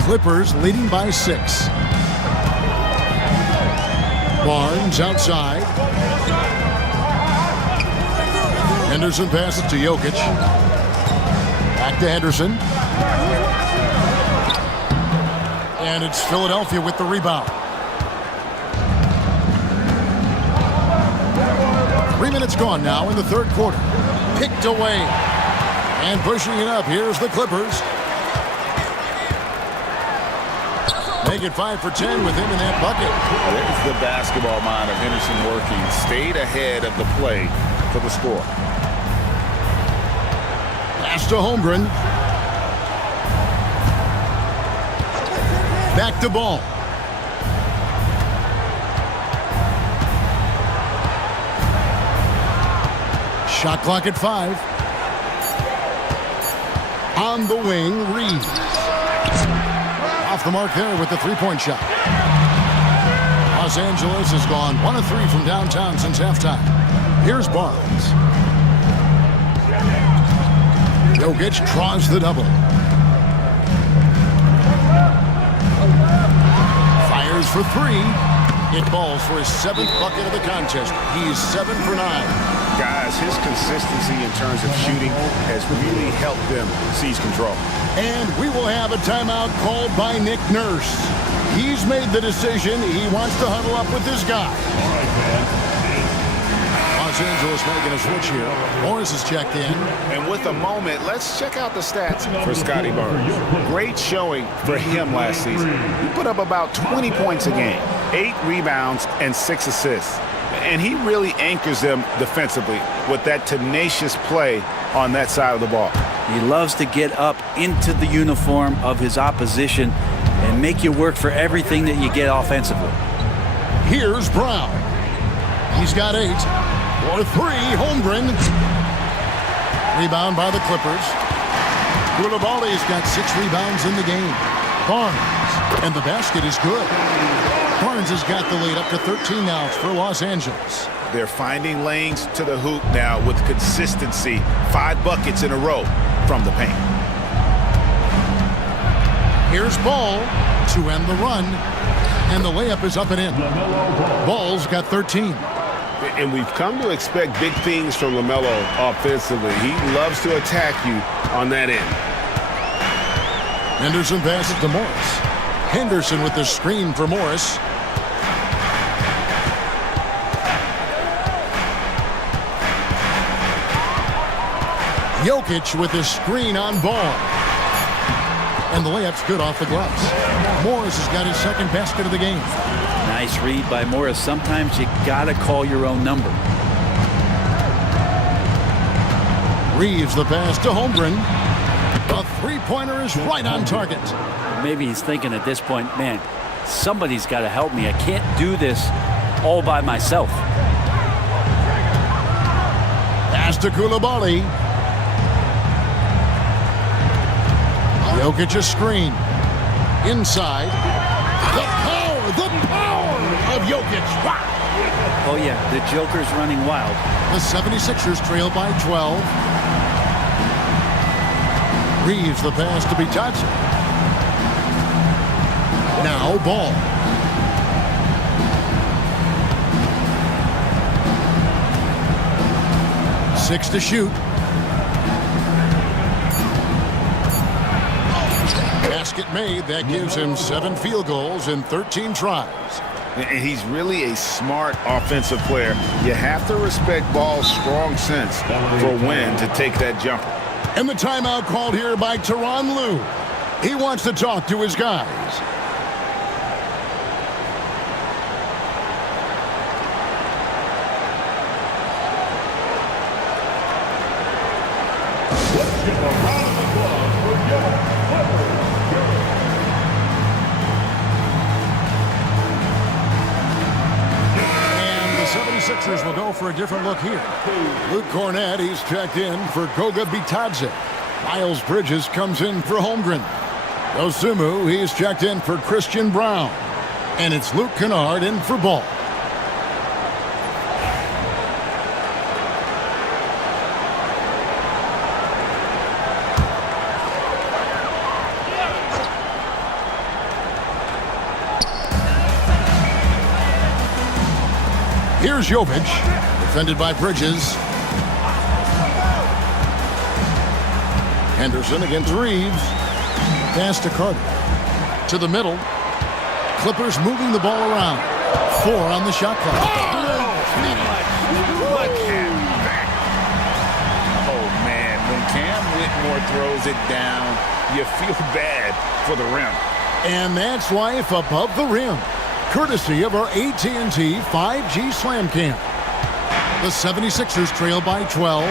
Clippers leading by 6. Barnes outside. Henderson passes to Jokic. Back to Henderson. And it's Philadelphia with the rebound. 3 minutes gone now in the third quarter. Picked away. And pushing it up. Here's the Clippers. Make it 5 for 10 with him in that bucket. There's the basketball mind of Henderson working. Stayed ahead of the play for the score. Pass to Holmgren. Back to Ball. Shot clock at 5. On the wing, Reeves. Off the mark there with the three-point shot. Los Angeles has gone 1 of 3 from downtown since halftime. Here's Barnes. Jokic draws the double. Fires for 3. It falls for his 7th bucket of the contest. He's 7 for 9. Guys, his consistency in terms of shooting has really helped them seize control. And we will have a timeout called by Nick Nurse. He's made the decision. He wants to huddle up with this guy. Los Angeles making a switch here. Morris is checked in. And with a moment, let's check out the stats for Scotty Barnes. Great showing for him last season. He put up about 20 points a game, 8 rebounds, and 6 assists. And he really anchors them defensively with that tenacious play on that side of the ball. He loves to get up into the uniform of his opposition and make you work for everything that you get offensively. Here's Brown. He's got 8. For 3, Holmgren. Rebound by the Clippers. Koulibaly's got 6 rebounds in the game. Barnes. And the basket is good. Barnes has got the lead up to 13 now for Los Angeles. They're finding lanes to the hoop now with consistency. 5 buckets in a row from the paint. Here's Ball to end the run. And the layup is up and in. Ball's got 13. And we've come to expect big things from LaMelo offensively. He loves to attack you on that end. Henderson passes to Morris. Henderson with the screen for Morris. Jokic with the screen on Ball. And the layup's good off the gloves. Morris has got his 2nd basket of the game. Nice read by Morris. Sometimes you gotta call your own number. Reeves the pass to Holmgren. A 3-pointer is right on target. Maybe he's thinking at this point, man, somebody's got to help me. I can't do this all by myself. Pass to Koulibaly. Jokic a screen. Inside. The power of Jokic. Wow. Oh, yeah, the Joker's running wild. The 76ers trail by 12. Reeves the pass to Bitadze. Now Ball. Six to shoot. Basket made. That gives him 7 field goals in 13 tries. And he's really a smart offensive player. You have to respect Ball's strong sense for when to take that jumper. And the timeout called here by Tyronn Lue. He wants to talk to his guys. And the 76ers will go for a different look here. Luke Cornett, he's checked in for Goga Bitadze. Miles Bridges comes in for Holmgren. Dosunmu, he's checked in for Christian Brown. And it's Luke Kennard in for Ball. Here's Jovic, defended by Bridges. Henderson against Reeves. Pass to Carter. To the middle. Clippers moving the ball around. 4 on the shot clock. Oh, man. When Cam Whitmore throws it down, you feel bad for the rim. And that's life above the rim. Courtesy of our AT&T 5G Slam Cam. The 76ers trail by 12.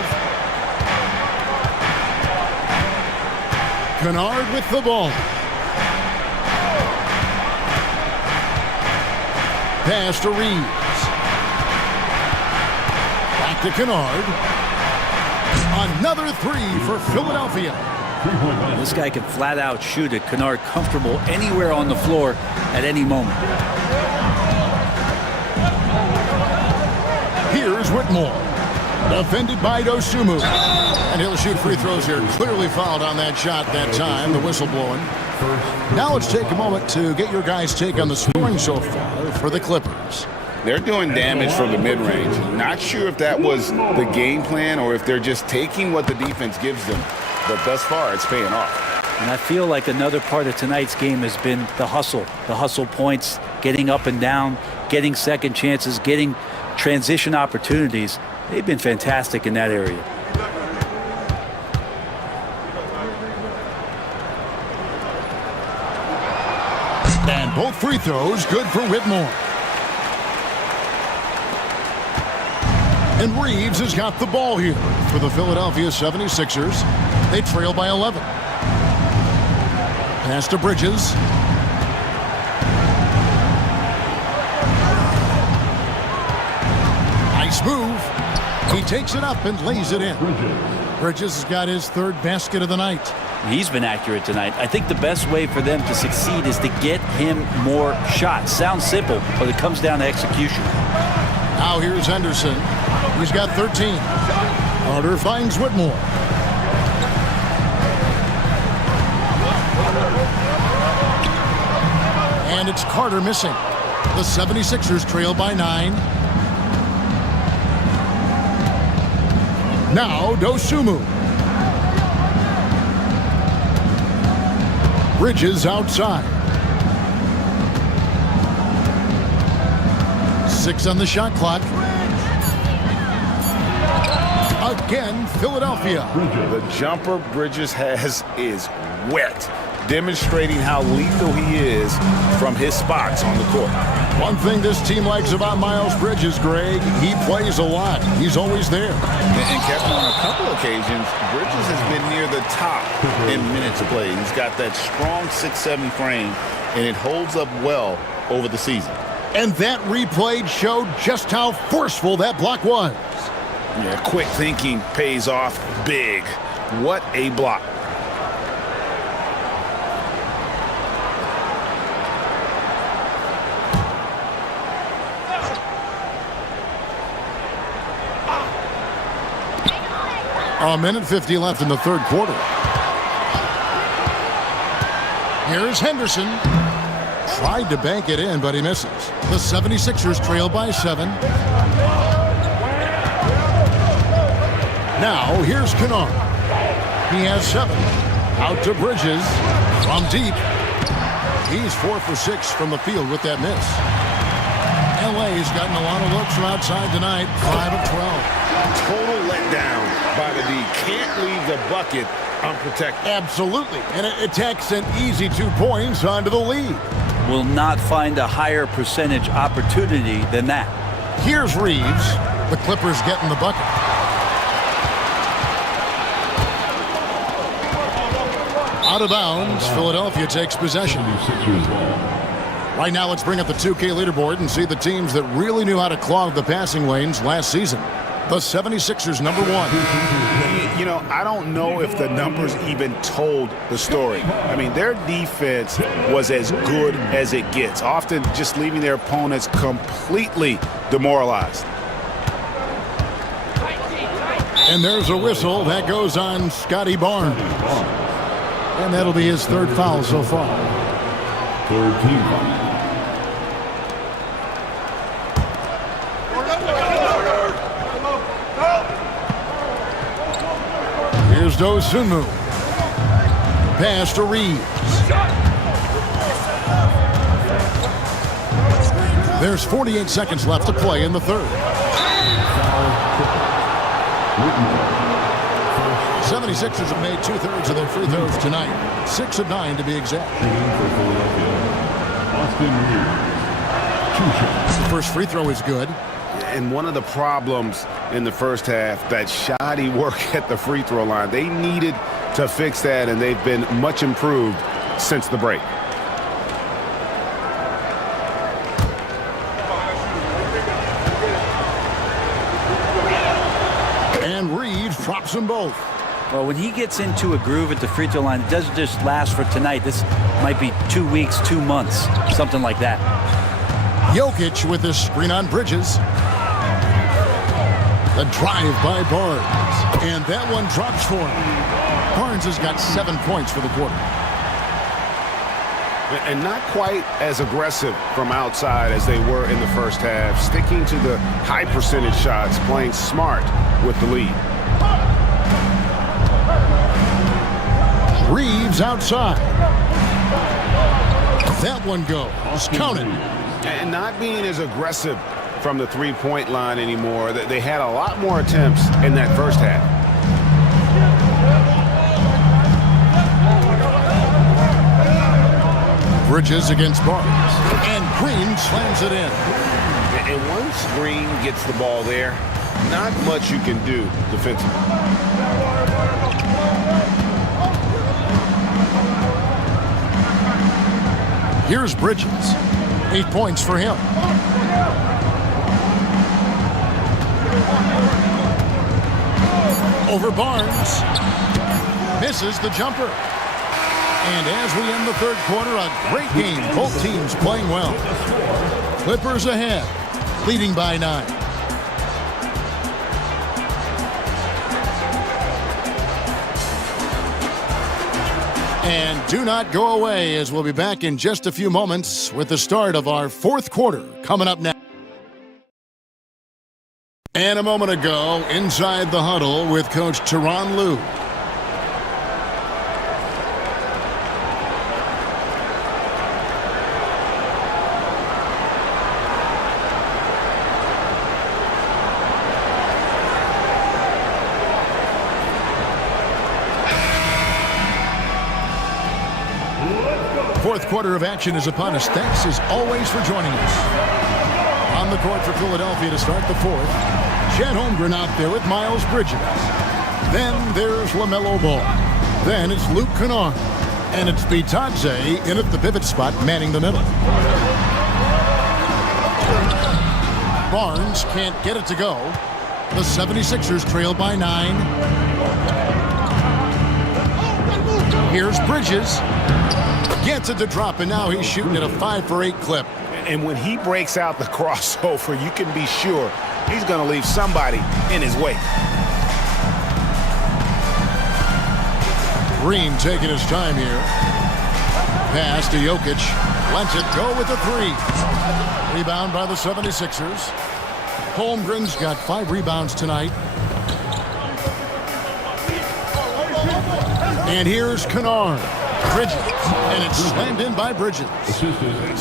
Kennard with the ball. Pass to Reeves. Back to Kennard. Another 3 for Philadelphia. This guy can flat out shoot it. Kennard comfortable anywhere on the floor at any moment. Here's Whitmore. Defended by Dosunmu. And he'll shoot free throws here. Clearly fouled on that shot that time. The whistle blowing. Now let's take a moment to get your guys' take on the scoring so far for the Clippers. They're doing damage from the mid-range. Not sure if that was the game plan or if they're just taking what the defense gives them. But thus far, it's paying off. And I feel like another part of tonight's game has been the hustle points, getting up and down, getting second chances, getting transition opportunities. They've been fantastic in that area. And both free throws good for Whitmore. And Reeves has got the ball here for the Philadelphia 76ers. They trail by 11. Pass to Bridges. Nice move. He takes it up and lays it in. Bridges has got his 3rd basket of the night. He's been accurate tonight. I think the best way for them to succeed is to get him more shots. Sounds simple, but it comes down to execution. Now here's Henderson. He's got 13. Carter finds Whitmore. And it's Carter missing. The 76ers trail by 9. Now Dosunmu. Bridges outside. 6 on the shot clock. Again, Philadelphia. The jumper Bridges has is wet, demonstrating how lethal he is from his spots on the court. One thing this team likes about Miles Bridges, Greg, he plays a lot. He's always there. And Kevin, on a couple occasions, Bridges has been near the top in minutes played. He's got that strong 6'7" frame, and it holds up well over the season. And that replay showed just how forceful that block was. Yeah, quick thinking pays off big. What a block. A minute 50 left in the 3rd quarter. Here's Henderson. Tried to bank it in, but he misses. The 76ers trail by 7. Now, here's Kennard. He has 7. Out to Bridges. From deep. He's 4 for 6 from the field with that miss. LA's gotten a lot of looks from outside tonight. 5 of 12. Total letdown by the D. Can't leave the bucket unprotected. Absolutely. And it takes an easy 2 points onto the lead. Will not find a higher percentage opportunity than that. Here's Reeves. The Clippers getting the bucket. Out of bounds. Philadelphia takes possession. Right now, let's bring up the 2K leaderboard and see the teams that really knew how to clog the passing lanes last season. The 76ers, number 1. You know, I don't know if the numbers even told the story. I mean, their defense was as good as it gets, often just leaving their opponents completely demoralized. And there's a whistle that goes on Scotty Barnes. And that'll be his 3rd foul so far. 3rd team foul. Here's Dosunmu. pass to Reeves. There's 48 seconds left to play in the third. 76ers have made 2/3 of their free throws tonight. 6 of 9 to be exact. The first free throw is good. And one of the problems in the first half, that shoddy work at the free throw line. They needed to fix that, and they've been much improved since the break. And Reeves drops them both. Well, when he gets into a groove at the free throw line, it doesn't just last for tonight. This might be 2 weeks, 2 months, something like that. Jokic with the screen on Bridges. The drive by Barnes. And that one drops for him. Barnes has got 7 points for the quarter. And not quite as aggressive from outside as they were in the first half. Sticking to the high percentage shots, playing smart with the lead. Reeves outside. That one goes. Counted. And not being as aggressive from the three-point line anymore. They had a lot more attempts in that first half. Bridges against Barnes. And Green slams it in. And once Green gets the ball there, not much you can do defensively. Here's Bridges. 8 points for him. Over Barnes. Misses the jumper. And as we end the third quarter, a great game. Both teams playing well. Clippers ahead, leading by 9. And do not go away, as we'll be back in just a few moments with the start of our fourth quarter coming up now. And a moment ago, inside the huddle with Coach Tyronn Lue. Fourth quarter of action is upon us. Thanks as always for joining us. On the court for Philadelphia to start the fourth. Chet Holmgren out there with Miles Bridges. Then there's LaMelo Ball. Then it's Luke Kennard. And it's Bitadze in at the pivot spot, manning the middle. Barnes can't get it to go. The 76ers trail by 9. Here's Bridges. Gets it to drop, and now he's shooting at a 5 for 8 clip. And when he breaks out the crossover, you can be sure he's going to leave somebody in his wake. Green taking his time here. Pass to Jokic. Lets it go with the 3. Rebound by the 76ers. Holmgren's got 5 rebounds tonight. And here's Kennard. Bridges, and it's slammed in by Bridges.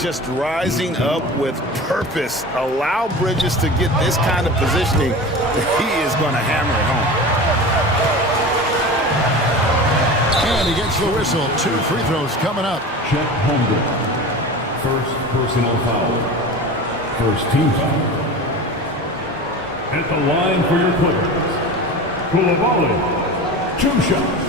Just rising up with purpose. Allow Bridges to get this kind of positioning. He is going to hammer it home. And he gets the whistle. 2 free throws coming up. Chet Holmgren. First personal foul. First team foul. At the line for your Clippers, Koulibaly. 2 shots.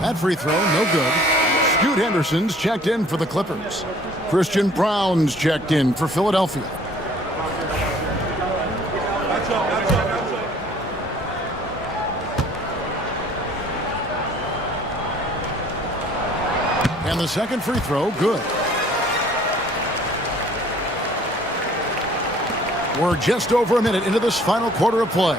That free throw, no good. Scoot Henderson's checked in for the Clippers. Christian Brown's checked in for Philadelphia. And the second free throw, good. We're just over a minute into this final quarter of play.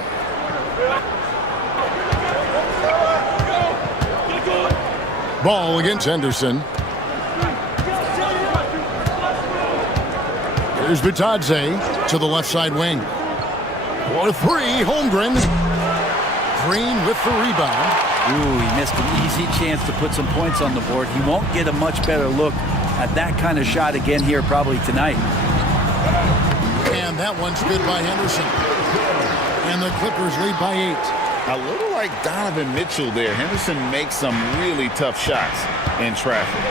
Ball against Henderson. Here's Bitadze to the left side wing. For three, Holmgren. Green with the rebound. Ooh, he missed an easy chance to put some points on the board. He won't get a much better look at that kind of shot again here probably tonight. And that one's good by Henderson. And the Clippers lead by 8. A little like Donovan Mitchell there. Henderson makes some really tough shots in traffic.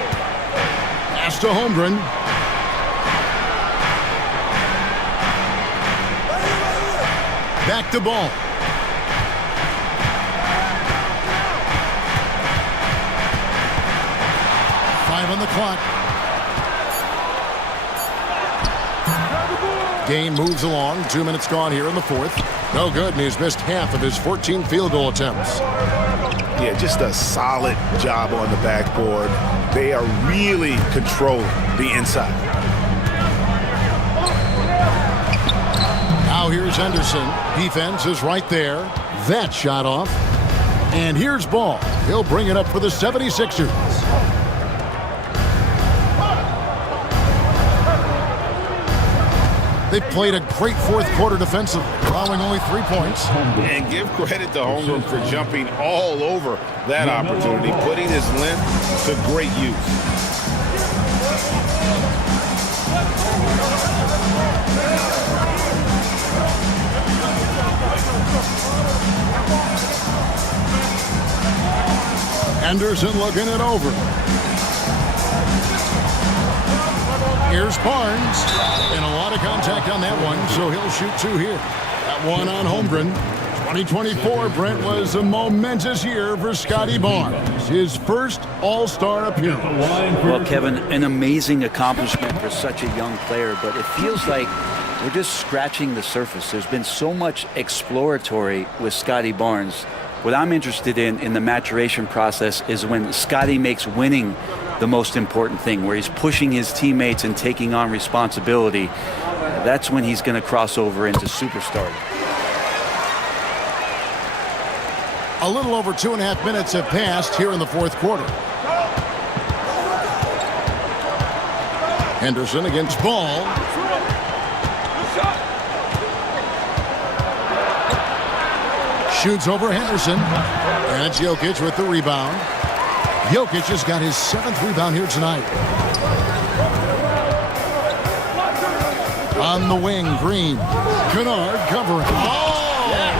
Pass to Holmgren. Back to Ball. On the clock. Game moves along. 2 minutes gone here in the fourth. No good, and he's missed half of his 14 field goal attempts. Yeah, just a solid job on the backboard. They are really controlling the inside. Now here's Henderson. Defense is right there. That shot off. And here's Ball. He'll bring it up for the 76ers. They played a great fourth quarter defensively, allowing only 3 points. And give credit to Holmgren for jumping all over that opportunity, putting his length to great use. Anderson looking it over. Here's Barnes. And a lot of contact on that one, so he'll shoot 2 here. That one on Holmgren. 2024, Brent, was a momentous year for Scotty Barnes. His first All-Star appearance. Well, Kevin, an amazing accomplishment for such a young player, but it feels like we're just scratching the surface. There's been so much exploratory with Scotty Barnes. What I'm interested in the maturation process is when Scotty makes winning the most important thing, where he's pushing his teammates and taking on responsibility. That's when he's going to cross over into superstar. A little over 2.5 minutes have passed here in the fourth quarter. Henderson against Ball. Shoots over Henderson. And it's Jokic with the rebound. Jokic has got his 7th rebound here tonight. On the wing, Green. Kennard covering. Oh! Yeah.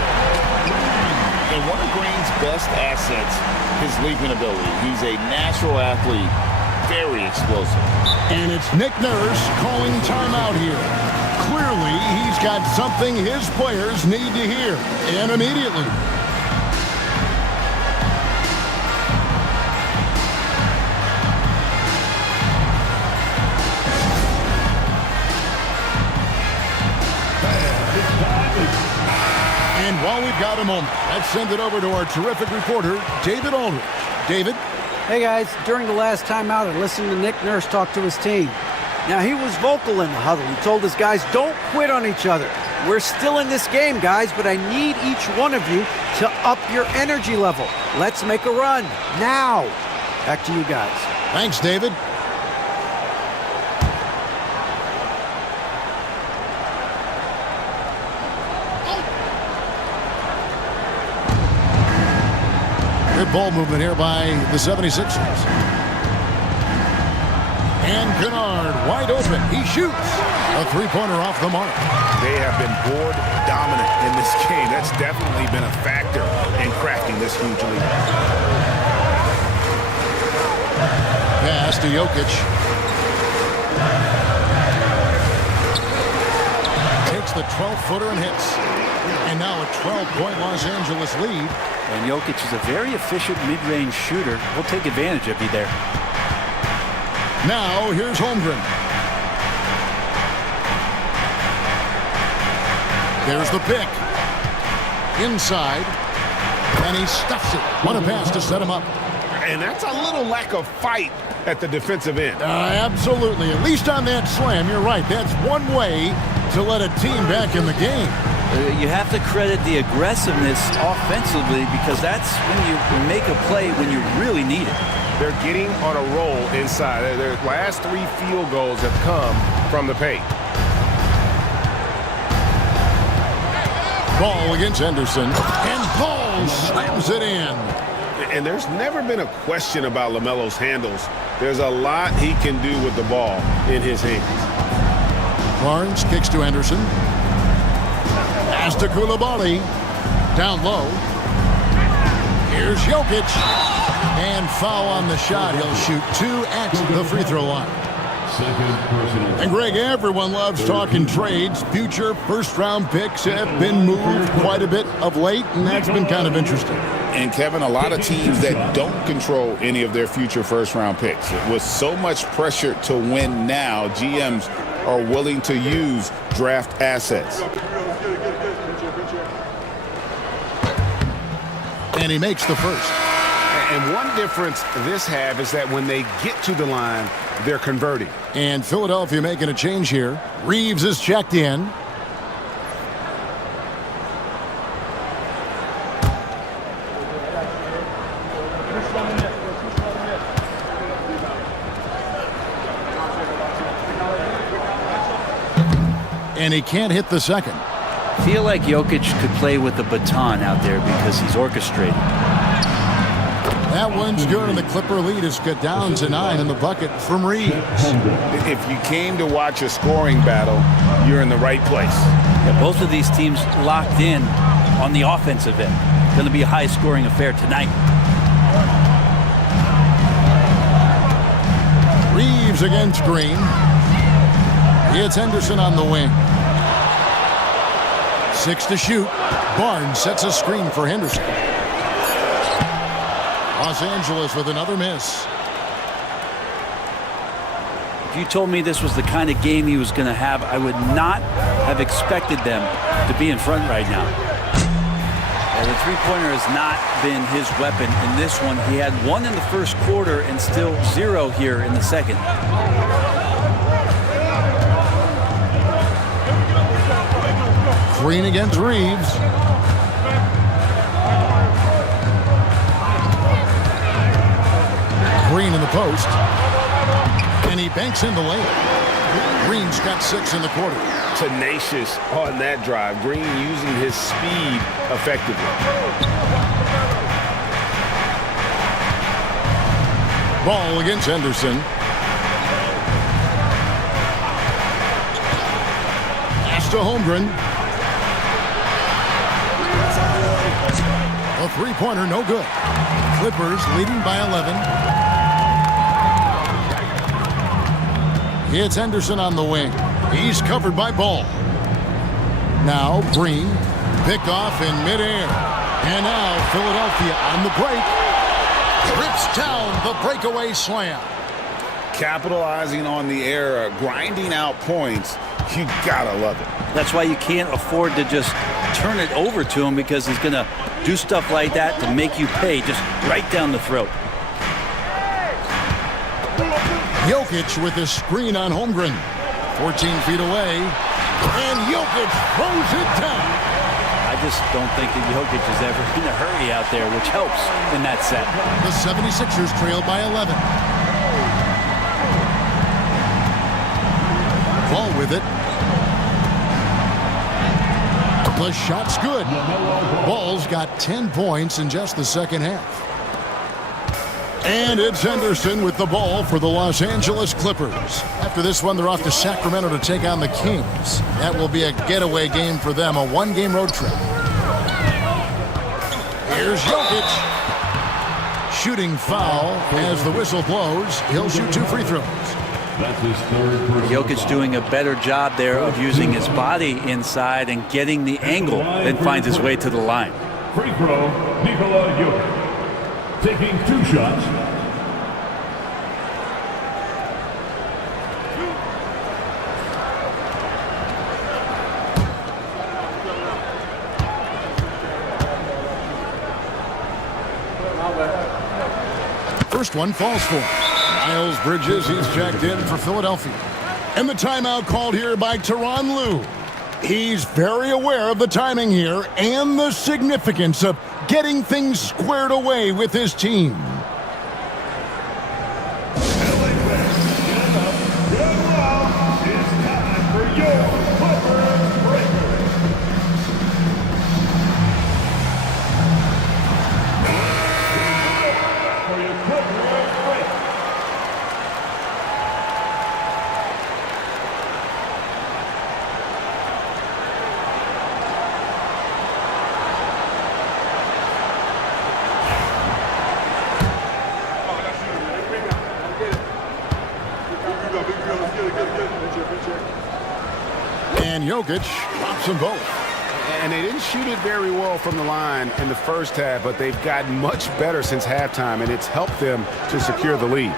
And one of Green's best assets, his leaping ability. He's a natural athlete, very explosive. And it's Nick Nurse calling timeout here. Clearly, he's got something his players need to hear, and immediately. And while we've got a moment, let's send it over to our terrific reporter, David Aldridge. David? Hey, guys. During the last timeout, I listened to Nick Nurse talk to his team. Now, he was vocal in the huddle. He told his guys, don't quit on each other. We're still in this game, guys, but I need each one of you to up your energy level. Let's make a run now. Back to you guys. Thanks, David. Good ball movement here by the 76ers. And Kennard wide open. He shoots. A three-pointer off the mark. They have been board dominant in this game. That's definitely been a factor in crafting this huge lead. Pass to Jokic. Takes the 12-footer and hits. And now a 12-point Los Angeles lead. And Jokic is a very efficient mid-range shooter. He'll take advantage of you there. Now, here's Holmgren. There's the pick. Inside. And he stuffs it. What a pass to set him up. And that's a little lack of fight at the defensive end. Absolutely. At least on that slam, you're right. That's one way to let a team back in the game. You have to credit the aggressiveness offensively because that's when you make a play when you really need it. They're getting on a roll inside. Their last 3 field goals have come from the paint. Ball against Henderson, and Paul slams it in. And there's never been a question about LaMelo's handles. There's a lot he can do with the ball in his hands. Barnes kicks to Henderson. Pass to Koulibaly. Down low. Here's Jokic. And foul on the shot. He'll shoot 2 at the free throw line. And Greg, everyone loves talking trades. Future first-round picks have been moved quite a bit of late, and that's been kind of interesting. And Kevin, a lot of teams that don't control any of their future first-round picks. With so much pressure to win now, GMs are willing to use draft assets. And he makes the first. And one difference this half is that when they get to the line, they're converting. And Philadelphia making a change here. Reeves is checked in. And he can't hit the second. Feel like Jokic could play with the baton out there because he's orchestrating. That one's good, and the Clipper lead is cut down to 9 in the bucket from Reeves. If you came to watch a scoring battle, you're in the right place. Yeah, both of these teams locked in on the offensive end. Going to be a high-scoring affair tonight. Reeves against Green. It's Henderson on the wing. 6 to shoot. Barnes sets a screen for Henderson. Los Angeles with another miss. If you told me this was the kind of game he was going to have, I would not have expected them to be in front right now. And the three-pointer has not been his weapon in this one. He had 1 in the first quarter and still 0 here in the second. Green against Reeves. Green in the post. And he banks in the lane. Green's got 6 in the quarter. Tenacious on that drive. Green using his speed effectively. Ball against Henderson. Pass to Holmgren. A three-pointer, no good. Clippers leading by 11. It's Henderson on the wing. He's covered by Ball. Now Green picked off in midair. And now Philadelphia on the break. Rips down the breakaway slam. Capitalizing on the error, grinding out points. You gotta love it. That's why you can't afford to just turn it over to him, because he's going to do stuff like that to make you pay just right down the throat. Jokic with a screen on Holmgren. 14 feet away. And Jokic throws it down. I just don't think that Jokic is ever in a hurry out there, which helps in that set. The 76ers trail by 11. Ball with it. The shot's good. Ball's got 10 points in just the second half. And it's Henderson with the ball for the Los Angeles Clippers. After this one, they're off to Sacramento to take on the Kings. That will be a getaway game for them, a one-game road trip. Here's Jokic. Shooting foul as the whistle blows. He'll shoot 2 free throws. Jokic doing a better job there of using his body inside and getting the angle, then finds his way to the line. Free throw, Nikola Jokic. Taking 2 shots. First one falls for him. Miles Bridges, he's checked in for Philadelphia. And the timeout called here by Tyronn Lue. He's very aware of the timing here and the significance of getting things squared away with his team. And Jokic drops them both. And they didn't shoot it very well from the line in the first half, but they've gotten much better since halftime, and it's helped them to secure the lead.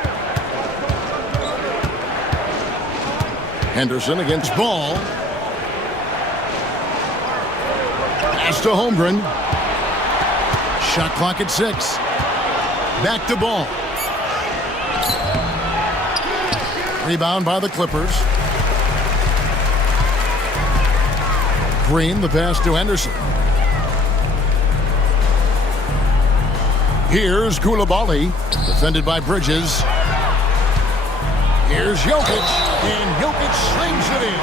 Henderson against Ball. Pass to Holmgren. Shot clock at 6. Back to Ball. Rebound by the Clippers. Green, the pass to Henderson. Here's Koulibaly, defended by Bridges. Here's Jokic, and Jokic slings it in.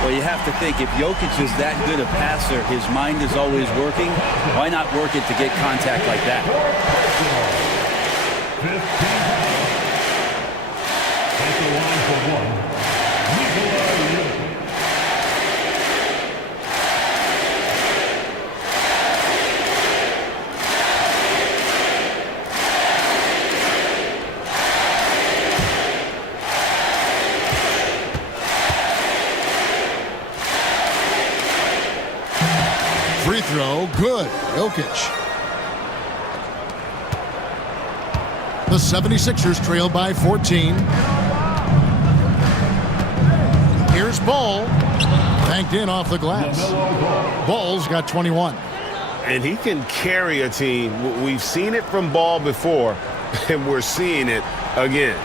Well, you have to think, if Jokic is that good a passer, his mind is always working. Why not work it to get contact like that? At the line for one, Free throw, good. Jokic. The 76ers trail by 14. Here's Ball. Banked in off the glass. Ball's got 21. And he can carry a team. We've seen it from Ball before, and we're seeing it again.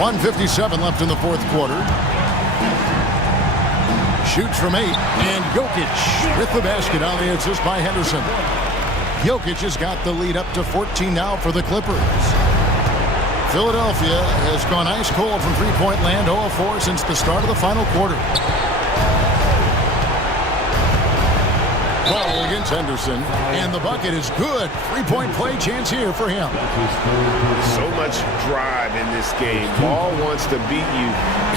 1:57 left in the fourth quarter. Shoots from 8, and Jokic with the basket on the assist by Henderson. Jokic has got the lead up to 14 now for the Clippers. Philadelphia has gone ice cold from three-point land, 0 of 4 since the start of the final quarter. Ball against Henderson, and the bucket is good. Three-point play chance here for him. So much drive in this game. Ball wants to beat you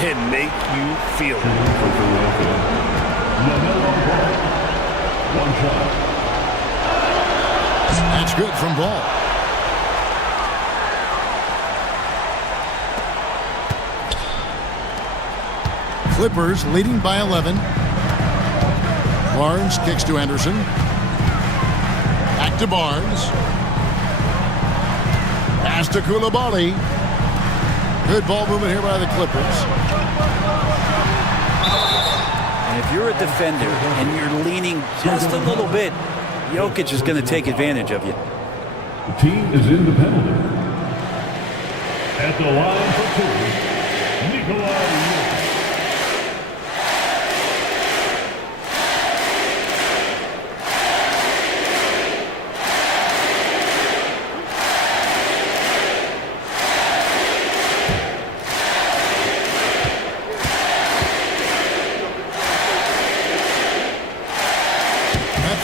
and make you feel it. one shot. That's good from Ball. Clippers leading by 11. Barnes kicks to Henderson. Back to Barnes. Pass to Koulibaly. Good ball movement here by the Clippers. And if you're a defender and you're leaning just a little bit, Jokic is going to take advantage of you. The team is in the penalty. At the line for 2, Nikolai Jokic.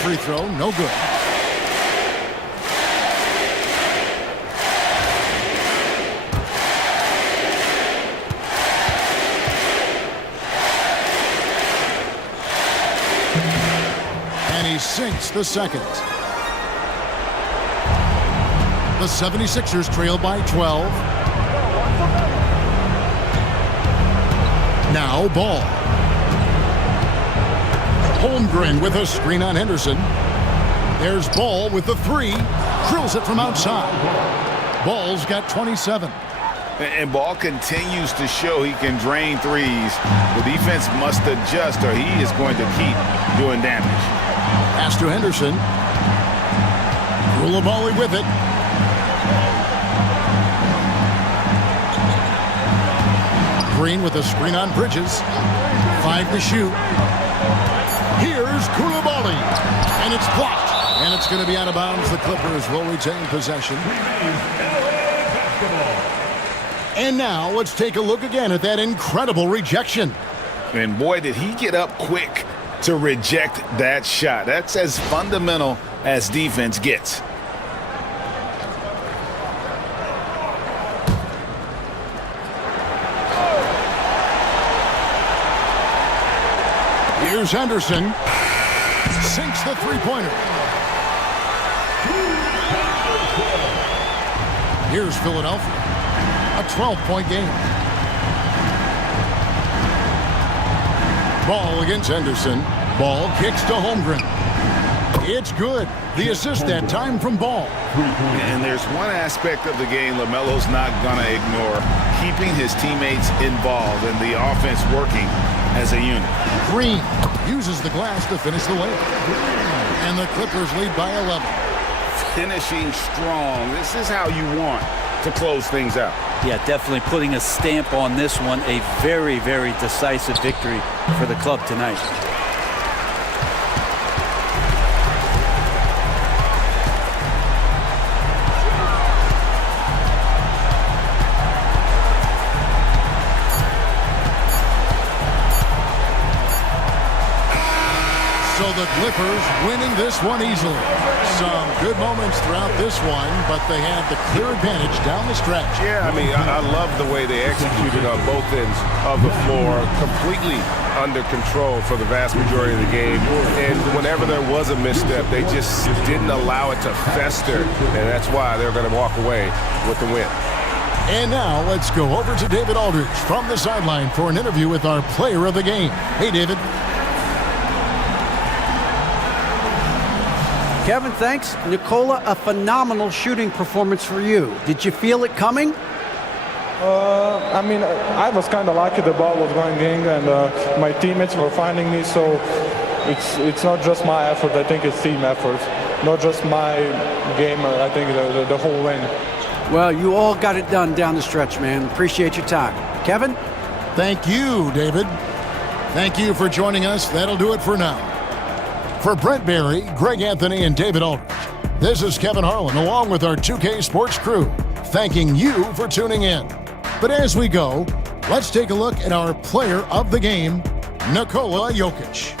Free throw, no good. And he sinks the second. The 76ers trail by 12. Now Ball. Holmgren with a screen on Henderson. There's Ball with the 3. Drills it from outside. Ball's got 27. And Ball continues to show he can drain threes. The defense must adjust or he is going to keep doing damage. Pass to Henderson. Koulibaly with it. screen with a screen on Bridges. 5 to shoot. Here's Koulibaly. And it's blocked. And it's going to be out of bounds. The Clippers will retain possession. And now let's take a look again at that incredible rejection. And boy, did he get up quick to reject that shot. That's as fundamental as defense gets. Here's Henderson. Sinks the three-pointer. Here's Philadelphia. A 12-point game. Ball against Henderson. Ball kicks to Holmgren. It's good. The assist that time from Ball. And there's one aspect of the game LaMelo's not going to ignore. Keeping his teammates involved and the offense working as a unit. Green uses the glass to finish the layup. And the Clippers lead by 11. Finishing strong. This is how you want to close things out. Yeah, definitely putting a stamp on this one. A very, very decisive victory for the club tonight. So the Clippers winning this one easily. Some good moments throughout this one, but they have the clear advantage down the stretch. Yeah, I mean, I love the way they executed on both ends of the floor, completely under control for the vast majority of the game. And whenever there was a misstep, they just didn't allow it to fester, and that's why they're going to walk away with the win. And now let's go over to David Aldridge from the sideline for an interview with our player of the game. Hey, David. Kevin, thanks. Nikola, a phenomenal shooting performance for you. Did you feel it coming? I mean, I was kind of lucky the ball was going in, and my teammates were finding me, so it's not just my effort. I think it's team effort, not just my game. I think the whole win. Well, you all got it done down the stretch, man. Appreciate your time. Kevin? Thank you, David. Thank you for joining us. That'll do it for now. For Brent Barry, Greg Anthony, and David Aldridge, this is Kevin Harlan along with our 2K Sports crew, thanking you for tuning in. But as we go, let's take a look at our player of the game, Nikola Jokic.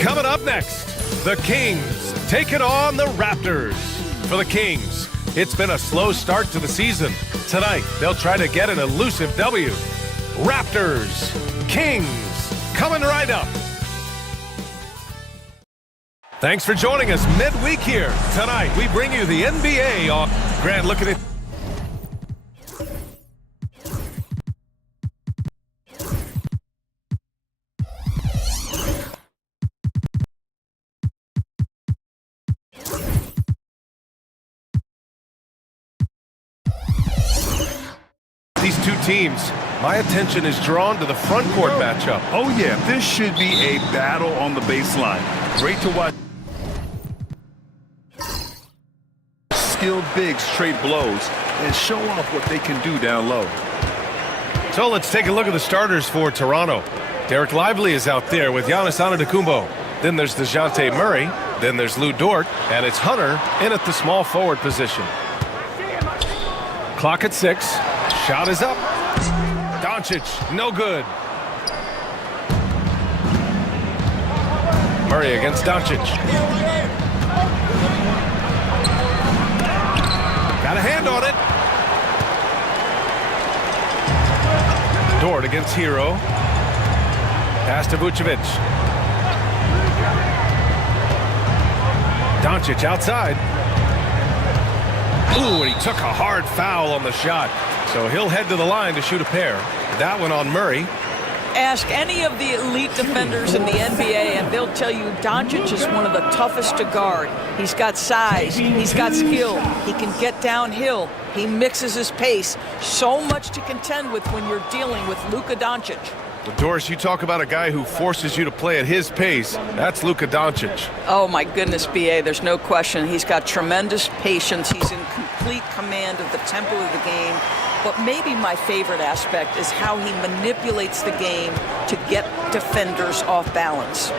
Coming up next, the Kings taking on the Raptors. For the Kings, it's been a slow start to the season. Tonight, they'll try to get an elusive W. Raptors, Kings, coming right up. Thanks for joining us midweek here. Tonight, we bring you the NBA on Grant. Look at it. These two teams, my attention is drawn to the front court matchup. Oh, yeah, this should be a battle on the baseline. Great to watch. Skilled bigs trade blows and show off what they can do down low. So let's take a look at the starters for Toronto. Derek Lively is out there with Giannis Antetokounmpo. Then there's DeJounte Murray. Then there's Lou Dort. And it's Hunter in at the small forward position. Clock at 6. Shot is up. Doncic, no good. Murray against Doncic. Got a hand on it. Dort against Hero. Pass to Vucevic. Doncic outside. Ooh, and he took a hard foul on the shot. So he'll head to the line to shoot a pair. That one on Murray. Ask any of the elite defenders in the NBA, and they'll tell you Doncic is one of the toughest to guard. He's got size. He's got skill. He can get downhill. He mixes his pace. So much to contend with when you're dealing with Luka Doncic. Well, Doris, you talk about a guy who forces you to play at his pace. That's Luka Doncic. Oh, my goodness, B.A., there's no question. He's got tremendous patience. He's in complete command of the tempo of the game. But maybe my favorite aspect is how he manipulates the game to get defenders off balance.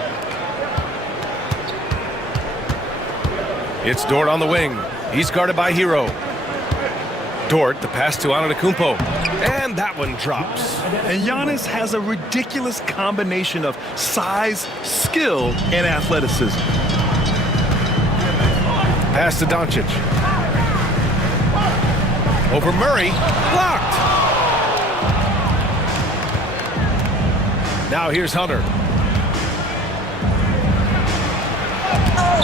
It's Dort on the wing. He's guarded by Hero. Dort, the pass to Antetokounmpo. And that one drops. And Giannis has a ridiculous combination of size, skill, and athleticism. Pass to Doncic. Over Murray. Blocked. Now here's Hunter.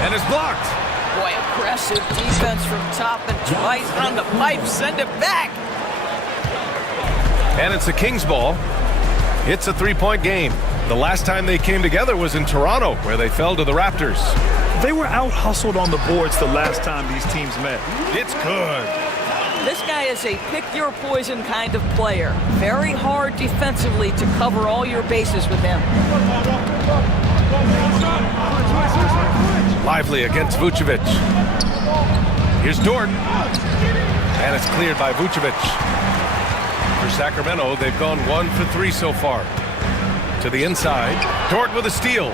And it's blocked. Boy, aggressive defense from Toppin. Twice on the pipe. Send it back. And it's the Kings ball. It's a three-point game. The last time they came together was in Toronto, where they fell to the Raptors. They were out-hustled on the boards the last time these teams met. It's good. This guy is a pick-your-poison kind of player. Very hard defensively to cover all your bases with him. Lively against Vucevic. Here's Dort. And it's cleared by Vucevic. For Sacramento, they've gone 1 for 3 so far. To the inside. Dort with a steal.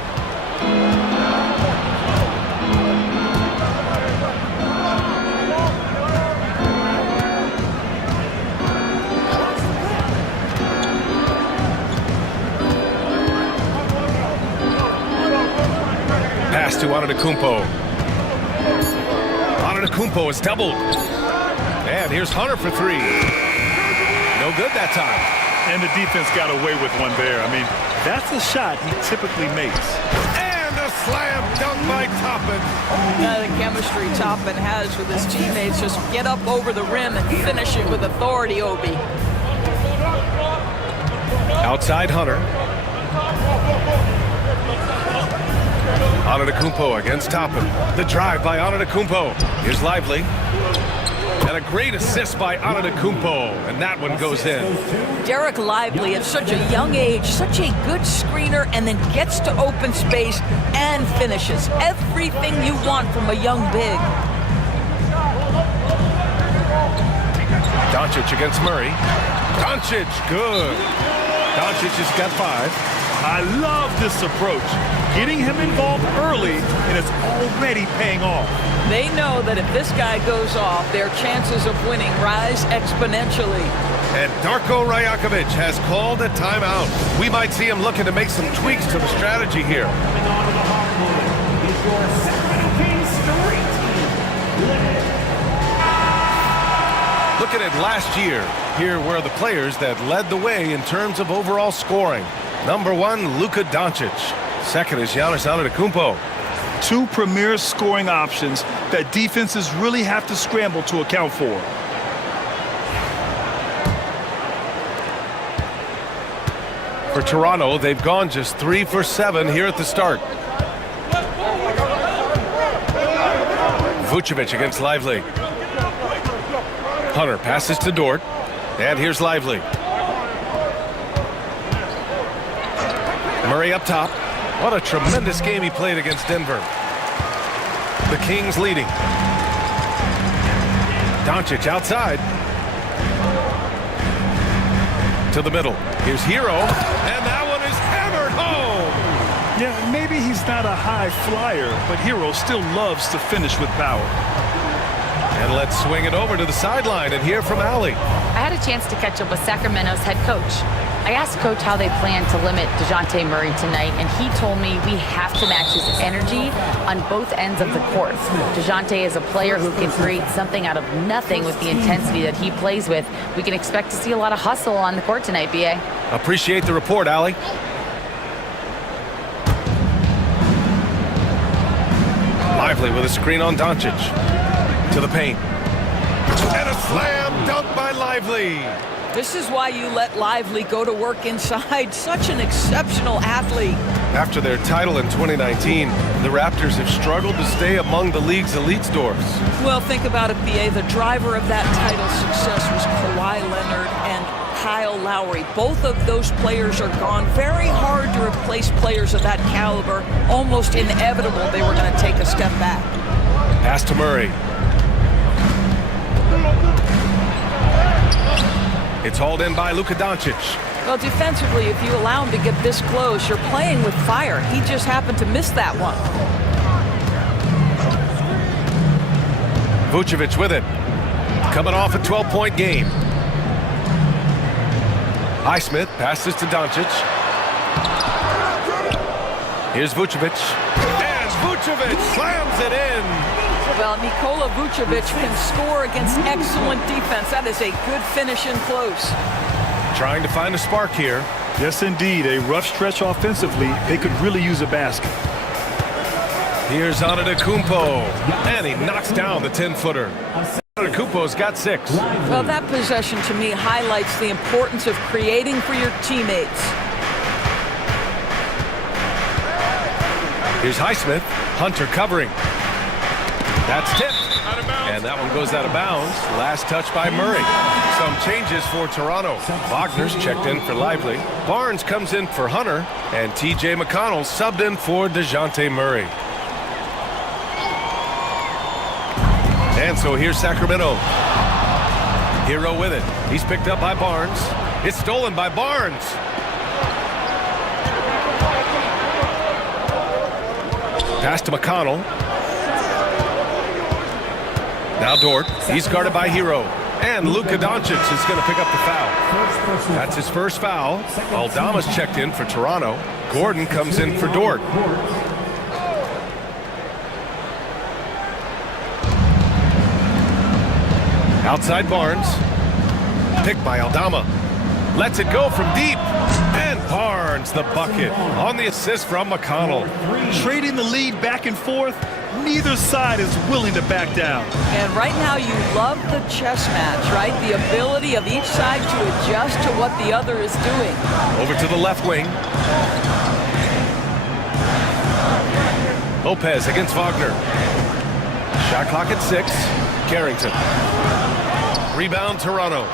Pass to Antetokounmpo. Antetokounmpo is doubled. And here's Hunter for 3. No good that time. And the defense got away with one there. I mean, that's a shot he typically makes. And a slam dunk by Toppin. The chemistry Toppin has with his teammates. Just get up over the rim and finish it with authority, Obi. Outside Hunter. Antetokounmpo against Toppin. The drive by Antetokounmpo. Here's Lively. And a great assist by Antetokounmpo. And that one goes in. Derek Lively at such a young age, such a good screener, and then gets to open space and finishes. Everything you want from a young big. Doncic against Murray. Doncic, good. Doncic has got 5. I love this approach. Getting him involved early, and it's already paying off. They know that if this guy goes off, their chances of winning rise exponentially. And Darko Rajakovic has called a timeout. We might see him looking to make some tweaks to the strategy here. opponent is your Sacramento Kings street team, led. Look at it last year. Here were the players that led the way in terms of overall scoring. Number 1, Luka Doncic. Second is Giannis Antetokounmpo. Two premier scoring options that defenses really have to scramble to account for. For Toronto, they've gone just 3 for 7 here at the start. Vucevic against Lively. Hunter passes to Dort. And here's Lively. Murray up top. What a tremendous game he played against Denver. The Kings leading. Doncic outside. To the middle. Here's Hero. And that one is hammered home. Yeah, maybe he's not a high flyer, but Hero still loves to finish with power. And let's swing it over to the sideline and hear from Allie. I had a chance to catch up with Sacramento's head coach. I asked Coach how they plan to limit DeJounte Murray tonight, and he told me we have to match his energy on both ends of the court. DeJounte is a player who can create something out of nothing with the intensity that he plays with. We can expect to see a lot of hustle on the court tonight, B.A. Appreciate the report, Allie. Lively with a screen on Doncic. To the paint. And a slam dunk by Lively. This is why you let Lively go to work inside. Such an exceptional athlete. After their title in 2019, the Raptors have struggled to stay among the league's elite stores. Well, think about it, B.A. The driver of that title success was Kawhi Leonard and Kyle Lowry. Both of those players are gone. Very hard to replace players of that caliber. Almost inevitable they were going to take a step back. Pass to Murray. It's hauled in by Luka Doncic. Well, defensively, if you allow him to get this close, you're playing with fire. He just happened to miss that one. Vucevic with it. Coming off a 12-point game. Highsmith passes to Doncic. Here's Vucevic. And Vucevic slams it in. Well, Nikola Vucevic can score against excellent defense. That is a good finish in close. Trying to find a spark here. Yes, indeed. A rough stretch offensively. They could really use a basket. Here's Antetokounmpo. And he knocks down the 10-footer. Antetokounmpo's got 6. Well, that possession to me highlights the importance of creating for your teammates. Here's Highsmith. Hunter covering. That's tipped. And that one goes out of bounds. Last touch by Murray. Some changes for Toronto. Wagner's checked in for Lively. Barnes comes in for Hunter. And T.J. McConnell subbed in for DeJounte Murray. And so here's Sacramento. Hero with it. He's picked up by Barnes. It's stolen by Barnes. Pass to McConnell. Now Dort. He's guarded by Hero. And Luka Doncic is going to pick up the foul. That's his first foul. Aldama's checked in for Toronto. Gordon comes in for Dort. Outside Barnes. Picked by Aldama. Lets it go from deep. And Barnes, the bucket, on the assist from McConnell. Trading the lead back and forth. Neither side is willing to back down. And right now you love the chess match, right? The ability of each side to adjust to what the other is doing. Over to the left wing. Lopez against Wagner. Shot clock at 6. Carrington. Rebound Toronto.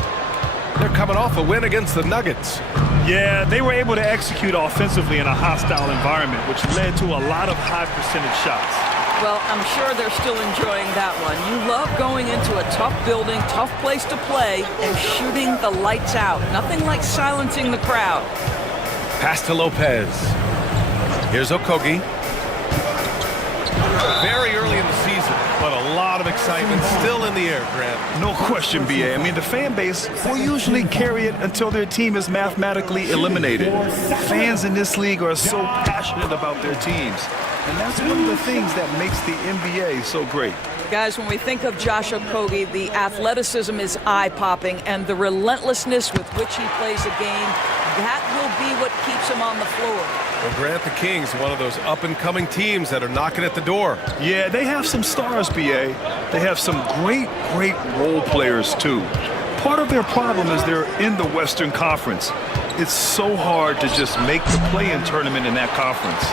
They're coming off a win against the Nuggets. Yeah, they were able to execute offensively in a hostile environment, which led to a lot of high percentage shots. Well, I'm sure they're still enjoying that one. You love going into a tough building, tough place to play, and shooting the lights out. Nothing like silencing the crowd. Pass to Lopez. Here's Okogie. Very early in the season, but a lot of excitement still in the air, Grant. No question, B.A. I mean, the fan base will usually carry it until their team is mathematically eliminated. Fans in this league are so passionate about their teams. And that's one of the things that makes the NBA so great. Guys, when we think of Josh Okogie, the athleticism is eye-popping, and the relentlessness with which he plays a game, that will be what keeps him on the floor. Well, Grant, the Kings, one of those up-and-coming teams that are knocking at the door. Yeah, they have some stars, BA. They have some great role players, too. Part of their problem is they're in the Western Conference. It's so hard to just make the play-in tournament in that conference.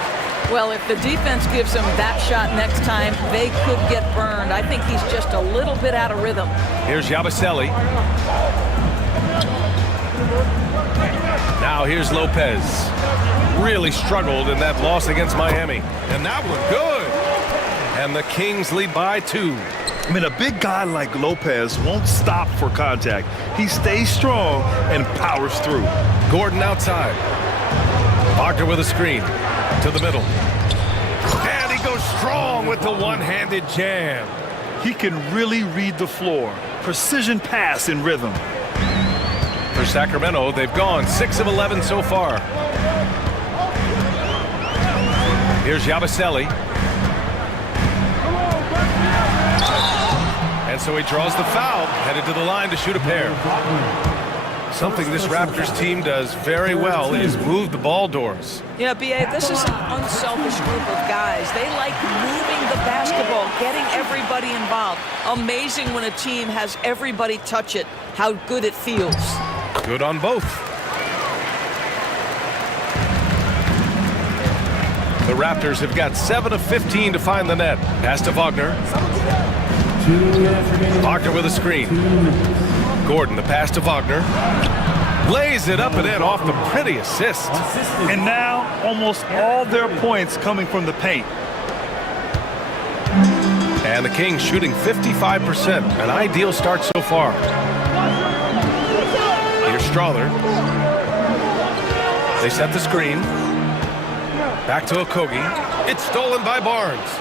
Well, if the defense gives him that shot next time, they could get burned. I think he's just a little bit out of rhythm. Here's Yabusele. Now here's Lopez. Really struggled in that loss against Miami. And that one good. And the Kings lead by 2. I mean, a big guy like Lopez won't stop for contact. He stays strong and powers through. Gordon outside. Wagner with a screen. To the middle. And he goes strong with the one-handed jam. He can really read the floor. Precision pass in rhythm. For Sacramento, they've gone 6 of 11 so far. Here's Yabusele. And so he draws the foul, headed to the line to shoot a pair. Something this Raptors team does very well is move the ball doors. Yeah, B.A., this is an unselfish group of guys. They like moving the basketball, getting everybody involved. Amazing when a team has everybody touch it, how good it feels. Good on both. The Raptors have got 7 of 15 to find the net. Pass to Wagner. Wagner with a screen. Gordon, the pass to Wagner. Lays it up and in off the pretty assist. And now almost all their points coming from the paint. And the Kings shooting 55%. An ideal start so far. Here's Strother. They set the screen. Back to Okogie. It's stolen by Barnes.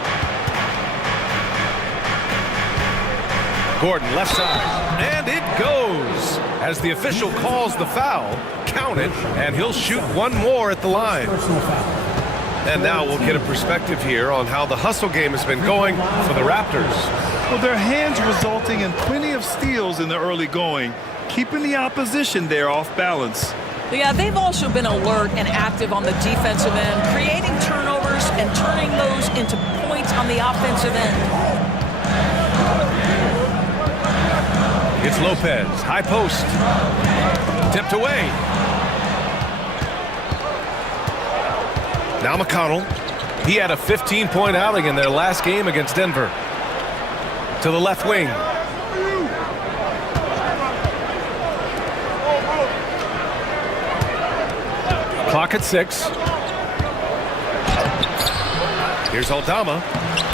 Gordon left side. And it goes. As the official calls the foul, count it, and he'll shoot one more at the line. And now we'll get a perspective here on how the hustle game has been going for the Raptors. Well, their hands resulting in plenty of steals in the early going, keeping the opposition there off balance. Yeah, they've also been alert and active on the defensive end, creating turnovers and turning those into points on the offensive end. It's Lopez, high post, tipped away. Now McConnell, he had a 15-point outing in their last game against Denver. To the left wing. Clock at 6. Here's Aldama.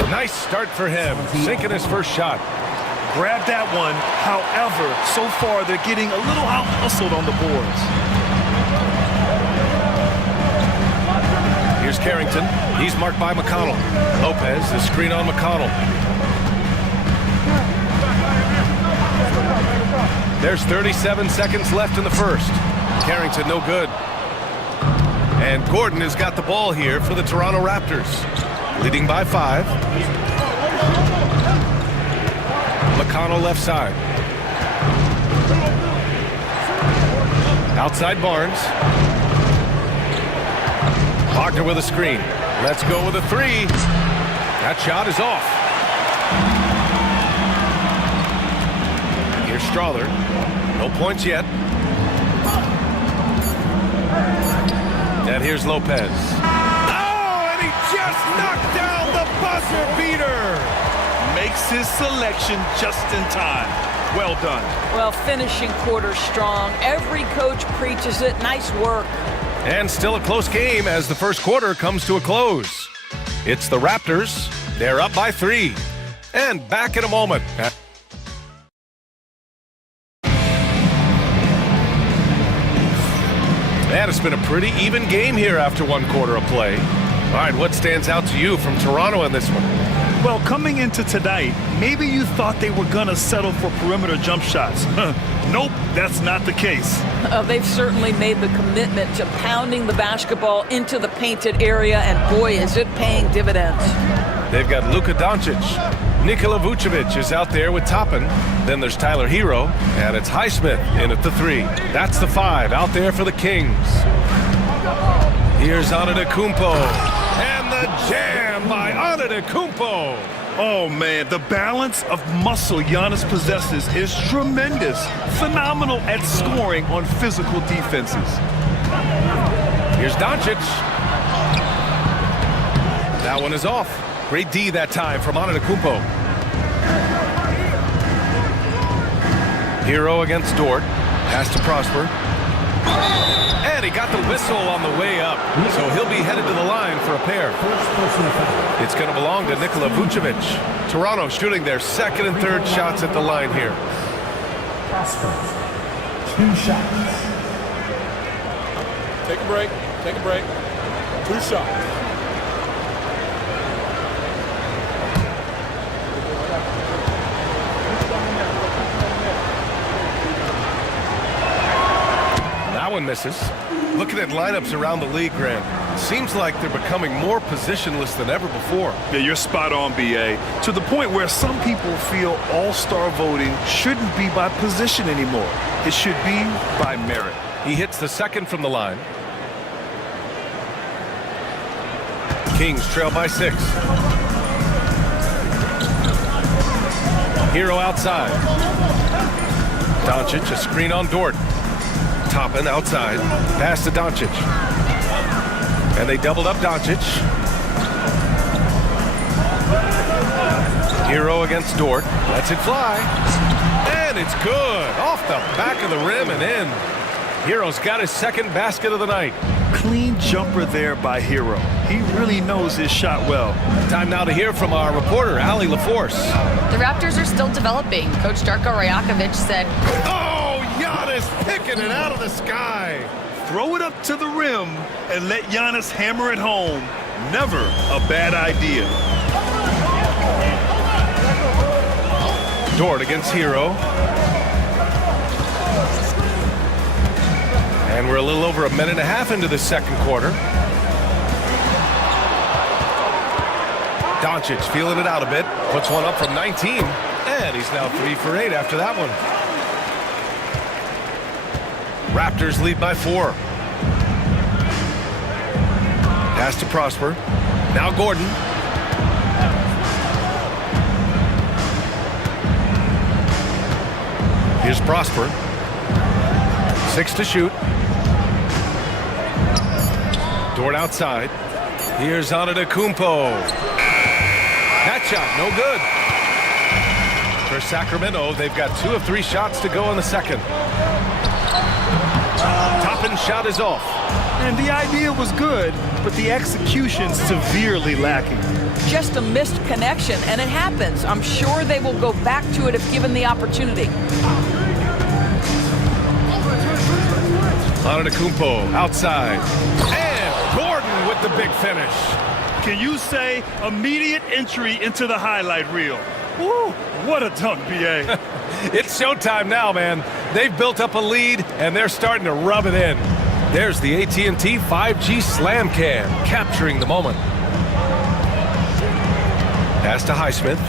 Nice start for him, sinking his first shot. Grab that one. However, so far they're getting a little out-hustled on the boards. Here's Carrington. He's marked by McConnell. Lopez, the screen on McConnell. There's 37 seconds left in the first. Carrington, no good. And Gordon has got the ball here for the Toronto Raptors. Leading by 5. McConnell left side. Outside Barnes. Wagner with a screen. Let's go with a 3. That shot is off. Here's Strother. No points yet. And here's Lopez. Oh, and he just knocked down the buzzer beater. Makes his selection just in time. Well done. Well, finishing quarter strong. Every coach preaches it. Nice work. And still a close game as the first quarter comes to a close. It's the Raptors. They're up by 3. And back in a moment. And it's been a pretty even game here after one quarter of play. All right, what stands out to you from Toronto in this one? Well, coming into tonight, maybe you thought they were going to settle for perimeter jump shots. Nope, that's not the case. They've certainly made the commitment to pounding the basketball into the painted area, and boy, is it paying dividends. They've got Luka Doncic. Nikola Vucevic is out there with Toppin. Then there's Tyler Hero, and it's Highsmith in at the 3. That's the 5 out there for the Kings. Here's Antetokounmpo, and the jam by Antetokounmpo. Oh, man, the balance of muscle Giannis possesses is tremendous. Phenomenal at scoring on physical defenses. Here's Doncic. That one is off. Great D that time from Antetokounmpo. Hero against Dort. Pass to Prosper. And he got the whistle on the way up. So he'll be headed to the line for a pair. It's going to belong to Nikola Vucevic. Toronto shooting their second and third shots at the line here. Prosper, 2 shots. Take a break. Take a break. 2 shots. That one misses. Looking at lineups around the league, Grant, seems like they're becoming more positionless than ever before. Yeah, you're spot on, B.A. To the point where some people feel all-star voting shouldn't be by position anymore. It should be by merit. He hits the second from the line. Kings trail by 6. Hero outside. Doncic, a screen on Dort. Toppin outside. Pass to Doncic. And they doubled up Doncic. Hero against Dort. Lets it fly. And it's good. Off the back of the rim and in. Hero's got his second basket of the night. Clean jumper there by Hero. He really knows his shot well. Time now to hear from our reporter, Allie LaForce. The Raptors are still developing. Coach Darko Rajakovic said, "Oh, Giannis picking it out of the sky." Throw it up to the rim and let Giannis hammer it home. Never a bad idea. Dort against Hero. And we're a little over a minute and a half into the second quarter. Doncic feeling it out a bit. Puts one up from 19. And he's now 3 for 8 after that one. Raptors lead by 4. Pass to Prosper. Now Gordon. Here's Prosper. 6 to shoot. Dort outside. Here's Antetokounmpo. That shot, no good. For Sacramento, they've got 2 of 3 shots to go in the second. Toppin shot is off. And the idea was good, but the execution severely lacking. Just a missed connection, and it happens. I'm sure they will go back to it if given the opportunity. Antetokounmpo outside. And Gordon with the big finish. Can you say immediate entry into the highlight reel? Woo, what a dunk, B.A. It's showtime now, man. They've built up a lead, and they're starting to rub it in. There's the AT&T 5G Slam Cam, capturing the moment. Pass to Highsmith.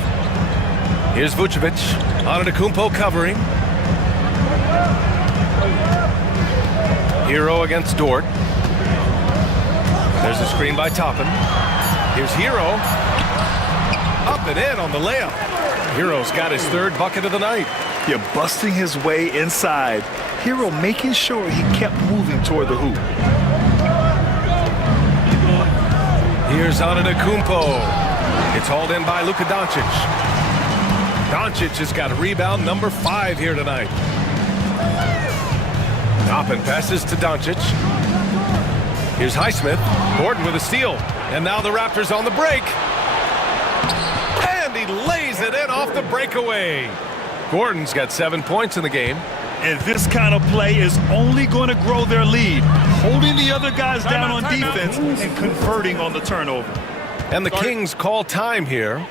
Here's Vucevic. Antetokounmpo covering. Hero against Dort. There's a screen by Toppin. Here's Hero. Up and in on the layup. Hero's got his 3rd bucket of the night. You're busting his way inside. Hero making sure he kept moving toward the hoop. Here's Antetokounmpo. It's hauled in by Luka Doncic. Doncic has got rebound number 5 here tonight. Toppin passes to Doncic. Here's Highsmith. Gordon with a steal. And now the Raptors on the break. And he lays it in off the breakaway. Gordon's got 7 points in the game. And this kind of play is only going to grow their lead, holding the other guys down on defense and converting on the turnover. And the Kings call time here.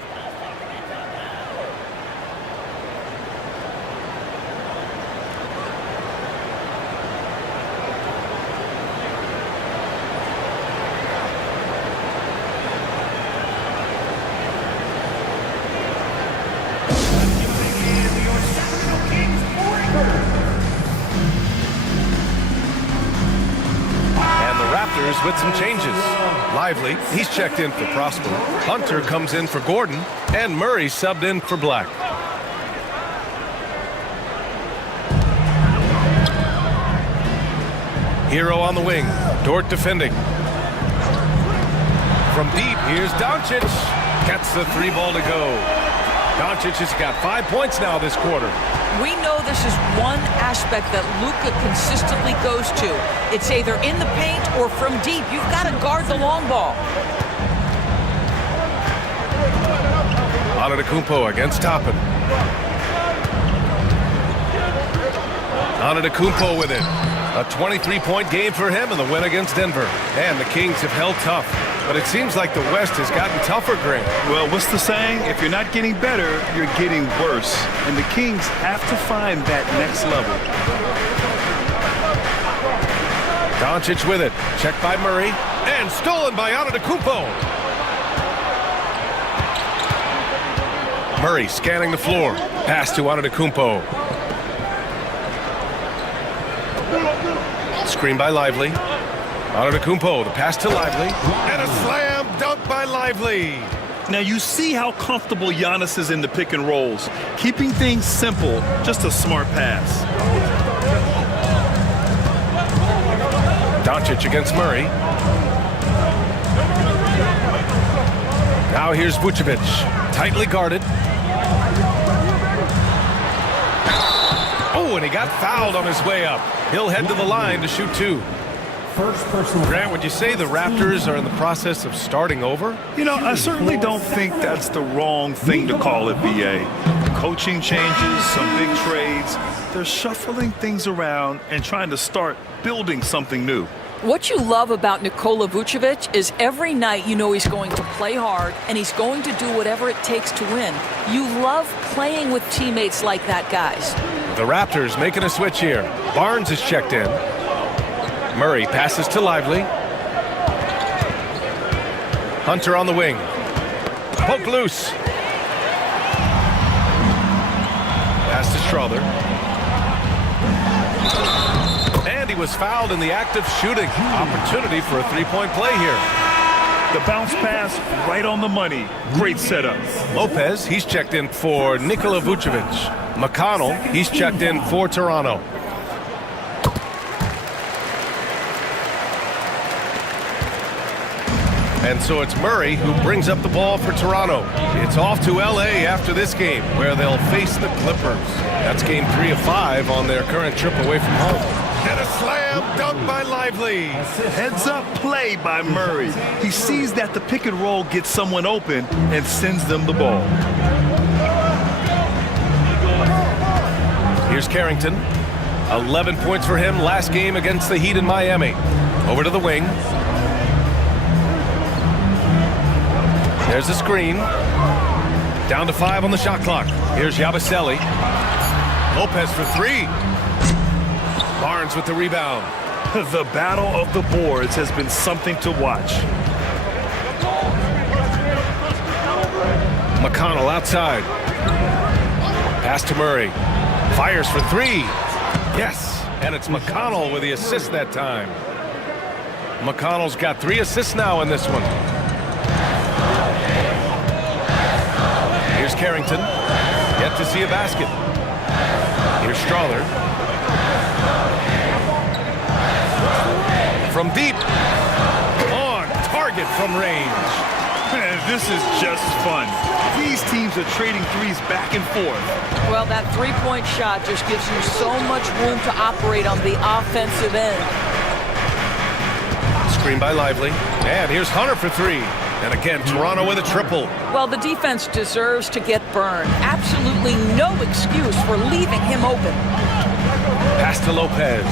with some changes. Lively, he's checked in for Prosper. Hunter comes in for Gordon, and Murray subbed in for Black. Hero on the wing, Dort defending. From deep, here's Doncic. Gets the 3 ball to go. Doncic has got 5 points now this quarter. We know this is one aspect that Luka consistently goes to. It's either in the paint or from deep. You've got to guard the long ball. Antetokounmpo against Toppin. Antetokounmpo with it. A 23-point game for him in the win against Denver. And the Kings have held tough. But it seems like the West has gotten tougher, Grant. Well, what's the saying? If you're not getting better, you're getting worse. And the Kings have to find that next level. Doncic with it. Checked by Murray. And stolen by Antetokounmpo. Murray scanning the floor. Pass to Antetokounmpo. Screen by Lively. Antetokounmpo, the pass to Lively. And a slam dunk by Lively. Now you see how comfortable Giannis is in the pick and rolls. Keeping things simple, just a smart pass. Doncic against Murray. Now here's Vucevic. Tightly guarded. Oh, and he got fouled on his way up. He'll head to the line to shoot 2. First personal. Grant, would you say the Raptors are in the process of starting over? You know, I certainly don't think that's the wrong thing to call it, BA. Coaching changes, some big trades. They're shuffling things around and trying to start building something new. What you love about Nikola Vucevic is every night you know he's going to play hard and he's going to do whatever it takes to win. You love playing with teammates like that, guys. The Raptors making a switch here. Barnes is checked in. Murray passes to Lively. Hunter on the wing. Poke loose. Pass to Strother. And he was fouled in the act of shooting. Opportunity for a 3-point play here. The bounce pass right on the money. Great setup. Lopez, he's checked in for Nikola Vucevic. McConnell, he's checked in for Toronto. And so it's Murray who brings up the ball for Toronto. It's off to L.A. after this game, where they'll face the Clippers. That's game 3 of 5 on their current trip away from home. And a slam dunk by Lively. Heads up play by Murray. He sees that the pick and roll gets someone open and sends them the ball. Here's Carrington. 11 points for him last game against the Heat in Miami. Over to the wing. There's the screen. Down to 5 on the shot clock. Here's Yabusele. Lopez for 3. Barnes with the rebound. The battle of the boards has been something to watch. McConnell outside. Pass to Murray. Fires for 3. Yes, and it's McConnell with the assist that time. McConnell's got 3 assists now in this one. Here's Carrington. Yet to see a basket. Here's Strother. From deep. On target from range. Man, this is just fun. These teams are trading threes back and forth. Well, that 3-point shot just gives you so much room to operate on the offensive end. Screen by Lively. And here's Hunter for 3. And again, Toronto with a triple. Well, the defense deserves to get burned. Absolutely no excuse for leaving him open. Pass to Lopez.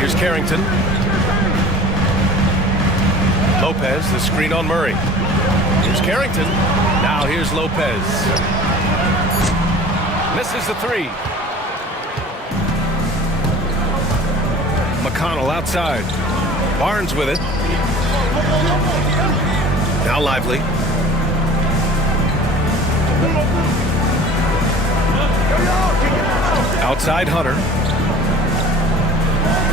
Here's Carrington. Lopez, the screen on Murray. Here's Carrington. Now here's Lopez. Misses the 3. McConnell outside. Barnes with it. Now Lively. Outside Hunter.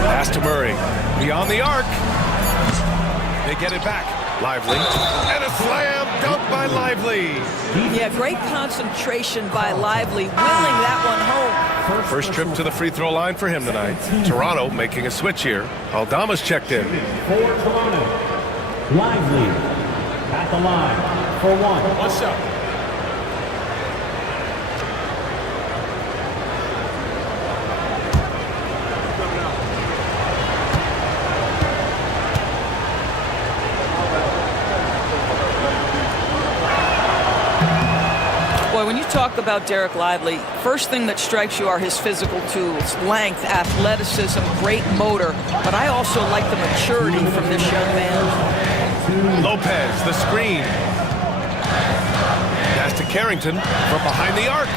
Pass to Murray. Beyond the arc. They get it back. Lively. And a slam dunk by Lively. Yeah, great concentration by Lively, willing that one home. First trip to the free throw line for him tonight. Toronto making a switch here. Aldama's checked in. For Toronto, Lively at the line for one. What's up? Boy, when you talk about Derek Lively, first thing that strikes you are his physical tools, length, athleticism, great motor. But I also like the maturity from this young man. Lopez, the screen. Pass to Carrington from behind the arc.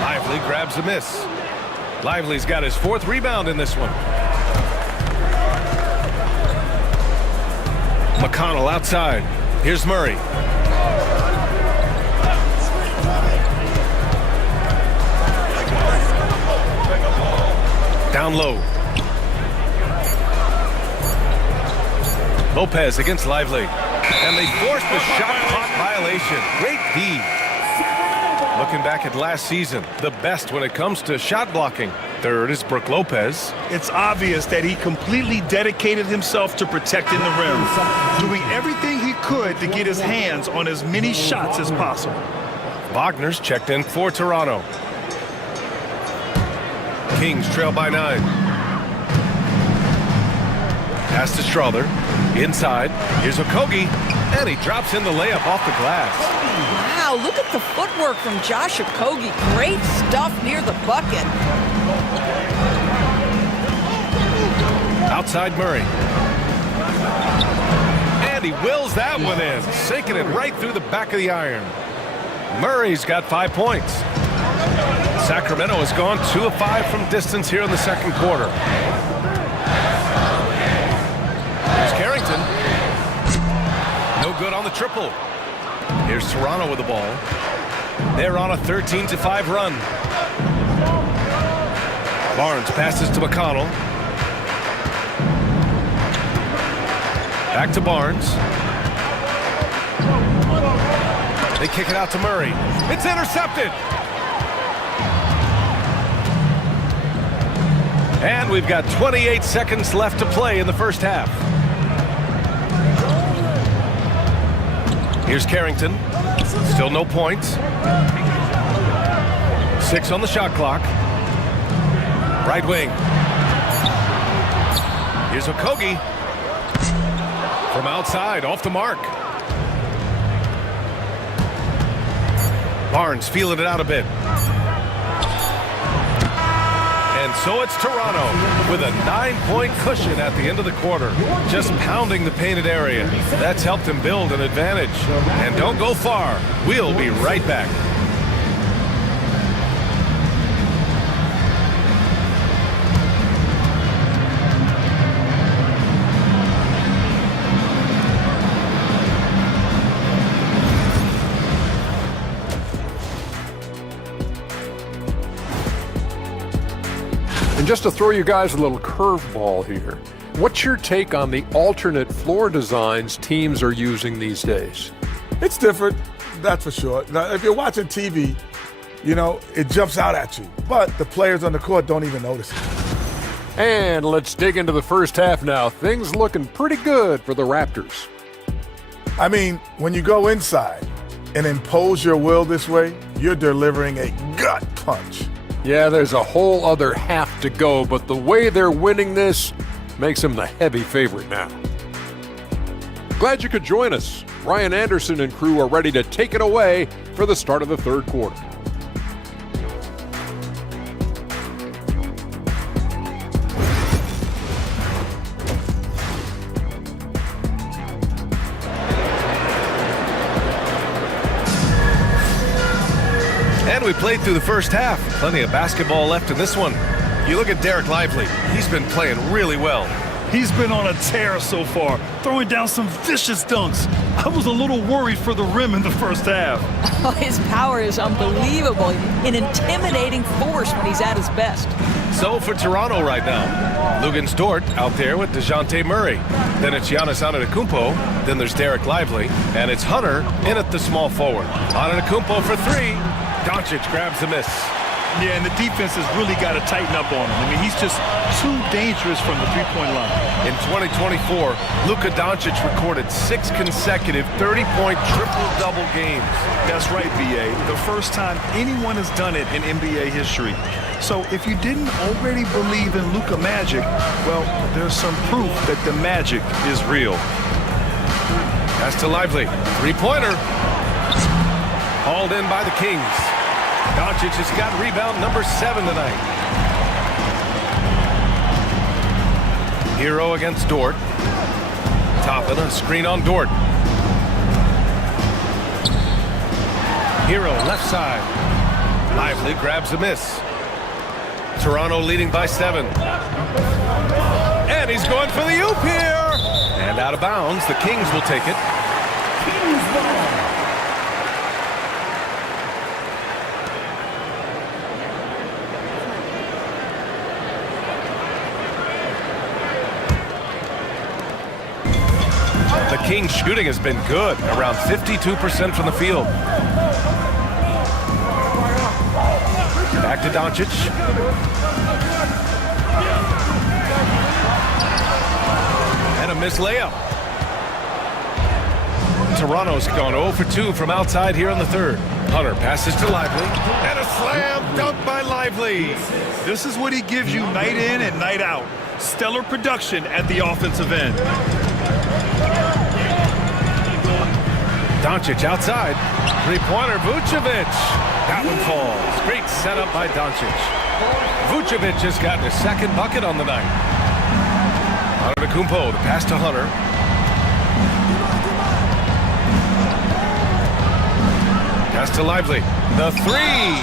Lively grabs a miss. Lively's got his 4th rebound in this one. McConnell outside. Here's Murray. Down low. Lopez against Lively. And they forced the shot clock violation. Great D. Looking back at last season, the best when it comes to shot blocking. Third is Brook Lopez. It's obvious that he completely dedicated himself to protecting the rim, doing everything he could to get his hands on as many shots as possible. Wagner's checked in for Toronto. Kings trail by 9. Pass to Strother. Inside. Here's Okogie. And he drops in the layup off the glass. Wow, look at the footwork from Josh Okogie. Great stuff near the bucket. Outside Murray. And he wills that one in, sinking it right through the back of the iron. Murray's got 5 points. Sacramento has gone 2 of 5 from distance here in the second quarter. Here's Carrington. No good on the triple. Here's Toronto with the ball. They're on a 13-5 run. Barnes passes to McConnell. Back to Barnes. They kick it out to Murray. It's intercepted. And we've got 28 seconds left to play in the first half. Here's Carrington. Still no points. 6 on the shot clock. Right wing. Here's Okogie. From outside, off the mark. Barnes feeling it out a bit. And so it's Toronto with a 9-point cushion at the end of the quarter. Just pounding the painted area. That's helped them build an advantage. And don't go far. We'll be right back. And just to throw you guys a little curveball here, what's your take on the alternate floor designs teams are using these days? It's different, that's for sure. Now, if you're watching TV, you know, it jumps out at you. But the players on the court don't even notice it. And let's dig into the first half now. Things looking pretty good for the Raptors. I mean, when you go inside and impose your will this way, you're delivering a gut punch. Yeah, there's a whole other half to go, but the way they're winning this makes them the heavy favorite now. Glad you could join us. Ryan Anderson and crew are ready to take it away for the start of the third quarter. And we played through the first half. Plenty of basketball left in this one. You look at Derek Lively. He's been playing really well. He's been on a tear so far, throwing down some vicious dunks. I was a little worried for the rim in the first half. Oh, his power is unbelievable. An intimidating force when he's at his best. 6-0 for Toronto right now. Luguentz Dort out there with DeJounte Murray. Then it's Giannis Antetokounmpo. Then there's Derek Lively. And it's Hunter in at the small forward. Antetokounmpo for three. Doncic grabs the miss. Yeah, and the defense has really got to tighten up on him. I mean, he's just too dangerous from the three-point line. In 2024, Luka Doncic recorded 6 consecutive 30-point triple-double games. That's right, B.A. The first time anyone has done it in NBA history. So if you didn't already believe in Luka Magic, well, there's some proof that the magic is real. Pass to Lively. Three-pointer. Hauled in by the Kings. Doncic has got rebound number 7 tonight. Hero against Dort. Toppin, a screen on Dort. Hero left side. Lively grabs the miss. Toronto leading by 7. And he's going for the oop here. And out of bounds. The Kings will take it. Kings ball. The Kings' shooting has been good, around 52% from the field. Back to Doncic. And a missed layup. Toronto's gone 0 for 2 from outside here in the third. Hunter passes to Lively. And a slam dunk by Lively. This is what he gives you night in and night out. Stellar production at the offensive end. Doncic outside. Three-pointer, Vucevic. That one falls. Great setup by Doncic. Vucevic has gotten his second bucket on the night. Antetokounmpo, the pass to Hunter. Pass to Lively. The three.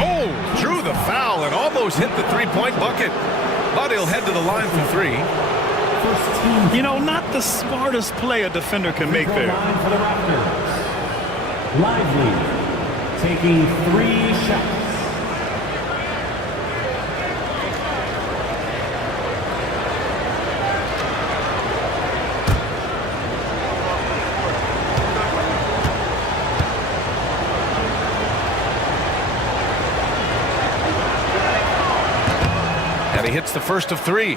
Oh, drew the foul and almost hit the three-point bucket. But he'll head to the line for 3. You know, not the smartest play a defender can make there. For the Raptors. Lively taking 3 shots. And he hits the first of 3.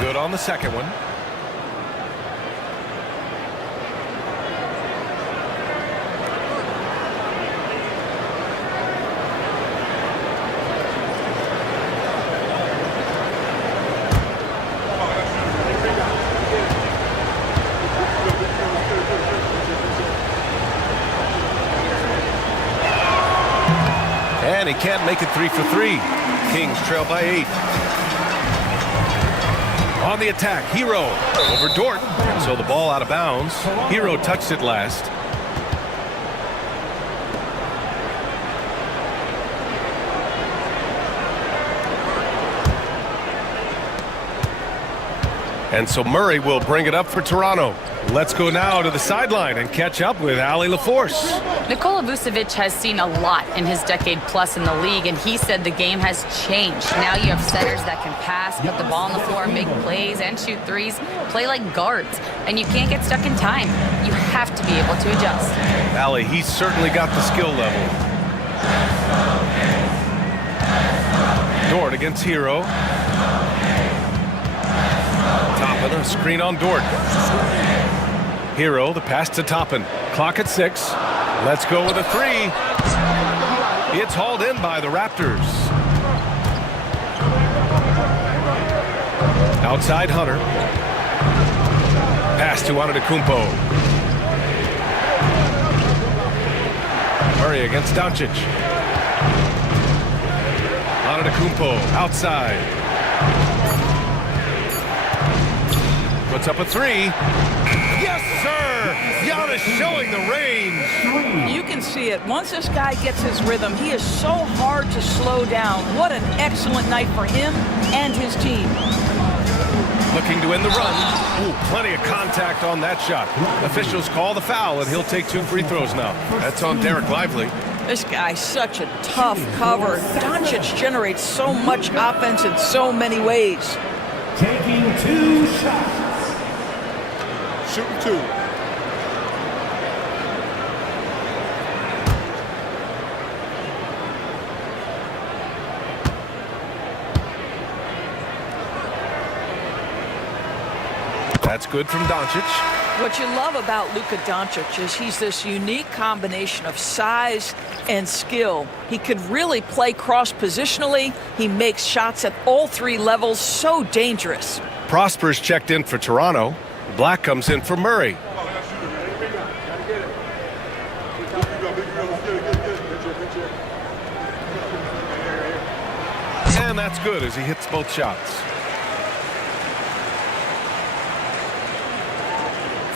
Good on the second one. And he can't make it 3 for 3. Kings trail by 8. On the attack, Hero over Dort. And so the ball out of bounds. Hero touched it last. And so Murray will bring it up for Toronto. Let's go now to the sideline and catch up with Allie LaForce. Nikola Vucevic has seen a lot in his decade plus in the league, and he said the game has changed. Now you have centers that can pass, put the ball on the floor, make plays, and shoot threes, play like guards, and you can't get stuck in time. You have to be able to adjust. Allie, he's certainly got the skill level. Dort against Hero. Toppin, a screen on Dort. Hero, the pass to Toppin. Clock at 6. Let's go with a 3. It's hauled in by the Raptors. Outside Hunter. Pass to Antetokounmpo. Murray against Doncic. Antetokounmpo outside. Puts up a three. Yes, sir! Giannis showing the range. You can see it. Once this guy gets his rhythm, he is so hard to slow down. What an excellent night for him and his team. Looking to win the run. Ooh, plenty of contact on that shot. Officials call the foul, and he'll take 2 free throws now. That's on Derek Lively. This guy's such a tough cover. Doncic generates so much offense in so many ways. Taking 2 shots. Shooting 2. That's good from Doncic. What you love about Luka Doncic is he's this unique combination of size and skill. He could really play cross-positionally. He makes shots at all 3 levels, so dangerous. Prosper's checked in for Toronto. Black comes in for Murray. And that's good as he hits both shots.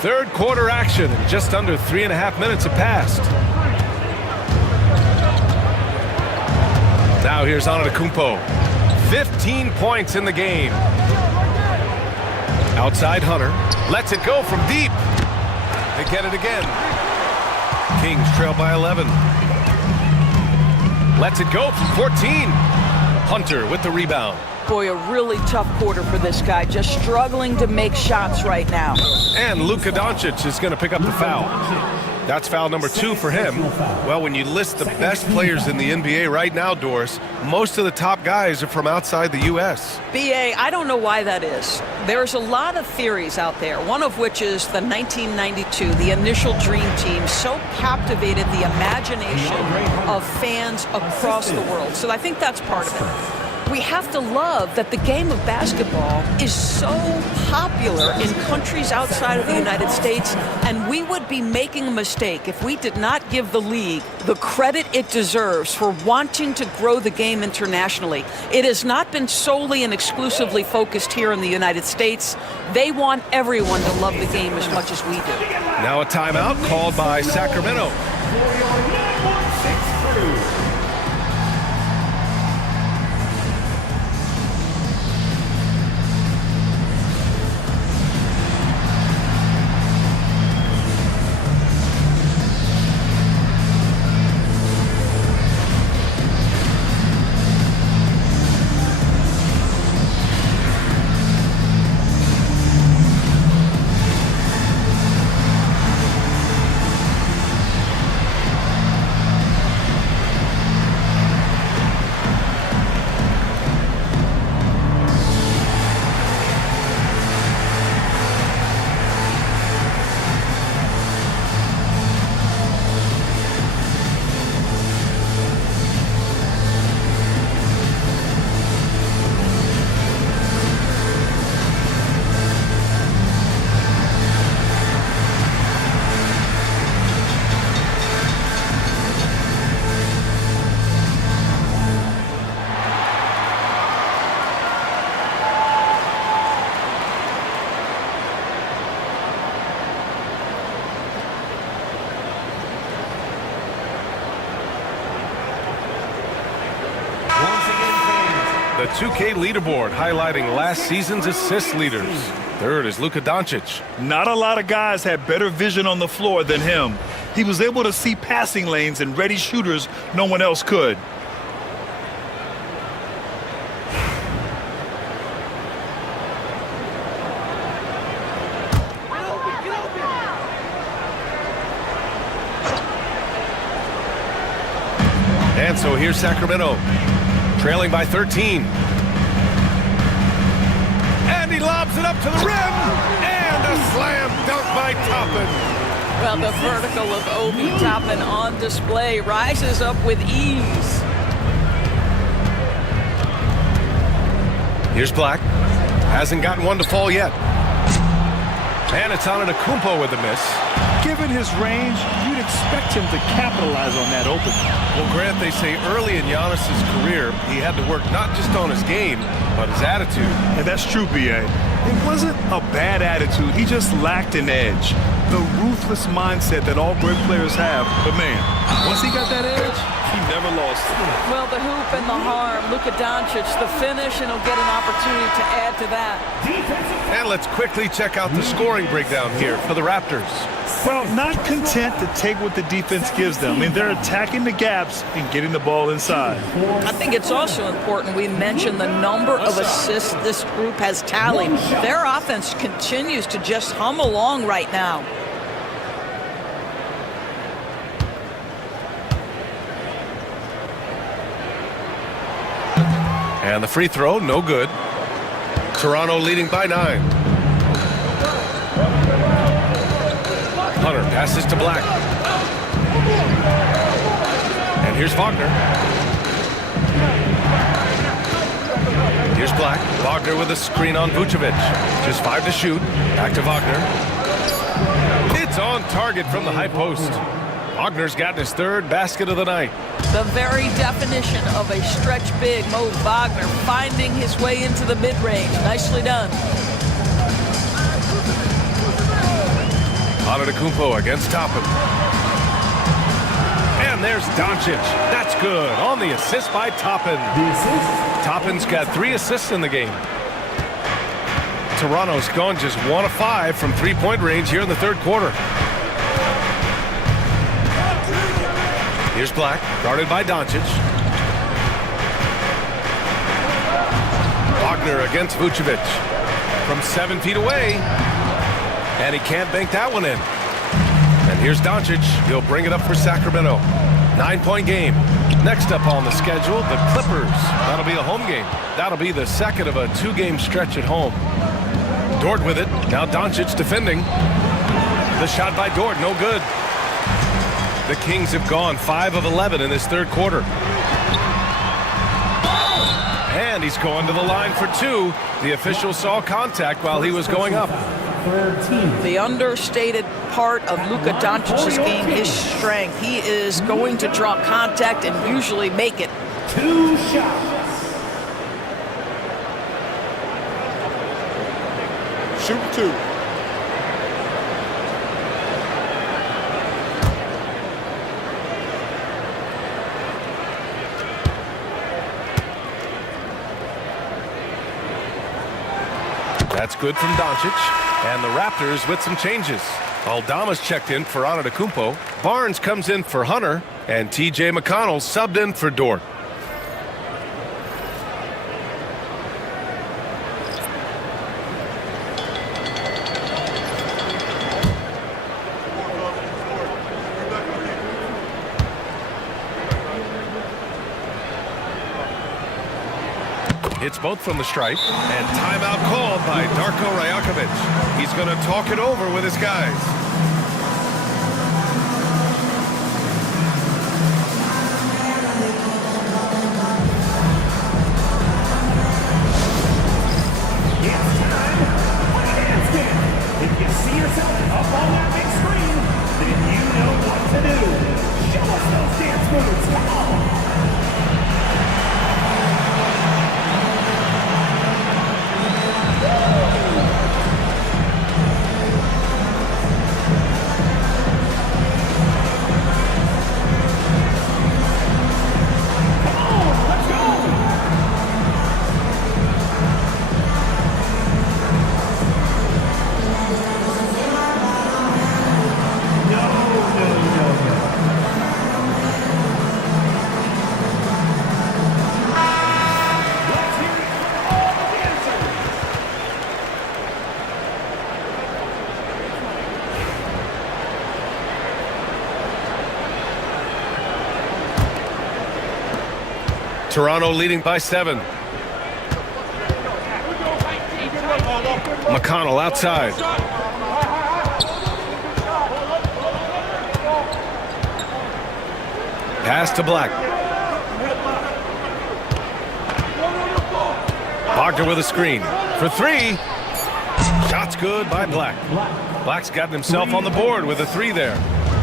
Third quarter action, and just under 3.5 minutes have passed. Now here's Antetokounmpo. 15 points in the game. Outside Hunter. Lets it go from deep. They get it again. Kings trail by 11. Lets it go from 14. Hunter with the rebound. Boy, a really tough quarter for this guy. Just struggling to make shots right now. And Luka Doncic is going to pick up the foul. That's foul number 2 for him. Well, when you list the best players in the NBA right now, Doris, most of the top guys are from outside the U.S. B.A., I don't know why that is. There's a lot of theories out there, one of which is the 1992, the initial Dream Team, so captivated the imagination of fans across the world. So I think that's part of it. We have to love that the game of basketball is so popular in countries outside of the United States, and we would be making a mistake if we did not give the league the credit it deserves for wanting to grow the game internationally. It has not been solely and exclusively focused here in the United States. They want everyone to love the game as much as we do. Now a timeout called by Sacramento. The 2K leaderboard highlighting last season's assist leaders. Third is Luka Doncic. Not a lot of guys had better vision on the floor than him. He was able to see passing lanes and ready shooters no one else could. And so here's Sacramento, trailing by 13. And he lobs it up to the rim. And a slam dunk by Toppin. Well, the vertical of Obi Toppin on display, rises up with ease. Here's Black. Hasn't gotten one to fall yet. And it's Antetokounmpo with the miss. Given his range, you'd expect him to capitalize on that opening. Well, Grant, they say early in Giannis's career, he had to work not just on his game, but his attitude. And that's true, B.A. It wasn't a bad attitude. He just lacked an edge. The ruthless mindset that all great players have. But, man, once he got that edge, he never lost it. Well, the hoop and the harm. Luka Doncic, the finish, and he'll get an opportunity to add to that. And let's quickly check out the scoring breakdown here for the Raptors. Well, not content to take what the defense gives them. I mean, they're attacking the gaps and getting the ball inside. I think it's also important we mention the number of assists this group has tallied. Their offense continues to just hum along right now. And the free throw, no good. Toronto leading by 9. Hunter passes to Black. And here's Wagner. Here's Black. Wagner with a screen on Vucevic. Just 5 to shoot. Back to Wagner. It's on target from the high post. Wagner's gotten his 3rd basket of the night. The very definition of a stretch big, Mo Wagner, finding his way into the mid-range. Nicely done. Antetokounmpo against Toppin. And there's Doncic. That's good. On the assist by Toppin. Toppin's got 3 assists in the game. Toronto's gone just 1 of 5 from 3-point range here in the 3rd quarter. Here's Black, guarded by Doncic. Wagner against Vucevic. From 7 feet away. And he can't bank that one in. And here's Doncic. He'll bring it up for Sacramento. 9-point game. Next up on the schedule, the Clippers. That'll be a home game. That'll be the 2nd of a 2-game stretch at home. Dort with it. Now Doncic defending. The shot by Dort, no good. The Kings have gone 5 of 11 in this 3rd quarter. And he's going to the line for 2. The official saw contact while he was going up. The understated part of Luka Doncic's game is strength. He is going to draw contact and usually make it. 2 shots. Shoot 2. That's good from Doncic. And the Raptors with some changes. Aldama's checked in for Antetokounmpo. Barnes comes in for Hunter. And T.J. McConnell subbed in for Dort. Hits both from the stripe, and timeout called by Darko Rajakovic. He's going to talk it over with his guys. It's time for the dance game. If you see yourself up on that big screen, then you know what to do. Show us those dance moves. Come on. Toronto leading by 7. McConnell outside. Pass to Black. Wagner with a screen for 3. Shot's good by Black. Black's gotten himself on the board with a 3 there.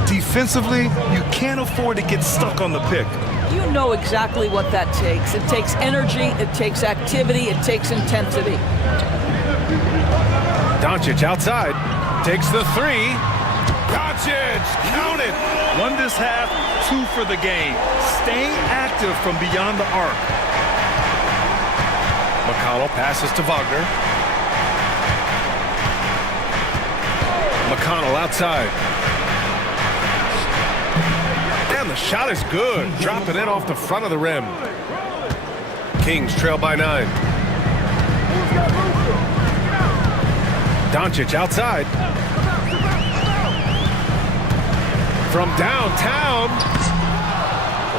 Defensively, you can't afford to get stuck on the pick. You know exactly what that takes. It takes energy, it takes activity, it takes intensity. Doncic outside. Takes the three. Doncic, count it. Won this half, 2 for the game. Staying active from beyond the arc. McConnell passes to Wagner. McConnell outside. And the shot is good. Drop it in off the front of the rim. Kings trail by 9. Doncic outside. From downtown.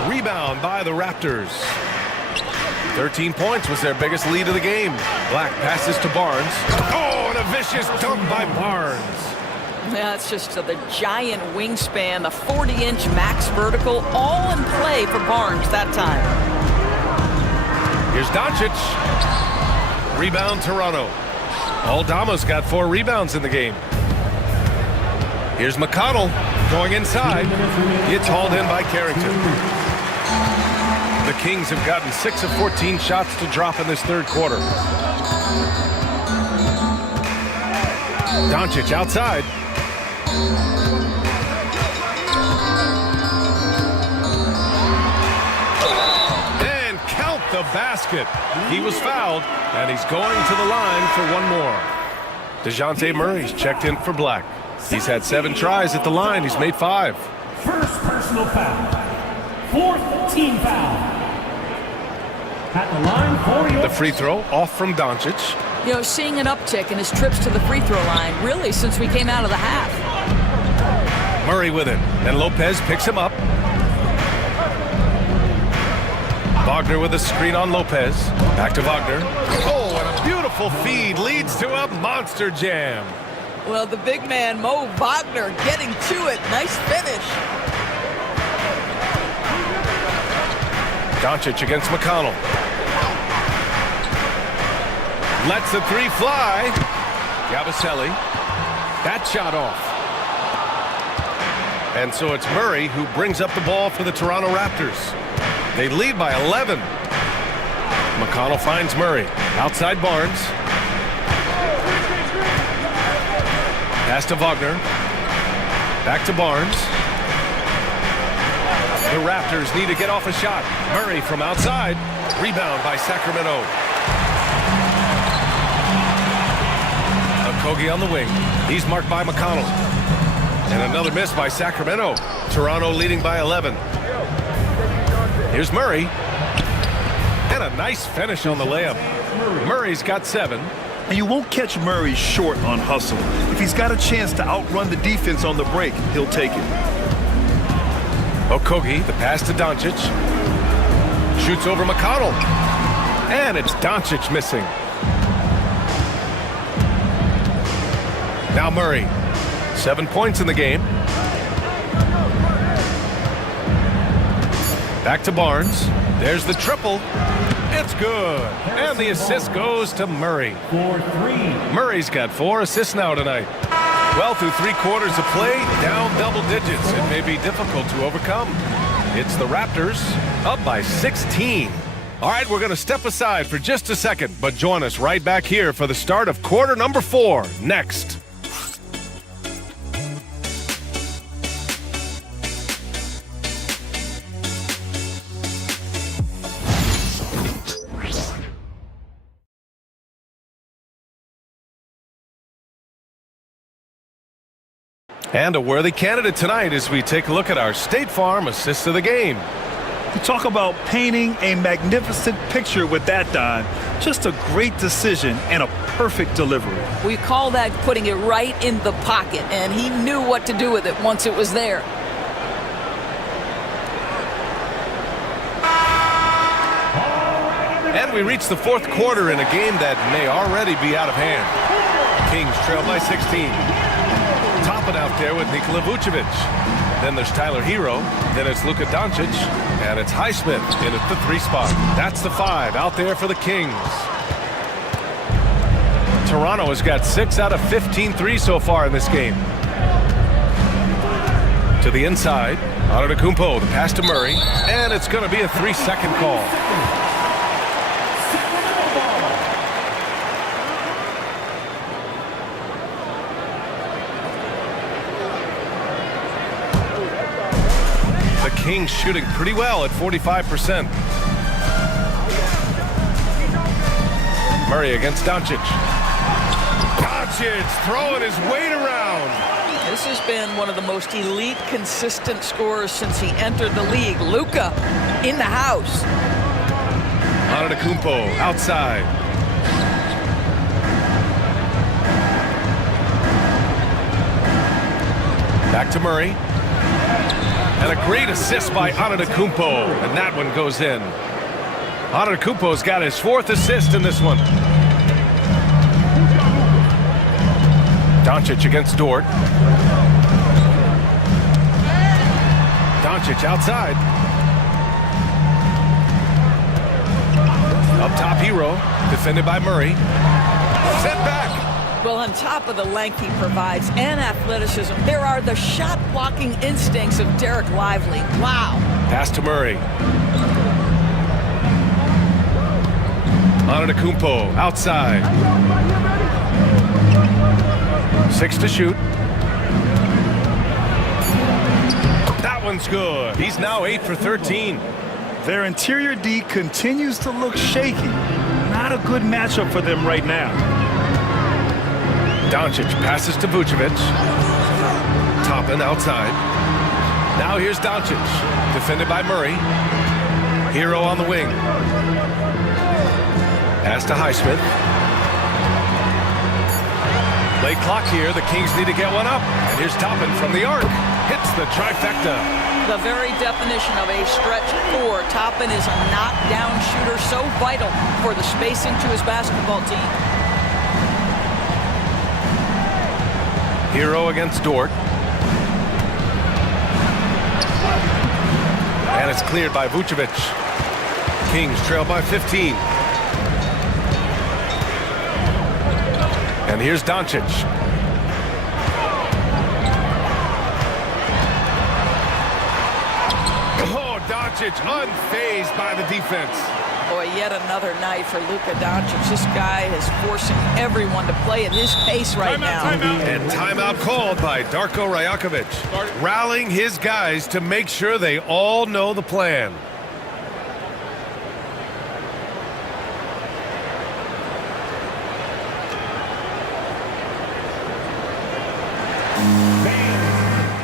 Rebound by the Raptors. 13 points was their biggest lead of the game. Black passes to Barnes. Oh, and a vicious dunk by Barnes. Yeah, it's just the giant wingspan, the 40-inch max vertical, all in play for Barnes that time. Here's Doncic. Rebound Toronto. Aldama's got 4 rebounds in the game. Here's McConnell going inside. It's hauled in by Carrington. The Kings have gotten 6 of 14 shots to drop in this third quarter. Doncic outside. And count the basket. He was fouled, and he's going to the line for one more. DeJounte Murray's checked in for Black. He's had 7 tries at the line. He's made 5. First personal foul. 4th team foul. At the line for your... The free throw off from Doncic. You know, seeing an uptick in his trips to the free throw line, really, since we came out of the half. Murray with it, and Lopez picks him up. Wagner with a screen on Lopez. Back to Wagner. Oh, and a beautiful feed leads to a monster jam. Well, the big man, Mo Wagner, getting to it. Nice finish. Doncic against McConnell. Lets the 3 fly. Yabusele. That shot off. And so it's Murray who brings up the ball for the Toronto Raptors. They lead by 11. McConnell finds Murray. Outside Barnes. Pass to Wagner. Back to Barnes. The Raptors need to get off a shot. Murray from outside. Rebound by Sacramento. Okogie on the wing. He's marked by McConnell. And another miss by Sacramento. Toronto leading by 11. Here's Murray. And a nice finish on the layup. Murray's got 7. And you won't catch Murray short on hustle. If he's got a chance to outrun the defense on the break, he'll take it. Okogie, the pass to Doncic. Shoots over McConnell. And it's Doncic missing. Now Murray. 7 points in the game. Back to Barnes. There's the triple. It's good. And the assist goes to Murray. Murray's got 4 assists now tonight. Well, through 3 quarters of play, down double digits. It may be difficult to overcome. It's the Raptors up by 16. All right, we're going to step aside for just a second, but join us right back here for the start of quarter number 4 next. And a worthy candidate tonight as we take a look at our State Farm assist of the game. You talk about painting a magnificent picture with that, Don. Just a great decision and a perfect delivery. We call that putting it right in the pocket, and he knew what to do with it once it was there. And we reach the 4th quarter in a game that may already be out of hand. Kings trail by 16. Topping out there with Nikola Vucevic. Then there's Tyler Hero. Then it's Luka Doncic. And it's Highsmith in at the 3 spot. That's the 5 out there for the Kings. Toronto has got 6 out of 15 threes so far in this game. To the inside. Antetokounmpo, the pass to Murray. And it's going to be a 3-second call. Kings shooting pretty well at 45%. Murray against Doncic. Doncic throwing his weight around. This has been one of the most elite, consistent scorers since he entered the league. Luka in the house. Antetokounmpo outside. Back to Murray. And a great assist by Antetokounmpo. And that one goes in. Antetokounmpo's got his 4th assist in this one. Doncic against Dort. Doncic outside. Up top, Hero. Defended by Murray. Sent back. Well, on top of the length he provides and athleticism, there are the shot-blocking instincts of Derek Lively. Wow. Pass to Murray. Antetokounmpo outside. 6 to shoot. That one's good. He's now 8 for 13. Their interior D continues to look shaky. Not a good matchup for them right now. Doncic passes to Vucevic. Toppin outside. Now here's Doncic. Defended by Murray. Hero on the wing. Pass to Highsmith. Late clock here. The Kings need to get one up. And here's Toppin from the arc. Hits the trifecta. The very definition of a stretch 4. Toppin is a knockdown shooter, so vital for the spacing to his basketball team. Hero against Dort. And it's cleared by Vucevic. Kings trail by 15. And here's Doncic. Oh, Doncic unfazed by the defense. Boy, yet another night for Luka Doncic. This guy is forcing everyone to play at his pace right now. And timeout called by Darko Rajakovic, rallying his guys to make sure they all know the plan.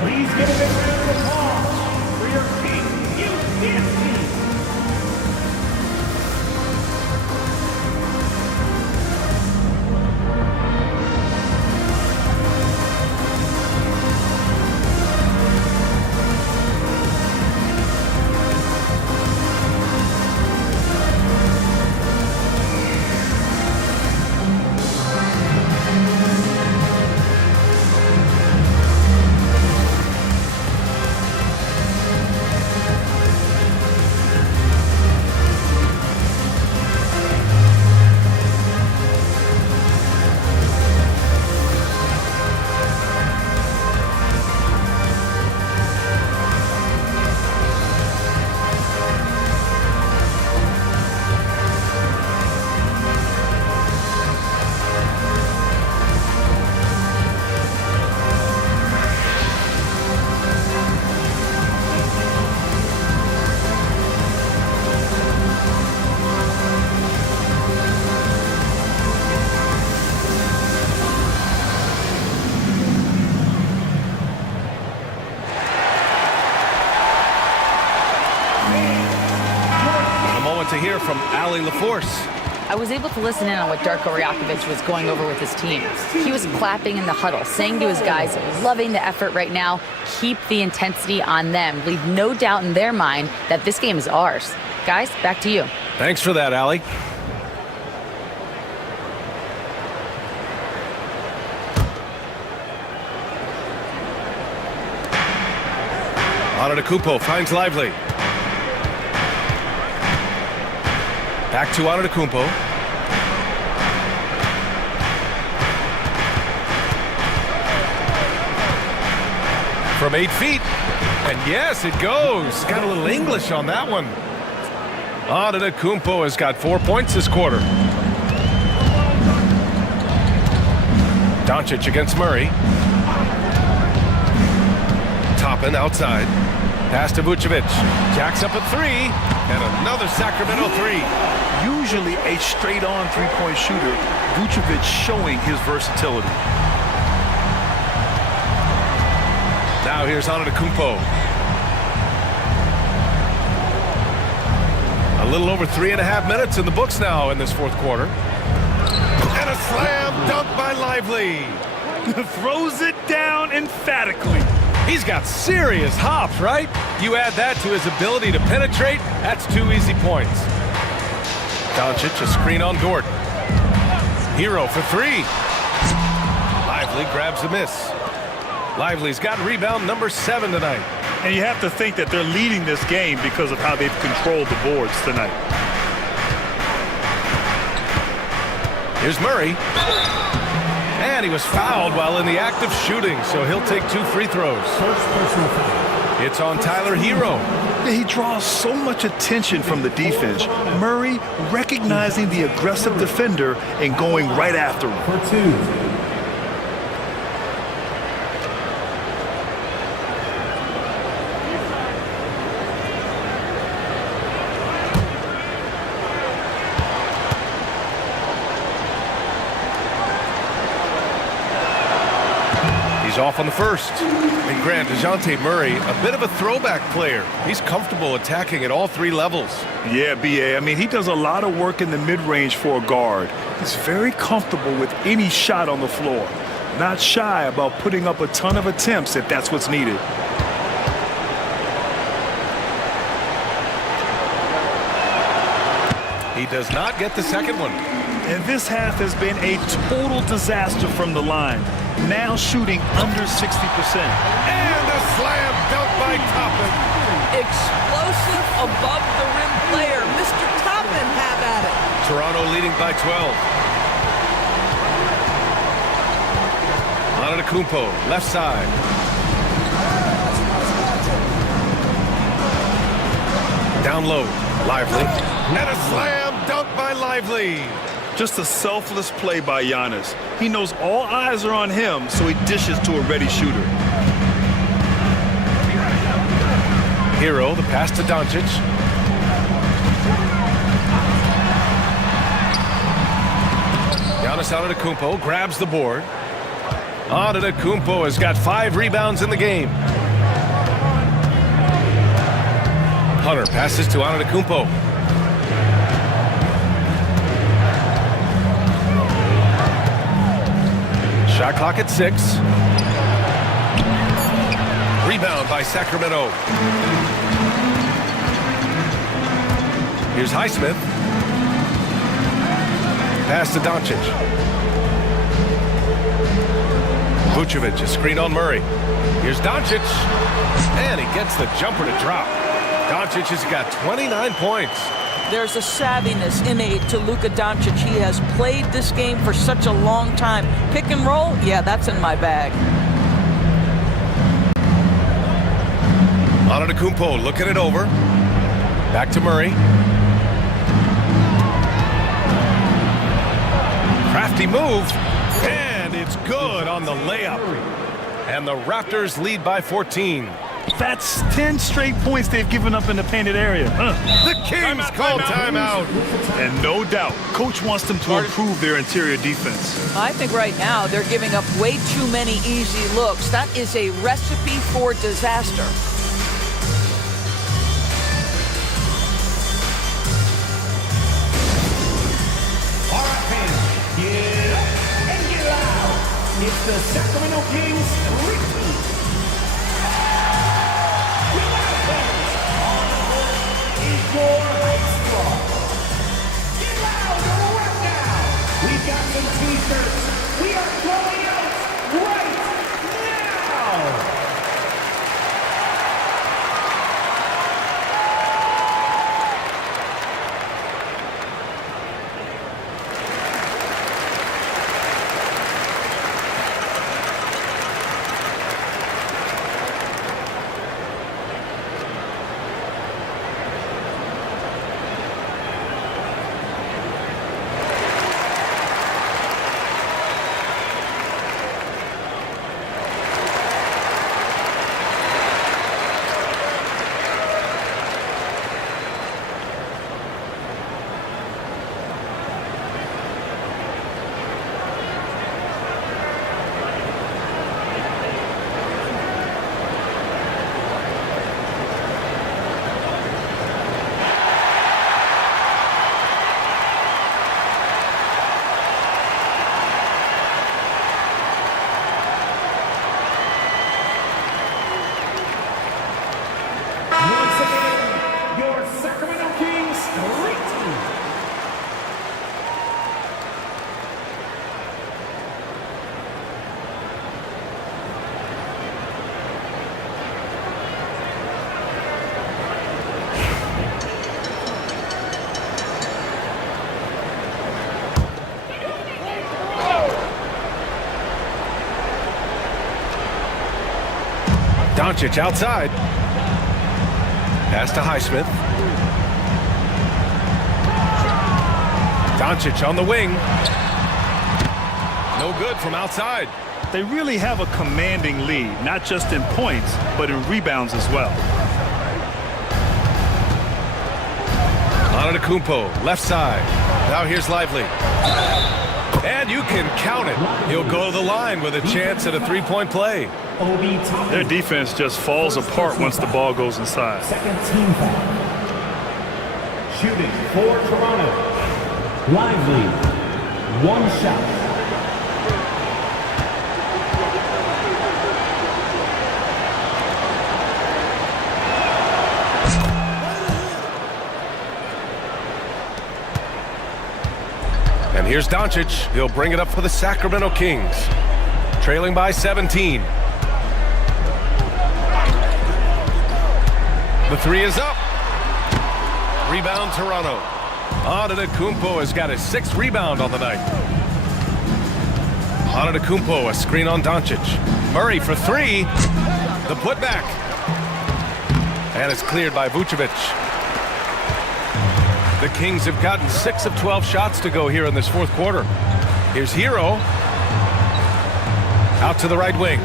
Please give a big round of applause for your King UPSC. To hear from Allie LaForce. I was able to listen in on what Darko Rajakovic was going over with his team. He was clapping in the huddle, saying to his guys, loving the effort right now, keep the intensity on them. Leave no doubt in their mind that this game is ours. Guys, back to you. Thanks for that, Allie. Antetokounmpo finds Lively. Back to Antetokounmpo. From 8 feet. And yes, it goes. Got a little English on that one. Antetokounmpo has got 4 points this quarter. Doncic against Murray. Toppin outside. Pass to Vucevic. Jacks up a three. And another Sacramento three. Usually a straight-on three-point shooter, Vucevic showing his versatility. Now here's Antetokounmpo. A little over 3.5 minutes in the books now in this fourth quarter. And a slam dunk by Lively. Throws it down emphatically. He's got serious hops, right? You add that to his ability to penetrate, that's 2 easy points. Doncic, a screen on Dort. Hero for three. Lively grabs the miss. Lively's got rebound number 7 tonight. And you have to think that they're leading this game because of how they've controlled the boards tonight. Here's Murray. And he was fouled while in the act of shooting, so he'll take 2 free throws. It's on Tyler Hero. He draws so much attention from the defense. Murray recognizing the aggressive defender and going right after him. For 2. He's off on the first. And Grant, DeJounte Murray, a bit of a throwback player. He's comfortable attacking at all 3 levels. Yeah, B.A. I mean, he does a lot of work in the mid-range for a guard. He's very comfortable with any shot on the floor. Not shy about putting up a ton of attempts if that's what's needed. He does not get the second one. And this half has been a total disaster from the line. Now shooting under 60%. And a slam dunk by Toppin. Explosive above the rim player. Mr. Toppin have at it. Toronto leading by 12. Antetokounmpo, left side. Down low, Lively. And a slam dunk by Lively. Just a selfless play by Giannis. He knows all eyes are on him, so he dishes to a ready shooter. Hero, the pass to Doncic. Giannis Antetokounmpo grabs the board. Antetokounmpo has got 5 rebounds in the game. Hunter passes to Antetokounmpo. Shot clock at 6. Rebound by Sacramento. Here's Highsmith. Pass to Doncic. Vucevic, a screen on Murray. Here's Doncic. And he gets the jumper to drop. Doncic has got 29 points. There's a savviness innate to Luka Doncic. He has played this game for such a long time. Pick and roll, yeah, that's in my bag. Antetokounmpo looking it over. Back to Murray. Crafty move. And it's good on the layup. And the Raptors lead by 14. That's 10 straight points they've given up in the painted area. The Kings call timeout. And no doubt, coach wants them to improve their interior defense. I think right now they're giving up way too many easy looks. That is a recipe for disaster. All right, fans, get up and get loud. It's the Sacramento Kings repeat. Your high squad. Get loud right now. We've got some t-shirts. We are going out right now. Doncic outside. Pass to Highsmith. Doncic on the wing. No good from outside. They really have a commanding lead, not just in points, but in rebounds as well. Antetokounmpo, left side. Now here's Lively. And you can count it. He'll go to the line with a chance at a three-point play. Their defense just falls apart once the ball goes inside. Second team foul. Shooting for Toronto. Lively. One shot. And here's Doncic. He'll bring it up for the Sacramento Kings. Trailing by 17. The three is up. Rebound Toronto. Antetokounmpo has got his 6th rebound on the night. Antetokounmpo, a screen on Doncic. Murray for 3. The putback. And it's cleared by Vucevic. The Kings have gotten 6 of 12 shots to go here in this 4th quarter. Here's Hero. Out to the right wing.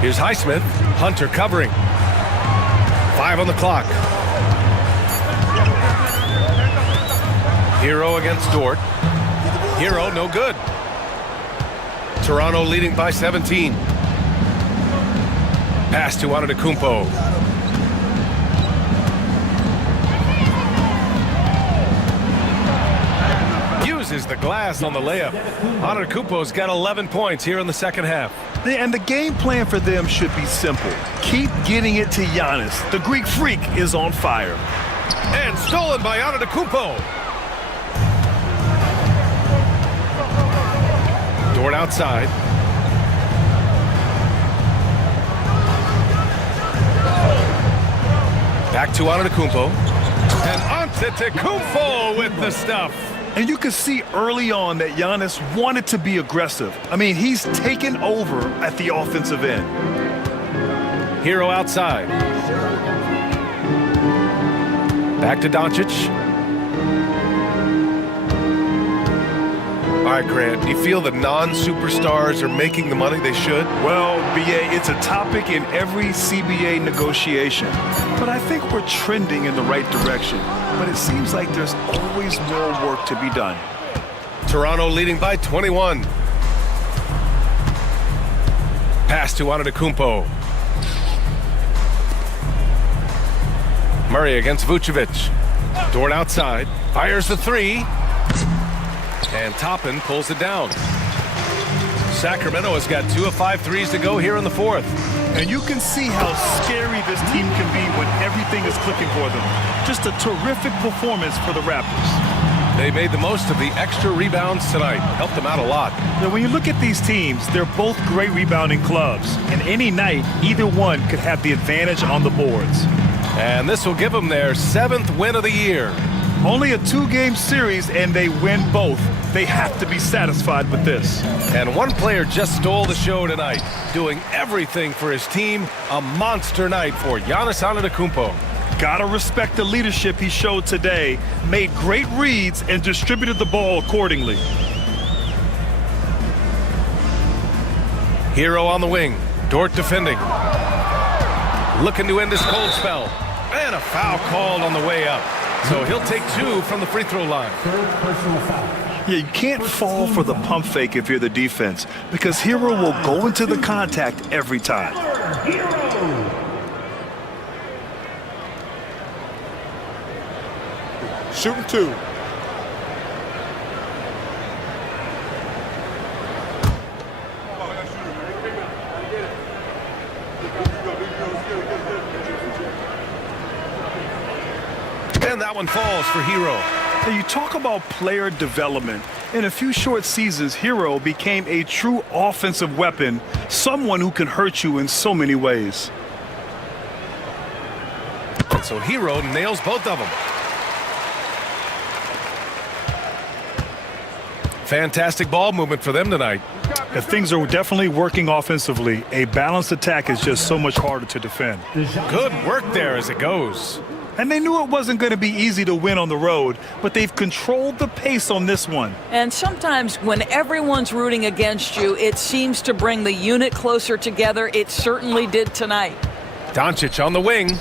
Here's Highsmith. Hunter covering. 5 on the clock. Hero against Dort. Hero, no good. Toronto leading by 17. Pass to Antetokounmpo. Uses the glass on the layup. Antetokounmpo's got 11 points here in the second half. And the game plan for them should be simple. Keep getting it to Giannis. The Greek Freak is on fire. And stolen by Antetokounmpo. Dort outside. Back to Antetokounmpo. And Antetokounmpo with the stuff. And you can see early on that Giannis wanted to be aggressive. I mean, he's taken over at the offensive end. Hero outside. Back to Doncic. All right, Grant, do you feel the non-superstars are making the money they should? Well, BA, it's a topic in every CBA negotiation. But I think we're trending in the right direction. But it seems like there's always more work to be done. Toronto leading by 21. Pass to Antetokounmpo. Murray against Vucevic. Dort outside. Fires the 3. And Toppin pulls it down. Sacramento has got 2 of 5 threes to go here in the 4th. And you can see how scary this team can be when everything is clicking for them. Just a terrific performance for the Raptors. They made the most of the extra rebounds tonight. Helped them out a lot. Now, when you look at these teams, they're both great rebounding clubs. And any night, either one could have the advantage on the boards. And this will give them their 7th win of the year. Only a 2-game series, and they win both. They have to be satisfied with this. And one player just stole the show tonight, doing everything for his team. A monster night for Giannis Antetokounmpo. Gotta respect the leadership he showed today. Made great reads and distributed the ball accordingly. Hero on the wing. Dort defending. Looking to end this cold spell. And a foul called on the way up. So he'll take 2 from the free throw line. Third personal foul. Yeah, you can't fall for the pump fake if you're the defense, because Hero will go into the contact every time. Shooting 2. And that one falls for Hero. Now, you talk about player development. In a few short seasons, Hero became a true offensive weapon, someone who can hurt you in so many ways. And so Hero nails both of them. Fantastic ball movement for them tonight. If things are definitely working offensively, a balanced attack is just so much harder to defend. Good work there as it goes. And they knew it wasn't going to be easy to win on the road, but they've controlled the pace on this one. And sometimes when everyone's rooting against you, it seems to bring the unit closer together. It certainly did tonight. Doncic on the wing.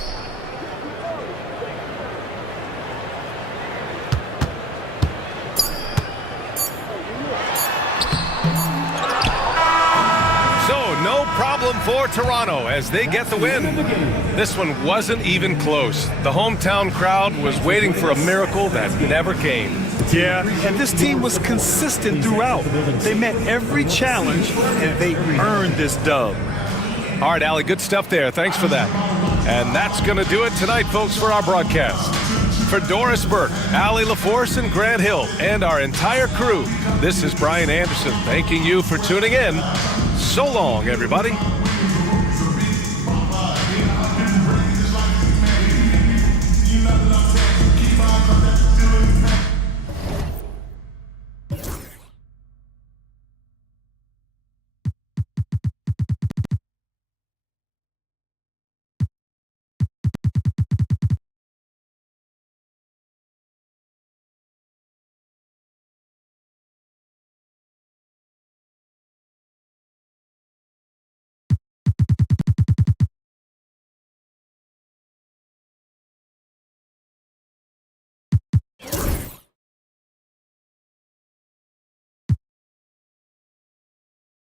No problem for Toronto as they get the win. This one wasn't even close. The hometown crowd was waiting for a miracle that never came. Yeah, and this team was consistent throughout. They met every challenge, and they earned this dub. All right, Allie, good stuff there. Thanks for that. And that's going to do it tonight, folks, for our broadcast. For Doris Burke, Allie LaForce, and Grant Hill, and our entire crew, this is Brian Anderson thanking you for tuning in. So long, everybody.